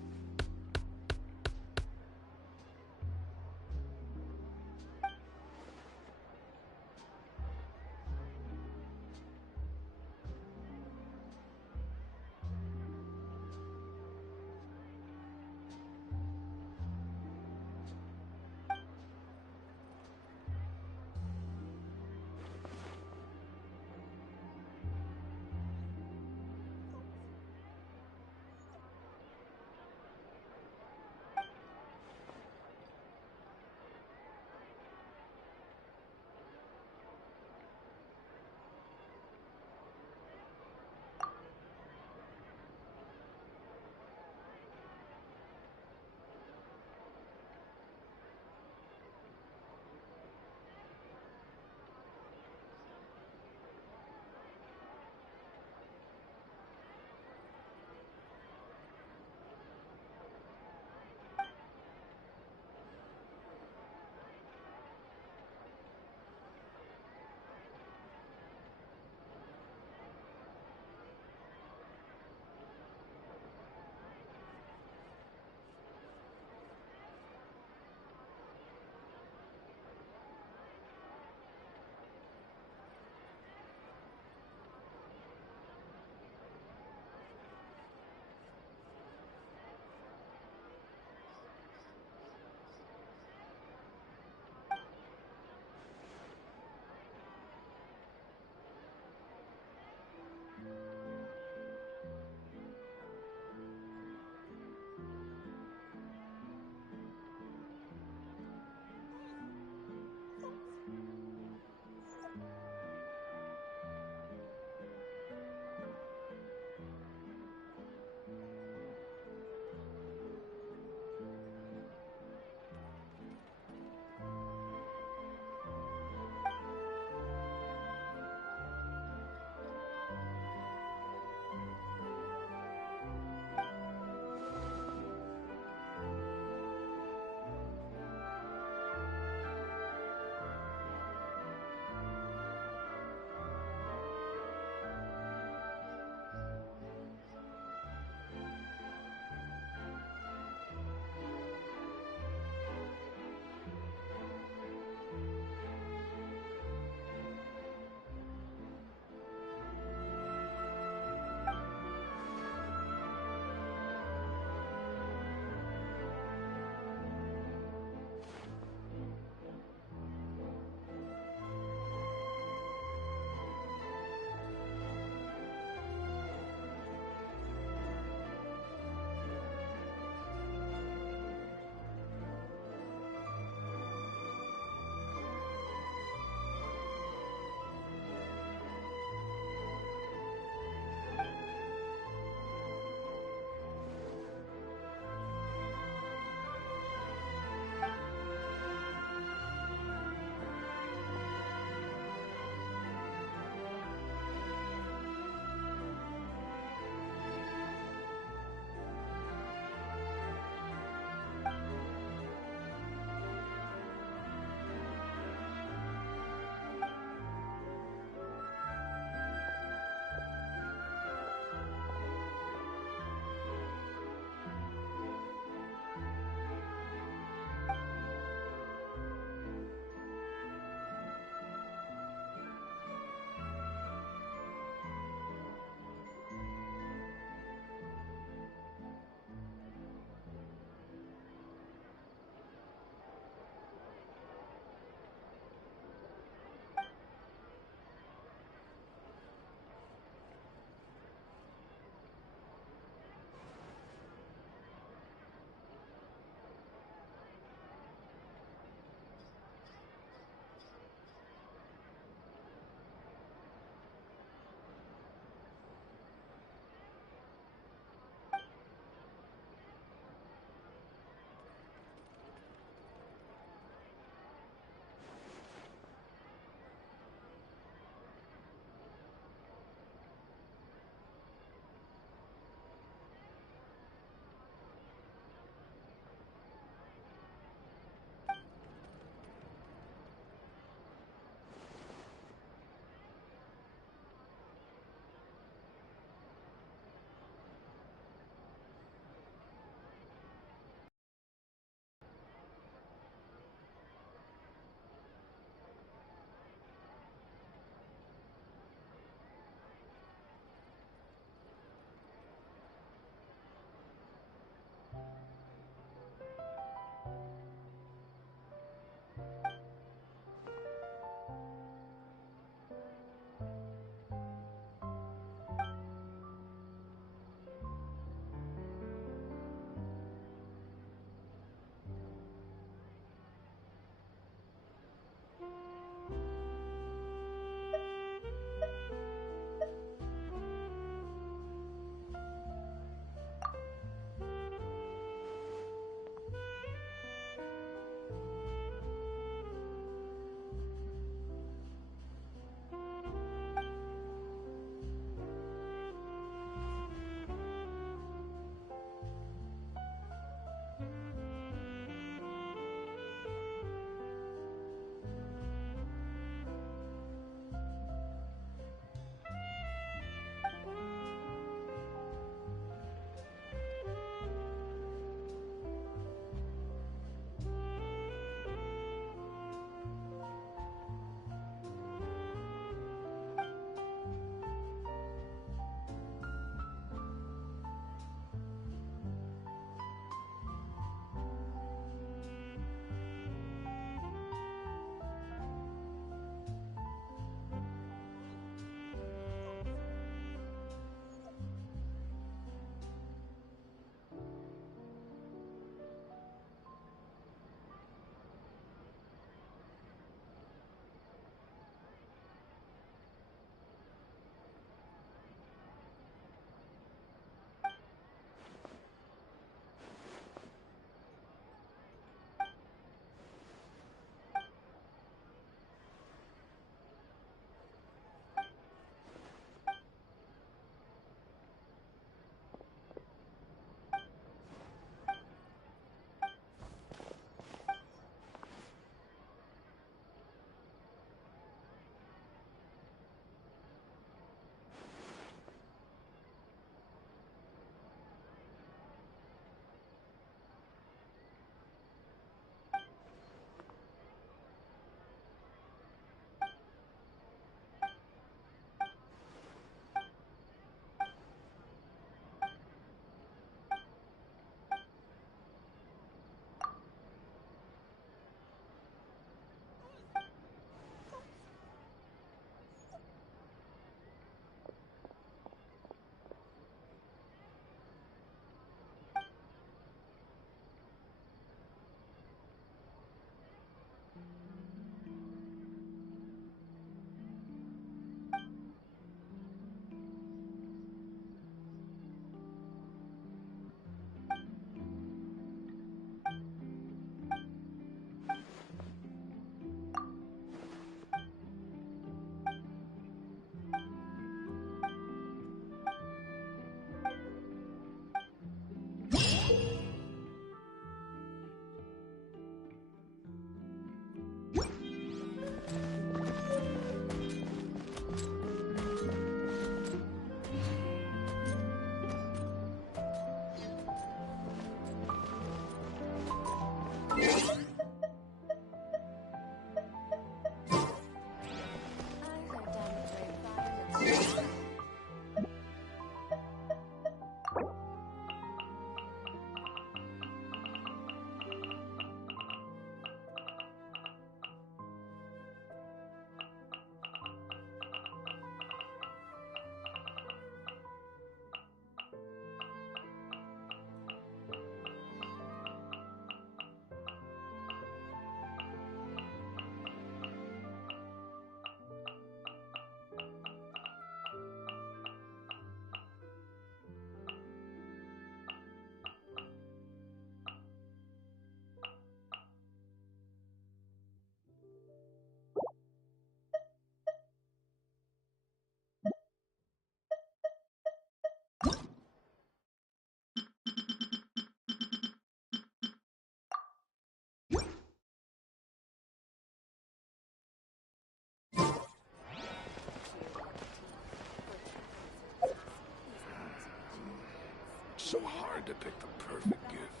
So hard to pick the perfect gift.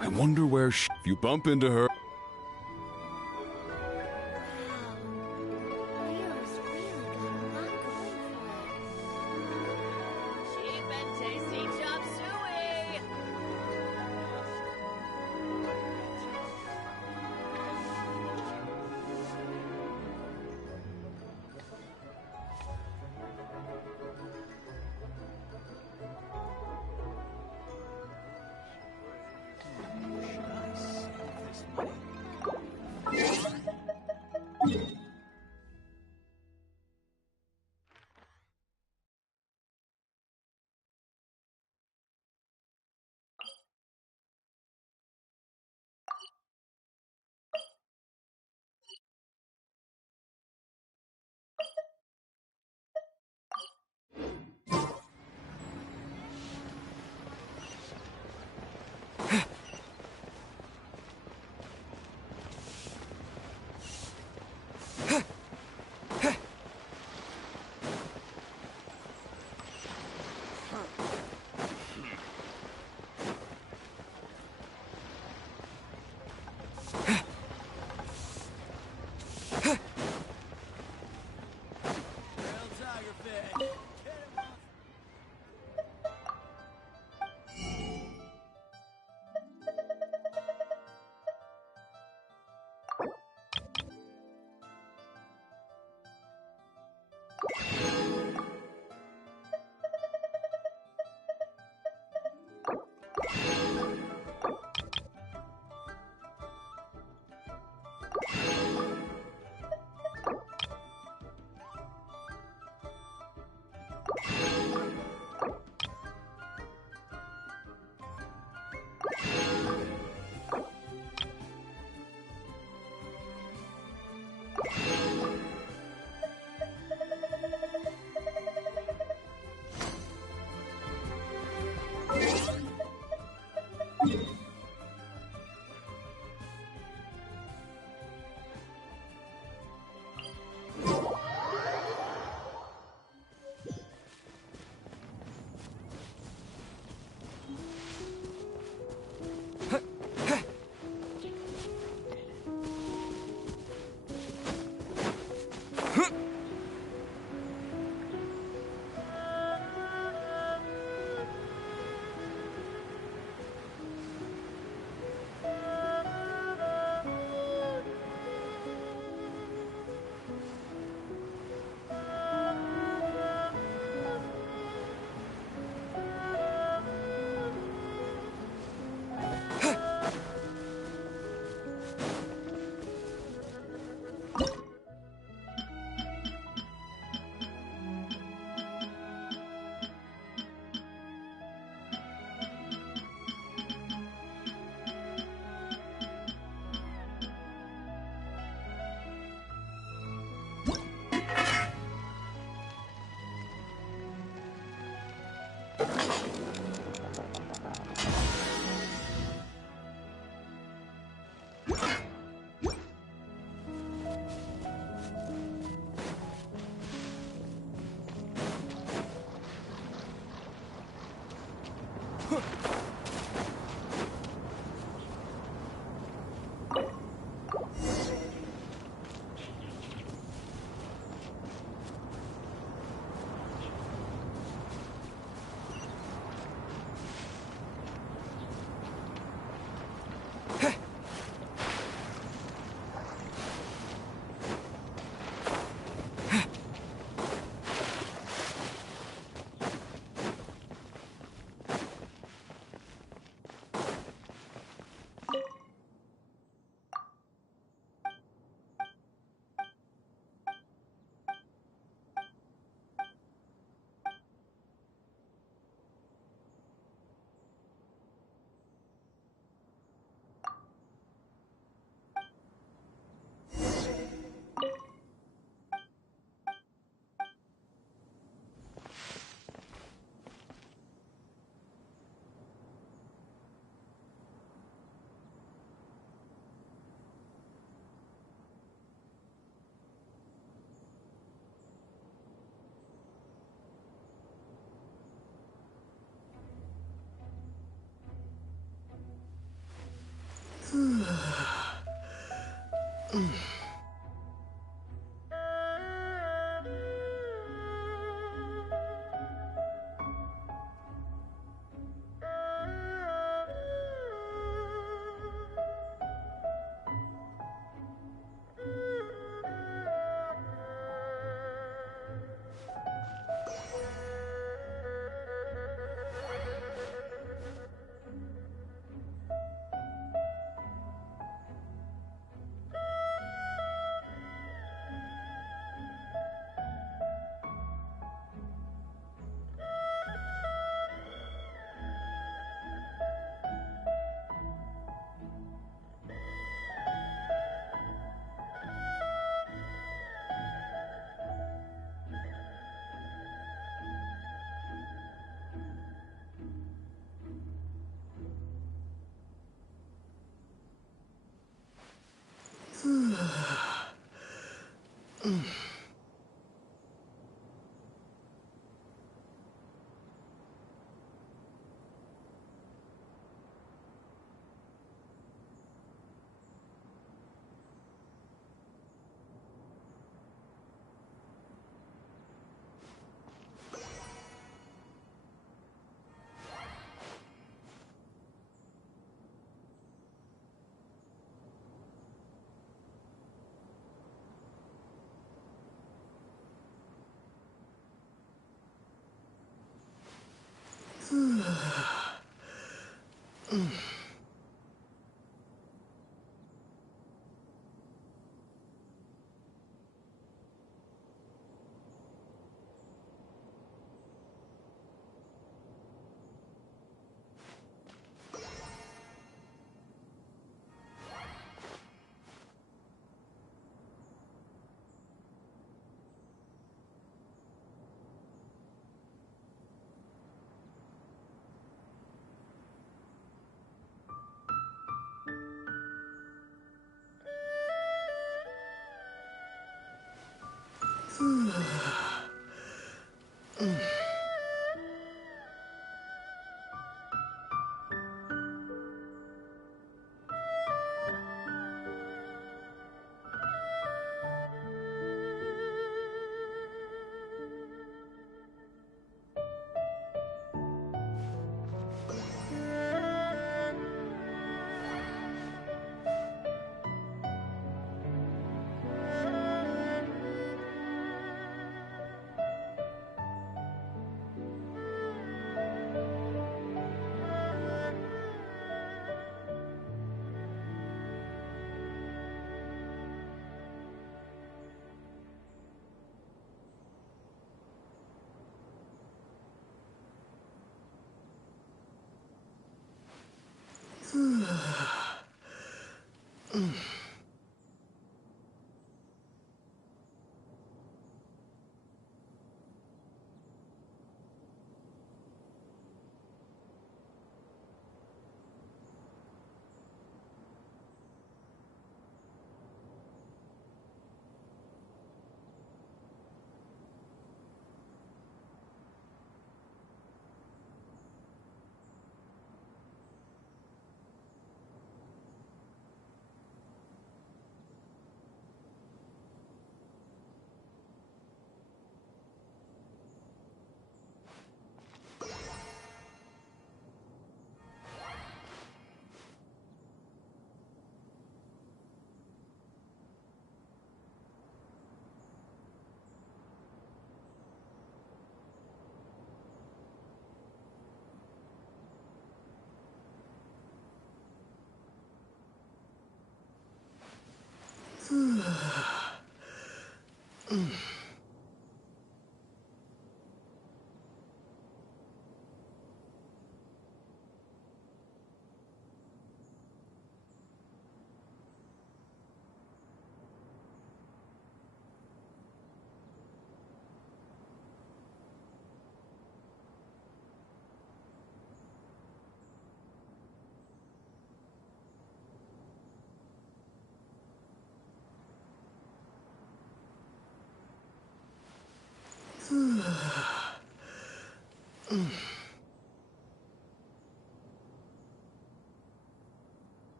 I wonder where if you bump into her.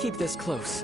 Keep this close.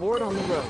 reward on the road.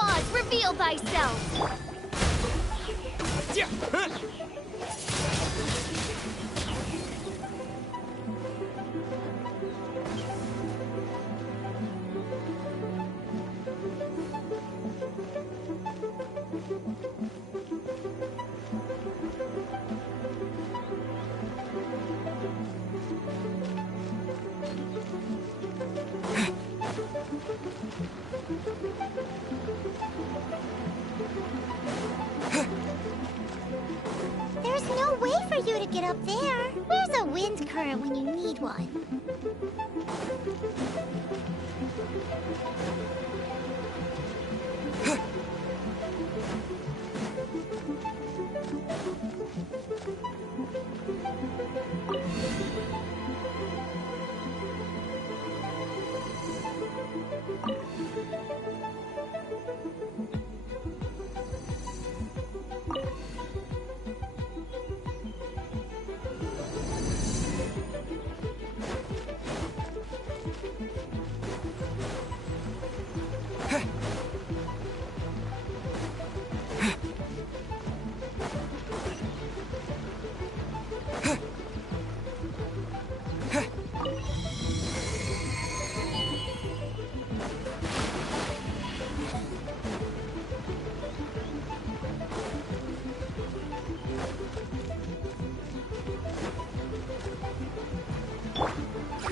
Oz, reveal thyself! There's no way for you to get up there. Where's a wind current when you need one?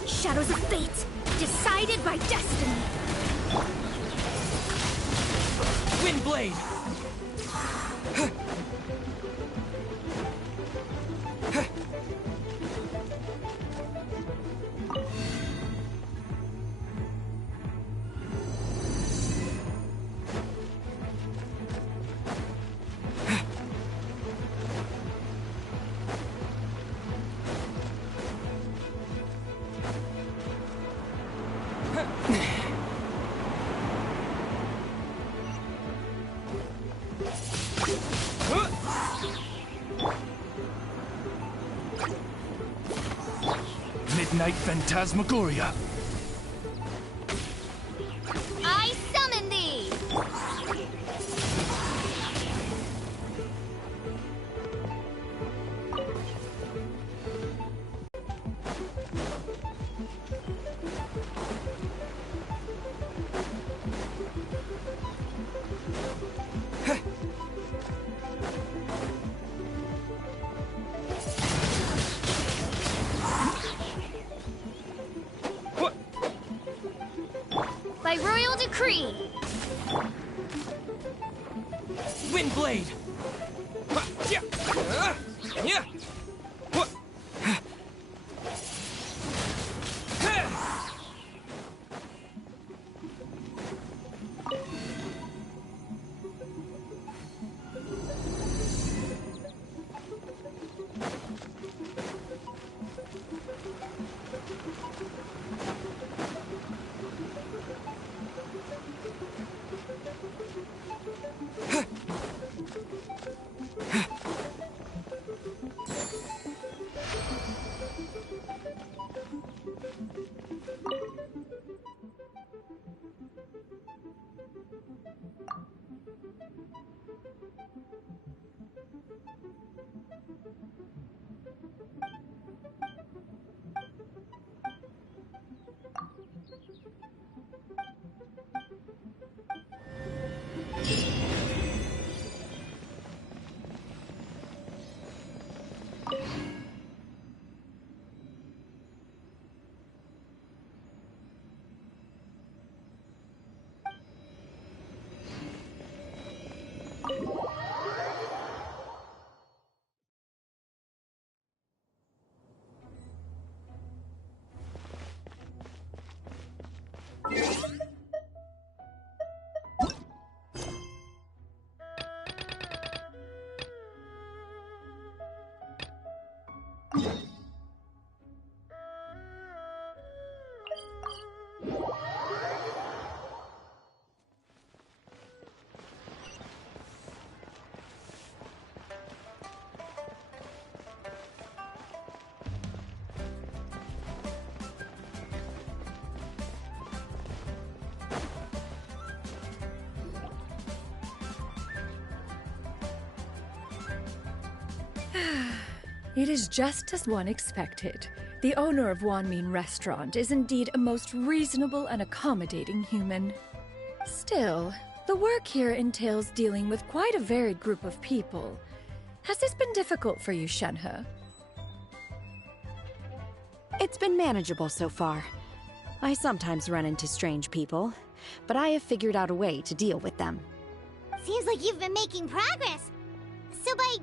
Shadows of fate, decided by destiny. Windblade! Midnight Phantasmagoria. I summon thee! decree! Windblade! It is just as one expected. The owner of Wanmin Restaurant is indeed a most reasonable and accommodating human. Still, the work here entails dealing with quite a varied group of people. Has this been difficult for you, Shenhe? It's been manageable so far. I sometimes run into strange people, but I have figured out a way to deal with them. Seems like you've been making progress. So by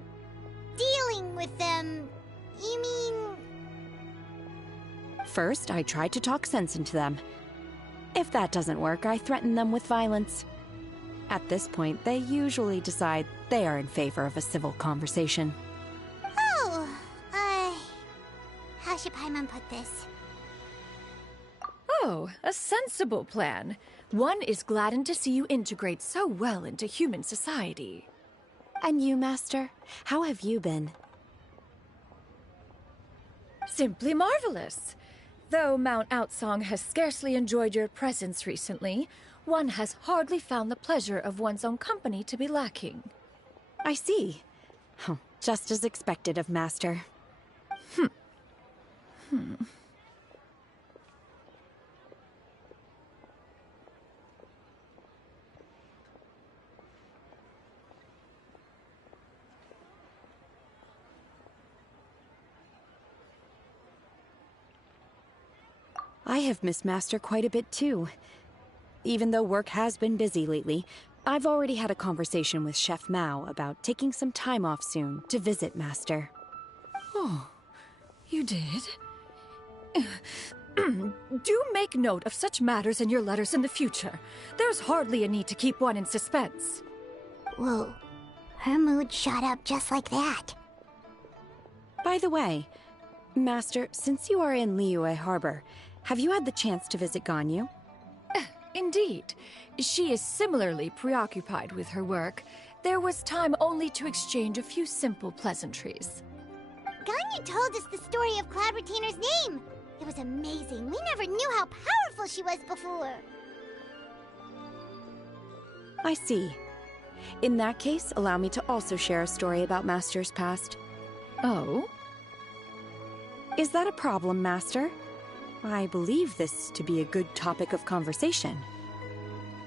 dealing with them, you mean... First, I try to talk sense into them. If that doesn't work, I threaten them with violence. At this point, they usually decide they are in favor of a civil conversation. Oh, how should Paimon put this? Oh, a sensible plan. One is gladdened to see you integrate so well into human society. And you, Master? How have you been? Simply marvelous. Though Mount Outsong has scarcely enjoyed your presence recently, one has hardly found the pleasure of one's own company to be lacking. I see. Oh, just as expected of Master. I have missed Master quite a bit too. Even though work has been busy lately, I've already had a conversation with Chef Mao about taking some time off soon to visit Master. Oh, you did? Do make note of such matters in your letters in the future. There's hardly a need to keep one in suspense. Whoa, her mood shot up just like that. By the way, Master, since you are in Liyue Harbor, have you had the chance to visit Ganyu? Indeed. She is similarly preoccupied with her work. There was time only to exchange a few simple pleasantries. Ganyu told us the story of Cloud Retainer's name. It was amazing. We never knew how powerful she was before. I see. In that case, allow me to also share a story about Master's past. Oh? Is that a problem, Master? I believe this to be a good topic of conversation.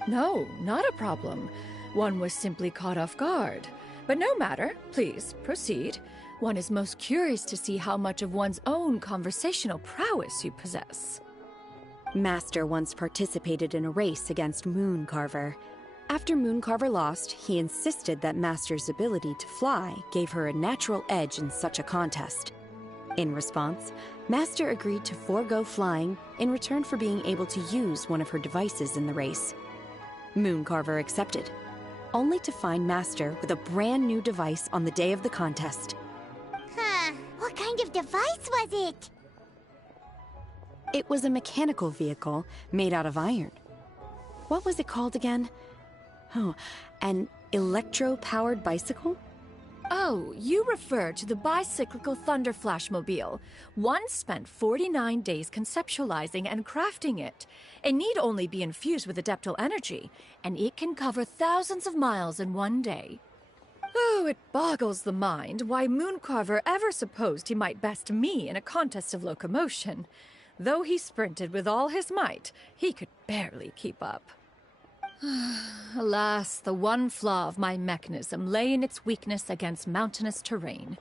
No, not a problem. One was simply caught off guard. But no matter. Please, proceed. One is most curious to see how much of one's own conversational prowess you possess. Master once participated in a race against Mooncarver. After Mooncarver lost, he insisted that Master's ability to fly gave her a natural edge in such a contest. In response, Master agreed to forego flying in return for being able to use one of her devices in the race. Mooncarver accepted, only to find Master with a brand new device on the day of the contest. Huh. What kind of device was it? It was a mechanical vehicle made out of iron. What was it called again? Oh, an electro-powered bicycle? Oh, you refer to the bicyclical Thunder Flashmobile. One spent 49 days conceptualizing and crafting it. It need only be infused with adeptal energy, and it can cover thousands of miles in one day. Oh, it boggles the mind why Mooncarver ever supposed he might best me in a contest of locomotion. Though he sprinted with all his might, he could barely keep up. Alas, the one flaw of my mechanism lay in its weakness against mountainous terrain.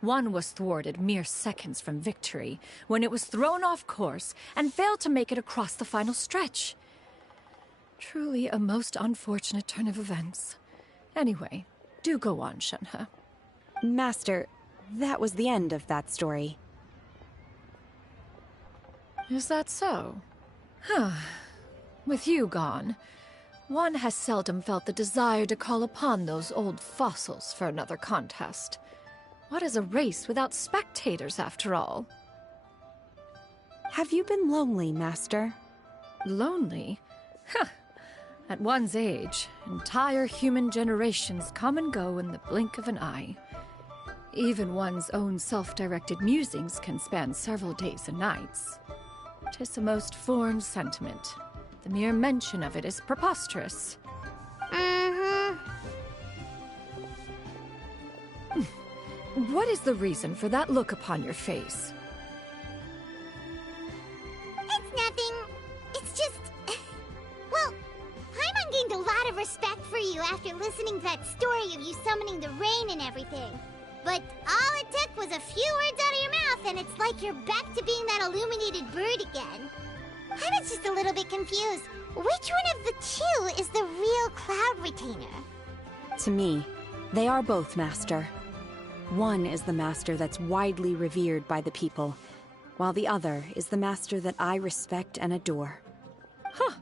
One was thwarted mere seconds from victory, when it was thrown off course and failed to make it across the final stretch. Truly a most unfortunate turn of events. Anyway, do go on, Shenhe. Master, that was the end of that story. Is that so? Huh. With you gone, one has seldom felt the desire to call upon those old fossils for another contest. What is a race without spectators, after all? Have you been lonely, Master? Lonely? Huh. At one's age, entire human generations come and go in the blink of an eye. Even one's own self-directed musings can span several days and nights. 'Tis a most foreign sentiment. The mere mention of it is preposterous. What is the reason for that look upon your face? It's nothing. It's just... Well, Paimon gained a lot of respect for you after listening to that story of you summoning the rain and everything. But all it took was a few words out of your mouth, and it's like you're back to being that illuminated bird again. I was just a little bit confused. Which one of the two is the real Cloud Retainer? To me, they are both, Master. One is the Master that's widely revered by the people, while the other is the Master that I respect and adore. Huh.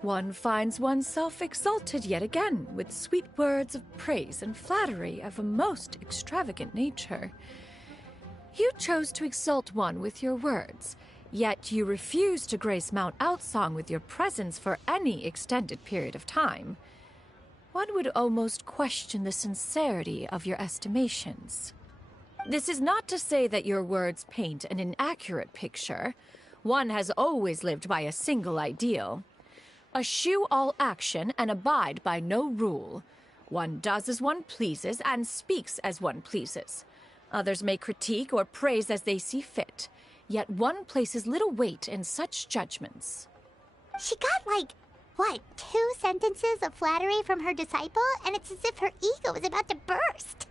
One finds oneself exalted yet again with sweet words of praise and flattery of a most extravagant nature. You chose to exalt one with your words, yet you refuse to grace Mount Outsong with your presence for any extended period of time. One would almost question the sincerity of your estimations. This is not to say that your words paint an inaccurate picture. One has always lived by a single ideal. Eschew all action and abide by no rule. One does as one pleases and speaks as one pleases. Others may critique or praise as they see fit, yet one places little weight in such judgments. She got, like, what, 2 sentences of flattery from her disciple, and it's as if her ego is about to burst.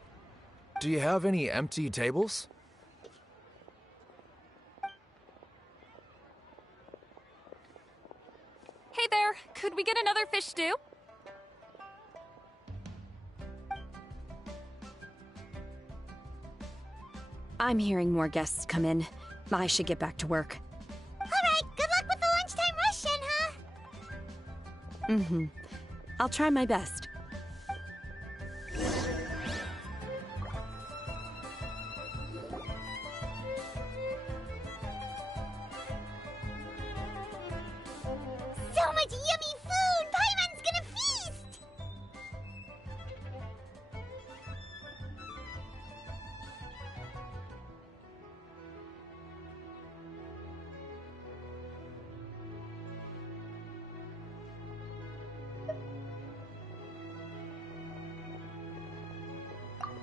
Do you have any empty tables? Hey there, could we get another fish stew? I'm hearing more guests come in. I should get back to work. Alright, good luck with the lunchtime rush, Shenhe. I'll try my best. So much yummy food! Paimon's gonna feast!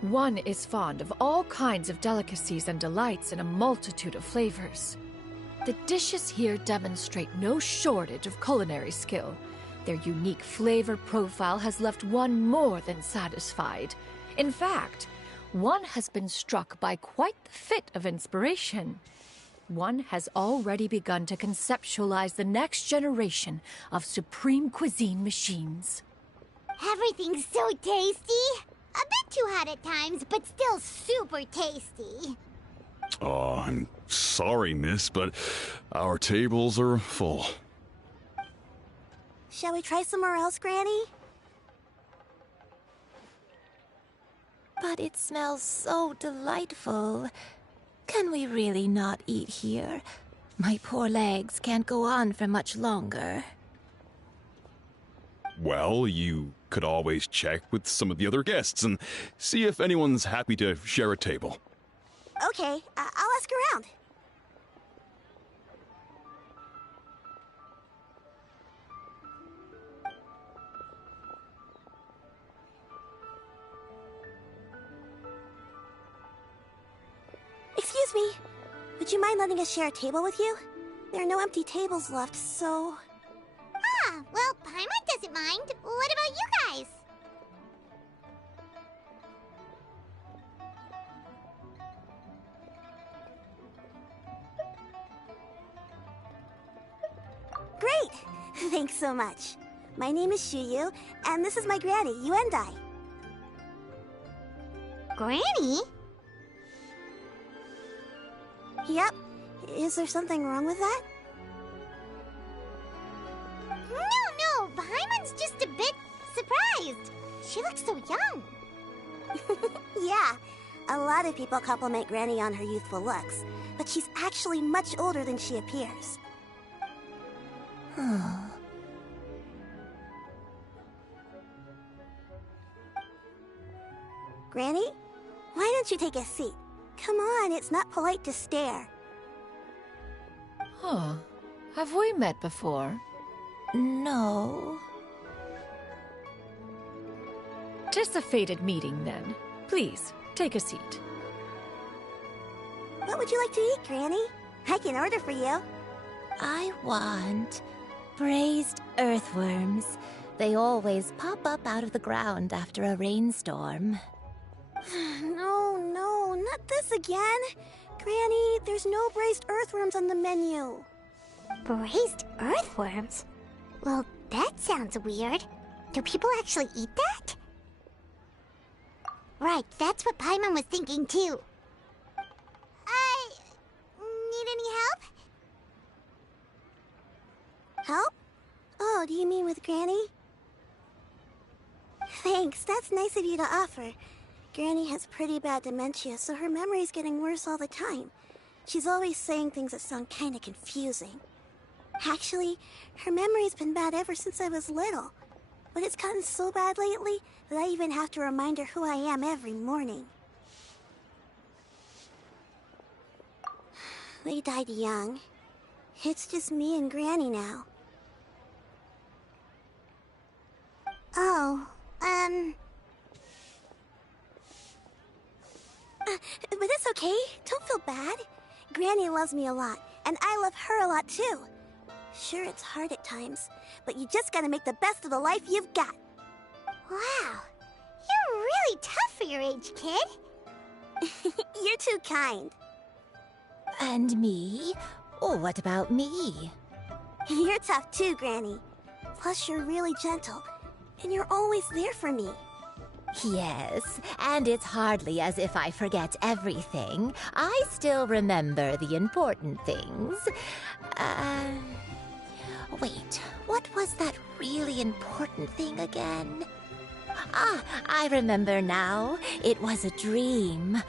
One is fond of all kinds of delicacies and delights in a multitude of flavors. The dishes here demonstrate no shortage of culinary skill. Their unique flavor profile has left one more than satisfied. In fact, one has been struck by quite the fit of inspiration. One has already begun to conceptualize the next generation of supreme cuisine machines. Everything's so tasty. A bit too hot at times, but still super tasty. Oh, I'm sorry, miss, but our tables are full. Shall we try somewhere else, Granny? But it smells so delightful. Can we really not eat here? My poor legs can't go on for much longer. Well, you could always check with some of the other guests and see if anyone's happy to share a table. Okay, I'll ask around. Excuse me. Would you mind letting us share a table with you? There are no empty tables left, so... Ah, well, Paimon doesn't mind. What about you guys? Great! Thanks so much. My name is Shuyu, and this is my granny, Yuendai. Granny? Yep. Is there something wrong with that? No, Paimon's just a bit surprised. She looks so young. Yeah, a lot of people compliment Granny on her youthful looks, but she's actually much older than she appears. Granny? Why don't you take a seat? Come on, it's not polite to stare. Huh. Have we met before? No. Just a fated meeting, then. Please, take a seat. What would you like to eat, Granny? I can order for you. I want braised earthworms. They always pop up out of the ground after a rainstorm. No, not this again. Granny, there's no braised earthworms on the menu. Braised earthworms? Well, that sounds weird. Do people actually eat that? Right, that's what Paimon was thinking too. Need any help? Help? Oh, do you mean with Granny? Thanks, that's nice of you to offer. Granny has pretty bad dementia, so her memory's getting worse all the time. She's always saying things that sound kinda confusing. Actually, her memory's been bad ever since I was little. But it's gotten so bad lately that I even have to remind her who I am every morning. They died young. It's just me and Granny now. But it's okay. Don't feel bad. Granny loves me a lot, and I love her a lot too. Sure, it's hard at times, but you just gotta make the best of the life you've got. Wow, you're really tough for your age, kid. You're too kind. And me? Oh, what about me? You're tough too, Granny. Plus, you're really gentle, and you're always there for me. Yes, and it's hardly as if I forget everything. I still remember the important things. Wait, what was that really important thing again? Ah, I remember now. It was a dream.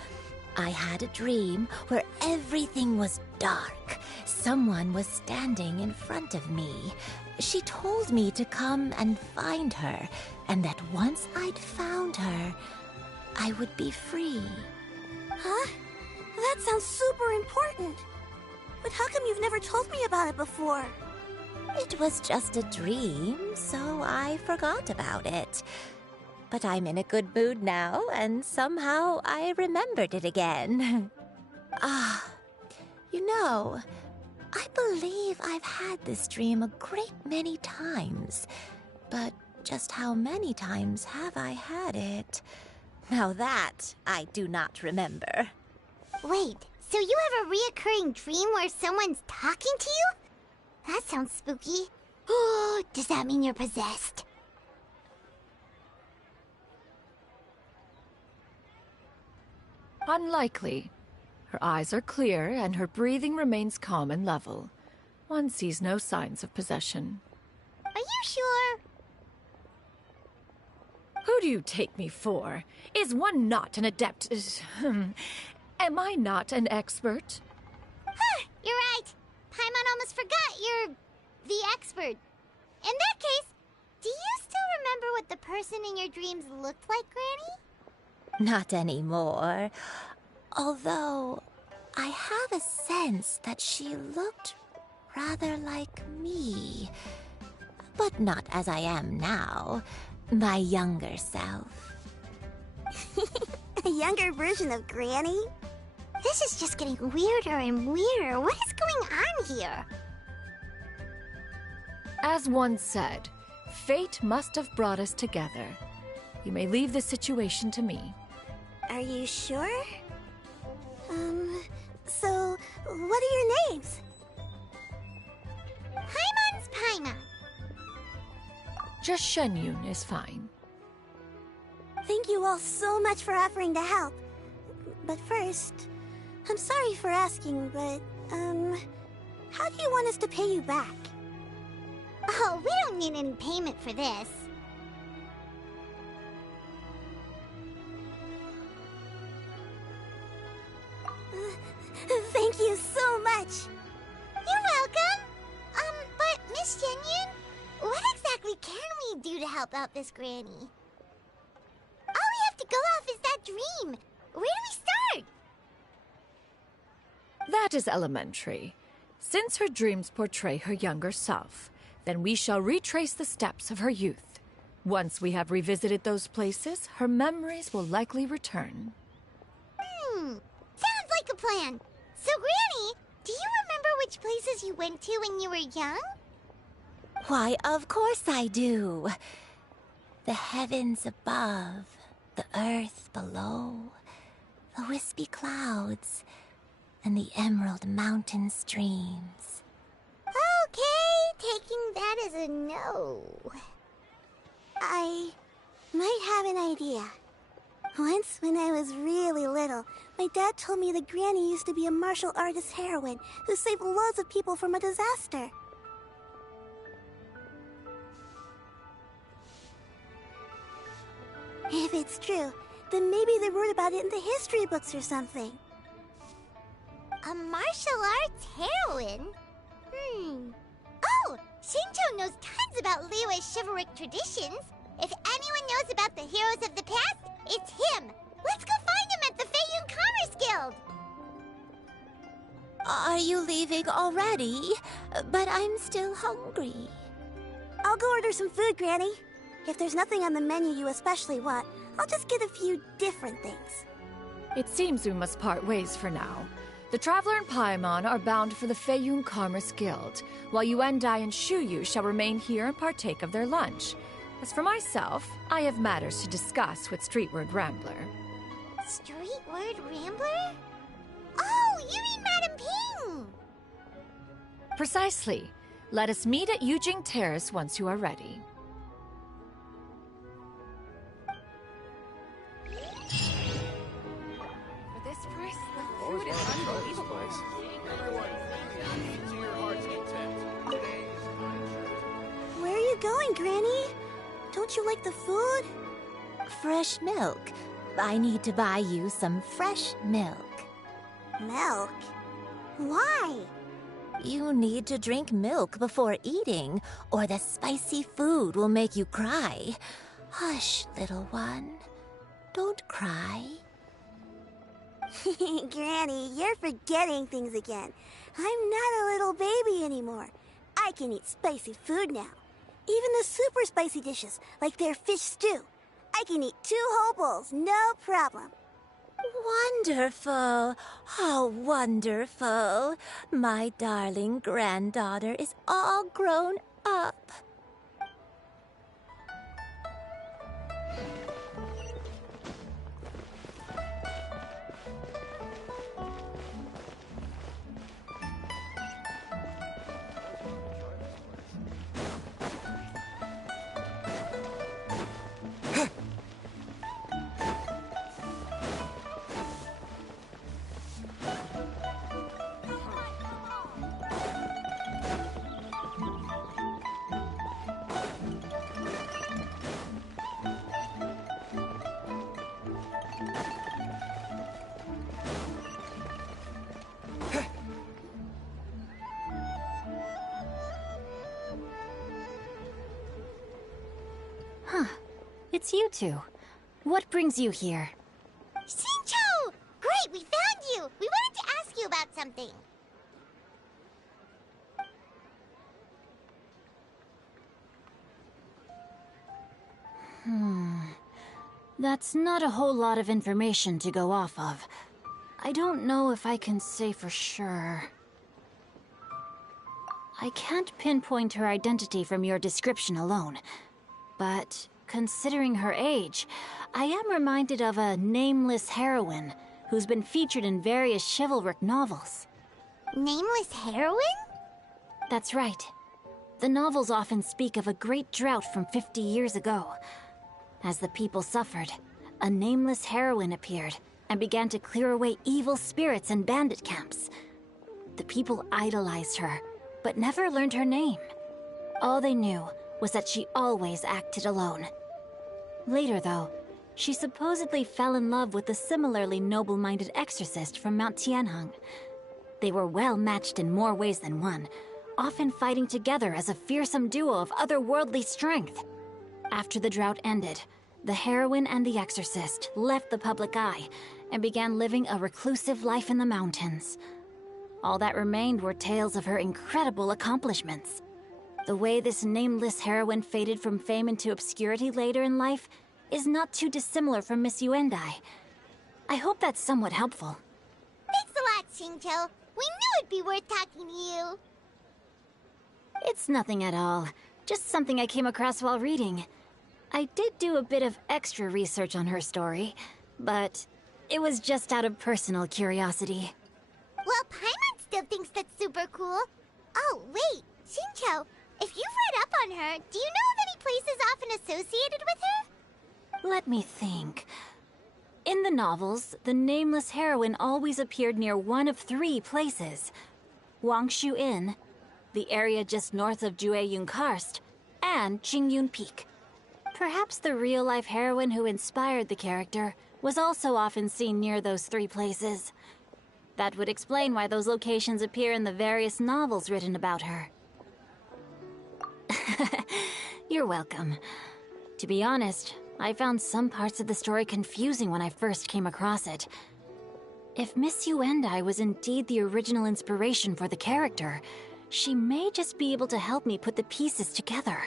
I had a dream where everything was dark. Someone was standing in front of me. She told me to come and find her, and that once I'd found her, I would be free. Huh? That sounds super important. But how come you've never told me about it before? It was just a dream, so I forgot about it. But I'm in a good mood now, and somehow I remembered it again. You know, I believe I've had this dream a great many times. But just how many times have I had it? Now that I do not remember. Wait, So you have a reoccurring dream where someone's talking to you? That sounds spooky. Oh, does that mean you're possessed? Unlikely. Her eyes are clear, and her breathing remains calm and level. One sees no signs of possession. Are you sure? Who do you take me for? Is one not an adept? Am I not an expert? Huh, you're right. Paimon almost forgot you're the expert. In that case, do you still remember what the person in your dreams looked like, Granny? Not anymore. Although, I have a sense that she looked rather like me. But not as I am now. My younger self. A younger version of Granny? This is just getting weirder and weirder. What is going on here? As one said, fate must have brought us together. You may leave the situation to me. Are you sure? So, what are your names? Paimon's Paimon. Just Shenyun is fine. Thank you all so much for offering to help. But first, I'm sorry for asking, but, how do you want us to pay you back? Oh, we don't need any payment for this. Thank you so much. You're welcome. But Miss Shenyun, what exactly can we do to help out this granny? All we have to go off is that dream. Where do we start? That is elementary. Since her dreams portray her younger self, then we shall retrace the steps of her youth. Once we have revisited those places, her memories will likely return. Sounds like a plan. So, Granny, do you remember which places you went to when you were young? Why, of course I do. The heavens above, the earth below, the wispy clouds, and the emerald mountain streams. Okay, taking that as a no. I might have an idea. Once, when I was really little, my dad told me that Granny used to be a martial artist heroine who saved loads of people from a disaster. If it's true, then maybe they wrote about it in the history books or something. A martial arts heroine? Oh, Shinto knows tons about Liyue's chivalric traditions. If anyone knows about the heroes of the past, it's him. Let's go find him at the Feiyun Commerce Guild. Are you leaving already? But I'm still hungry. I'll go order some food, Granny. If there's nothing on the menu you especially want, I'll just get a few different things. It seems we must part ways for now. The Traveler and Paimon are bound for the Feiyun Commerce Guild, while Yuendai and Shuyu shall remain here and partake of their lunch. As for myself, I have matters to discuss with Streetward Rambler. Streetward Rambler? Oh, you mean Madame Ping! Precisely. Let us meet at Yujing Terrace once you are ready. For this price, the food is unbelievable. Where are you going, Granny? Don't you like the food? Fresh milk. I need to buy you some fresh milk. Milk? Why? You need to drink milk before eating, or the spicy food will make you cry. Hush, little one. Don't cry. Granny, you're forgetting things again. I'm not a little baby anymore. I can eat spicy food now. Even the super spicy dishes, like their fish stew. I can eat 2 whole bowls, no problem. Wonderful. How wonderful. My darling granddaughter is all grown up. Huh. It's you two. What brings you here? Shincho! Great, we found you! We wanted to ask you about something. That's not a whole lot of information to go off of. I don't know if I can say for sure. I can't pinpoint her identity from your description alone, but considering her age, I am reminded of a nameless heroine who's been featured in various chivalric novels. Nameless heroine? That's right. The novels often speak of a great drought from 50 years ago. As the people suffered, a nameless heroine appeared and began to clear away evil spirits and bandit camps. The people idolized her, but never learned her name. All they knew was that she always acted alone. Later, though, she supposedly fell in love with a similarly noble-minded exorcist from Mount Tianheng. They were well matched in more ways than one, often fighting together as a fearsome duo of otherworldly strength. After the drought ended, the heroine and the exorcist left the public eye and began living a reclusive life in the mountains. All that remained were tales of her incredible accomplishments. The way this nameless heroine faded from fame into obscurity later in life is not too dissimilar from Miss Yuendai. I hope that's somewhat helpful. Thanks a lot, Shincho. We knew it'd be worth talking to you. It's nothing at all. Just something I came across while reading. I did do a bit of extra research on her story, but it was just out of personal curiosity. Well, Paimon still thinks that's super cool. Oh, wait, Shincho, if you've read up on her, do you know of any places often associated with her? Let me think. In the novels, the nameless heroine always appeared near one of 3 places. Wangshu Inn, the area just north of Jueyun Karst, and Qingyun Peak. Perhaps the real-life heroine who inspired the character was also often seen near those 3 places. That would explain why those locations appear in the various novels written about her. You're welcome. To be honest, I found some parts of the story confusing when I first came across it. If Miss Yuendai was indeed the original inspiration for the character, she may just be able to help me put the pieces together.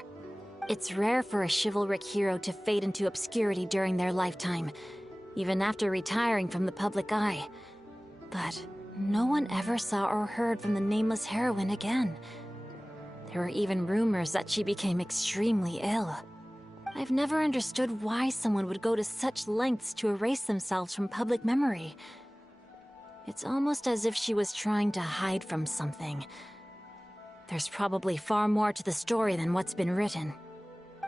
It's rare for a chivalric hero to fade into obscurity during their lifetime, even after retiring from the public eye. But no one ever saw or heard from the nameless heroine again. There were even rumors that she became extremely ill. I've never understood why someone would go to such lengths to erase themselves from public memory. It's almost as if she was trying to hide from something. There's probably far more to the story than what's been written.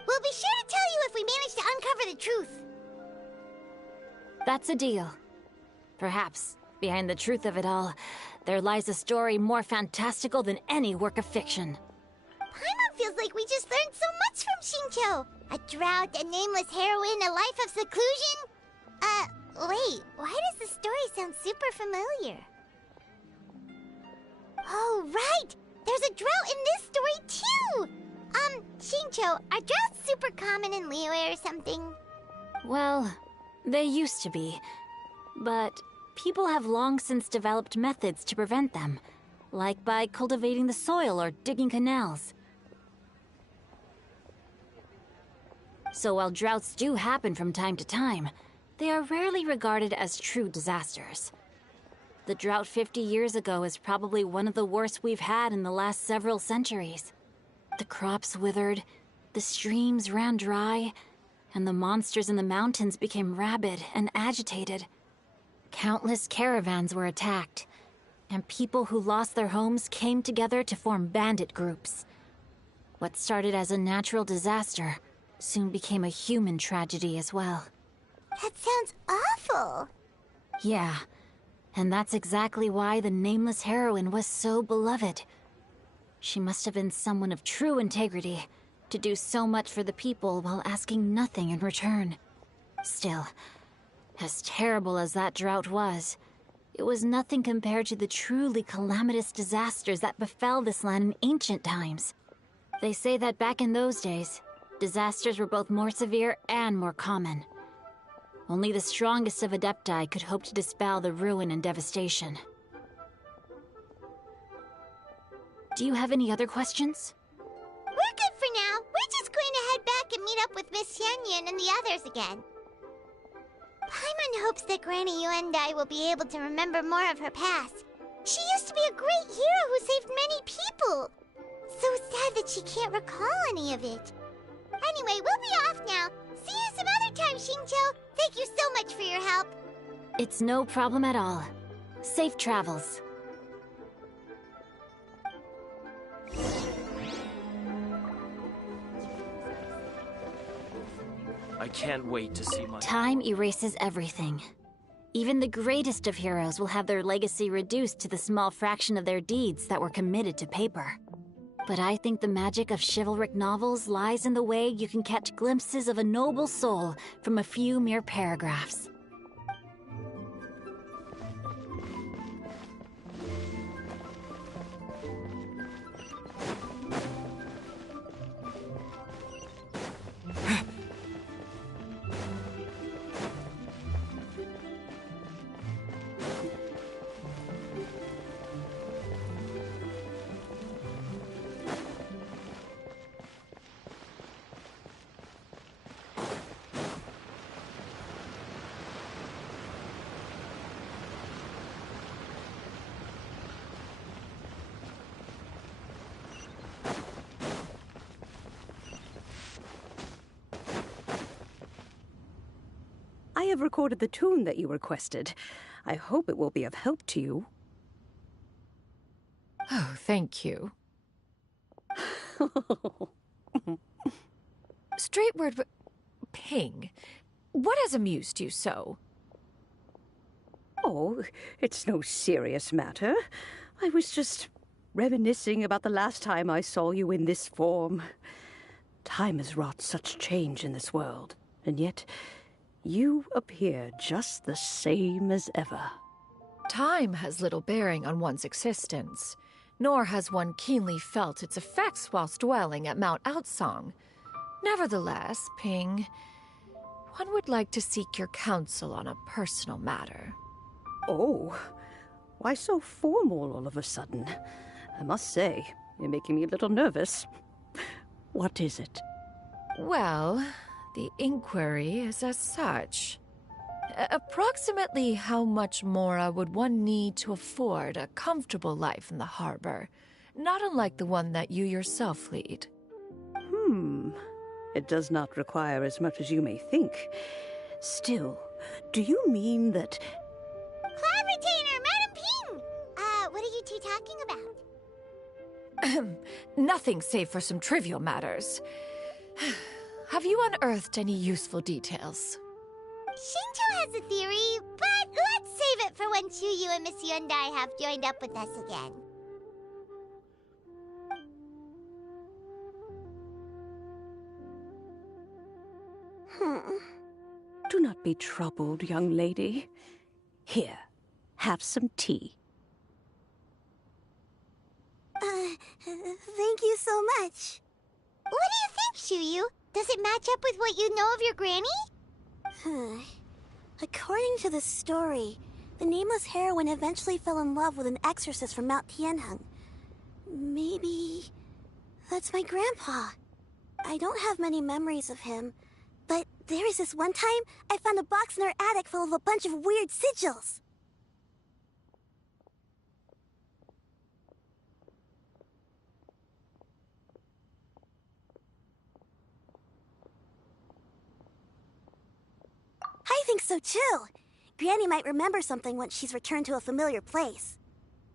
We'll be sure to tell you if we manage to uncover the truth. That's a deal. Perhaps, behind the truth of it all, there lies a story more fantastical than any work of fiction. Paimon feels like we just learned so much from Shincho. A drought, a nameless heroine, a life of seclusion. Wait, why does the story sound super familiar? Oh, right! There's a drought in this story, too! Shincho, are droughts super common in Liyue or something? Well, they used to be. But people have long since developed methods to prevent them, like by cultivating the soil or digging canals. So while droughts do happen from time to time, they are rarely regarded as true disasters. The drought 50 years ago is probably one of the worst we've had in the last several centuries. The crops withered, the streams ran dry, and the monsters in the mountains became rabid and agitated. Countless caravans were attacked, and people who lost their homes came together to form bandit groups. What started as a natural disaster soon became a human tragedy as well. That sounds awful. Yeah, and that's exactly why the nameless heroine was so beloved. She must have been someone of true integrity, to do so much for the people while asking nothing in return. Still, as terrible as that drought was, it was nothing compared to the truly calamitous disasters that befell this land in ancient times. They say that back in those days, disasters were both more severe and more common. Only the strongest of Adepti could hope to dispel the ruin and devastation. Do you have any other questions? We're good for now. We're just going to head back and meet up with Miss Xianyan and the others again. Paimon hopes that Granny Yuendai will be able to remember more of her past. She used to be a great hero who saved many people. So sad that she can't recall any of it. Anyway, we'll be off now. See you some other time, Xingqiu. Thank you so much for your help. It's no problem at all. Safe travels. I can't wait to see my... Time erases everything. Even the greatest of heroes will have their legacy reduced to the small fraction of their deeds that were committed to paper. But I think the magic of chivalric novels lies in the way you can catch glimpses of a noble soul from a few mere paragraphs. I have recorded the tune that you requested. I hope it will be of help to you. Oh, thank you. Straight word, Ping. What has amused you so? Oh, it's no serious matter. I was just reminiscing about the last time I saw you in this form. Time has wrought such change in this world, and yet you appear just the same as ever. Time has little bearing on one's existence, nor has one keenly felt its effects whilst dwelling at Mount Outsong. Nevertheless, Ping, one would like to seek your counsel on a personal matter. Oh, why so formal all of a sudden? I must say, you're making me a little nervous. What is it? Well, the inquiry is as such. Approximately how much more would one need to afford a comfortable life in the harbor, not unlike the one that you yourself lead? It does not require as much as you may think. Still, do you mean that... Cloud Retainer, Madam Ping! What are you two talking about? Nothing save for some trivial matters. Have you unearthed any useful details? Xingqiu has a theory, but let's save it for when Chuyu and Miss Yuendai have joined up with us again. Do not be troubled, young lady. Here, have some tea. Thank you so much. What do you think, Chuyu? Does it match up with what you know of your granny? According to the story, the nameless heroine eventually fell in love with an exorcist from Mount Tianheng. Maybe that's my grandpa. I don't have many memories of him, but there was this one time I found a box in our attic full of a bunch of weird sigils. I think so too. Granny might remember something once she's returned to a familiar place.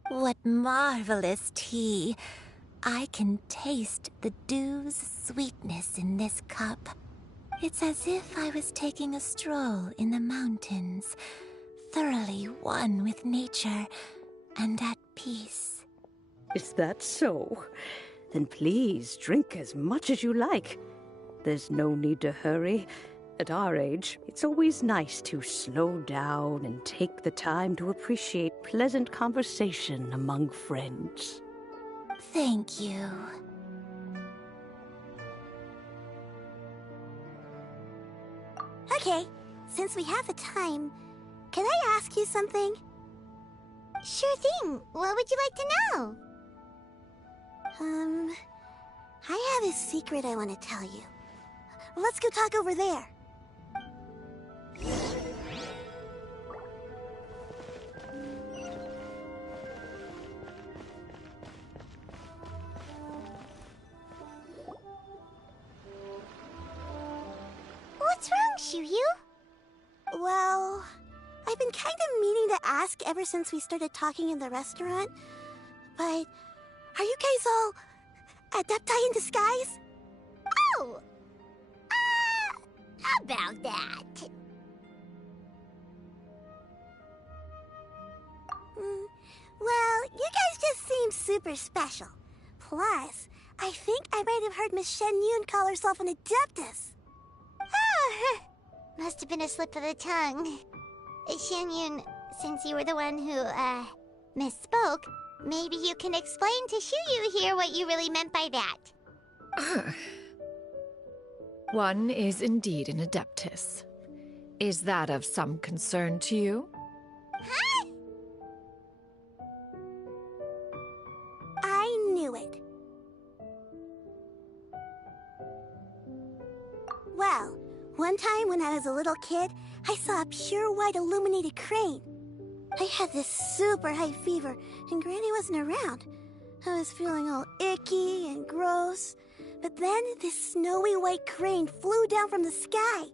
What marvelous tea. I can taste the dew's sweetness in this cup. It's as if I was taking a stroll in the mountains, thoroughly one with nature and at peace. Is that so? Then please drink as much as you like. There's no need to hurry. At our age, it's always nice to slow down and take the time to appreciate pleasant conversation among friends. Thank you. Okay, since we have the time, can I ask you something? Sure thing. What would you like to know? I have a secret I want to tell you. Let's go talk over there. What's wrong, Shiryu? Well, I've been kind of meaning to ask ever since we started talking in the restaurant, but are you guys all adepti in disguise? Oh! About that. Well, you guys just seem super special. Plus, I think I might have heard Miss Shen Yun call herself an Adeptus. Oh, must have been a slip of the tongue. Shen Yun, since you were the one who, misspoke, maybe you can explain to Shiryu here what you really meant by that. One is indeed an Adeptus. Is that of some concern to you? Huh? I knew it. Well, one time when I was a little kid, I saw a pure white illuminated crane. I had this super high fever, and Granny wasn't around. I was feeling all icky and gross. But then this snowy white crane flew down from the sky.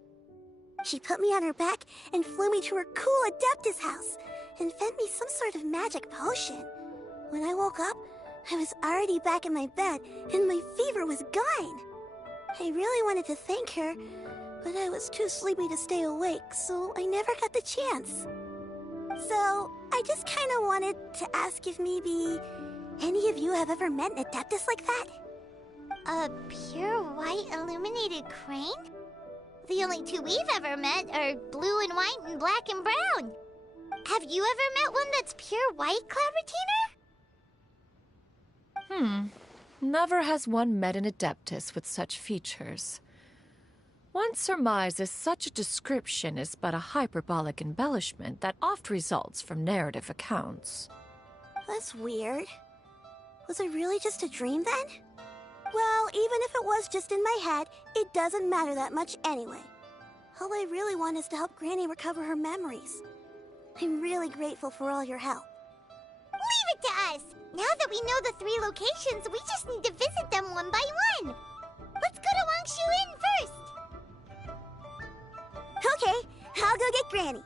She put me on her back and flew me to her cool Adeptus house and fed me some sort of magic potion. When I woke up, I was already back in my bed and my fever was gone. I really wanted to thank her, but I was too sleepy to stay awake, so I never got the chance. So, I just kind of wanted to ask if maybe any of you have ever met an Adeptus like that? A pure white illuminated crane? The only two we've ever met are blue and white and black and brown. Have you ever met one that's pure white, Cloud Retainer? Never has one met an Adeptus with such features. One surmises such a description is but a hyperbolic embellishment that oft results from narrative accounts. That's weird. Was it really just a dream then? Well, even if it was just in my head, it doesn't matter that much anyway. All I really want is to help Granny recover her memories. I'm really grateful for all your help. Leave it to us! Now that we know the 3 locations, we just need to visit them one by one. Let's go to Wangshu Inn first. Okay, I'll go get Granny.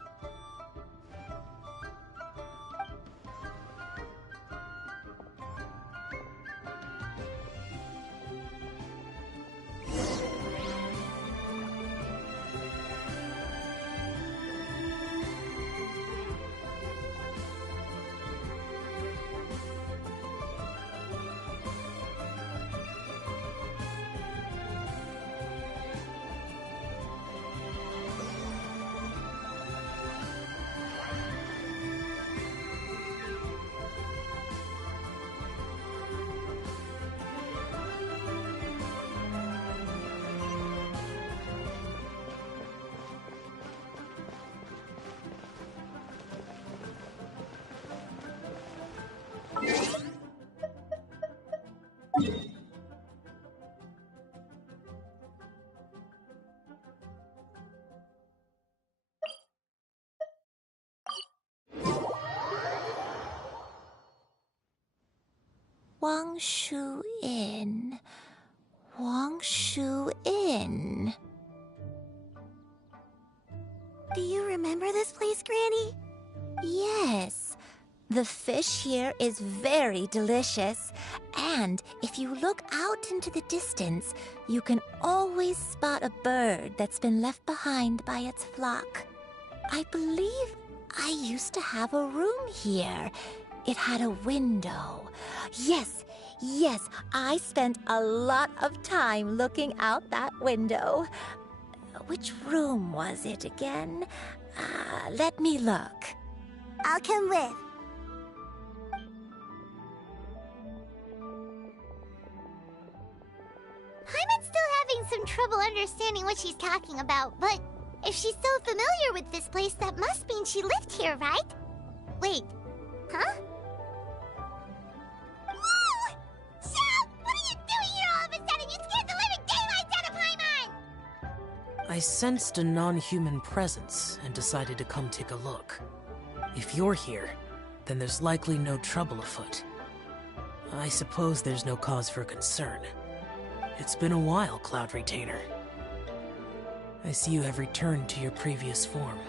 Wangshu Inn. Wangshu Inn. Do you remember this place, Granny? Yes. The fish here is very delicious. And if you look out into the distance, you can always spot a bird that's been left behind by its flock. I believe I used to have a room here. It had a window. Yes, I spent a lot of time looking out that window. Which room was it again? Let me look. I'll come with. Paimon's still having some trouble understanding what she's talking about, but If she's so familiar with this place, that must mean she lived here, right? Wait, huh? Whoa! Chef! What are you doing here all of a sudden? You scared the living daylights out of Paimon! I sensed a non-human presence and decided to come take a look. If you're here, then there's likely no trouble afoot. I suppose there's no cause for concern. It's been a while, Cloud Retainer. I see you have returned to your previous form.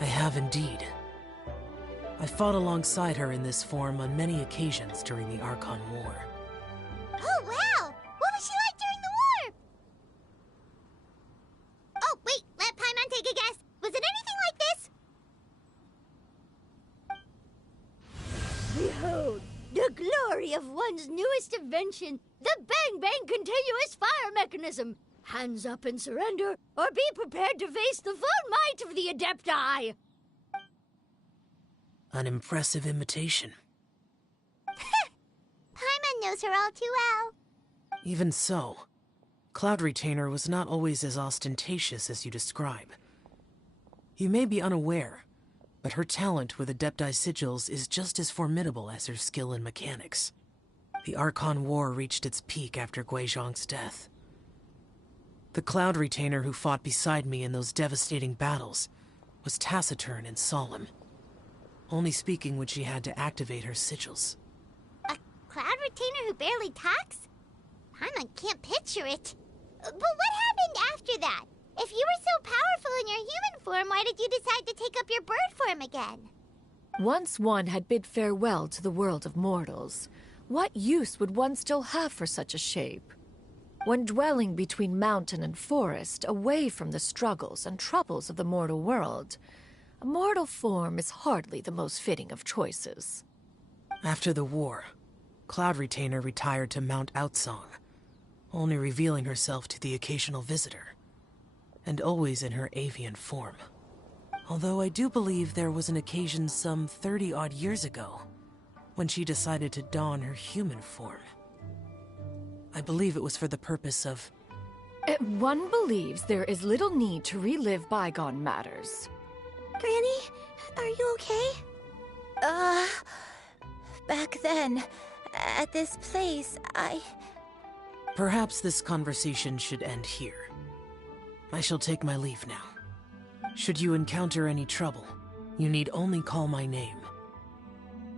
I have indeed. I fought alongside her in this form on many occasions during the Archon War. Oh, wow! What was she like during the war? Oh, wait, let Paimon take a guess. Was it anything like this? Behold, the glory of one's newest invention, the Bang Bang Continuous Fire Mechanism. Hands up and surrender, or be prepared to face the full might of the Adepti! An impressive imitation. Paimon knows her all too well. Even so, Cloud Retainer was not always as ostentatious as you describe. You may be unaware, but her talent with Adepti sigils is just as formidable as her skill in mechanics. The Archon War reached its peak after Guizhong's death. The Cloud Retainer who fought beside me in those devastating battles was taciturn and solemn, only speaking when she had to activate her sigils. A Cloud Retainer who barely talks? Paimon can't picture it. But what happened after that? If you were so powerful in your human form, why did you decide to take up your bird form again? Once one had bid farewell to the world of mortals, what use would one still have for such a shape? When dwelling between mountain and forest, away from the struggles and troubles of the mortal world, a mortal form is hardly the most fitting of choices. After the war, Cloud Retainer retired to Mount Outsong, only revealing herself to the occasional visitor, and always in her avian form. Although I do believe there was an occasion some 30-odd years ago, when she decided to don her human form. I believe it was for the purpose of One believes there is little need to relive bygone matters. Granny, are you okay? Back then, at this place, Perhaps this conversation should end here. I shall take my leave now. Should you encounter any trouble, you need only call my name.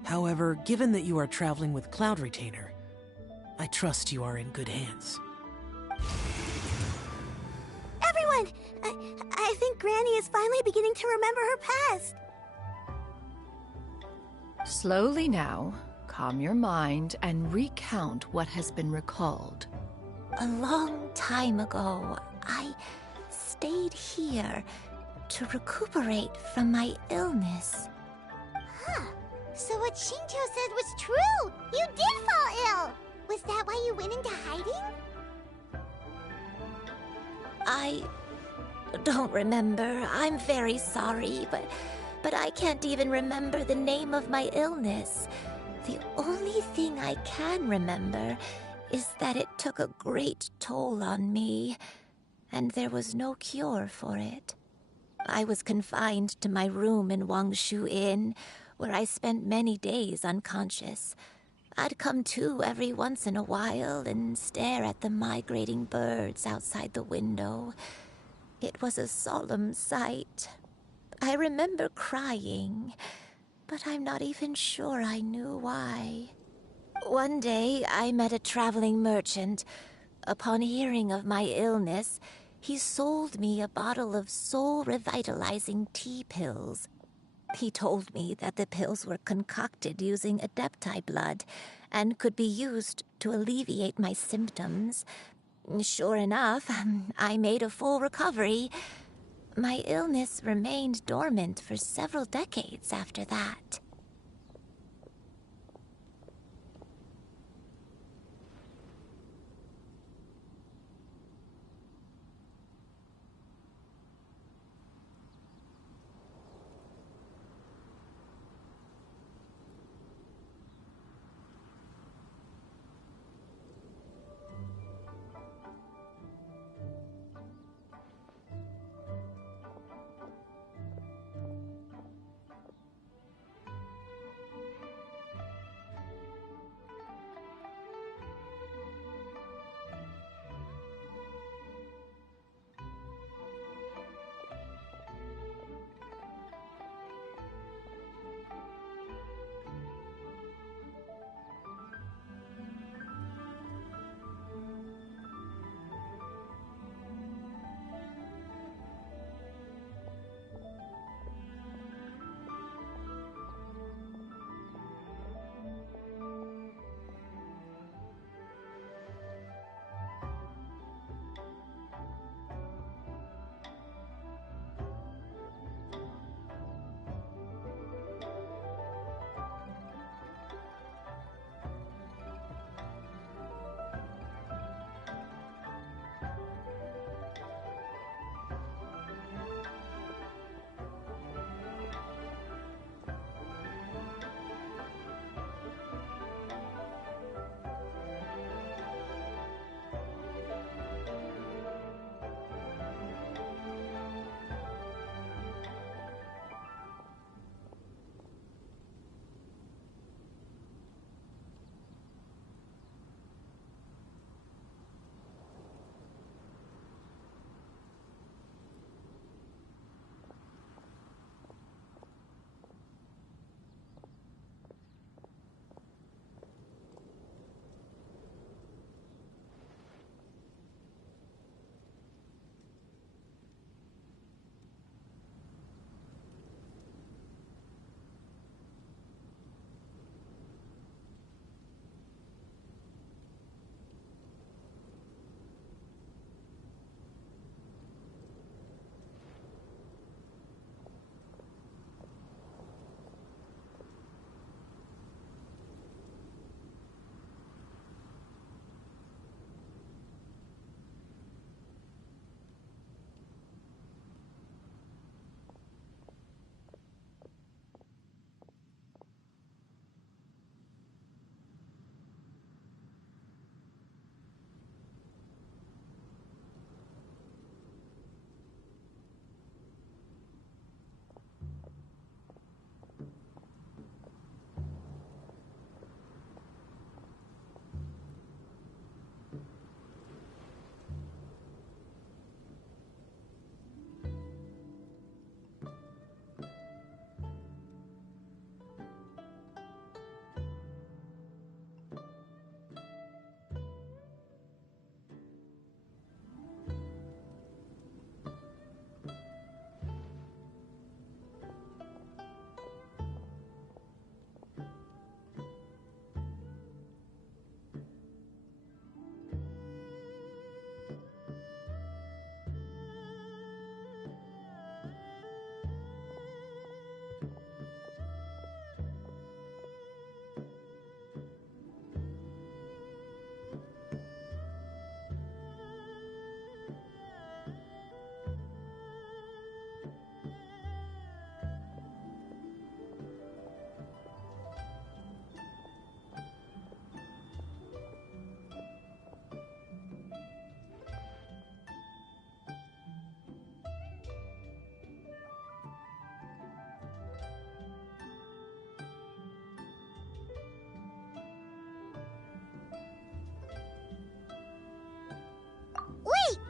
However, given that you are traveling with Cloud Retainer, I trust you are in good hands. Everyone! I think Granny is finally beginning to remember her past. Slowly now, calm your mind and recount what has been recalled. A long time ago, I stayed here to recuperate from my illness. Huh. So what Shinto said was true! You did fall ill! Was that why you went into hiding? I don't remember. I'm very sorry, but I can't even remember the name of my illness. The only thing I can remember is that it took a great toll on me, and there was no cure for it. I was confined to my room in Wangshu Inn, where I spent many days unconscious. I'd come to every once in a while and stare at the migrating birds outside the window. It was a solemn sight. I remember crying, but I'm not even sure I knew why. One day, I met a traveling merchant. Upon hearing of my illness, he sold me a bottle of soul-revitalizing tea pills. He told me that the pills were concocted using Adepti blood and could be used to alleviate my symptoms. Sure enough, I made a full recovery. My illness remained dormant for several decades after that.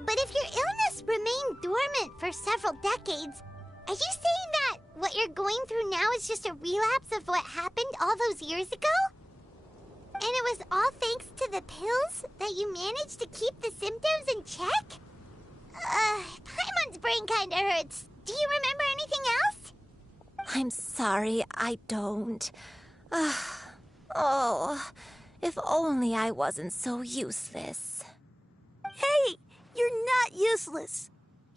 But if your illness remained dormant for several decades, are you saying that what you're going through now is just a relapse of what happened all those years ago? And it was all thanks to the pills that you managed to keep the symptoms in check? Paimon's brain kinda hurts. Do you remember anything else? I'm sorry, I don't. Oh, if only I wasn't so useless. Hey, you're not useless.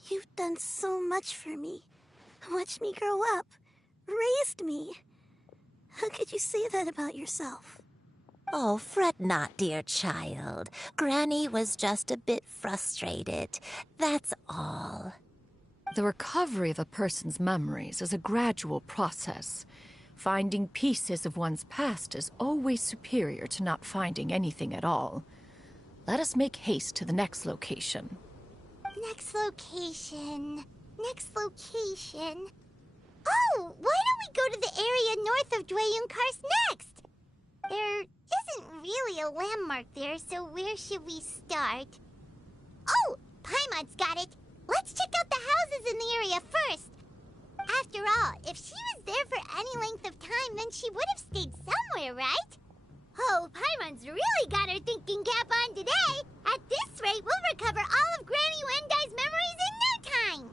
You've done so much for me. Watched me grow up. Raised me. How could you say that about yourself? Oh, fret not, dear child. Granny was just a bit frustrated. That's all. The recovery of a person's memories is a gradual process. Finding pieces of one's past is always superior to not finding anything at all. Let us make haste to the next location. Next location. Next location. Oh, why don't we go to the area north of Dwayunkars next? There isn't really a landmark there, so where should we start? Oh, Paimon's got it. Let's check out the houses in the area first. After all, if she was there for any length of time, then she would have stayed somewhere, right? Oh, Paimon's really got her thinking cap on today. At this rate, we'll recover all of Granny Wendai's memories in no time.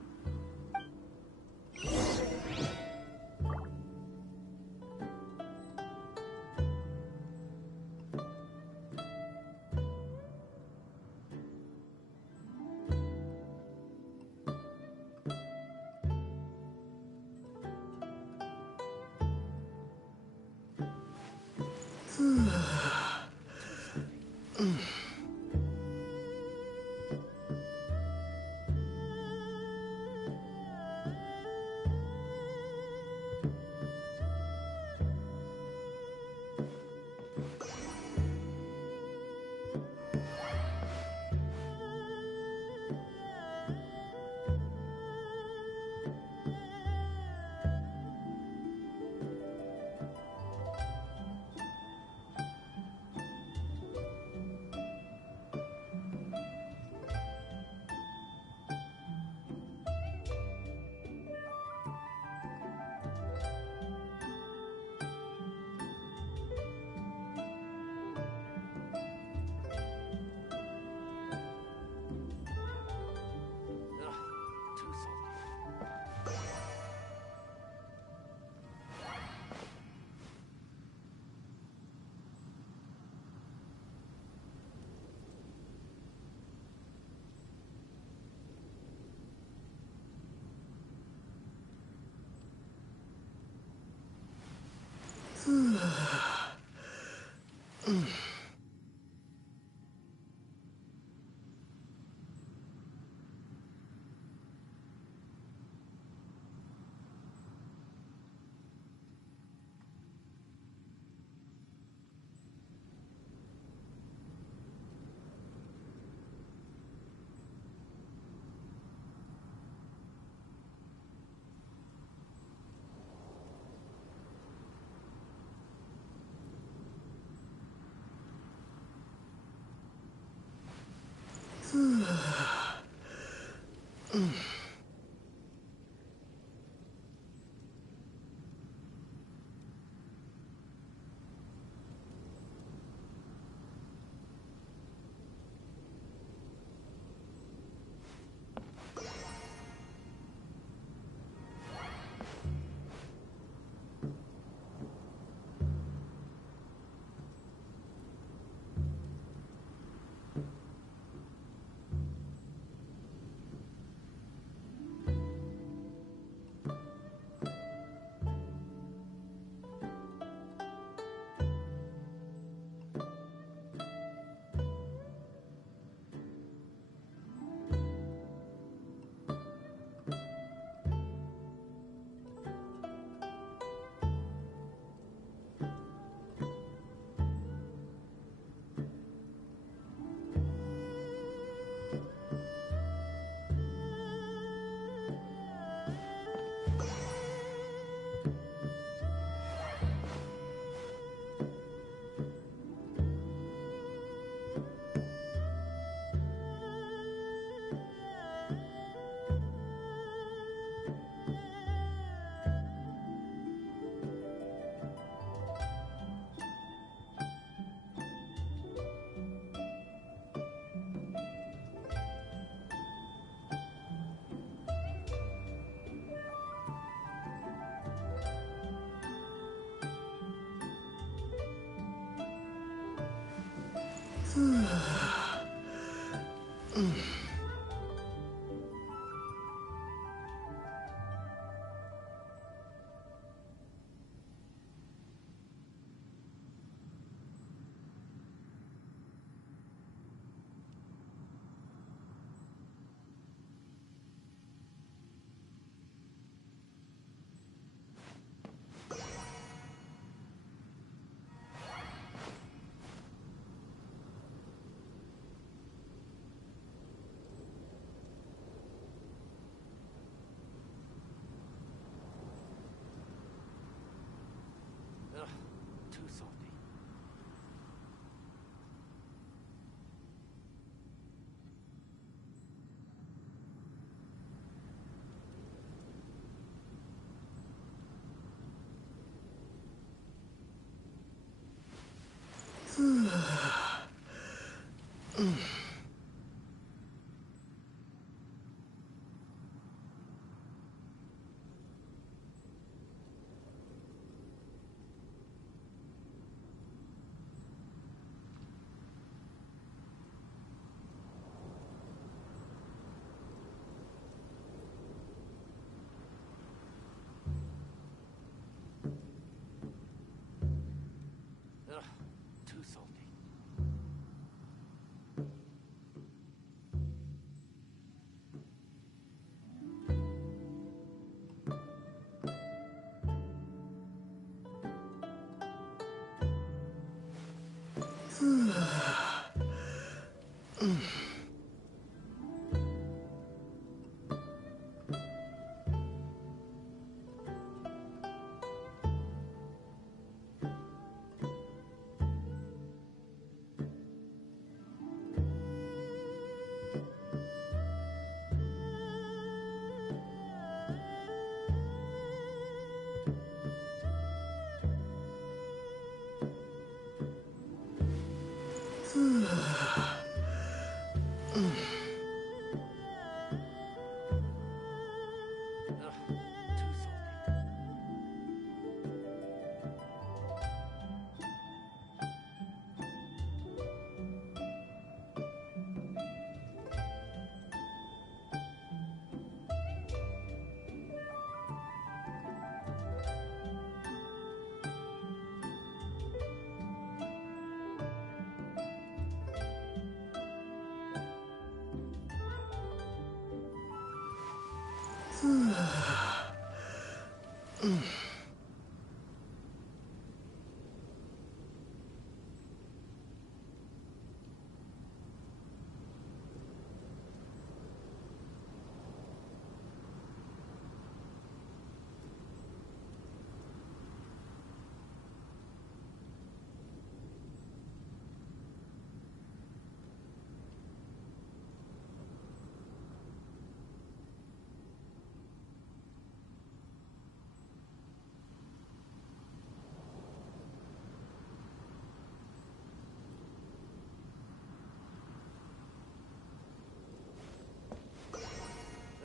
Too salty.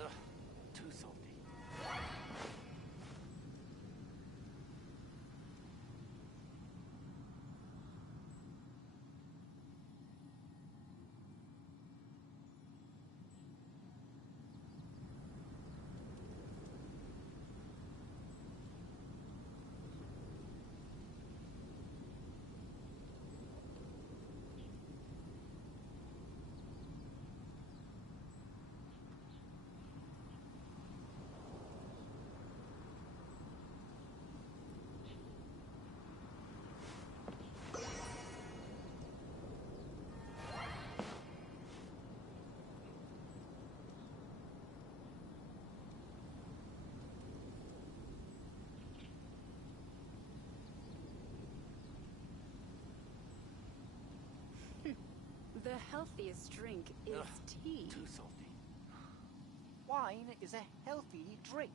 Ugh, too salty. The healthiest drink is tea. Too salty. Wine is a healthy drink.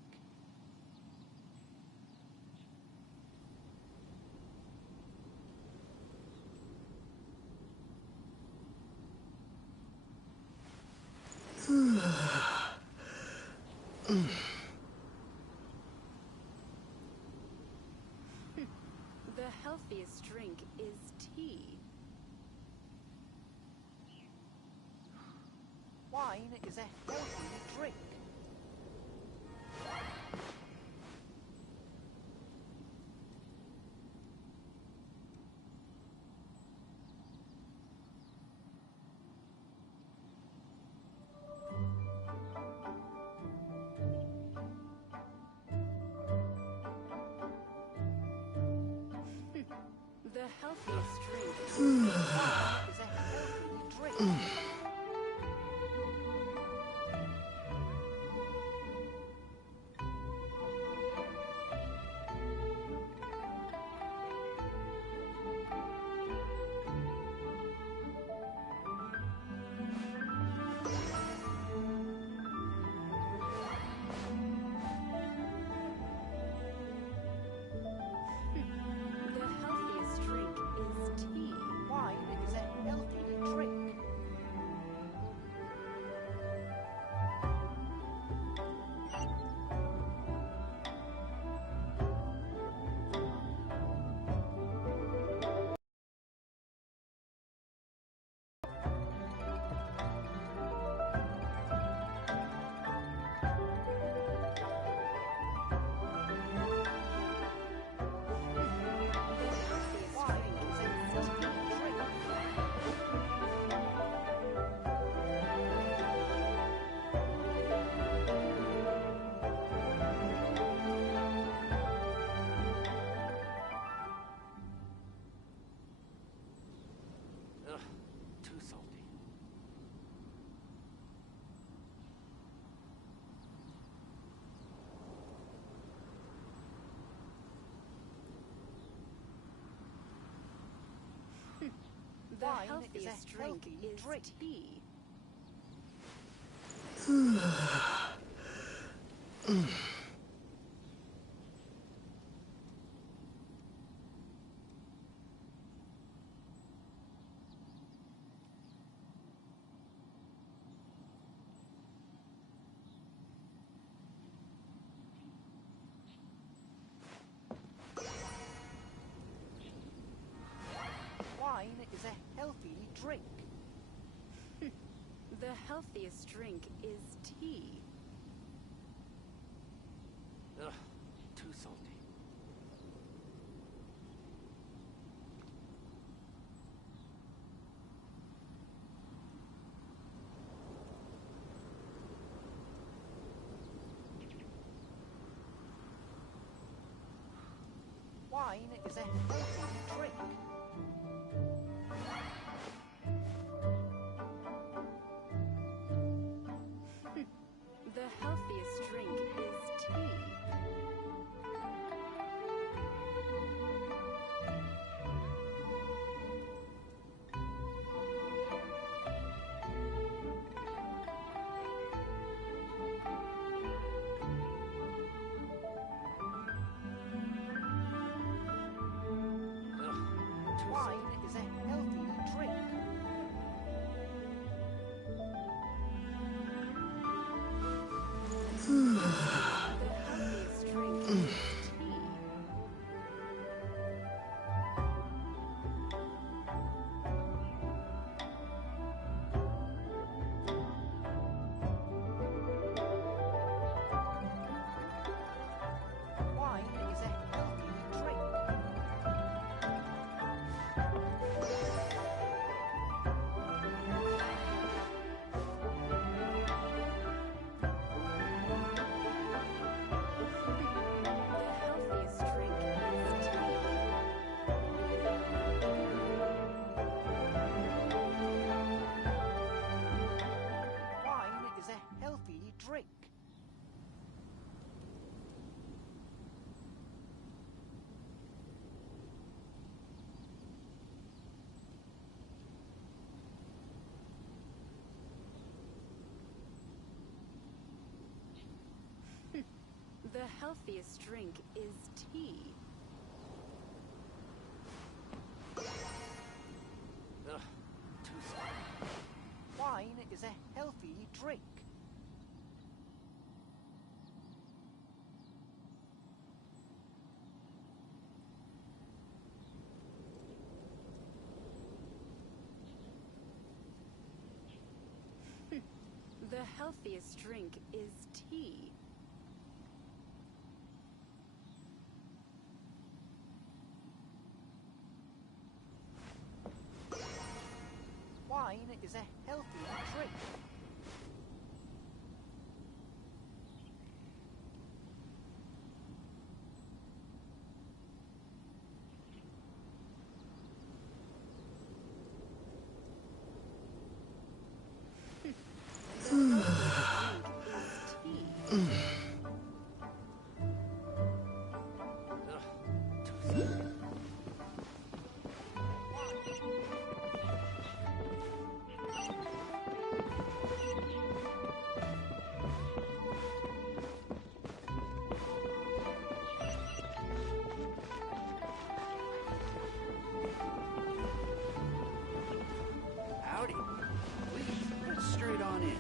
The healthiest drink is tea. Wine is a healthy drink. The healthiest drink. Wine is a healthy drink. The healthiest drink is tea. Wine is a healthy drink. Wine is a healthy drink. Ugh, too salty. The Wine is a healthiest drink healthy is drink. tea. Wine is a healthy drink. The healthiest drink is tea. Ugh, too salty. Wine is a healthy drink. The healthiest drink is tea. Ugh, too Wine salty. is a healthy drink. The healthiest drink is tea. Wine is a healthy drink. The healthiest drink is tea. Ugh, too salty. Wine is a healthy drink. The healthiest drink is tea. Wine is a healthy drink. Howdy. Please, get straight on in.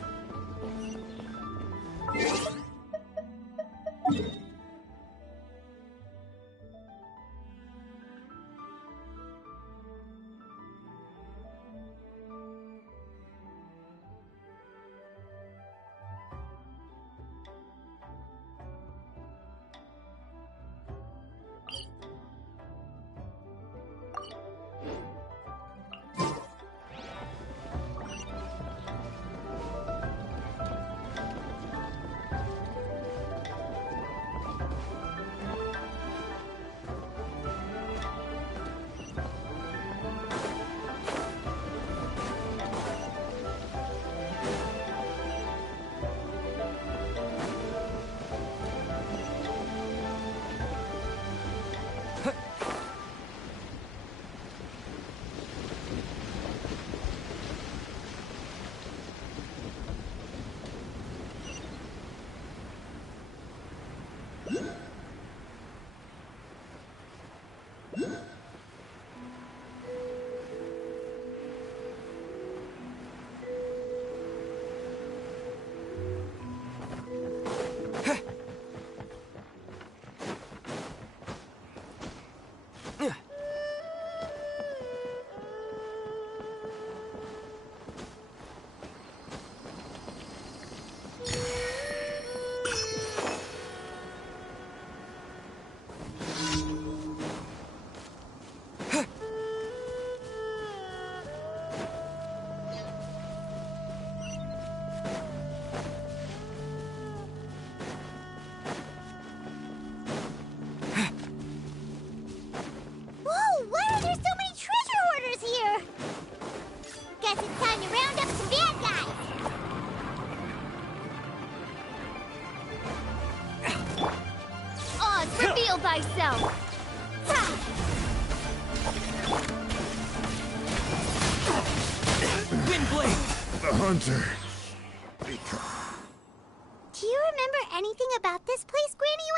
Whoa, why are there so many treasure hoarders here? Guess it's time to round up some bad guys. Oz, reveal thyself! Windblade! The hunter. Do you remember anything about this place, Granny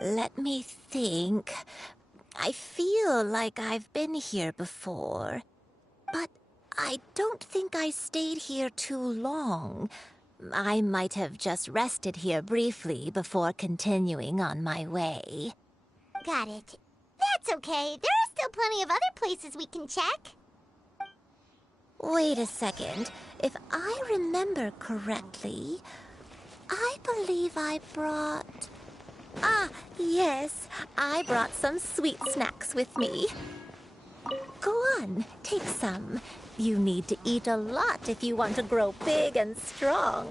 Wendai? Let me think. I feel like I've been here before, but I don't think I stayed here too long. I might have just rested here briefly before continuing on my way. Got it. That's okay. There are still plenty of other places we can check. Wait a second. If I remember correctly, I believe I brought... Ah, yes. I brought some sweet snacks with me. Go on, take some. You need to eat a lot if you want to grow big and strong.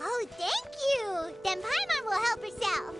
Oh, thank you. Then Paimon will help herself.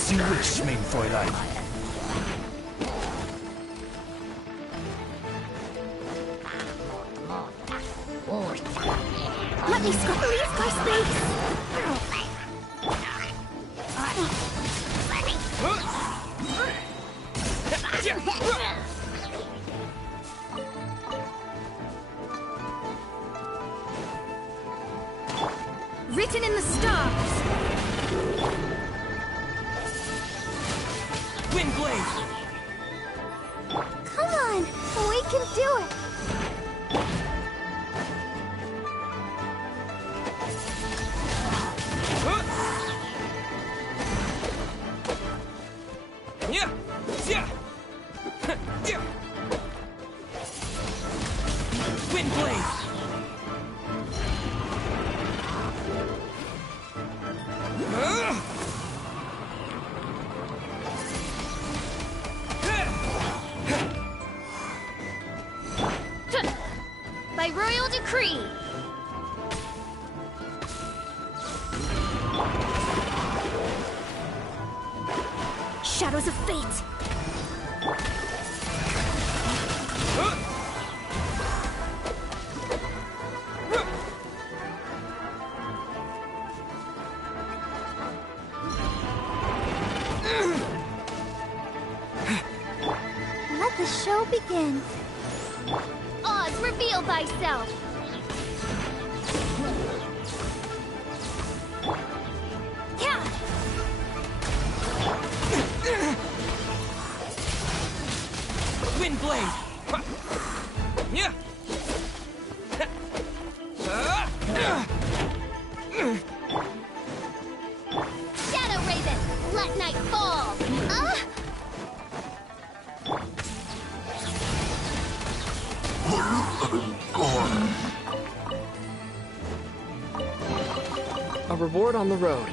As you wish, mein Fräulein. Let me squeeze my space! Written in the stars! Windblade! Come on, we can do it! Yeah! Yeah! Yeah! Windblade! By royal decree! Shadows of fate! Let the show begin. Oz, reveal thyself! Yeah! Windblade! Yeah! Shadow Raven, let night fall! A reward on the road.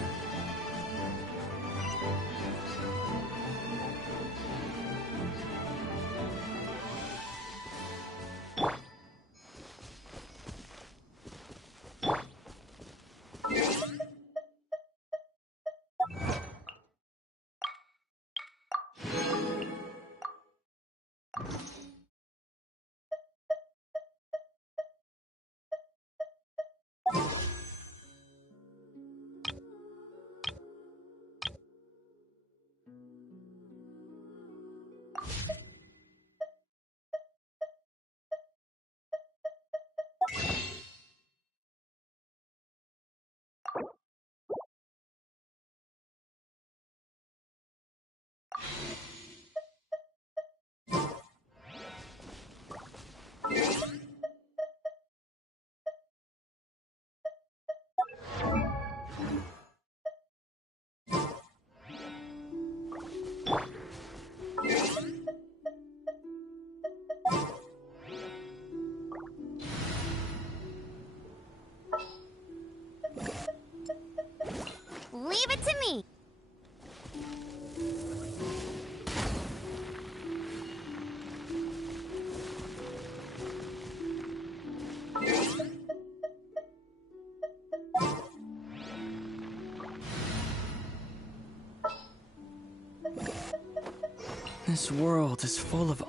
Leave it to me. This world is full of...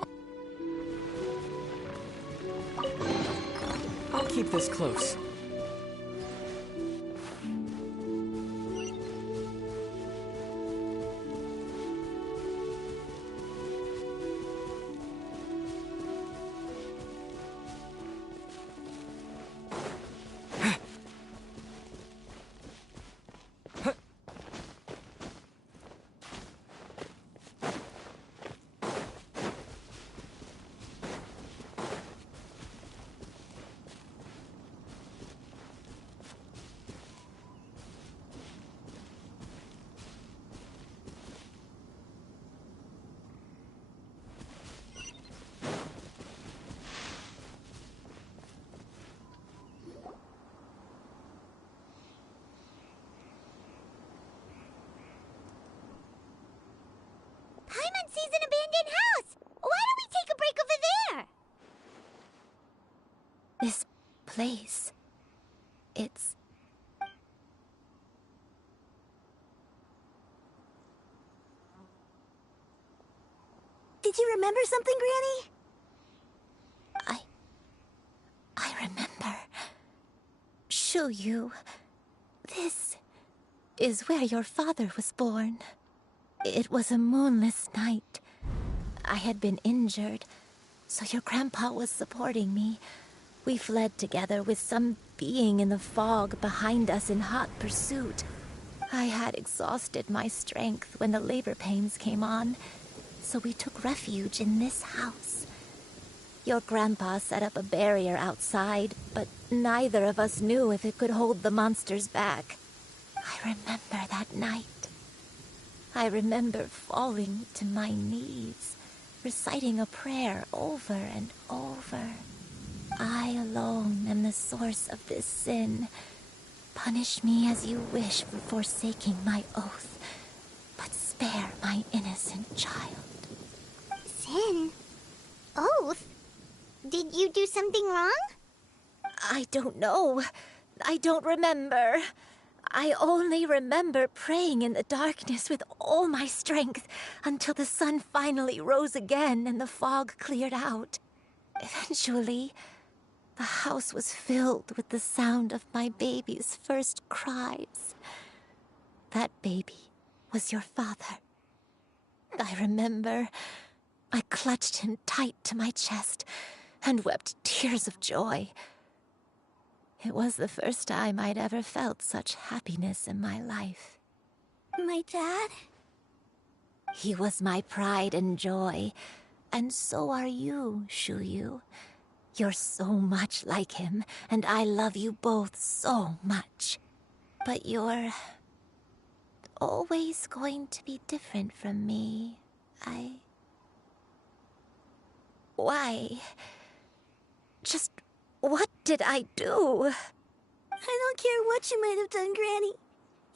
I'll keep this close. Paimon sees an abandoned house. Why don't we take a break over there? This place. It's... Did you remember something, Granny? I remember. Shuyu, this is where your father was born. It was a moonless night. I had been injured, so your grandpa was supporting me. We fled together with some being in the fog behind us in hot pursuit. I had exhausted my strength when the labor pains came on, so we took refuge in this house. Your grandpa set up a barrier outside, but neither of us knew if it could hold the monsters back. I remember that night. I remember falling to my knees, reciting a prayer over and over. I alone am the source of this sin. Punish me as you wish for forsaking my oath, but spare my innocent child. Sin? Oath? Did you do something wrong? I don't know. I don't remember. I only remember praying in the darkness with all my strength until the sun finally rose again and the fog cleared out. Eventually, the house was filled with the sound of my baby's first cries. That baby was your father. I remember I clutched him tight to my chest and wept tears of joy. It was the first time I'd ever felt such happiness in my life. My dad? He was my pride and joy, and so are you, Shuyu. You're so much like him, and I love you both so much. But you're always going to be different from me. Why? Just what did I do? I don't care what you might have done, Granny.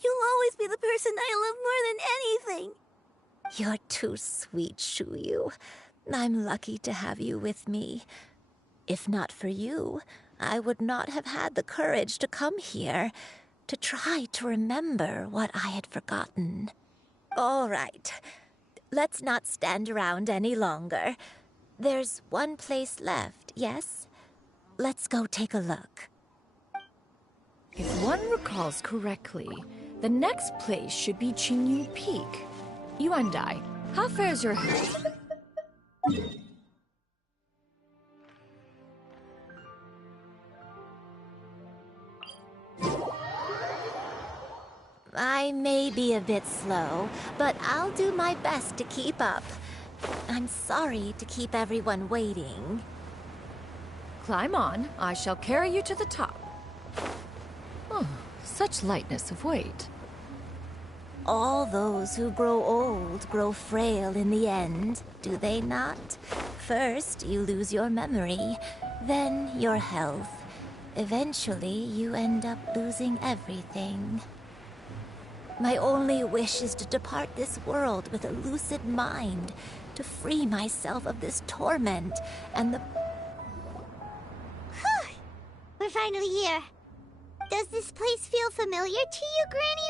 You'll always be the person I love more than anything. You're too sweet, Shuyu. I'm lucky to have you with me. If not for you, I would not have had the courage to come here, to try to remember what I had forgotten. All right, let's not stand around any longer. There's one place left, yes? Let's go take a look. If one recalls correctly, the next place should be Chinyu Peak. Yuandai, how fares your health? I may be a bit slow, but I'll do my best to keep up. I'm sorry to keep everyone waiting. Climb on. I shall carry you to the top. Oh, such lightness of weight. All those who grow old grow frail in the end, do they not? First, you lose your memory, then your health. Eventually, you end up losing everything. My only wish is to depart this world with a lucid mind, to free myself of this torment and the... We're finally here. Does this place feel familiar to you, Granny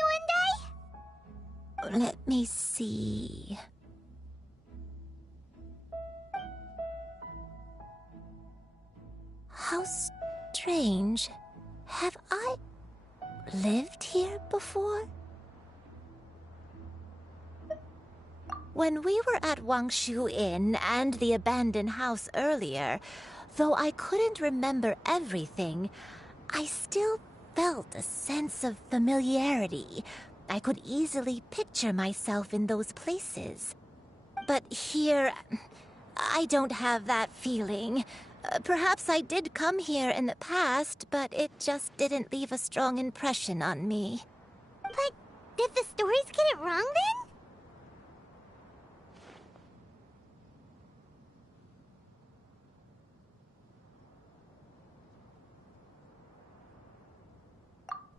Yuandai? Let me see... How strange. Have I lived here before? When we were at Wangshu Inn and the abandoned house earlier, though I couldn't remember everything, I still felt a sense of familiarity. I could easily picture myself in those places. But here, I don't have that feeling. Perhaps I did come here in the past, but it just didn't leave a strong impression on me. But did the stories get it wrong then?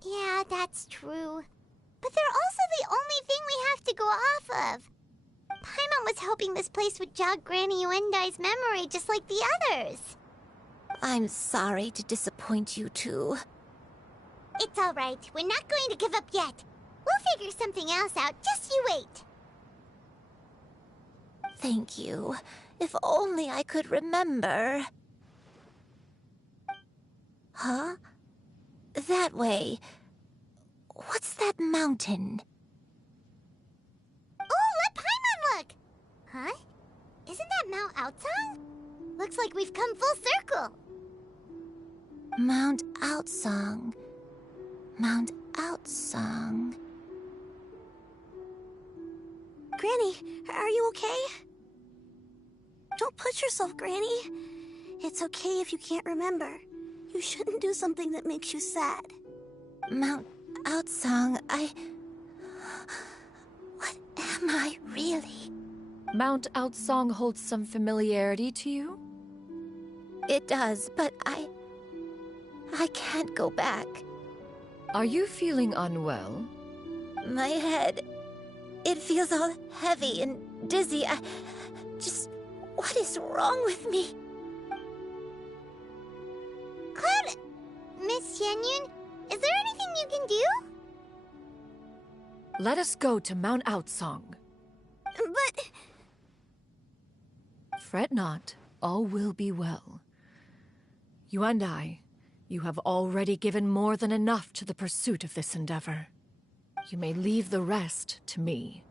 Yeah, that's true. But they're also the only thing we have to go off of. Paimon was hoping this place would jog Granny Yuandai's memory just like the others. I'm sorry to disappoint you two. It's all right. We're not going to give up yet. We'll figure something else out. Just you wait. Thank you. If only I could remember. Huh? That way. What's that mountain? Oh, let Paimon look! Huh? Isn't that Mount Outsong? Looks like we've come full circle. Mount Outsong. Mount Outsong. Granny, are you okay? Don't push yourself, Granny. It's okay if you can't remember. You shouldn't do something that makes you sad. Mount Outsong, What am I really? Mount Outsong holds some familiarity to you? It does, but I can't go back. Are you feeling unwell? My head, it feels all heavy and dizzy. What is wrong with me? Cloud, Miss Xianyun, is there anything you can do? Let us go to Mount Outsong. But... Fret not, all will be well. You and I, you have already given more than enough to the pursuit of this endeavor. You may leave the rest to me.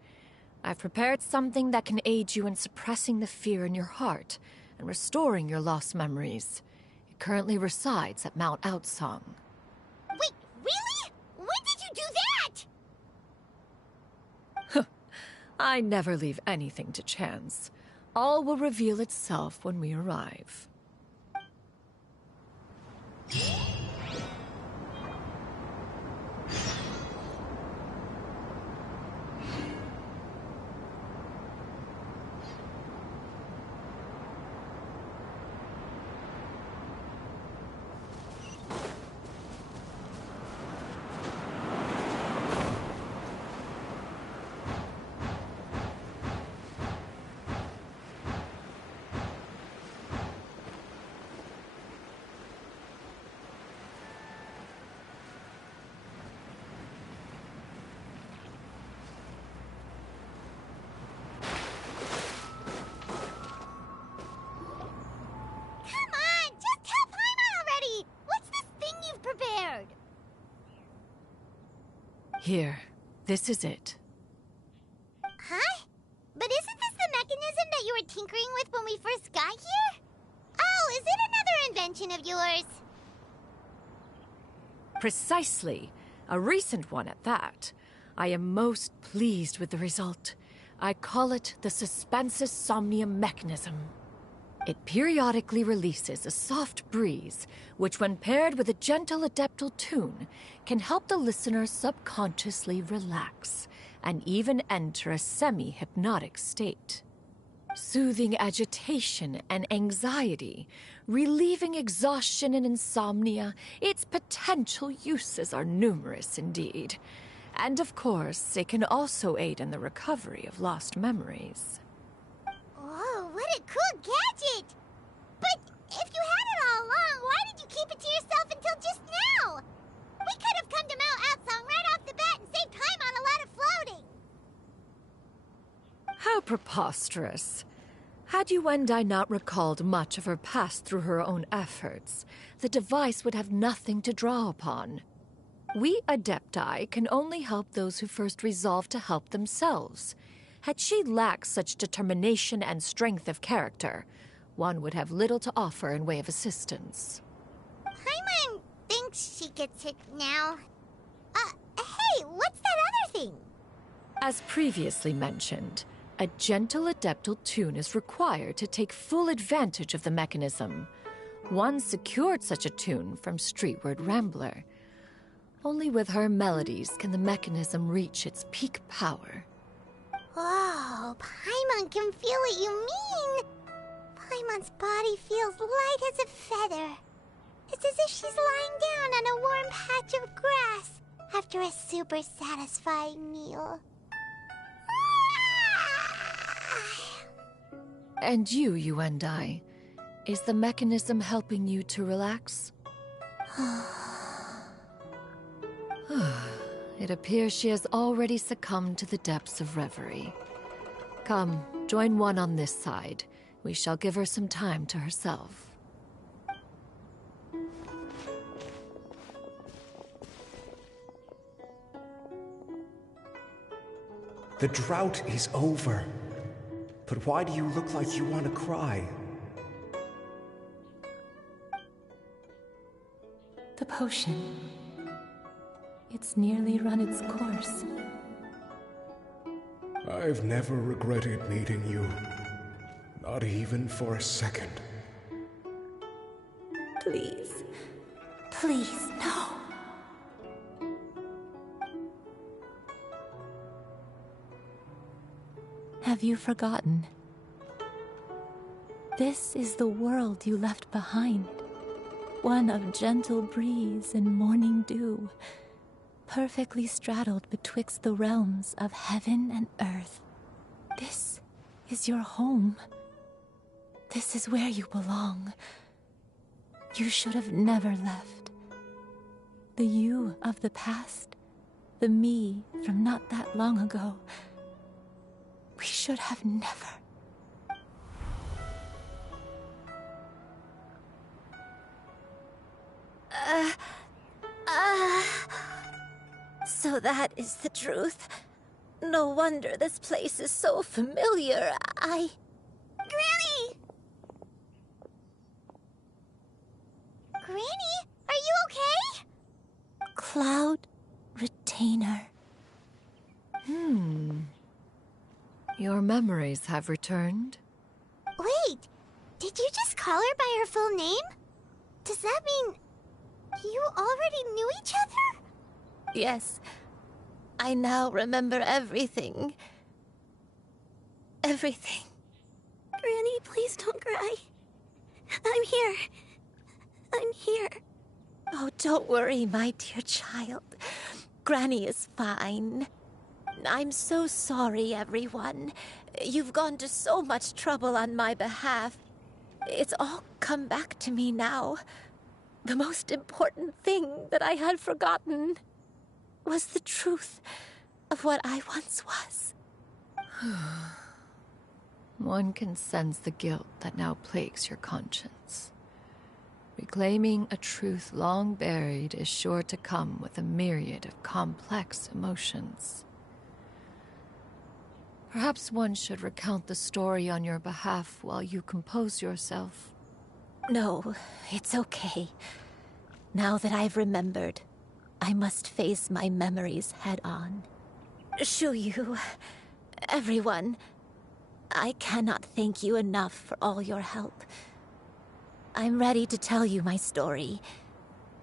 I've prepared something that can aid you in suppressing the fear in your heart and restoring your lost memories. It currently resides at Mount Outsong. Wait, really? When did you do that? I never leave anything to chance. All will reveal itself when we arrive. Here, this is it. Huh? But isn't this the mechanism that you were tinkering with when we first got here? Oh, is it another invention of yours? Precisely. A recent one at that. I am most pleased with the result. I call it the Suspensus Somnium mechanism. It periodically releases a soft breeze, which when paired with a gentle adeptal tune, can help the listener subconsciously relax and even enter a semi-hypnotic state. Soothing agitation and anxiety, relieving exhaustion and insomnia, its potential uses are numerous indeed. And of course, it can also aid in the recovery of lost memories. Whoa, what a cool gadget! But if you had it all along, why did you keep it to yourself until just now? We could have come to Mount Outsong right off the bat and saved time on a lot of floating. How preposterous. Had Yuendai not recalled much of her past through her own efforts, the device would have nothing to draw upon. We Adepti can only help those who first resolve to help themselves. Had she lacked such determination and strength of character, one would have little to offer in way of assistance. Paimon thinks she gets it now. Hey, what's that other thing? As previously mentioned, a gentle adeptal tune is required to take full advantage of the mechanism. One secured such a tune from Streetward Rambler. Only with her melodies can the mechanism reach its peak power. Whoa, Paimon can feel what you mean. Paimon's body feels light as a feather. It's as if she's lying down on a warm patch of grass after a super satisfying meal. And you and I, is the mechanism helping you to relax? It appears she has already succumbed to the depths of reverie. Come, join one on this side. We shall give her some time to herself. The drought is over. But why do you look like you want to cry? The potion. It's nearly run its course. I've never regretted meeting you. Not even for a second. Please. Please, no. Have you forgotten? This is the world you left behind. One of gentle breeze and morning dew, perfectly straddled betwixt the realms of heaven and earth. This is your home. This is where you belong. You should have never left. The you of the past, the me from not that long ago. We should have never. So that is the truth. No wonder this place is so familiar. Granny! Granny, are you okay? Cloud Retainer. Your memories have returned? Wait, did you just call her by her full name? Does that mean you already knew each other? Yes. I now remember everything. Everything. Granny, please don't cry. I'm here. I'm here. Oh, don't worry, my dear child. Granny is fine. I'm so sorry, everyone. You've gone to so much trouble on my behalf. It's all come back to me now. The most important thing that I had forgotten was the truth of what I once was. One can sense the guilt that now plagues your conscience. Reclaiming a truth long buried is sure to come with a myriad of complex emotions. Perhaps one should recount the story on your behalf while you compose yourself. No, it's okay. Now that I've remembered, I must face my memories head on. Shuyu, everyone, I cannot thank you enough for all your help. I'm ready to tell you my story,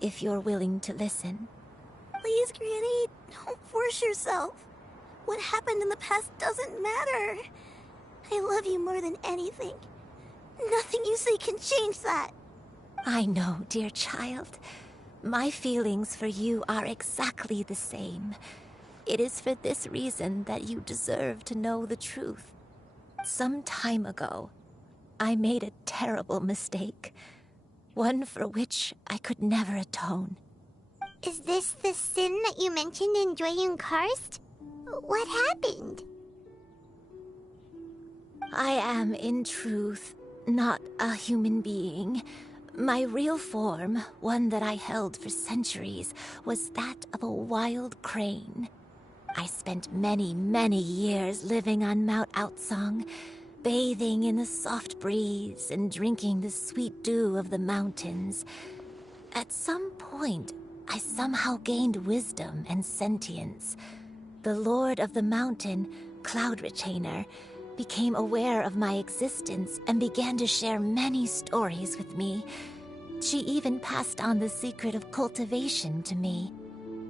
if you're willing to listen. Please, Granny, don't force yourself. What happened in the past doesn't matter. I love you more than anything. Nothing you say can change that. I know, dear child. My feelings for you are exactly the same. It is for this reason that you deserve to know the truth. Some time ago, I made a terrible mistake. One for which I could never atone. Is this the sin that you mentioned in Dwayne Karst? What happened? I am, in truth, not a human being. My real form, one that I held for centuries, was that of a wild crane. I spent many, many years living on Mount Outsong, bathing in the soft breeze and drinking the sweet dew of the mountains. At some point, I somehow gained wisdom and sentience. The Lord of the Mountain, Cloud Retainer, became aware of my existence and began to share many stories with me. She even passed on the secret of cultivation to me.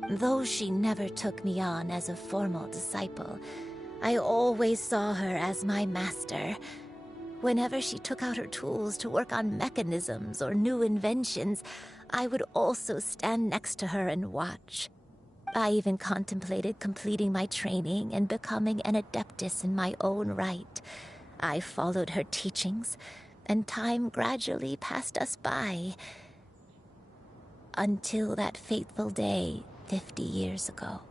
Though she never took me on as a formal disciple, I always saw her as my master. Whenever she took out her tools to work on mechanisms or new inventions, I would also stand next to her and watch. I even contemplated completing my training and becoming an adeptus in my own right. I followed her teachings, and time gradually passed us by. Until that fateful day 50 years ago.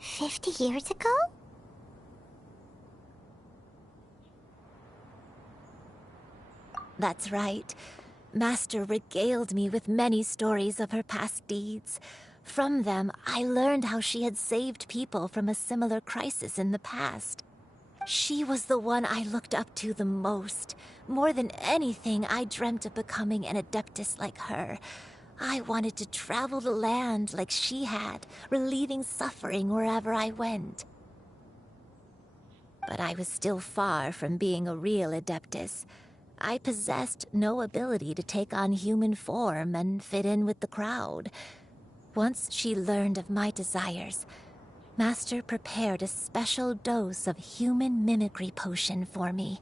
50 years ago? That's right. Master regaled me with many stories of her past deeds. From them, I learned how she had saved people from a similar crisis in the past. She was the one I looked up to the most. More than anything, I dreamt of becoming an adeptus like her. I wanted to travel the land like she had, relieving suffering wherever I went. But I was still far from being a real adeptus. I possessed no ability to take on human form and fit in with the crowd. Once she learned of my desires, Master prepared a special dose of human mimicry potion for me.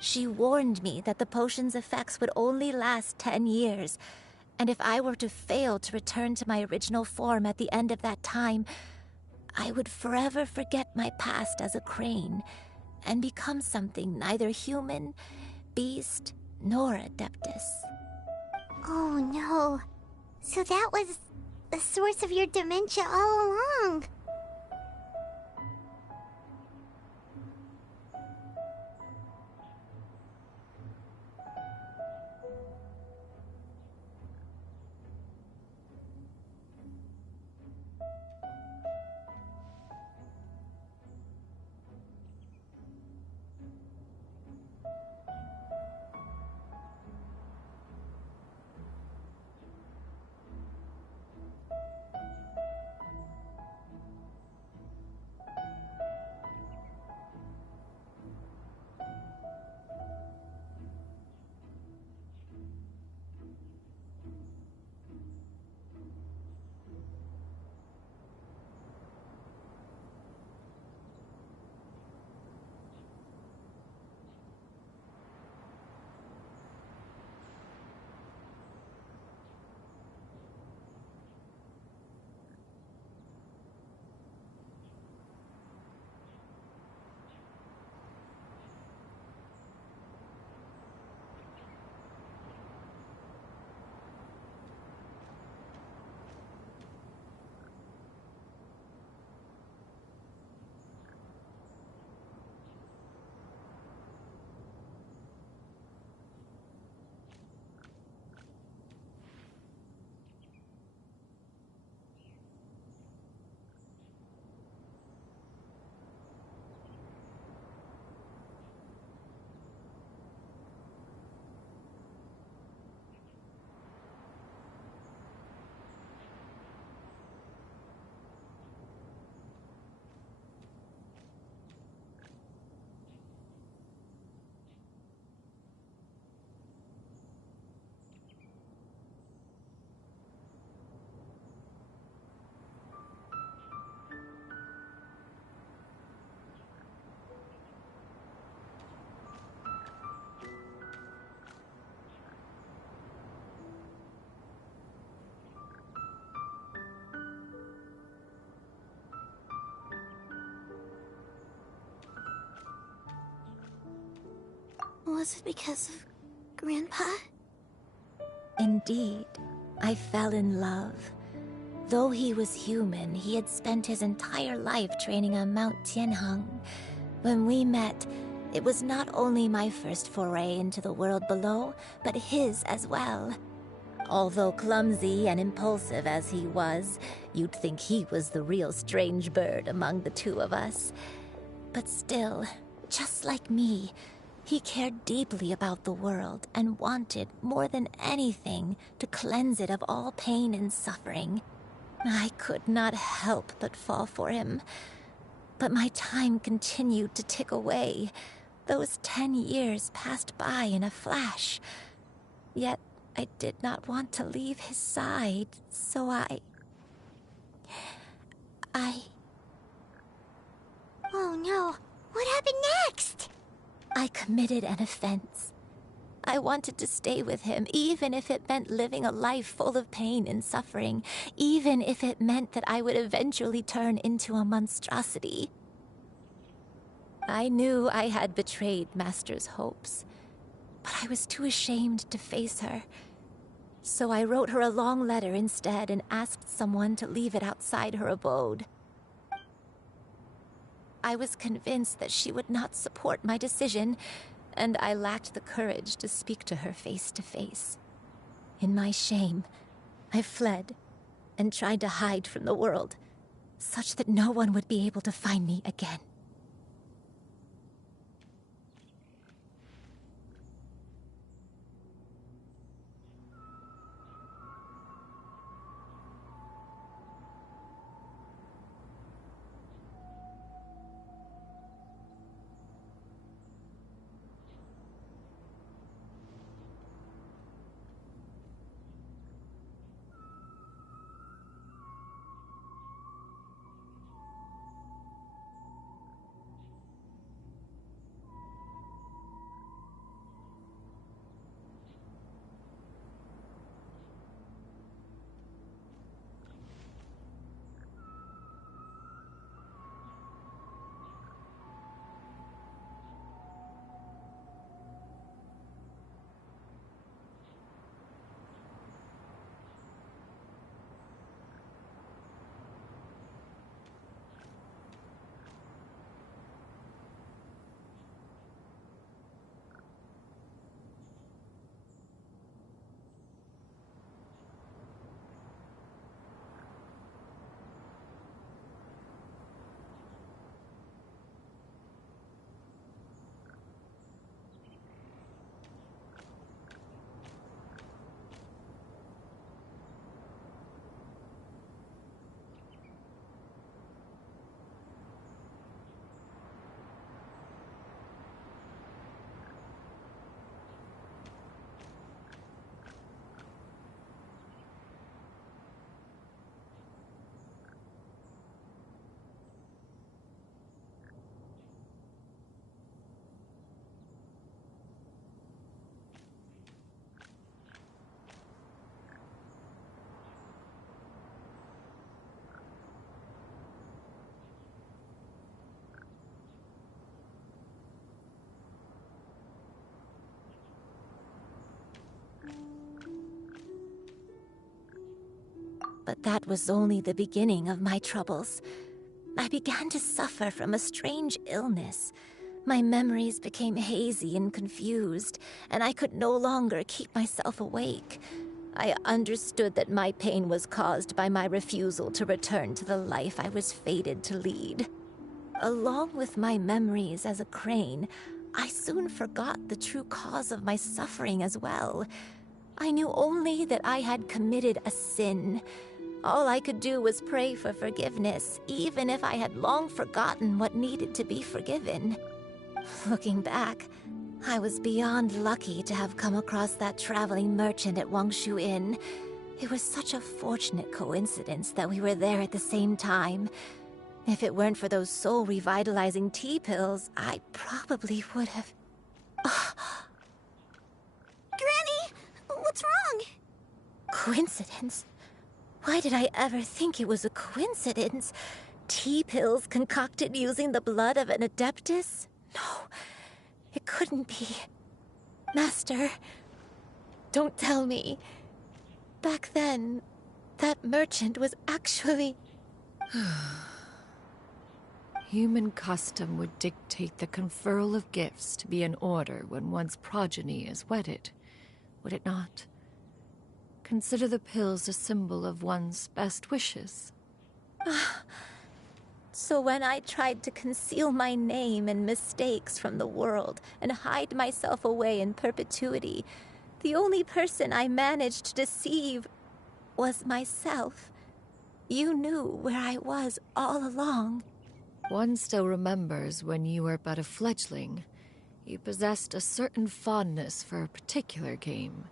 She warned me that the potion's effects would only last 10 years, and if I were to fail to return to my original form at the end of that time, I would forever forget my past as a crane and become something neither human, beast, nor adeptus. Oh no. So that was the source of your dementia all along. Was it because of Grandpa? Indeed, I fell in love. Though he was human, he had spent his entire life training on Mount Tianheng. When we met, it was not only my first foray into the world below, but his as well. Although clumsy and impulsive as he was, you'd think he was the real strange bird among the two of us. But still, just like me, he cared deeply about the world and wanted, more than anything, to cleanse it of all pain and suffering. I could not help but fall for him. But my time continued to tick away. Those 10 years passed by in a flash. Yet I did not want to leave his side, so I... Oh no, what happened next? I committed an offense. I wanted to stay with him, even if it meant living a life full of pain and suffering, even if it meant that I would eventually turn into a monstrosity. I knew I had betrayed Master's hopes, but I was too ashamed to face her. So I wrote her a long letter instead and asked someone to leave it outside her abode. I was convinced that she would not support my decision, and I lacked the courage to speak to her face to face. In my shame, I fled and tried to hide from the world, such that no one would be able to find me again. But that was only the beginning of my troubles. I began to suffer from a strange illness. My memories became hazy and confused, and I could no longer keep myself awake. I understood that my pain was caused by my refusal to return to the life I was fated to lead. Along with my memories as a crane, I soon forgot the true cause of my suffering as well. I knew only that I had committed a sin. All I could do was pray for forgiveness, even if I had long forgotten what needed to be forgiven. Looking back, I was beyond lucky to have come across that traveling merchant at Wangshu Inn. It was such a fortunate coincidence that we were there at the same time. If it weren't for those soul-revitalizing tea pills, I probably would have... Granny! What's wrong? Coincidence? Why did I ever think it was a coincidence? Tea pills concocted using the blood of an adeptus? No, it couldn't be. Master, don't tell me. Back then, that merchant was actually... Human custom would dictate the conferral of gifts to be in order when one's progeny is wedded, would it not? Consider the pills a symbol of one's best wishes. So when I tried to conceal my name and mistakes from the world and hide myself away in perpetuity, the only person I managed to deceive was myself. You knew where I was all along. One still remembers when you were but a fledgling. You possessed a certain fondness for a particular game.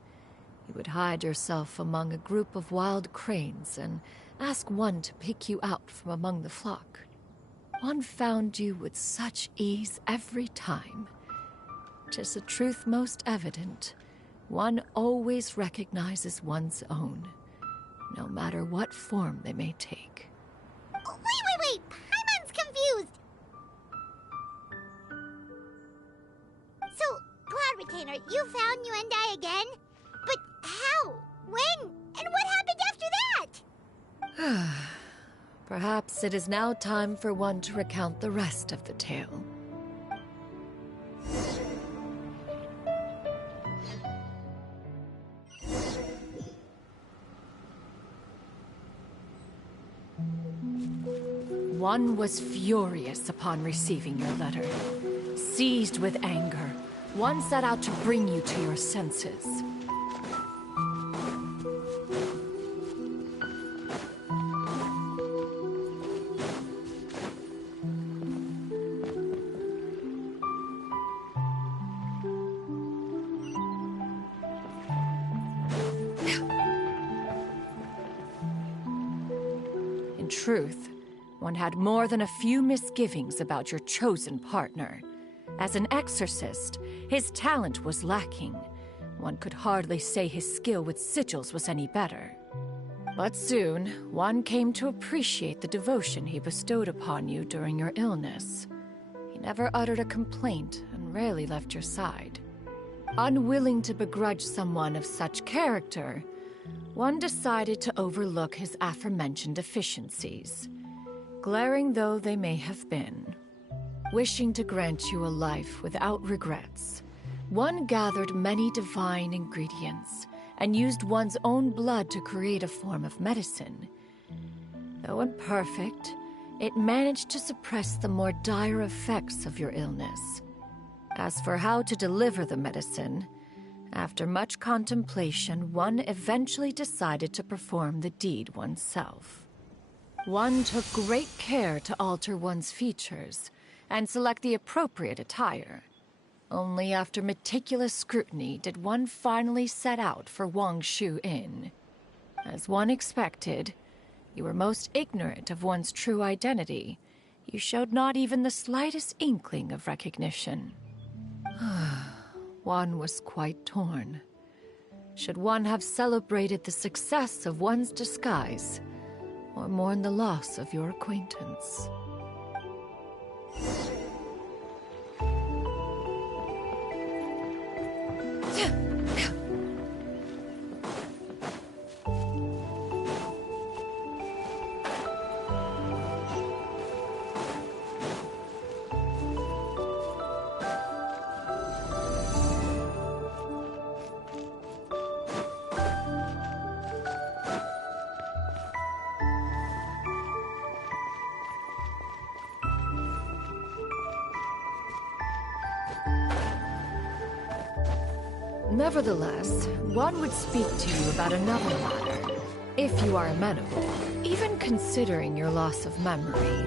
You would hide yourself among a group of wild cranes and ask one to pick you out from among the flock. One found you with such ease every time. 'Tis a truth most evident. One always recognizes one's own, no matter what form they may take. Wait! Paimon's confused! So, Cloud Retainer, you found Yuendai again? But how? When? And what happened after that? Perhaps it is now time for one to recount the rest of the tale. One was furious upon receiving your letter. Seized with anger, one set out to bring you to your senses. In truth, one had more than a few misgivings about your chosen partner. As an exorcist, his talent was lacking. One could hardly say his skill with sigils was any better. But soon, one came to appreciate the devotion he bestowed upon you during your illness. He never uttered a complaint and rarely left your side. Unwilling to begrudge someone of such character, one decided to overlook his aforementioned deficiencies, glaring though they may have been. Wishing to grant you a life without regrets, one gathered many divine ingredients and used one's own blood to create a form of medicine. Though imperfect, it managed to suppress the more dire effects of your illness. As for how to deliver the medicine, after much contemplation, one eventually decided to perform the deed oneself. One took great care to alter one's features and select the appropriate attire. Only after meticulous scrutiny did one finally set out for Wangshu Inn. As one expected, you were most ignorant of one's true identity. You showed not even the slightest inkling of recognition. One was quite torn. Should one have celebrated the success of one's disguise, or mourn the loss of your acquaintance? Nevertheless, one would speak to you about another matter, if you are amenable. Even considering your loss of memory,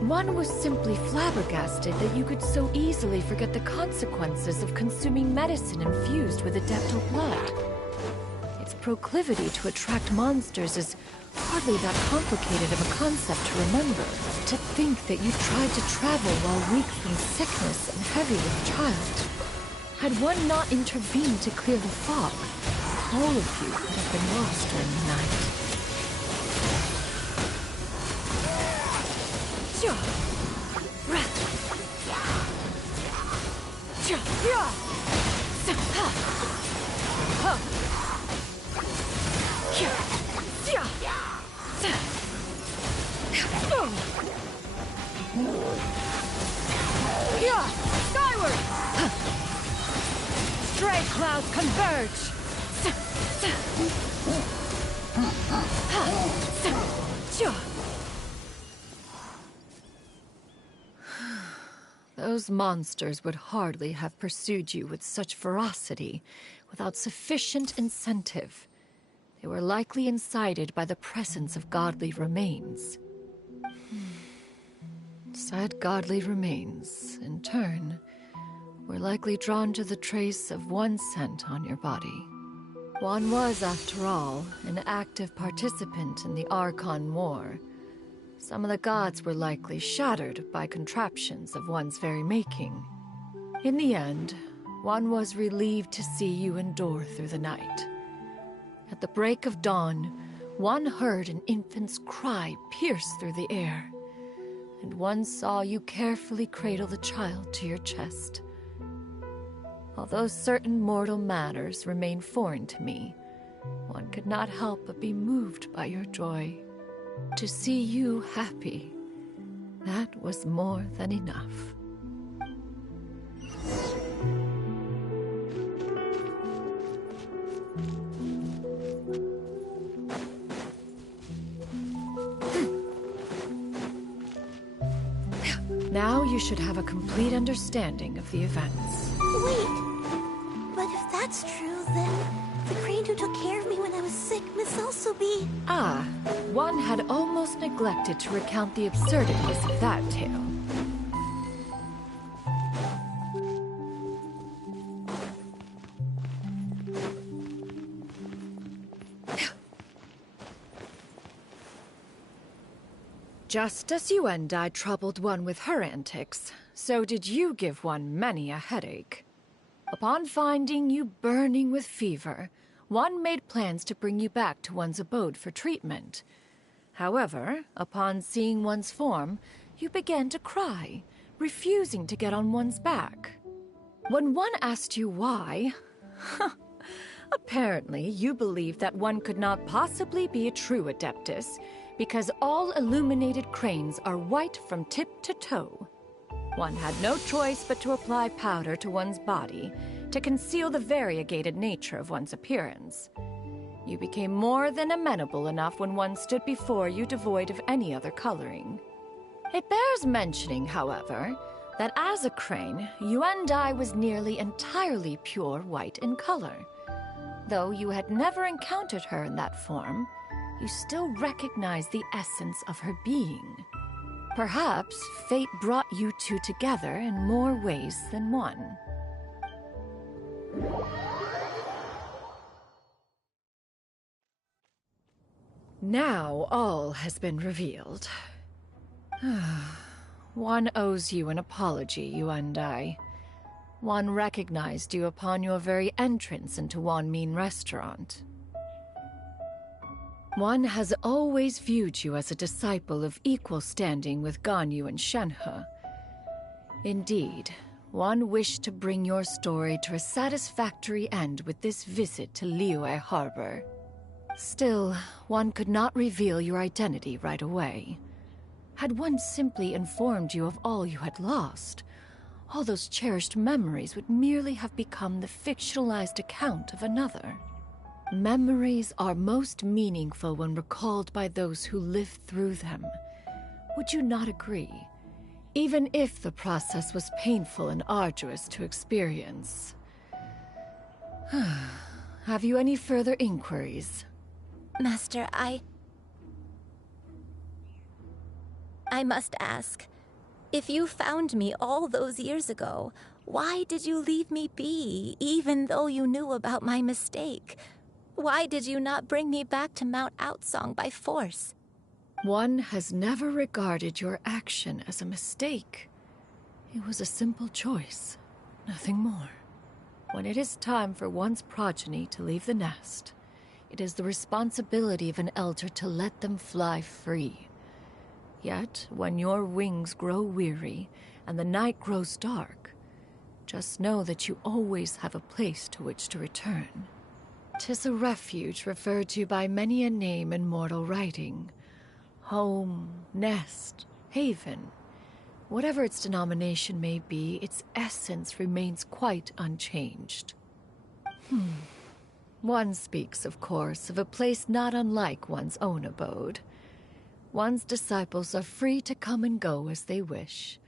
one was simply flabbergasted that you could so easily forget the consequences of consuming medicine infused with adeptal blood. Its proclivity to attract monsters is hardly that complicated of a concept to remember. To think that you tried to travel while weak from sickness and heavy with child. Had one not intervened to clear the fog, all of you would have been lost during the night. Skyward! Stray clouds converge! Those monsters would hardly have pursued you with such ferocity without sufficient incentive. They were likely incited by the presence of godly remains. Said godly remains, in turn, were likely drawn to the trace of one scent on your body. One was, after all, an active participant in the Archon War. Some of the gods were likely shattered by contraptions of one's very making. In the end, one was relieved to see you endure through the night. At the break of dawn, one heard an infant's cry pierce through the air, and one saw you carefully cradle the child to your chest. Although certain mortal matters remain foreign to me, one could not help but be moved by your joy. To see you happy, that was more than enough. Now you should have a complete understanding of the events. Wait, but if that's true, then the crane who took care of me when I was sick must also be... Ah, one had almost neglected to recount the absurdities of that tale. Just as Yuendai troubled one with her antics, so did you give one many a headache. Upon finding you burning with fever, one made plans to bring you back to one's abode for treatment. However, upon seeing one's form, you began to cry, refusing to get on one's back. When one asked you why, apparently you believed that one could not possibly be a true Adeptus, because all illuminated cranes are white from tip to toe. One had no choice but to apply powder to one's body to conceal the variegated nature of one's appearance. You became more than amenable enough when one stood before you devoid of any other coloring. It bears mentioning, however, that as a crane, Yuendai was nearly entirely pure white in color. Though you had never encountered her in that form, you still recognize the essence of her being. Perhaps fate brought you two together in more ways than one. Now all has been revealed. One owes you an apology, Yuendai. One recognized you upon your very entrance into Wanmin Restaurant. One has always viewed you as a disciple of equal standing with Ganyu and Shenhe. Indeed, one wished to bring your story to a satisfactory end with this visit to Liyue Harbor. Still, one could not reveal your identity right away. Had one simply informed you of all you had lost, all those cherished memories would merely have become the fictionalized account of another. Memories are most meaningful when recalled by those who lived through them. Would you not agree? Even if the process was painful and arduous to experience. Have you any further inquiries? Master, I must ask, if you found me all those years ago, why did you leave me be, even though you knew about my mistake? Why did you not bring me back to Mount Outsong by force? One has never regarded your action as a mistake. It was a simple choice, nothing more. When it is time for one's progeny to leave the nest, it is the responsibility of an elder to let them fly free. Yet, when your wings grow weary and the night grows dark, just know that you always have a place to which to return. 'Tis a refuge referred to by many a name in mortal writing. Home, nest, haven. Whatever its denomination may be, its essence remains quite unchanged. One speaks, of course, of a place not unlike one's own abode. One's disciples are free to come and go as they wish,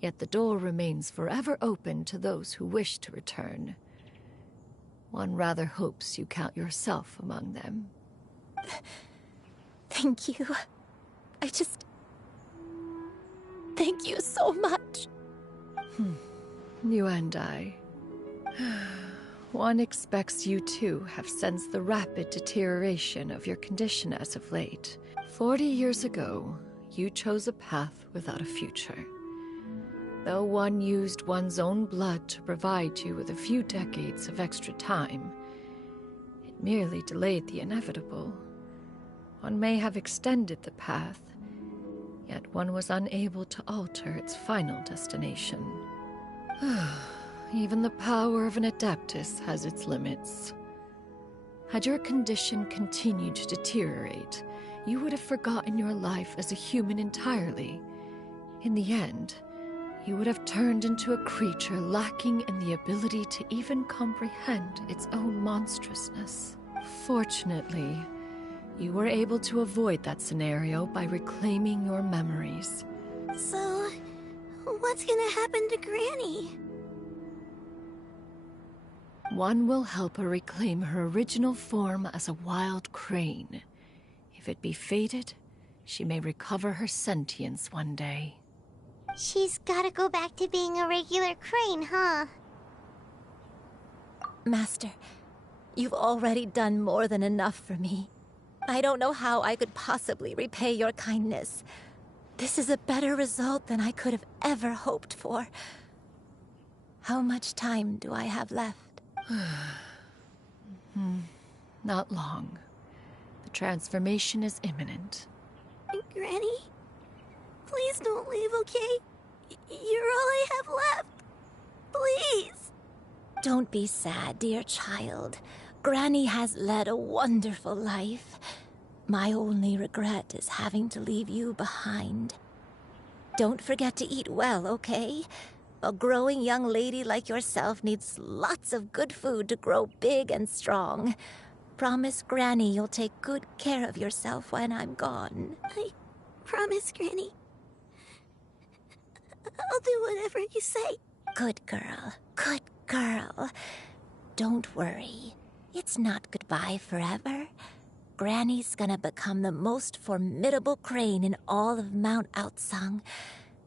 yet the door remains forever open to those who wish to return. One rather hopes you count yourself among them. Thank you. Thank you so much. You and I. One expects you too have sensed the rapid deterioration of your condition as of late. 40 years ago, you chose a path without a future. Though one used one's own blood to provide you with a few decades of extra time, it merely delayed the inevitable. One may have extended the path, yet one was unable to alter its final destination. Even the power of an Adeptus has its limits. Had your condition continued to deteriorate, you would have forgotten your life as a human entirely. In the end, you would have turned into a creature lacking in the ability to even comprehend its own monstrousness. Fortunately, you were able to avoid that scenario by reclaiming your memories. So, What's gonna happen to Granny? One will help her reclaim her original form as a wild crane. If it be fated, she may recover her sentience one day. She's gotta go back to being a regular crane, huh? Master, you've already done more than enough for me. I don't know how I could possibly repay your kindness. This is a better result than I could have ever hoped for. How much time do I have left? Not long. The transformation is imminent. Granny? Please don't leave, okay? You're all I have left. Please. Don't be sad, dear child. Granny has led a wonderful life. My only regret is having to leave you behind. Don't forget to eat well, okay? A growing young lady like yourself needs lots of good food to grow big and strong. Promise Granny you'll take good care of yourself when I'm gone. I promise, Granny. I'll do whatever you say. Good girl. Good girl. Don't worry. It's not goodbye forever. Granny's gonna become the most formidable crane in all of Mount Outsung.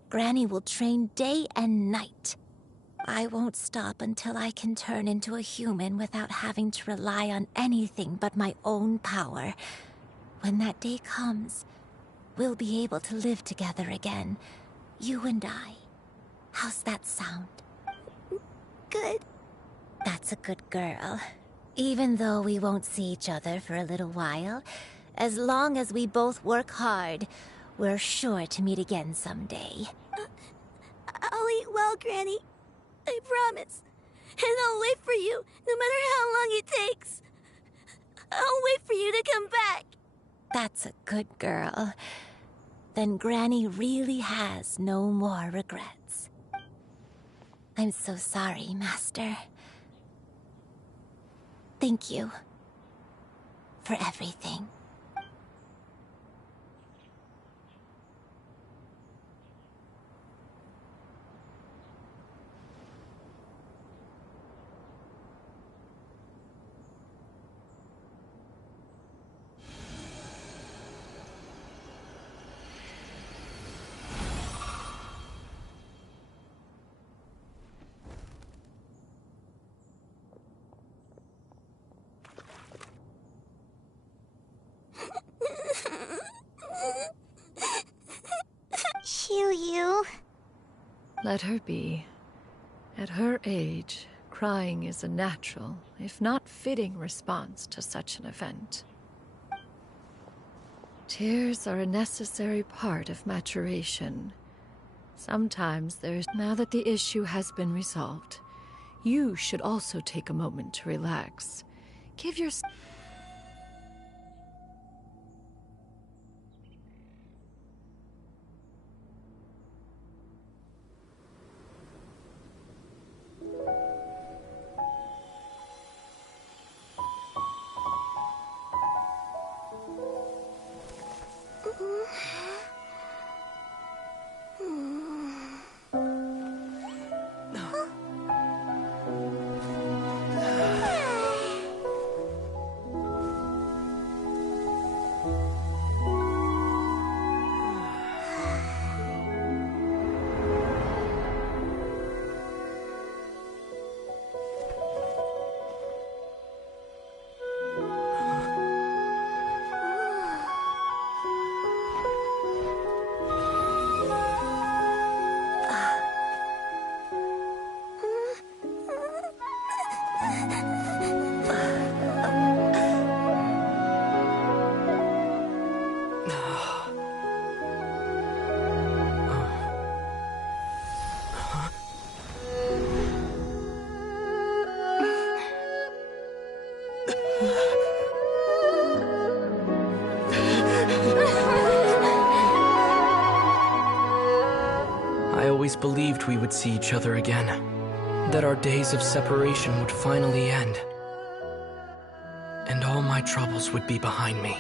Granny will train day and night. I won't stop until I can turn into a human without having to rely on anything but my own power. When that day comes, we'll be able to live together again. You and I. How's that sound? Good. That's a good girl. Even though we won't see each other for a little while, as long as we both work hard, we're sure to meet again someday. I'll eat well, Granny. I promise. And I'll wait for you, no matter how long it takes. I'll wait for you to come back. That's a good girl. Then Granny really has no more regrets. I'm so sorry, Master. Thank you for everything. Shiryu. Let her be. At her age, crying is a natural, if not fitting, response to such an event. Tears are a necessary part of maturation. Sometimes there's... Now that the issue has been resolved, you should also take a moment to relax. Give your... I always believed we would see each other again, that our days of separation would finally end, and all my troubles would be behind me.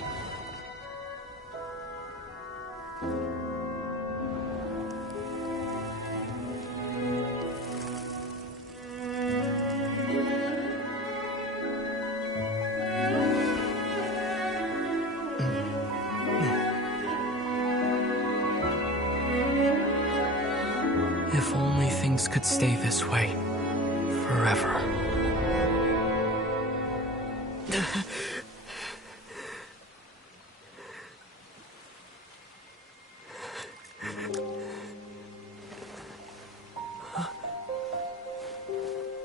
only things could stay this way forever.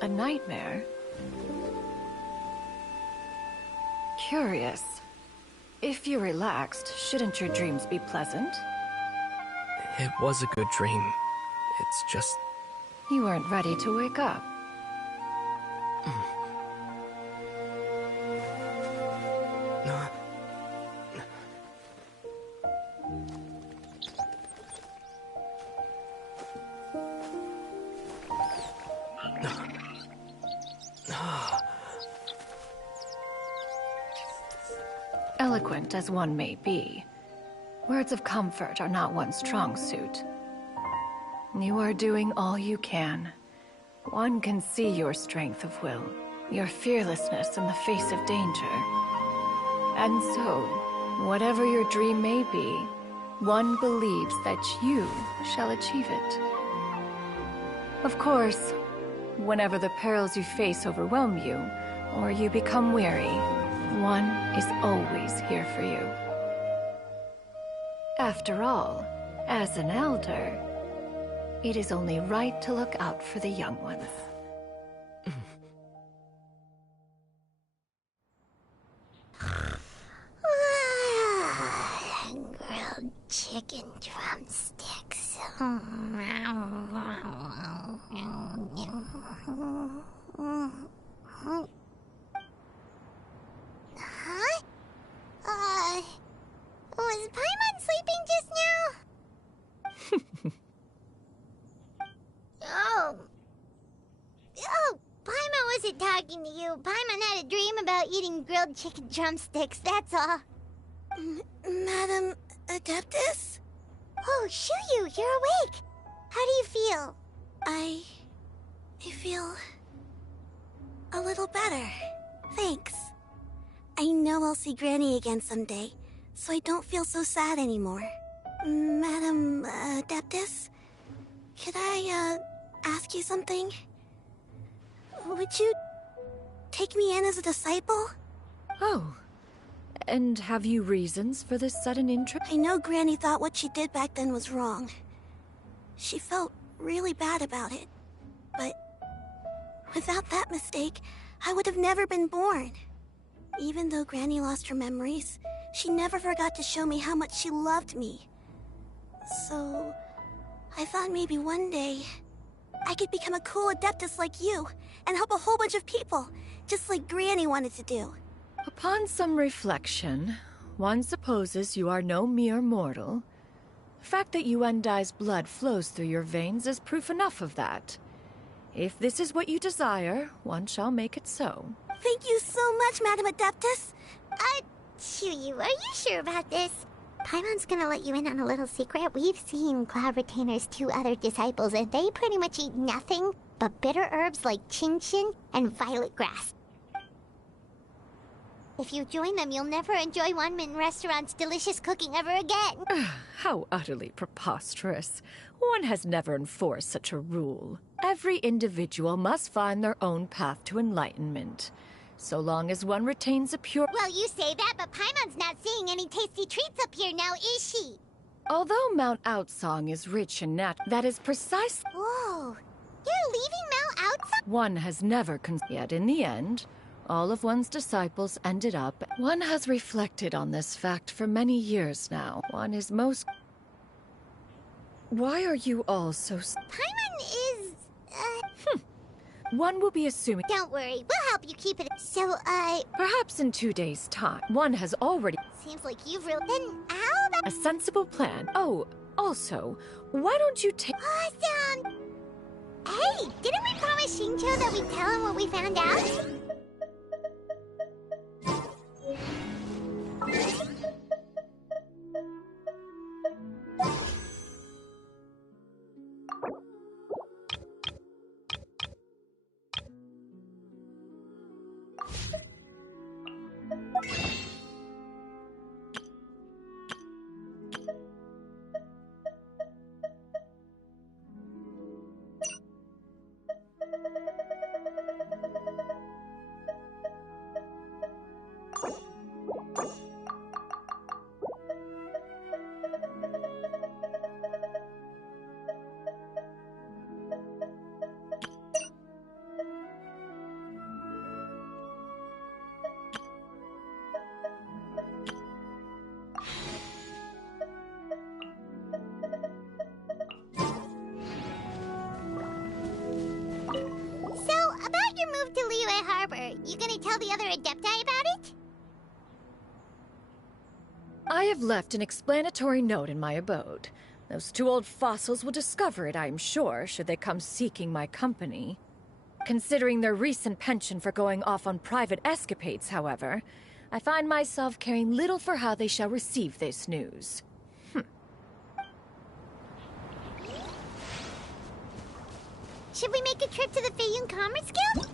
A nightmare? Curious. If you're relaxed, shouldn't your dreams be pleasant? It was a good dream. It's just... You weren't ready to wake up. Eloquent as one may be, words of comfort are not one's strong suit. You are doing all you can. One can see your strength of will, your fearlessness in the face of danger. And so, whatever your dream may be, one believes that you shall achieve it. Of course, whenever the perils you face overwhelm you, or you become weary, one is always here for you. After all, as an elder, it is only right to look out for the young ones. Grilled chicken drumsticks. Huh? Was Paimon sleeping just now? Oh, Paimon wasn't talking to you. Paimon had a dream about eating grilled chicken drumsticks, that's all. Madam Adeptus? Oh, Shuyu, you're awake. How do you feel? I feel a little better. Thanks. I know I'll see Granny again someday, so I don't feel so sad anymore. Madam Adeptus, could I ask you something? Would you take me in as a disciple? Oh, and have you reasons for this sudden interest? I know Granny thought what she did back then was wrong. She felt really bad about it. But without that mistake, I would have never been born. Even though Granny lost her memories, she never forgot to show me how much she loved me. So, I thought maybe one day I could become a cool Adeptus like you and help a whole bunch of people, just like Granny wanted to do. Upon some reflection, one supposes you are no mere mortal. The fact that Yuendai's blood flows through your veins is proof enough of that. If this is what you desire, one shall make it so. Thank you so much, Madam Adeptus. Shuyu, are you sure about this? Paimon's gonna let you in on a little secret. We've seen Cloud Retainer's 2 other disciples, and they pretty much eat nothing but bitter herbs like chin-chin and violet grass. If you join them, you'll never enjoy One Min Restaurant's delicious cooking ever again. How utterly preposterous. One has never enforced such a rule. Every individual must find their own path to enlightenment, so long as one retains a pure... Well, you say that, but Paimon's not seeing any tasty treats up here now, is she? Although Mount Outsong is rich in that is precisely... Whoa, you're leaving Mount Outsong? One has never yet in the end, all of one's disciples ended up... One has reflected on this fact for many years now. One is most... Why are you all so... Paimon is... One will be assuming... Don't worry, we'll help you keep it... So, Perhaps in 2 days' time. One has already... Seems like you've really... Then how about... A sensible plan. Oh, also, why don't you take... Awesome! Hey, didn't we promise Shincho that we'd tell him what we found out? You gonna tell the other Adepti about it? I have left an explanatory note in my abode. Those two old fossils will discover it, I am sure, should they come seeking my company. Considering their recent penchant for going off on private escapades, however, I find myself caring little for how they shall receive this news. Should we make a trip to the Feiyun Commerce Guild?